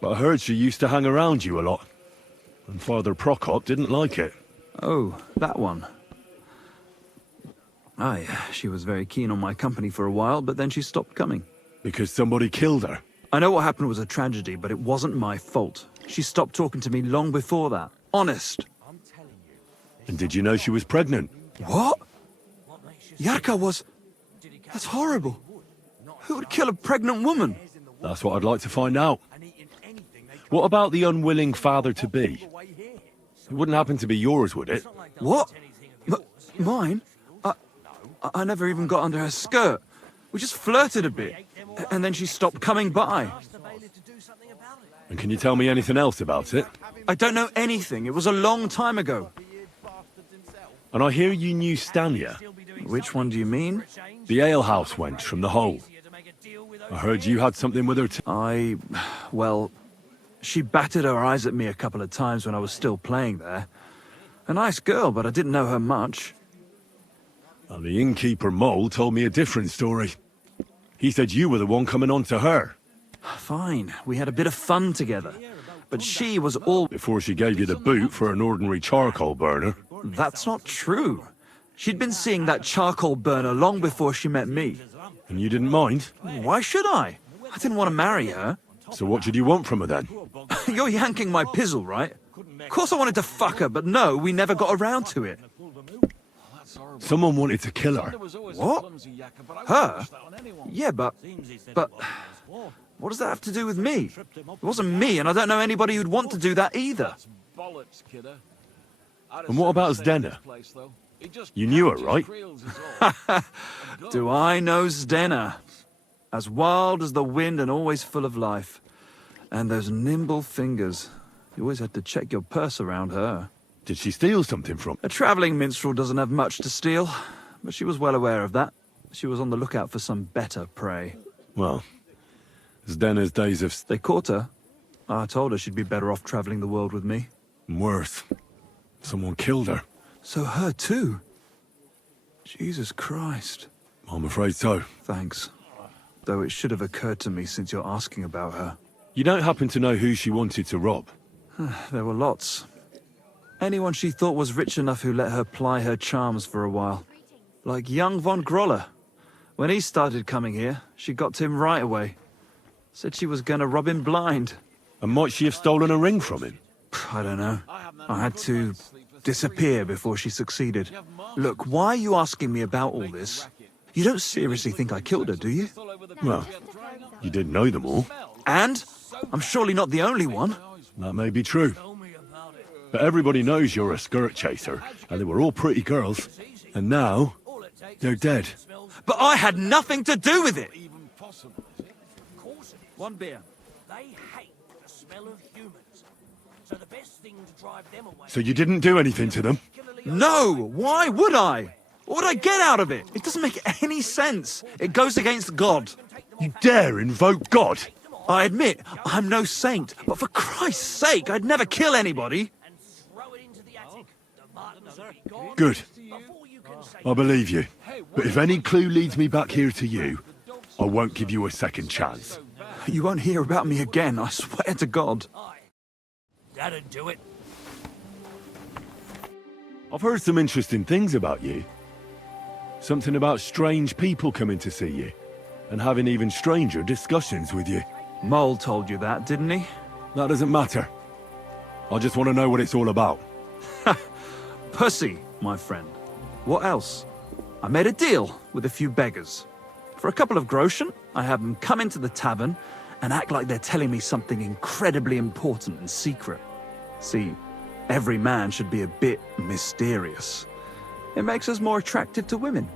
but I heard she used to hang around you a lot. And Father Prokop didn't like it. Oh, that one. Aye, she was very keen on my company for a while, but then she stopped coming. Because somebody killed her? I know what happened was a tragedy, but it wasn't my fault. She stopped talking to me long before that. Honest. And did you know she was pregnant? What? Yarka was... That's horrible. Who would kill a pregnant woman? That's what I'd like to find out. What about the unwilling father-to-be? It wouldn't happen to be yours, would it? What? Mine? I never even got under her skirt. We just flirted a bit, and then she stopped coming by. And can you tell me anything else about it? I don't know anything. It was a long time ago. And I hear you knew Stanya. Which one do you mean? The alehouse wench from the hole. I heard you had something with her too. Well, she batted her eyes at me a couple of times when I was still playing there. A nice girl, but I didn't know her much. And the innkeeper Mole told me a different story. He said you were the one coming on to her. Fine, we had a bit of fun together. But she was all... Before she gave you the boot for an ordinary charcoal burner. That's not true. She'd been seeing that charcoal burner long before she met me. And you didn't mind? Why should I? I didn't want to marry her. So what did you want from her then? You're yanking my pizzle, right? Of course I wanted to fuck her, but no, we never got around to it. Someone wanted to kill her. What? Her? Yeah, but... What does that have to do with me? It wasn't me, and I don't know anybody who'd want to do that either. And what about Zdena? You knew her, right? Do I know Zdena? As wild as the wind and always full of life. And those nimble fingers. You always had to check your purse around her. Did she steal something from? A travelling minstrel doesn't have much to steal, but she was well aware of that. She was on the lookout for some better prey. Well, Zdena's days of... They caught her. I told her she'd be better off travelling the world with me. Worse. Someone killed her. So her too? Jesus Christ. I'm afraid so. Thanks. Though it should have occurred to me since you're asking about her. You don't happen to know who she wanted to rob? There were lots. Anyone she thought was rich enough who let her ply her charms for a while. Like young von Groller. When he started coming here, she got to him right away. Said she was gonna rob him blind. And might she have stolen a ring from him? I don't know. I had to disappear before she succeeded. Look, why are you asking me about all this? You don't seriously think I killed her, do you? Well, you did know them all. And? I'm surely not the only one. That may be true. But everybody knows you're a skirt chaser, and they were all pretty girls. And now, they're dead. But I had nothing to do with it! One beer. They hate the smell of humans. So the best thing to drive them away... So you didn't do anything to them? No! Why would I? What would I get out of it? It doesn't make any sense. It goes against God. You dare invoke God? I admit, I'm no saint, but for Christ's sake, I'd never kill anybody. Good. I believe you. But if any clue leads me back here to you, I won't give you a second chance. You won't hear about me again, I swear to God. That'd do it. I've heard some interesting things about you. Something about strange people coming to see you, and having even stranger discussions with you. Mole told you that, didn't he? That doesn't matter. I just want to know what it's all about. Pussy, my friend. What else? I made a deal with a few beggars. For a couple of groschen, I have them come into the tavern and act like they're telling me something incredibly important and secret. See, every man should be a bit mysterious. It makes us more attractive to women.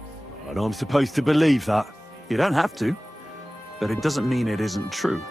And I'm supposed to believe that? You don't have to, but it doesn't mean it isn't true.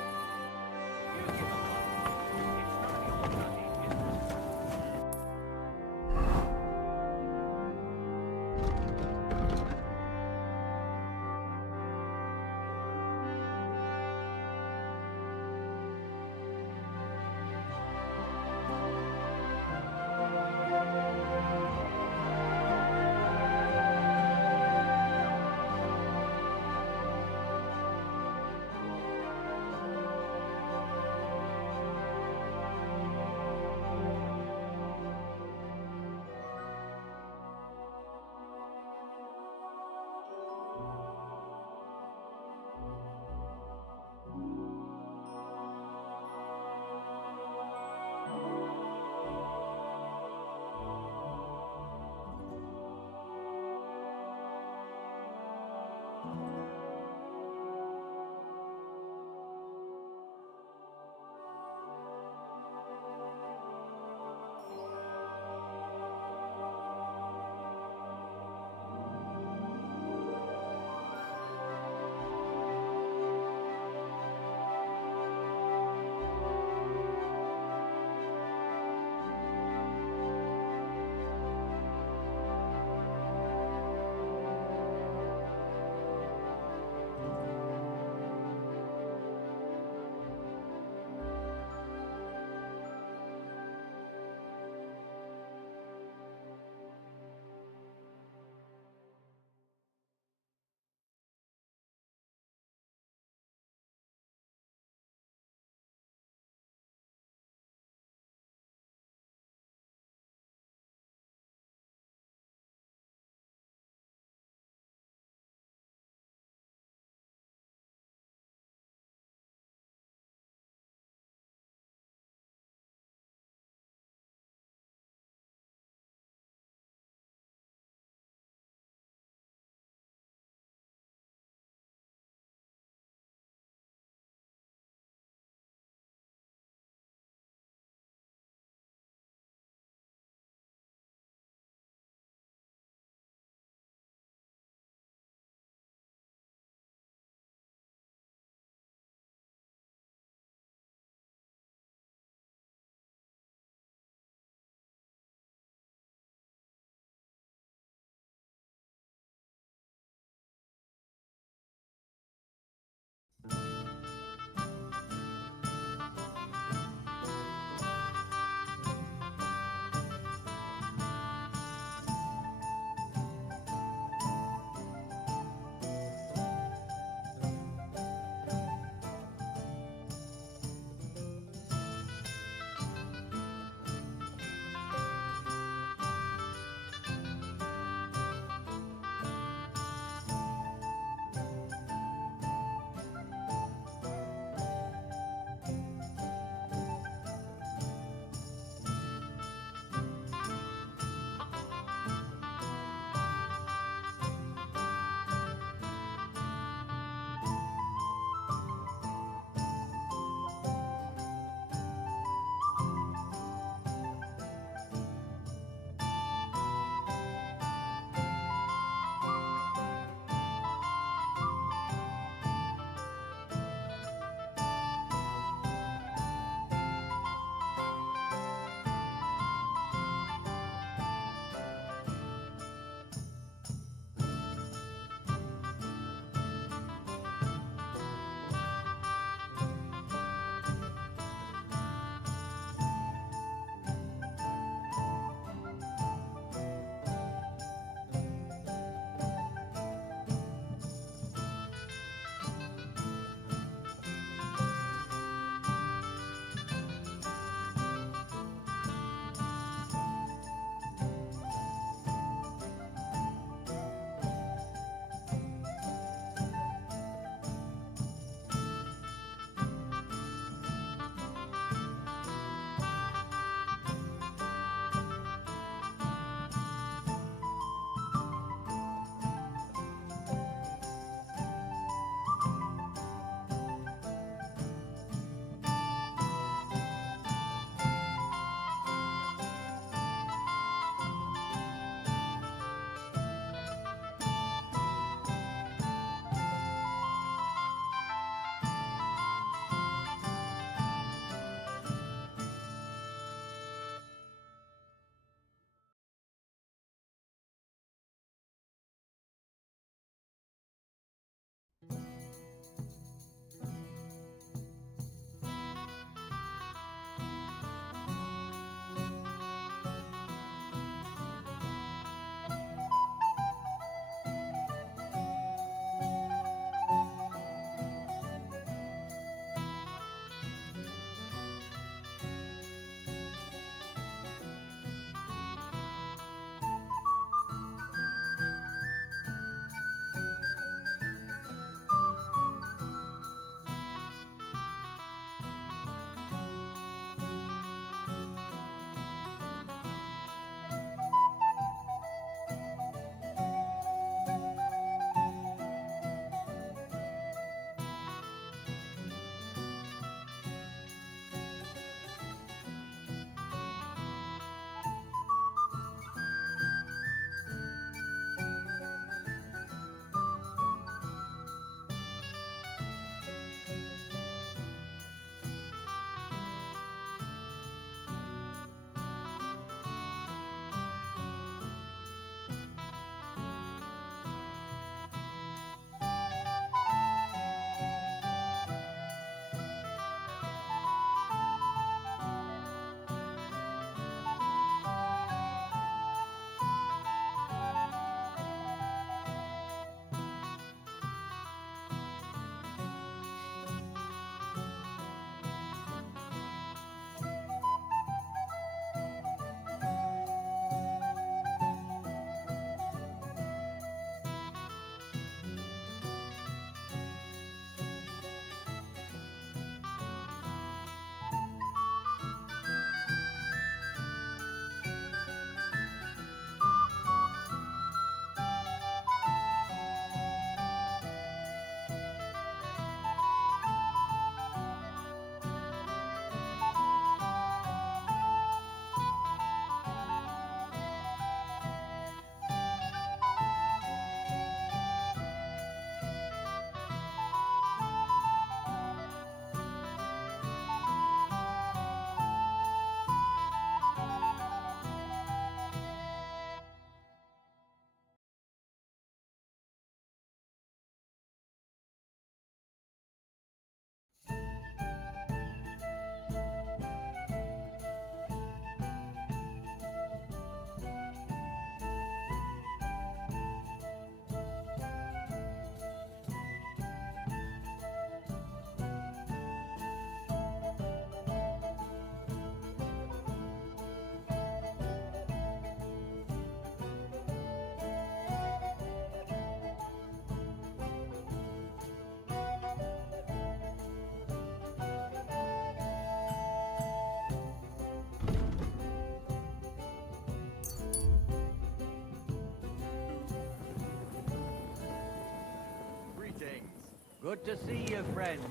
Good to see you, friend.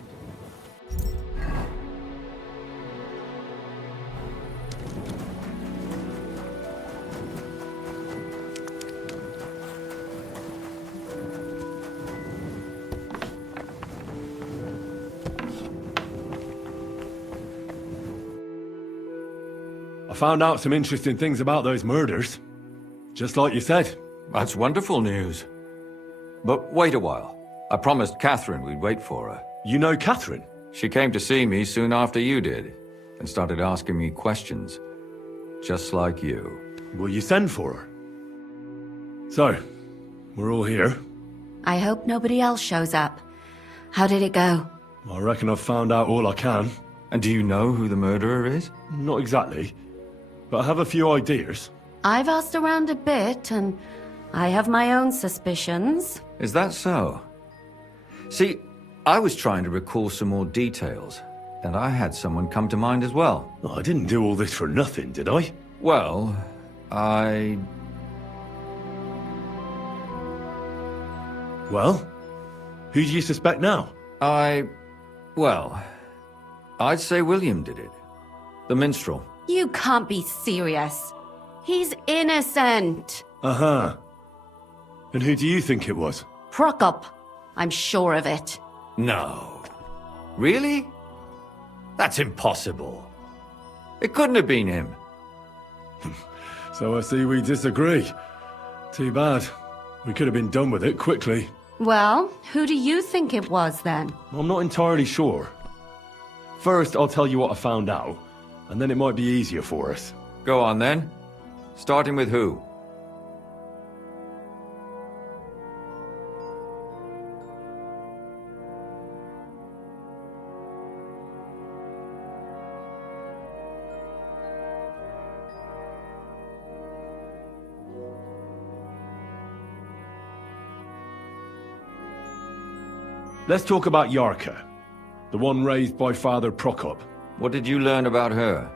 I found out some interesting things about those murders. Just like you said. That's wonderful news. But wait a while. I promised Catherine we'd wait for her. You know Catherine? She came to see me soon after you did, and started asking me questions. Just like you. Will you send for her? So, we're all here. I hope nobody else shows up. How did it go? I reckon I've found out all I can. And do you know who the murderer is? Not exactly, but I have a few ideas. I've asked around a bit, and I have my own suspicions. Is that so? See, I was trying to recall some more details, and I had someone come to mind as well. Oh, I didn't do all this for nothing, did I? Well, Well? Who do you suspect now? Well, I'd say William did it. The minstrel. You can't be serious. He's innocent. Uh-huh. And who do you think it was? Prokop. I'm sure of it. No. Really? That's impossible. It couldn't have been him. So I see we disagree. Too bad. We could have been done with it quickly. Well, who do you think it was then? I'm not entirely sure. First, I'll tell you what I found out, and then it might be easier for us. Go on then. Starting with who? Let's talk about Yarka, the one raised by Father Prokop. What did you learn about her?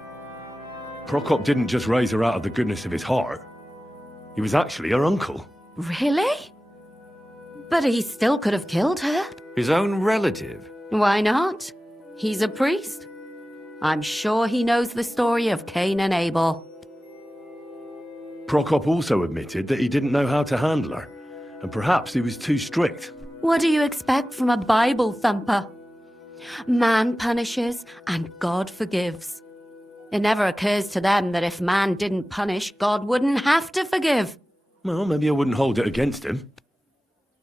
Prokop didn't just raise her out of the goodness of his heart. He was actually her uncle. Really? But he still could have killed her. His own relative? Why not? He's a priest. I'm sure he knows the story of Cain and Abel. Prokop also admitted that he didn't know how to handle her, and perhaps he was too strict. What do you expect from a Bible thumper? Man punishes and God forgives. It never occurs to them that if man didn't punish, God wouldn't have to forgive. Well, maybe I wouldn't hold it against him.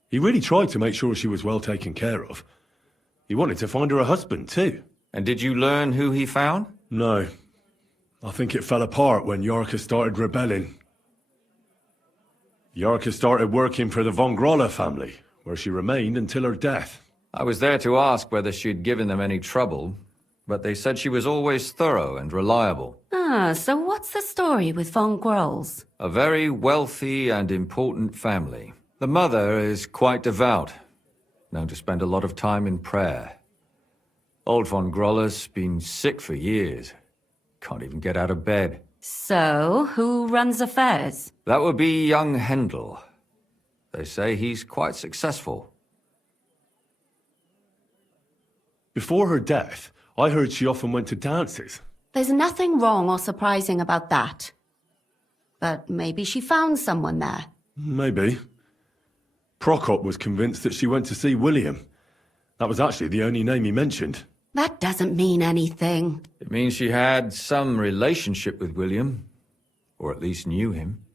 He really tried to make sure she was well taken care of. He wanted to find her a husband, too. And did you learn who he found? No. I think it fell apart when Yarka started rebelling. Yarka started working for the von Groller family, where she remained until her death. I was there to ask whether she'd given them any trouble, but they said she was always thorough and reliable. Ah, so what's the story with von Grolls? A very wealthy and important family. The mother is quite devout, known to spend a lot of time in prayer. Old von Groller's been sick for years. Can't even get out of bed. So, who runs affairs? That would be young Hendel. They say he's quite successful. Before her death, I heard she often went to dances. There's nothing wrong or surprising about that. But maybe she found someone there. Maybe. Prokop was convinced that she went to see William. That was actually the only name he mentioned. That doesn't mean anything. It means she had some relationship with William, or at least knew him.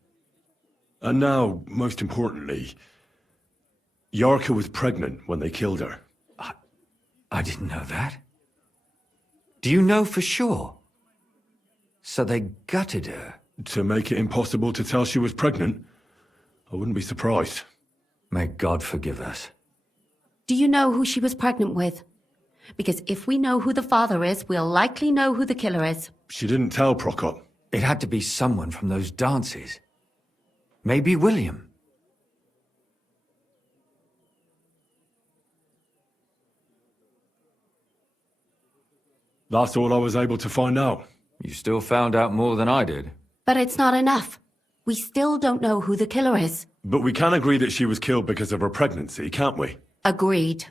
And now, most importantly, Yarka was pregnant when they killed her. I didn't know that. Do you know for sure? So they gutted her? To make it impossible to tell she was pregnant? I wouldn't be surprised. May God forgive us. Do you know who she was pregnant with? Because if we know who the father is, we'll likely know who the killer is. She didn't tell Prokop. It had to be someone from those dances. Maybe William. That's all I was able to find out. You still found out more than I did. But it's not enough. We still don't know who the killer is. But we can agree that she was killed because of her pregnancy, can't we? Agreed.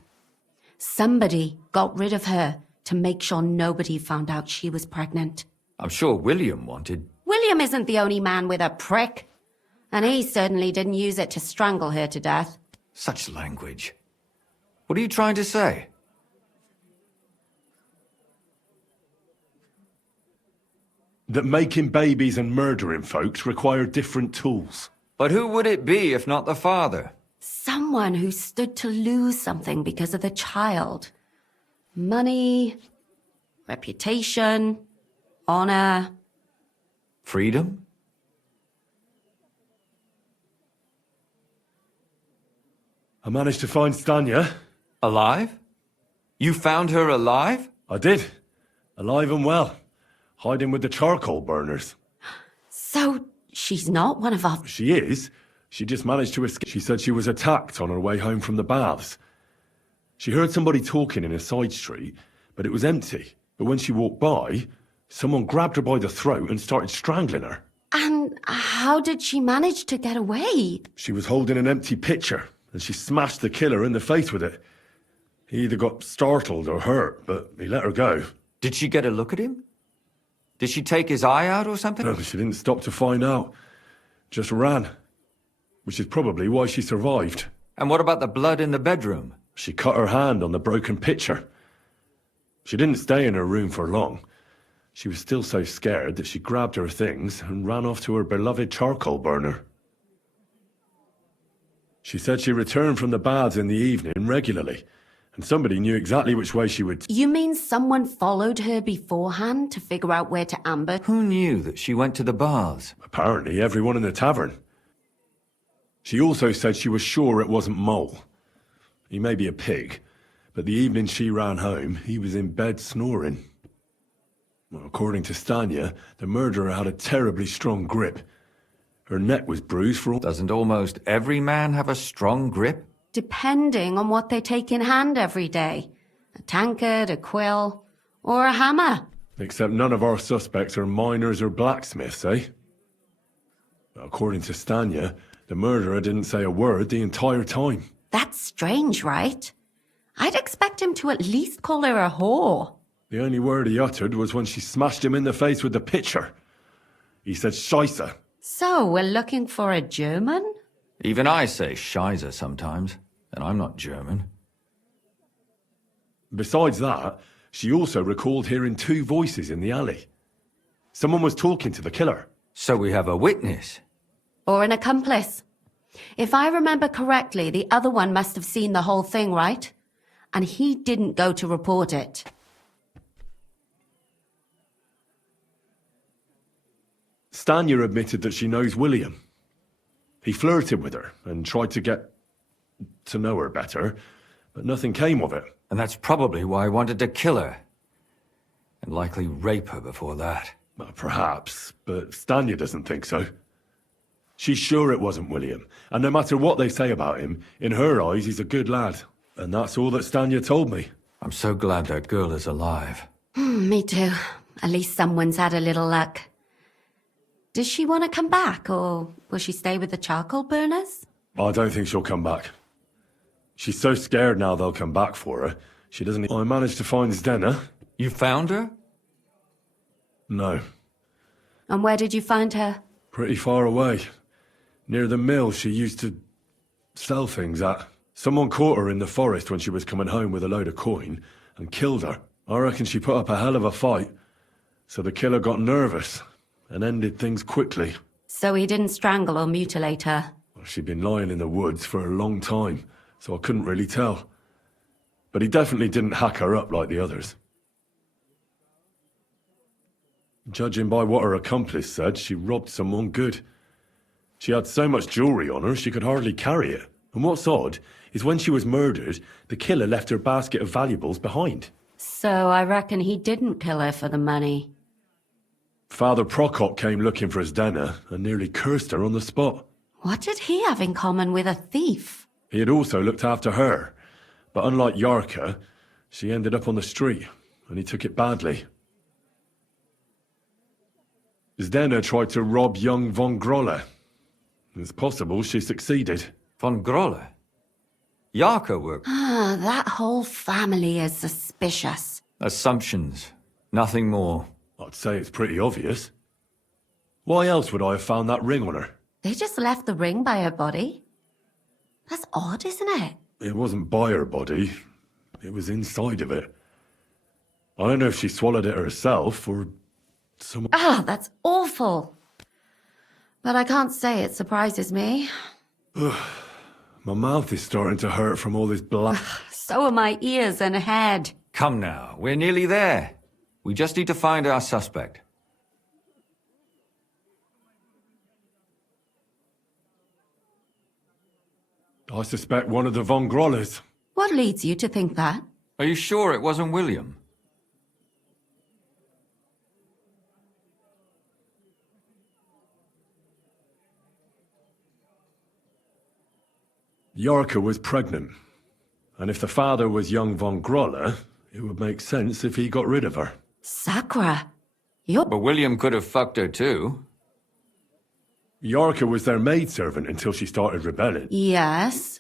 Somebody got rid of her to make sure nobody found out she was pregnant. I'm sure William wanted... William isn't the only man with a prick. And he certainly didn't use it to strangle her to death. Such language. What are you trying to say? That making babies and murdering folks require different tools. But who would it be if not the father? Someone who stood to lose something because of the child. Money, reputation, honor. Freedom? I managed to find Stanya. Alive? You found her alive? I did. Alive and well. Hiding with the charcoal burners. So, she's not one of our... She is. She just managed to escape. She said she was attacked on her way home from the baths. She heard somebody talking in a side street, but it was empty. But when she walked by, someone grabbed her by the throat and started strangling her. And how did she manage to get away? She was holding an empty pitcher, and she smashed the killer in the face with it. He either got startled or hurt, but he let her go. Did she get a look at him? Did she take his eye out or something? No, she didn't stop to find out. Just ran. Which is probably why she survived. And what about the blood in the bedroom? She cut her hand on the broken pitcher. She didn't stay in her room for long. She was still so scared that she grabbed her things and ran off to her beloved charcoal burner. She said she returned from the baths in the evening regularly, and somebody knew exactly which way she would... You mean someone followed her beforehand to figure out where to ambush? Who knew that she went to the baths? Apparently everyone in the tavern. She also said she was sure it wasn't Mole. He may be a pig, but the evening she ran home, he was in bed snoring. Well, according to Stanya, the murderer had a terribly strong grip. Her neck was bruised for all... Doesn't almost every man have a strong grip? Depending on what they take in hand every day. A tankard, a quill, or a hammer. Except none of our suspects are miners or blacksmiths, eh? According to Stanya, the murderer didn't say a word the entire time. That's strange, right? I'd expect him to at least call her a whore. The only word he uttered was when she smashed him in the face with the pitcher. He said Scheisse. So, we're looking for a German? Even I say Scheisse sometimes, and I'm not German. Besides that, she also recalled hearing two voices in the alley. Someone was talking to the killer. So we have a witness. Or an accomplice. If I remember correctly, the other one must have seen the whole thing, right? And he didn't go to report it. Stanya admitted that she knows William. He flirted with her and tried to get to know her better, but nothing came of it. And that's probably why I wanted to kill her. And likely rape her before that. Well, perhaps, but Stanya doesn't think so. She's sure it wasn't William, and no matter what they say about him, in her eyes he's a good lad. And that's all that Stanya told me. I'm so glad that girl is alive. Me too. At least someone's had a little luck. Does she want to come back, or will she stay with the charcoal burners? I don't think she'll come back. She's so scared now they'll come back for her. She doesn't... I managed to find Zdena. You found her? No. And where did you find her? Pretty far away. Near the mill she used to sell things at. Someone caught her in the forest when she was coming home with a load of coin and killed her. I reckon she put up a hell of a fight. So the killer got nervous and ended things quickly. So he didn't strangle or mutilate her? Well, she'd been lying in the woods for a long time, so I couldn't really tell. But he definitely didn't hack her up like the others. Judging by what her accomplice said, she robbed someone good. She had so much jewellery on her, she could hardly carry it. And what's odd is when she was murdered, the killer left her basket of valuables behind. So I reckon he didn't kill her for the money. Father Prokop came looking for Zdena and nearly cursed her on the spot. What did he have in common with a thief? He had also looked after her, but unlike Yarka, she ended up on the street, and he took it badly. Zdena tried to rob young von Grolle. It's possible she succeeded. Von Grolle? Yarka worked... Ah, That whole family is suspicious. Assumptions. Nothing more. I'd say it's pretty obvious. Why else would I have found that ring on her? They just left the ring by her body. That's odd, isn't it? It wasn't by her body. It was inside of it. I don't know if she swallowed it herself or someone... Ah, that's awful. But I can't say it surprises me. My mouth is starting to hurt from all this blood. So are my ears and head. Come now, we're nearly there. We just need to find our suspect. I suspect one of the Von Grollers. What leads you to think that? Are you sure it wasn't William? Yorka was pregnant. And if the father was young Von Groller, it would make sense if he got rid of her. Sakura, But William could have fucked her too. Yorka was their maidservant until she started rebelling. Yes.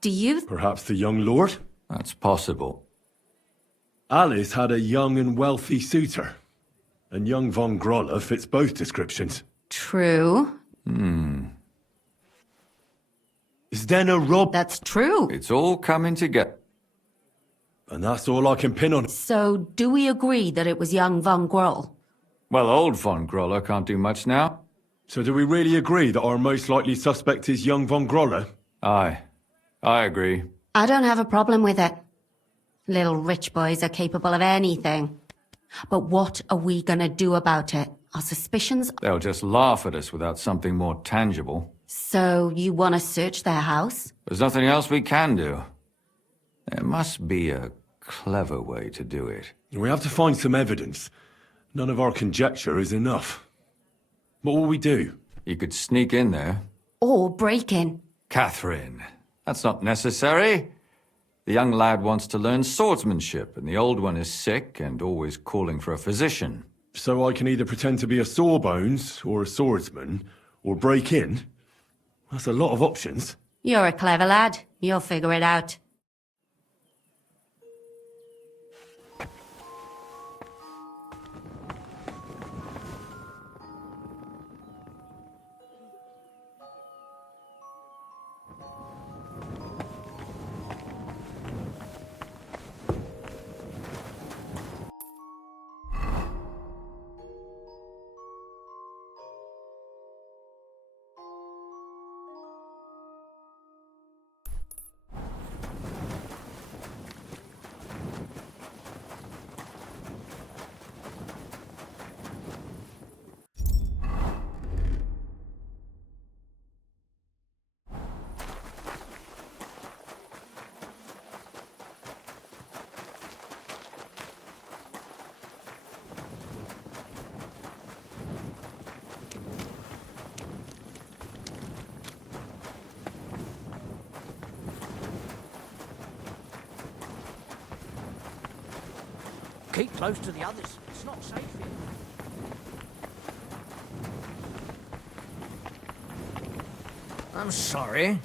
Do you... Perhaps the young lord? That's possible. Alice had a young and wealthy suitor. And young Von Groller fits both descriptions. True. Is then a rob... That's true. It's all coming together. And that's all I can pin on. So, do we agree that it was young Von Groll? Well, old Von Groller can't do much now. So do we really agree that our most likely suspect is young Von Groller? Aye. I agree. I don't have a problem with it. Little rich boys are capable of anything. But what are we gonna do about it? Our suspicions... They'll just laugh at us without something more tangible. So, you want to search their house? There's nothing else we can do. There must be a clever way to do it. We have to find some evidence. None of our conjecture is enough. What will we do? You could sneak in there. Or break in. Catherine, that's not necessary. The young lad wants to learn swordsmanship, and the old one is sick and always calling for a physician. So I can either pretend to be a sawbones or a swordsman, or break in? That's a lot of options. You're a clever lad. You'll figure it out. Keep close to the others. It's not safe here. I'm sorry.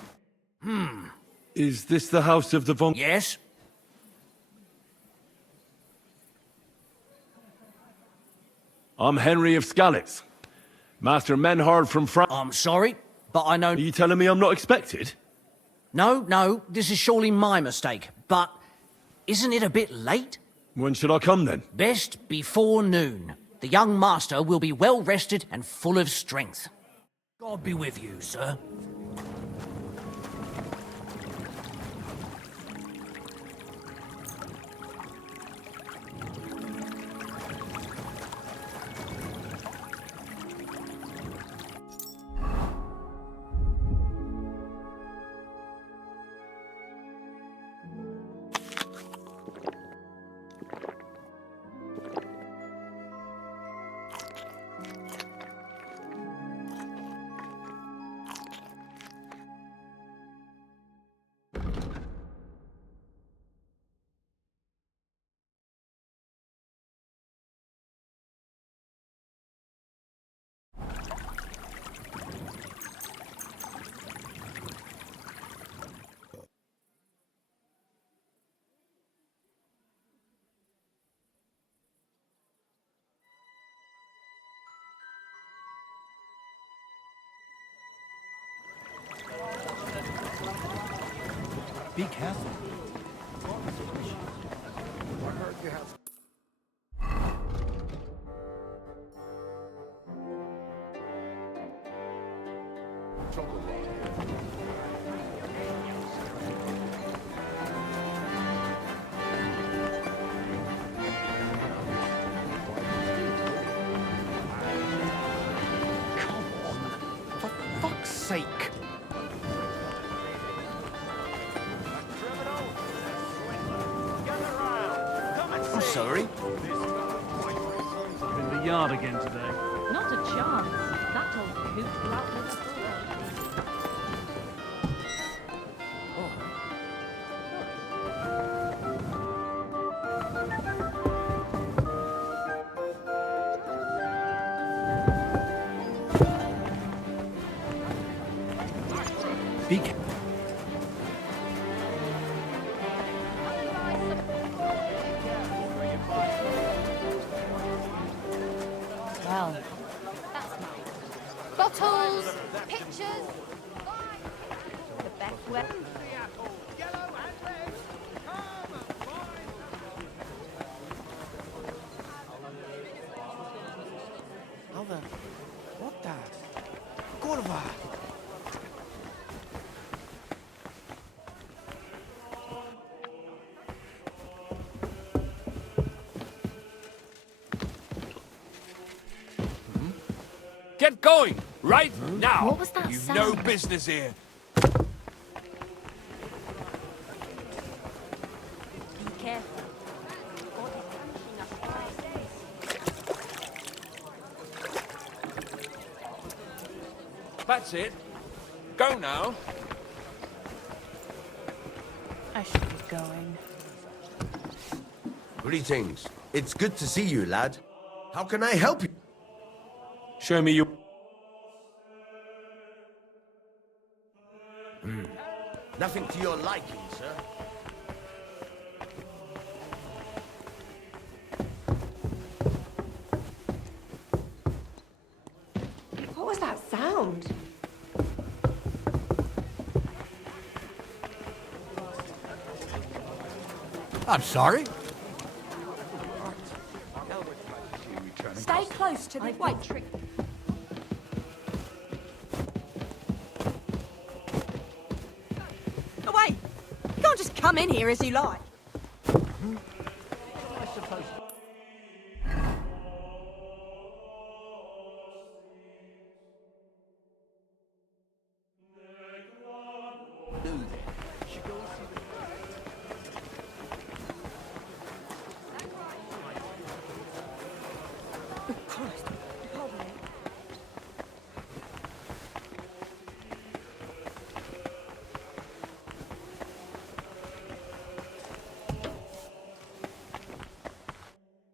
Is this the house of the Von... Yes? I'm Henry of Skalitz. Master Menhard from France. I'm sorry, but I know... Are you telling me I'm not expected? No, this is surely my mistake. But isn't it a bit late? When should I come then? Best before noon. The young master will be well rested and full of strength. God be with you, sir. Be careful. For fuck's sake! I'm sorry. In the yard again today. Not a chance. That old coot will outlive us all. Be careful. Well, that's nice. Bottles, pictures. The best way. How the... What the... Kurwa! Get going! Right now! What was that You've sound? no business here. Be careful. That's it. Go now. I should be going. Greetings. It's good to see you, lad. How can I help you? Show me your... Nothing to your liking, sir. What was that sound? I'm sorry. Stay close to the white tree. Oh, wait! You can't just come in here as you like.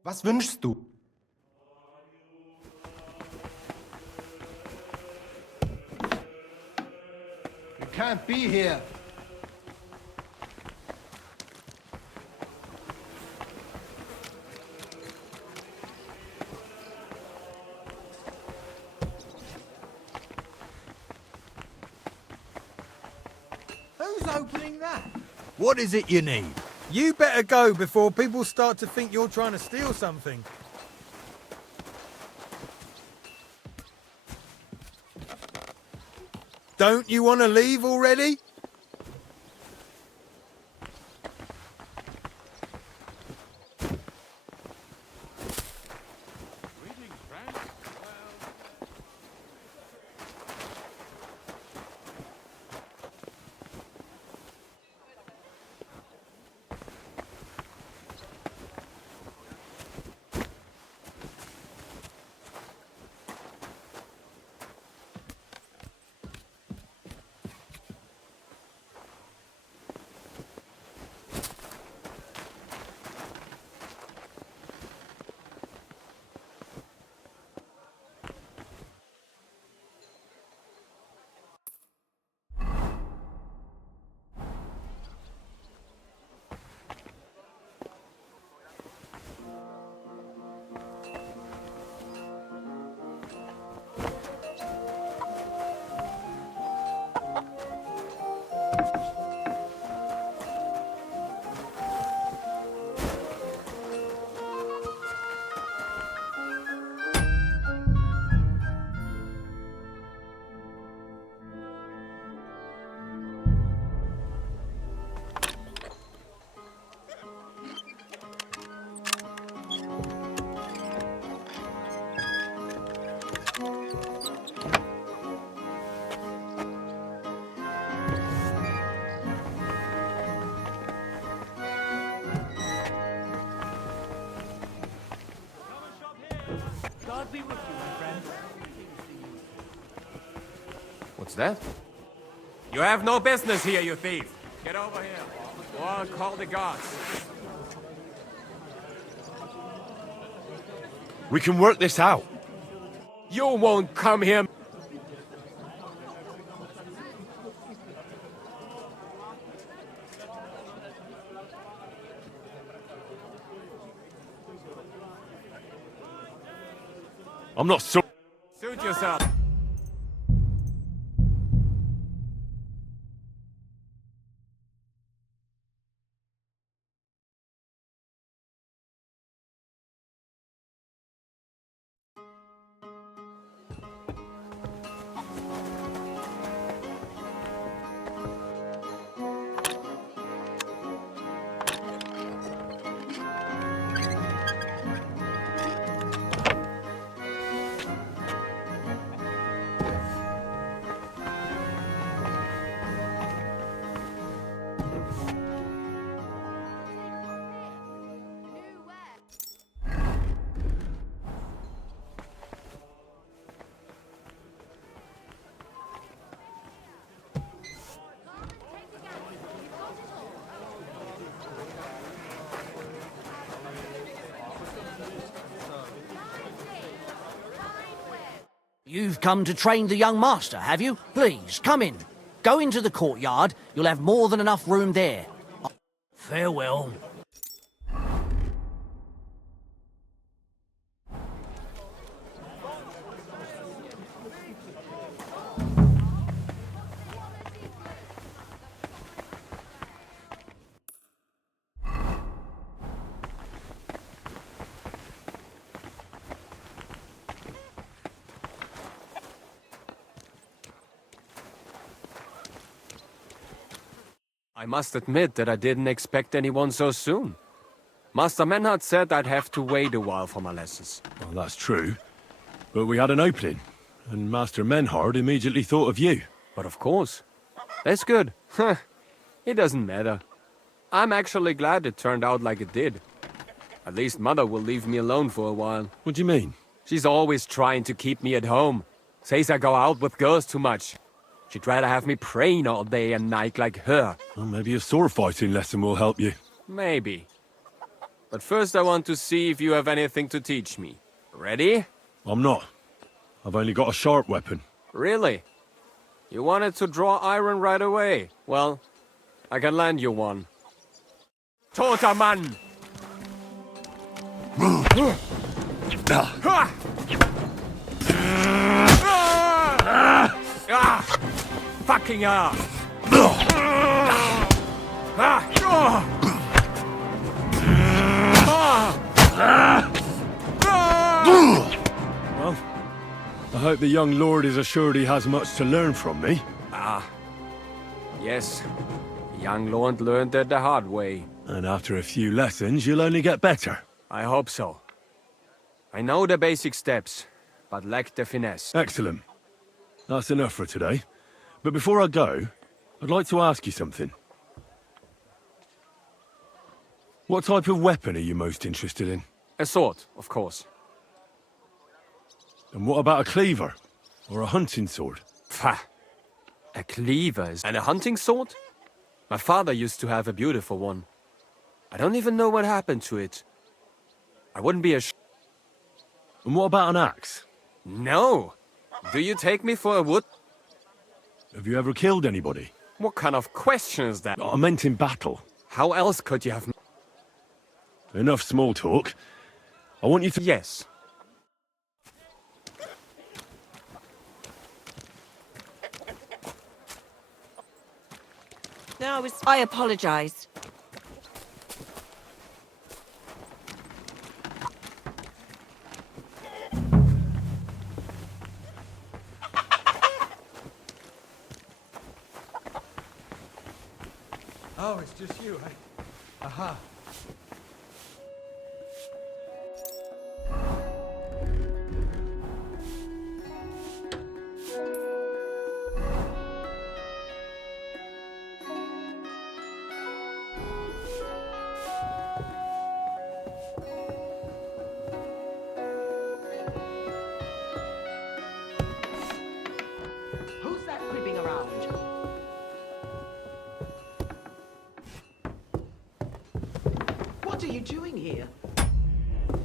Was wünschst du? You can't be here. Who's opening that? What is it you need? You better go before people start to think you're trying to steal something. Don't you want to leave already? be with you, my friend. What's that? You have no business here, you thief! Get over here, or I'll call the guards. We can work this out. You won't come here! I'm not so... Suit yourself! You've come to train the young master, have you? Please, come in. Go into the courtyard. You'll have more than enough room there. Farewell. I must admit that I didn't expect anyone so soon. Master Menhard said I'd have to wait a while for my lessons. Well, that's true. But we had an opening, and Master Menhard immediately thought of you. But of course. That's good. It doesn't matter. I'm actually glad it turned out like it did. At least Mother will leave me alone for a while. What do you mean? She's always trying to keep me at home. Says I go out with girls too much. She'd rather have me praying all day and night like her. Well, maybe a sword fighting lesson will help you. Maybe. But first I want to see if you have anything to teach me. Ready? I'm not. I've only got a sharp weapon. Really? You wanted to draw iron right away. Well, I can lend you one. Toter Mann! Fucking hell! Well, I hope the young lord is assured he has much to learn from me. Yes. The young lord learned it the hard way. And after a few lessons, you'll only get better. I hope so. I know the basic steps, but lack the finesse. Excellent. That's enough for today. But before I go, I'd like to ask you something. What type of weapon are you most interested in? A sword, of course. And what about a cleaver? Or a hunting sword? Pah! A cleaver and a hunting sword? My father used to have a beautiful one. I don't even know what happened to it. I wouldn't be And what about an axe? No! Do you take me for a wood? Have you ever killed anybody? What kind of question is that? I meant in battle. How else could you have... Enough small talk. I want you to... Yes. No, I apologize. Oh, it's just you, eh? Aha. you doing here?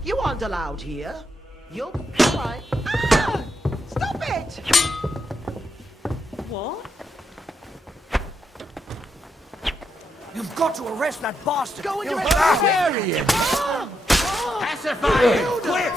You aren't allowed here. You're right. Ah! Stop it! What? You've got to arrest that bastard! Go into He'll it! hurt There you. he is! Pacify him! Quick!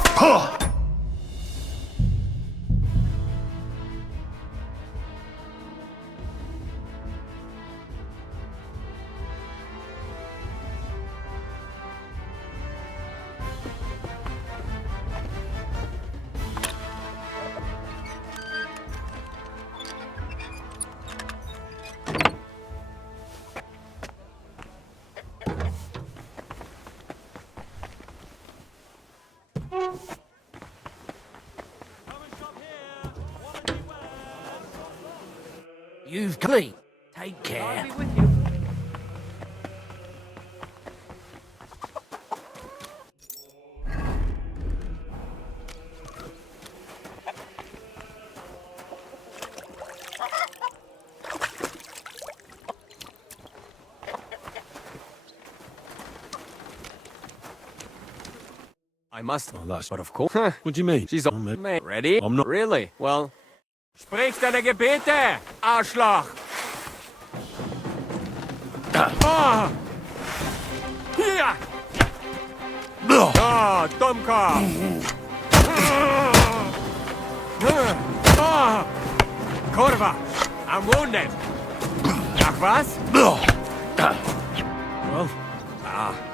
You've clean. Take care. I must. Oh, that's... But of course. What do you mean? She's on me. Ready? I'm not... Really? Well. Sprich deine Gebete, Arschloch! Ah! Hier! Ah, Dummkopf! Ah! Kurva! I'm wounded! Ach was? Well,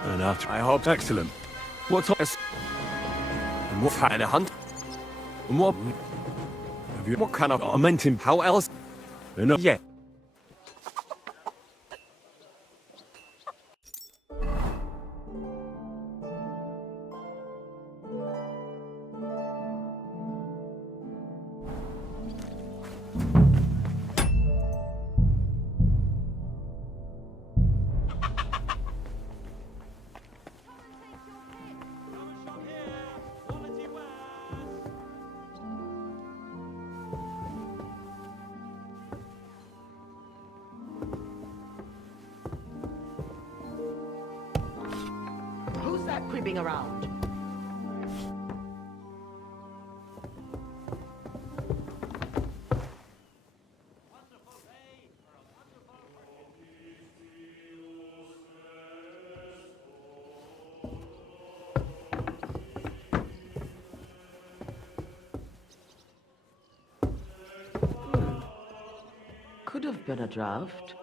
and after... I hope... Excellent. What's... And what had a hunt? And what... Have you... What kind of... I meant him... How else? No. Yeah. Who's that creeping around? Could have been a draft.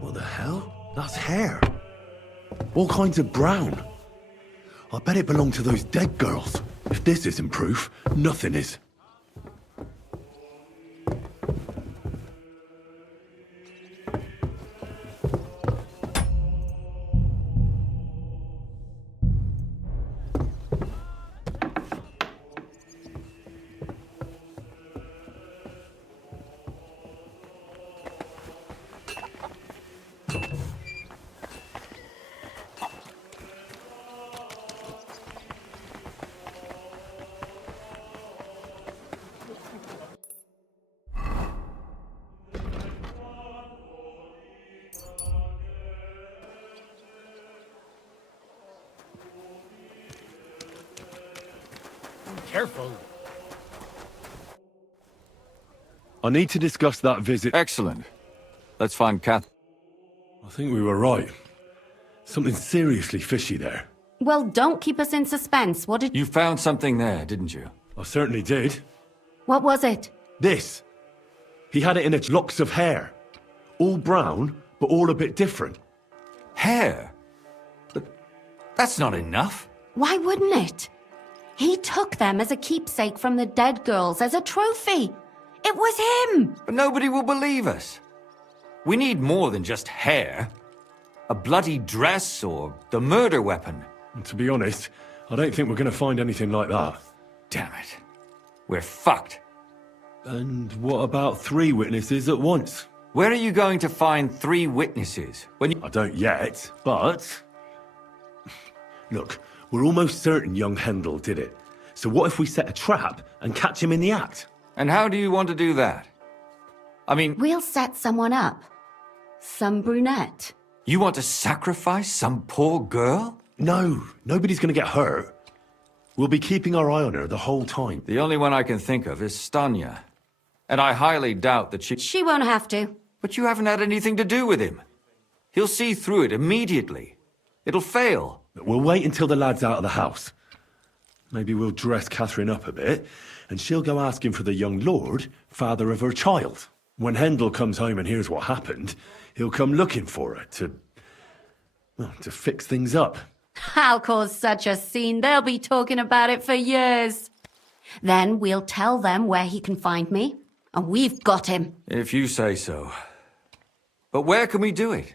What the hell? That's hair. All kinds of brown. I bet it belonged to those dead girls. If this isn't proof, nothing is. Careful. I need to discuss that visit. Excellent. Let's find Kath. I think we were right. Something seriously fishy there. Well, don't keep us in suspense. What did... You found something there, didn't you? I certainly did. What was it? This. He had it in its locks of hair. All brown, but all a bit different. Hair? But that's not enough. Why wouldn't it? He took them as a keepsake from the dead girls, as a trophy. It was him! But nobody will believe us. We need more than just hair. A bloody dress or the murder weapon. And to be honest, I don't think we're going to find anything like that. Damn it. We're fucked. And what about 3 witnesses at once? Where are you going to find 3 witnesses? When you... I don't yet, but... Look, we're almost certain young Hendel did it. So what if we set a trap and catch him in the act? And how do you want to do that? I mean... We'll set someone up. Some brunette. You want to sacrifice some poor girl? No, nobody's going to get hurt. We'll be keeping our eye on her the whole time. The only one I can think of is Stanya. And I highly doubt that She won't have to. But you haven't had anything to do with him. He'll see through it immediately. It'll fail. We'll wait until the lad's out of the house. Maybe we'll dress Catherine up a bit, and she'll go asking for the young lord, father of her child. When Hendel comes home and hears what happened, he'll come looking for her to fix things up. I'll cause such a scene, they'll be talking about it for years. Then we'll tell them where he can find me, and we've got him. If you say so. But where can we do it?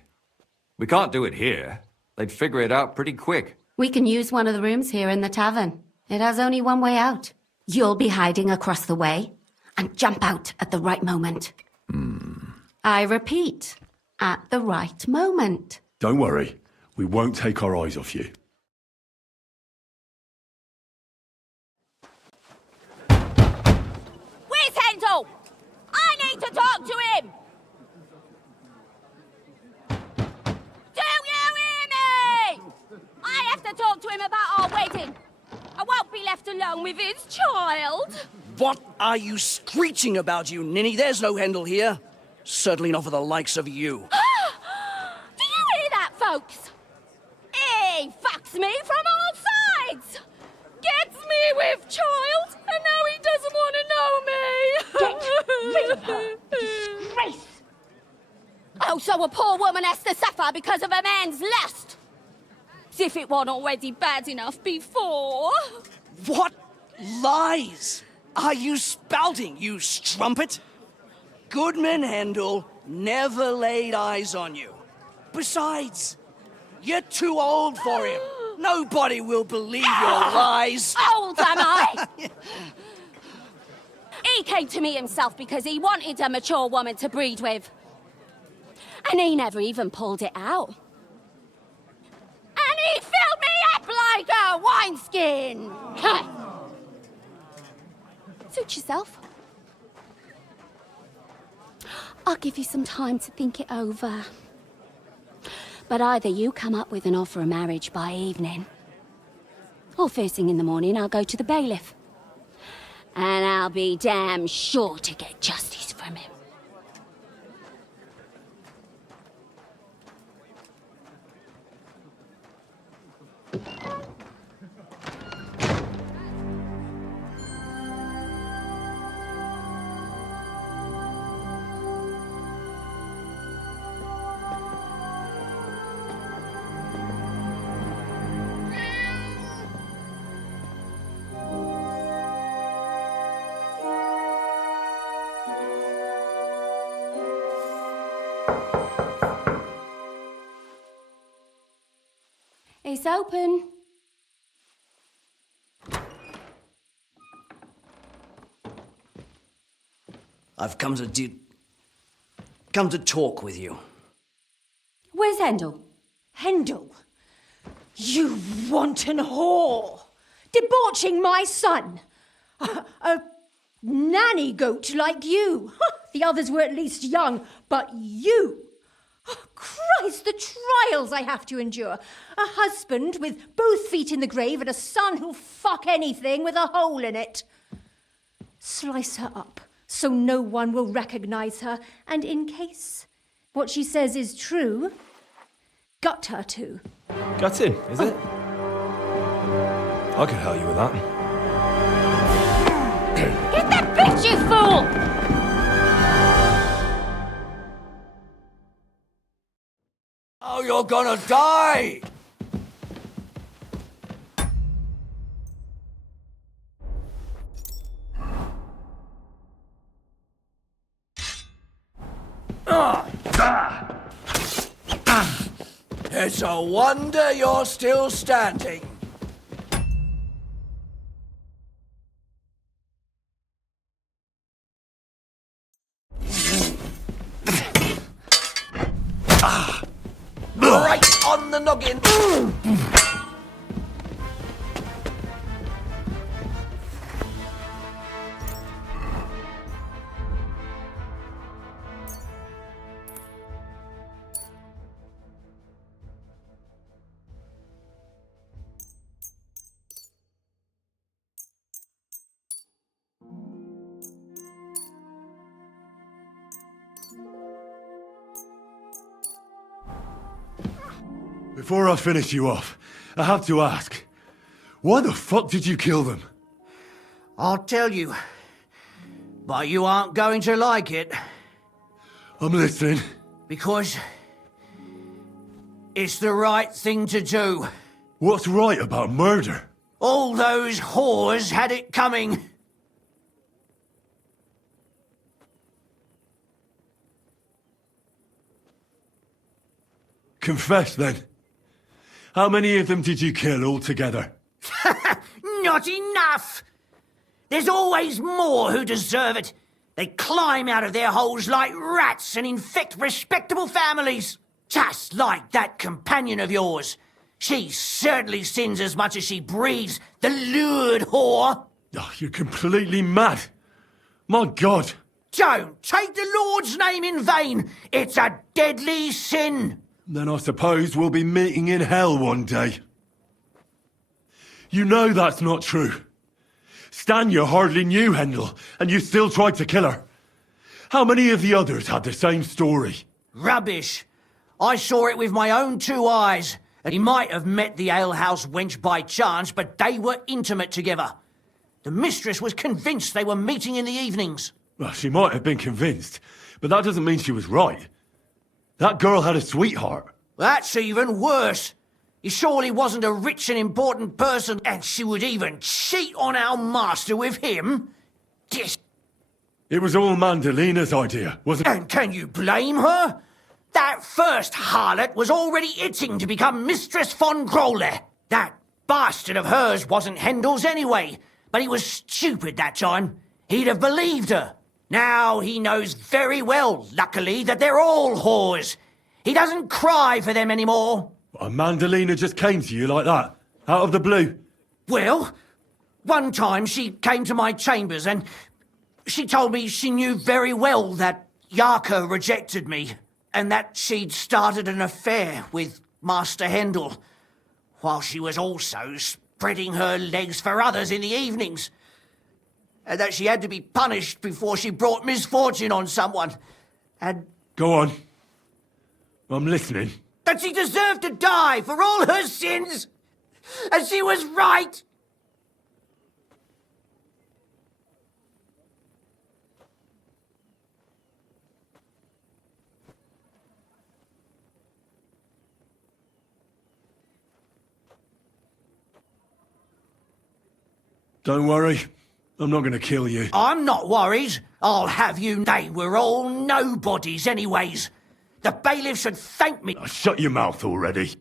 We can't do it here. They'd figure it out pretty quick. We can use one of the rooms here in the tavern. It has only one way out. You'll be hiding across the way, and jump out at the right moment. I repeat, at the right moment. Don't worry, we won't take our eyes off you. Where's Hendel? I need to talk to him! Do you hear me? I have to talk to him about our wedding. I won't be left alone with his child. What are you screeching about, you ninny? There's no Hendel here. Certainly not for the likes of you. Do you hear that, folks? He fucks me from all sides. Gets me with child, and now he doesn't want to know me. Get rid of her. Disgrace. Oh, so a poor woman has to suffer because of a man's lust. As if it wasn't already bad enough before. What lies are you spouting, you strumpet? Goodman Hendel never laid eyes on you. Besides, you're too old for him. Nobody will believe your lies. Old am I? He came to me himself because he wanted a mature woman to breed with. And he never even pulled it out. And he filled me up like a wineskin. Suit yourself. I'll give you some time to think it over. But either you come up with an offer of marriage by evening, or first thing in the morning I'll go to the bailiff. And I'll be damn sure to get justice from him. It's open. I've come to talk with you. Where's Hendel? Hendel? You wanton whore! Debauching my son! A nanny goat like you! The others were at least young, but you! Oh, Christ, the trials I have to endure! A husband with both feet in the grave and a son who'll fuck anything with a hole in it. Slice her up so no one will recognize her, and in case what she says is true, gut her too. Gutting, is it? I can help you with that. Get that bitch, you fool! You're gonna die! It's a wonder you're still standing. Right on the noggin. Before I finish you off, I have to ask, why the fuck did you kill them? I'll tell you, but you aren't going to like it. I'm listening. Because it's the right thing to do. What's right about murder? All those whores had it coming. Confess then. How many of them did you kill altogether? Not enough! There's always more who deserve it. They climb out of their holes like rats and infect respectable families. Just like that companion of yours. She certainly sins as much as she breathes, the lured whore. Oh, you're completely mad. My God. Don't take the Lord's name in vain. It's a deadly sin. Then I suppose we'll be meeting in hell one day. You know that's not true. Stan you hardly knew Hendel, and you still tried to kill her. How many of the others had the same story? Rubbish. I saw it with my own 2 eyes, and he might have met the alehouse wench by chance, but they were intimate together. The mistress was convinced they were meeting in the evenings. Well, she might have been convinced, but that doesn't mean she was right. That girl had a sweetheart. That's even worse. He surely wasn't a rich and important person, and she would even cheat on our master with him? It was all Mandalina's idea, wasn't it? And can you blame her? That first harlot was already itching to become Mistress von Grolle. That bastard of hers wasn't Hendel's anyway, but he was stupid that time. He'd have believed her. Now he knows very well, luckily, that they're all whores. He doesn't cry for them anymore. And Mandalina just came to you like that, out of the blue? Well, one time she came to my chambers and she told me she knew very well that Yaka rejected me and that she'd started an affair with Master Hendel, while she was also spreading her legs for others in the evenings. And that she had to be punished before she brought misfortune on someone. And... Go on. I'm listening. That she deserved to die for all her sins. And she was right. Don't worry. I'm not going to kill you. I'm not worried. I'll have you. They were all nobodies anyways. The bailiff should thank me. Oh, shut your mouth already.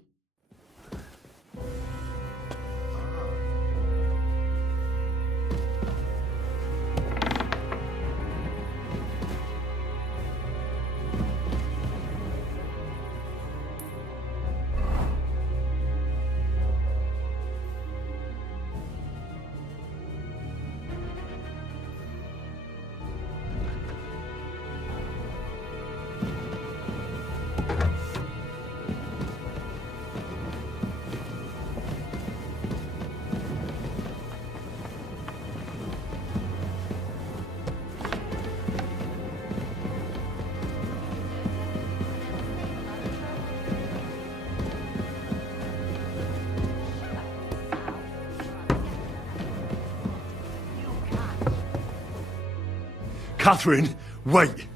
Catherine, wait!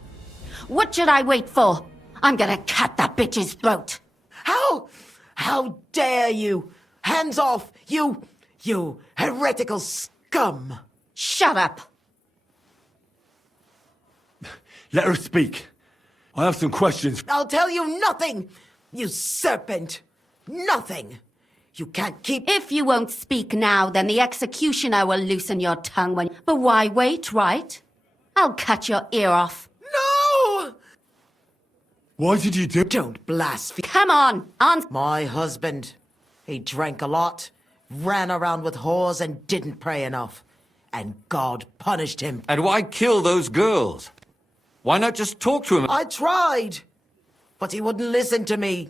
What should I wait for? I'm gonna cut that bitch's throat. How Oh! How dare you! Hands off, you heretical scum! Shut up! Let her speak. I have some questions. I'll tell you nothing, you serpent! Nothing! You can't keep... If you won't speak now, then the executioner will loosen your tongue when... But why wait, right? I'll cut your ear off. No! Why did you do... Don't blaspheme. Come on, My husband. He drank a lot, ran around with whores, and didn't pray enough. And God punished him. And why kill those girls? Why not just talk to him? I tried, but he wouldn't listen to me.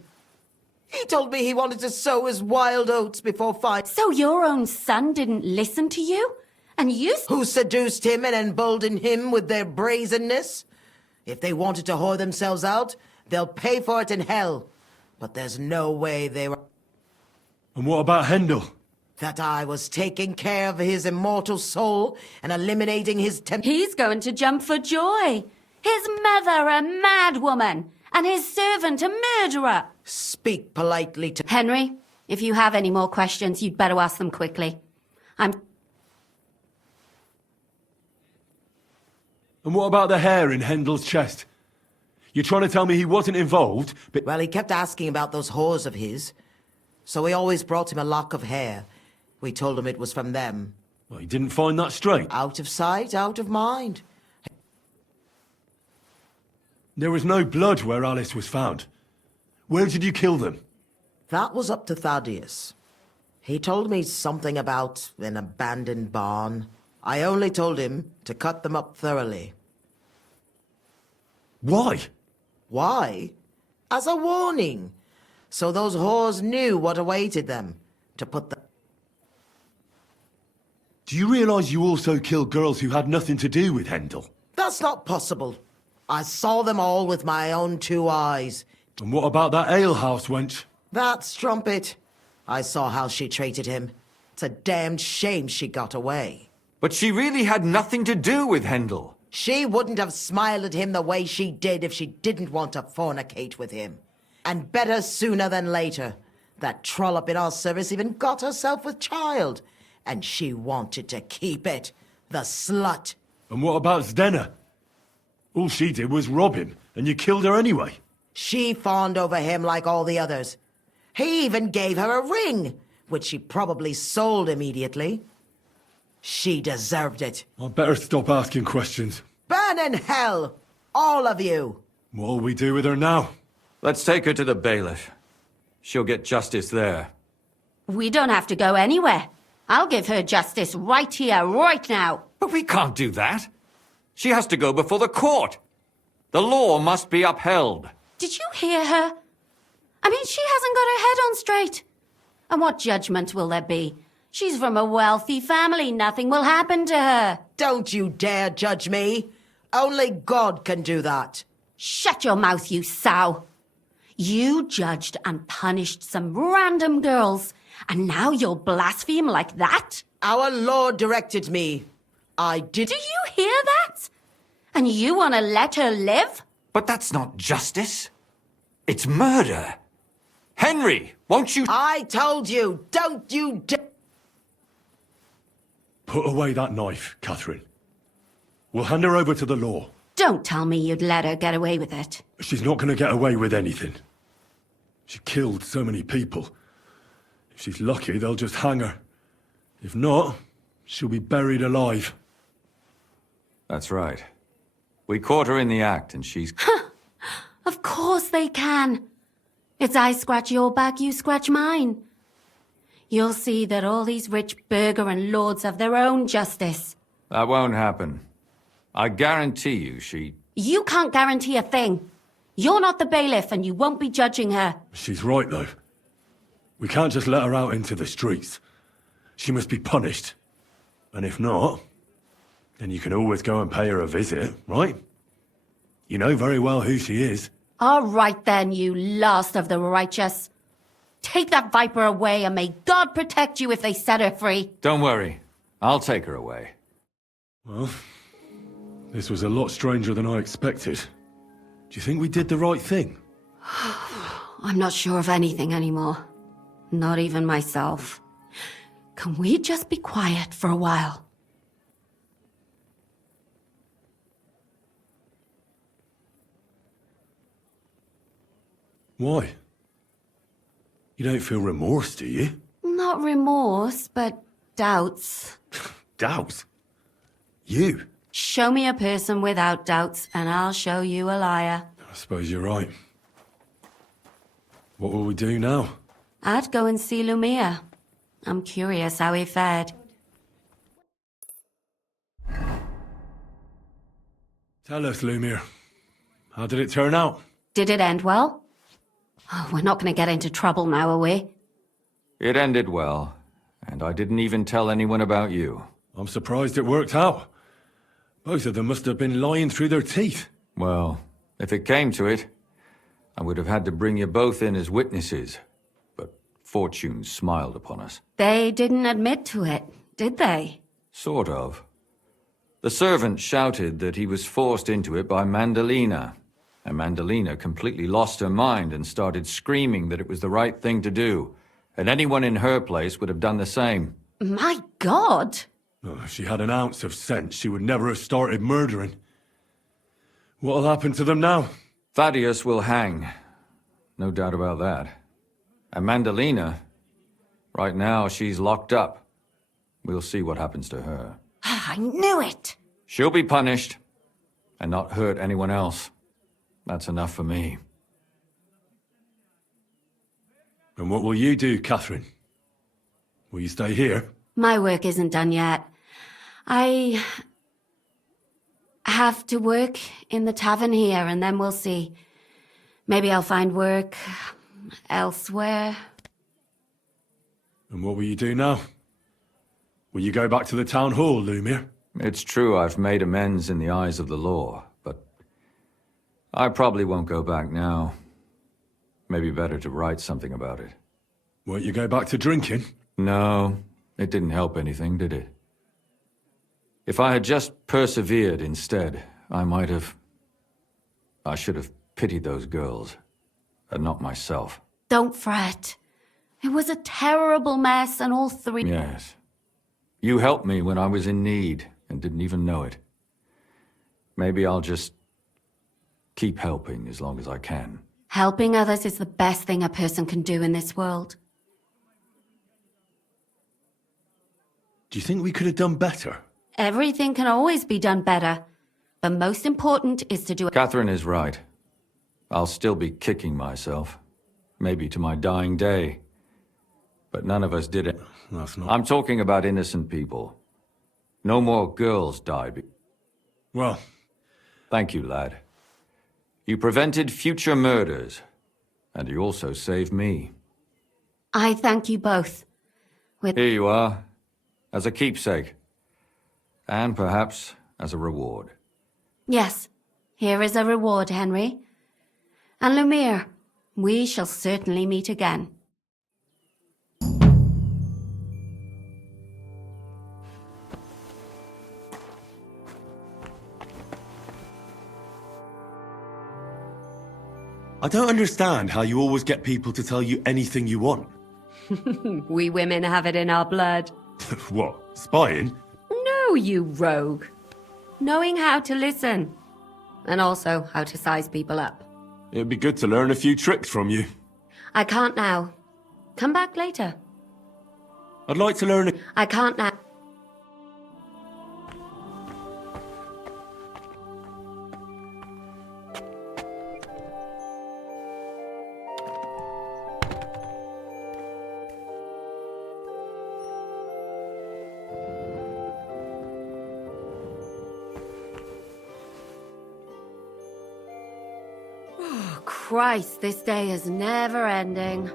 He told me he wanted to sow his wild oats before fight. So your own son didn't listen to you? And you... Who seduced him and emboldened him with their brazenness? If they wanted to whore themselves out, they'll pay for it in hell. But there's no way they were... And what about Hendel? That I was taking care of his immortal soul and eliminating his He's going to jump for joy. His mother a mad woman, and his servant a murderer. Speak politely to... Henry, if you have any more questions, you'd better ask them quickly. And what about the hair in Hendel's chest? You're trying to tell me he wasn't involved, but... Well, he kept asking about those whores of his. So we always brought him a lock of hair. We told him it was from them. Well, he didn't find that straight. Out of sight, out of mind. There was no blood where Alice was found. Where did you kill them? That was up to Thaddeus. He told me something about an abandoned barn. I only told him to cut them up thoroughly. Why? Why? As a warning. So those whores knew what awaited them. To put the... Do you realise you also killed girls who had nothing to do with Hendel? That's not possible. I saw them all with my own 2 eyes. And what about that alehouse wench? That strumpet. I saw how she treated him. It's a damned shame she got away. But she really had nothing to do with Hendel. She wouldn't have smiled at him the way she did if she didn't want to fornicate with him. And better sooner than later. That trollop in our service even got herself with child. And she wanted to keep it. The slut. And what about Zdenna? All she did was rob him, and you killed her anyway. She fawned over him like all the others. He even gave her a ring, which she probably sold immediately. She deserved it. I'd better stop asking questions. Burn in hell! All of you! What'll we do with her now? Let's take her to the bailiff. She'll get justice there. We don't have to go anywhere. I'll give her justice right here, right now. But we can't do that. She has to go before the court. The law must be upheld. Did you hear her? I mean, she hasn't got her head on straight. And what judgment will there be? She's from a wealthy family. Nothing will happen to her. Don't you dare judge me. Only God can do that. Shut your mouth, you sow. You judged and punished some random girls, and now you'll blaspheme like that? Our Lord directed me. I did... Do you hear that? And you want to let her live? But that's not justice. It's murder. Henry, won't you... I told you, don't you Put away that knife, Catherine. We'll hand her over to the law. Don't tell me you'd let her get away with it. She's not going to get away with anything. She killed so many people. If she's lucky, they'll just hang her. If not, she'll be buried alive. That's right. We caught her in the act, and she's... Of course they can. It's I scratch your back, you scratch mine. You'll see that all these rich burgher and lords have their own justice. That won't happen. I guarantee you she... You can't guarantee a thing. You're not the bailiff, and you won't be judging her. She's right, though. We can't just let her out into the streets. She must be punished. And if not, then you can always go and pay her a visit, right? You know very well who she is. All right then, you last of the righteous. Take that viper away, and may God protect you if they set her free. Don't worry. I'll take her away. Well, this was a lot stranger than I expected. Do you think we did the right thing? I'm not sure of anything anymore. Not even myself. Can we just be quiet for a while? Why? You don't feel remorse, do you? Not remorse, but doubts. Doubts? You? Show me a person without doubts, and I'll show you a liar. I suppose you're right. What will we do now? I'd go and see Lumiere. I'm curious how he fared. Tell us, Lumiere. How did it turn out? Did it end well? Oh, we're not going to get into trouble now, are we? It ended well, and I didn't even tell anyone about you. I'm surprised it worked out. Both of them must have been lying through their teeth. Well, if it came to it, I would have had to bring you both in as witnesses. But fortune smiled upon us. They didn't admit to it, did they? Sort of. The servant shouted that he was forced into it by Mandalina. And Mandalina completely lost her mind and started screaming that it was the right thing to do. And anyone in her place would have done the same. My God! Oh, if she had an ounce of sense, she would never have started murdering. What'll happen to them now? Thaddeus will hang. No doubt about that. And Mandalina, right now she's locked up. We'll see what happens to her. I knew it! She'll be punished, and not hurt anyone else. That's enough for me. And what will you do, Catherine? Will you stay here? My work isn't done yet. I have to work in the tavern here, and then we'll see. Maybe I'll find work elsewhere. And what will you do now? Will you go back to the town hall, Lumiere? It's true I've made amends in the eyes of the law, but I probably won't go back now. Maybe better to write something about it. Won't you go back to drinking? No, it didn't help anything, did it? If I had just persevered instead, I should have pitied those girls, and not myself. Don't fret. It was a terrible mess, and all three... Yes. You helped me when I was in need, and didn't even know it. Maybe I'll just keep helping as long as I can. Helping others is the best thing a person can do in this world. Do you think we could have done better? Everything can always be done better. But most important is to do it. Catherine is right. I'll still be kicking myself. Maybe to my dying day. But none of us did it. That's not... I'm talking about innocent people. No more girls died. Well... Thank you, lad. You prevented future murders. And you also saved me. I thank you both. Here you are. As a keepsake. And perhaps as a reward. Yes, here is a reward, Henry. And Lumiere, we shall certainly meet again. I don't understand how you always get people to tell you anything you want. We women have it in our blood. What, spying? No, you rogue. Knowing how to listen. And also how to size people up. It'd be good to learn a few tricks from you. I can't now. Come back later. I'd like to learn... I can't now. Christ, this day is never ending.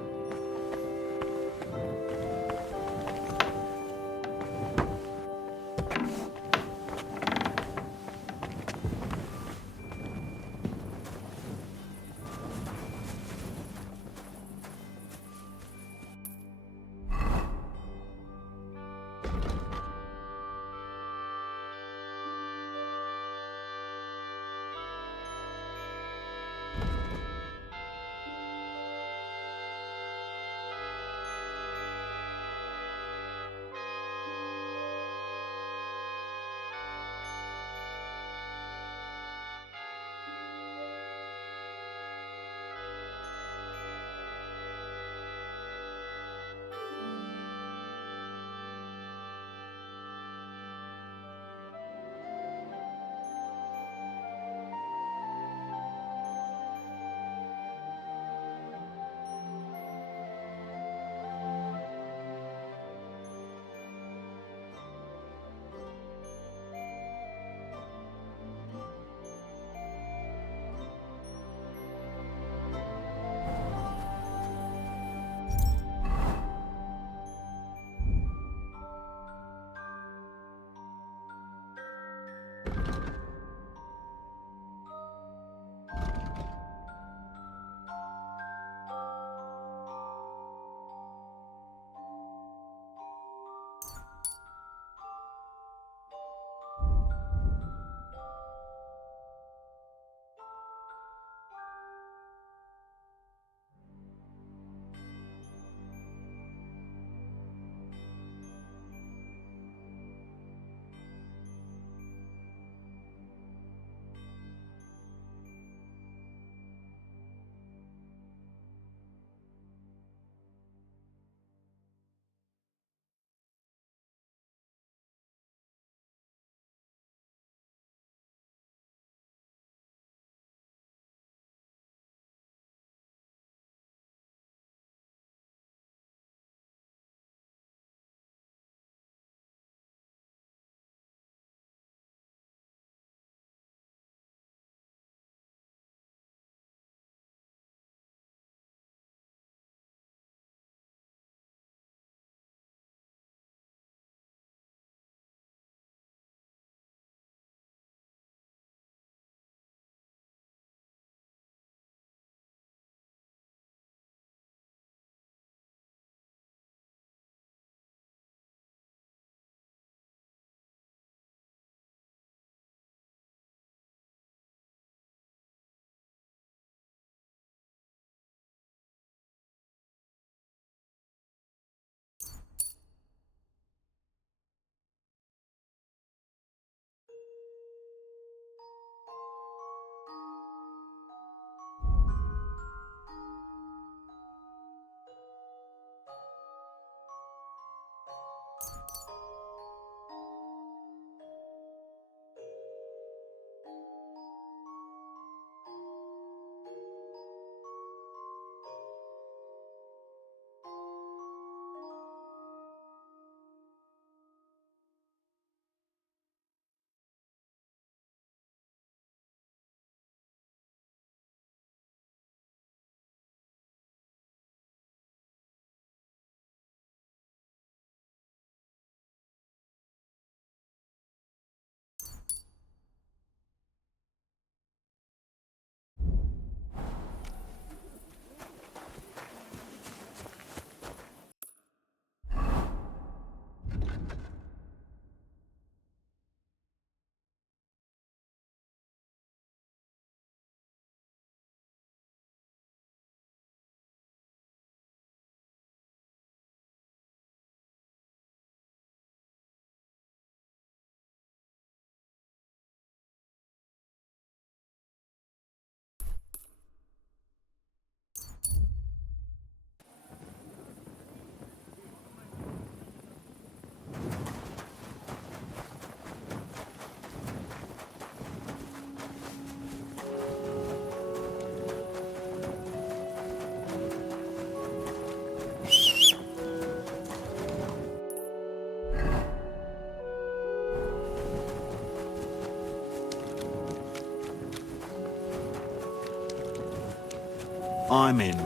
I'm in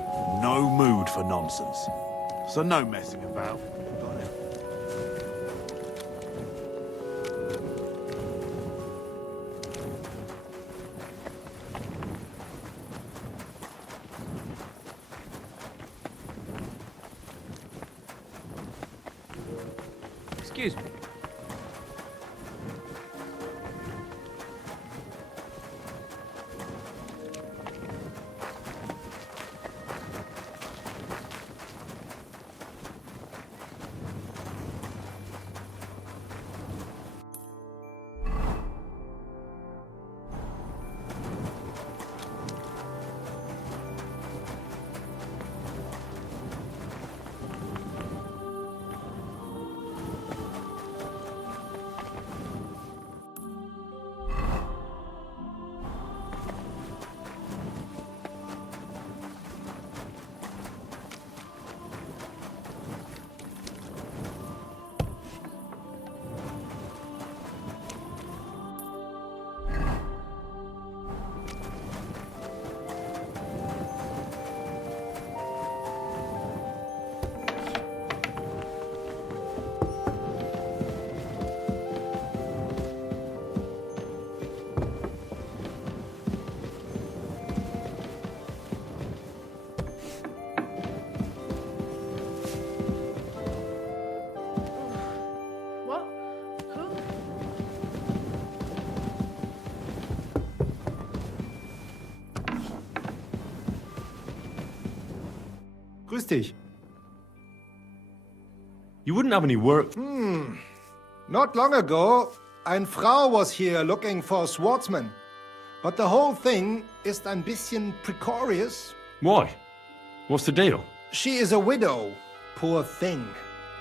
no mood for nonsense. So no messing about. Got it? Excuse me. What? Who? Grüß dich. You wouldn't have any work. Not long ago, ein Frau was here looking for a swordsman. But the whole thing ist ein bisschen precarious. Why? What's the deal? She is a widow. Poor thing.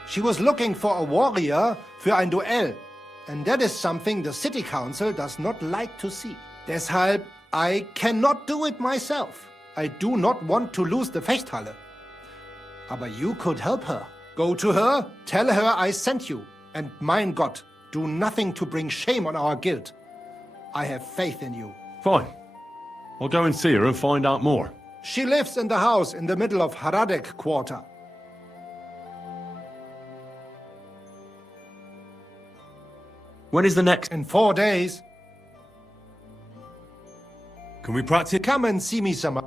She was looking for a warrior für ein Duell. And that is something the city council does not like to see. Deshalb, I cannot do it myself. I do not want to lose the Fechthalle. Aber you could help her. Go to her, tell her I sent you. And mein Gott, do nothing to bring shame on our guild. I have faith in you. Fine. I'll go and see her and find out more. She lives in the house in the middle of Haradek quarter. When is the next? In 4 days. Can we practice? Come and see me some.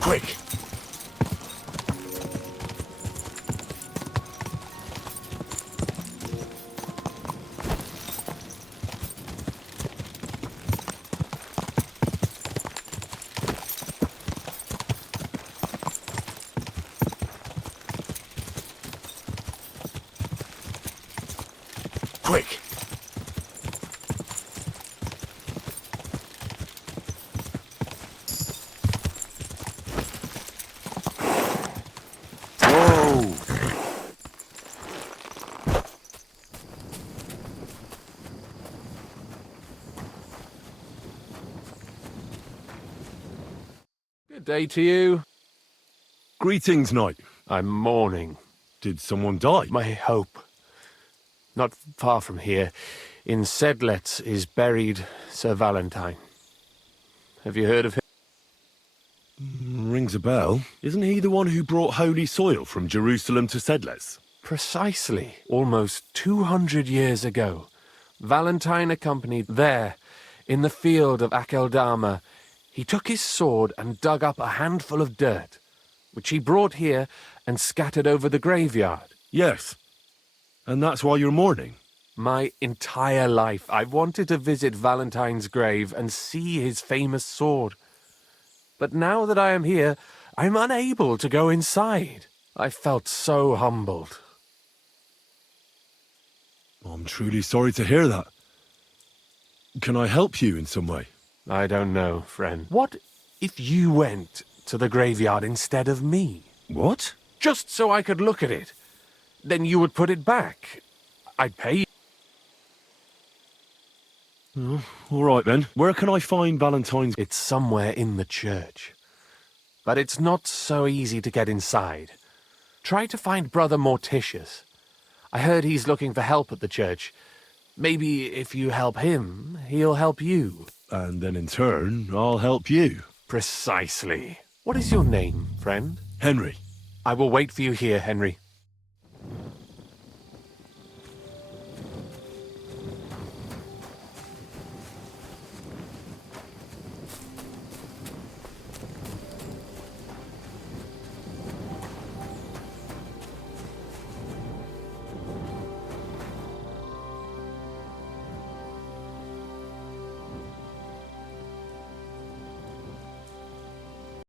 Quick! Quick! Good day to you. Greetings, knight. I'm mourning. Did someone die? My hope. Not far from here, in Sedlets, is buried Sir Valentine. Have you heard of him? Rings a bell. Isn't he the one who brought holy soil from Jerusalem to Sedlets? Precisely. Almost 200 years ago, Valentine accompanied there, in the field of Akeldama. He took his sword and dug up a handful of dirt, which he brought here and scattered over the graveyard. Yes. And that's why you're mourning? My entire life, I've wanted to visit Valentine's grave and see his famous sword. But now that I am here, I'm unable to go inside. I felt so humbled. I'm truly sorry to hear that. Can I help you in some way? I don't know, friend. What if you went to the graveyard instead of me? What? Just so I could look at it. Then you would put it back. I'd pay you. All right then. Where can I find Valentine's? It's somewhere in the church. But it's not so easy to get inside. Try to find Brother Morticius. I heard he's looking for help at the church. Maybe if you help him, he'll help you. And then in turn, I'll help you. Precisely. What is your name, friend? Henry. I will wait for you here, Henry.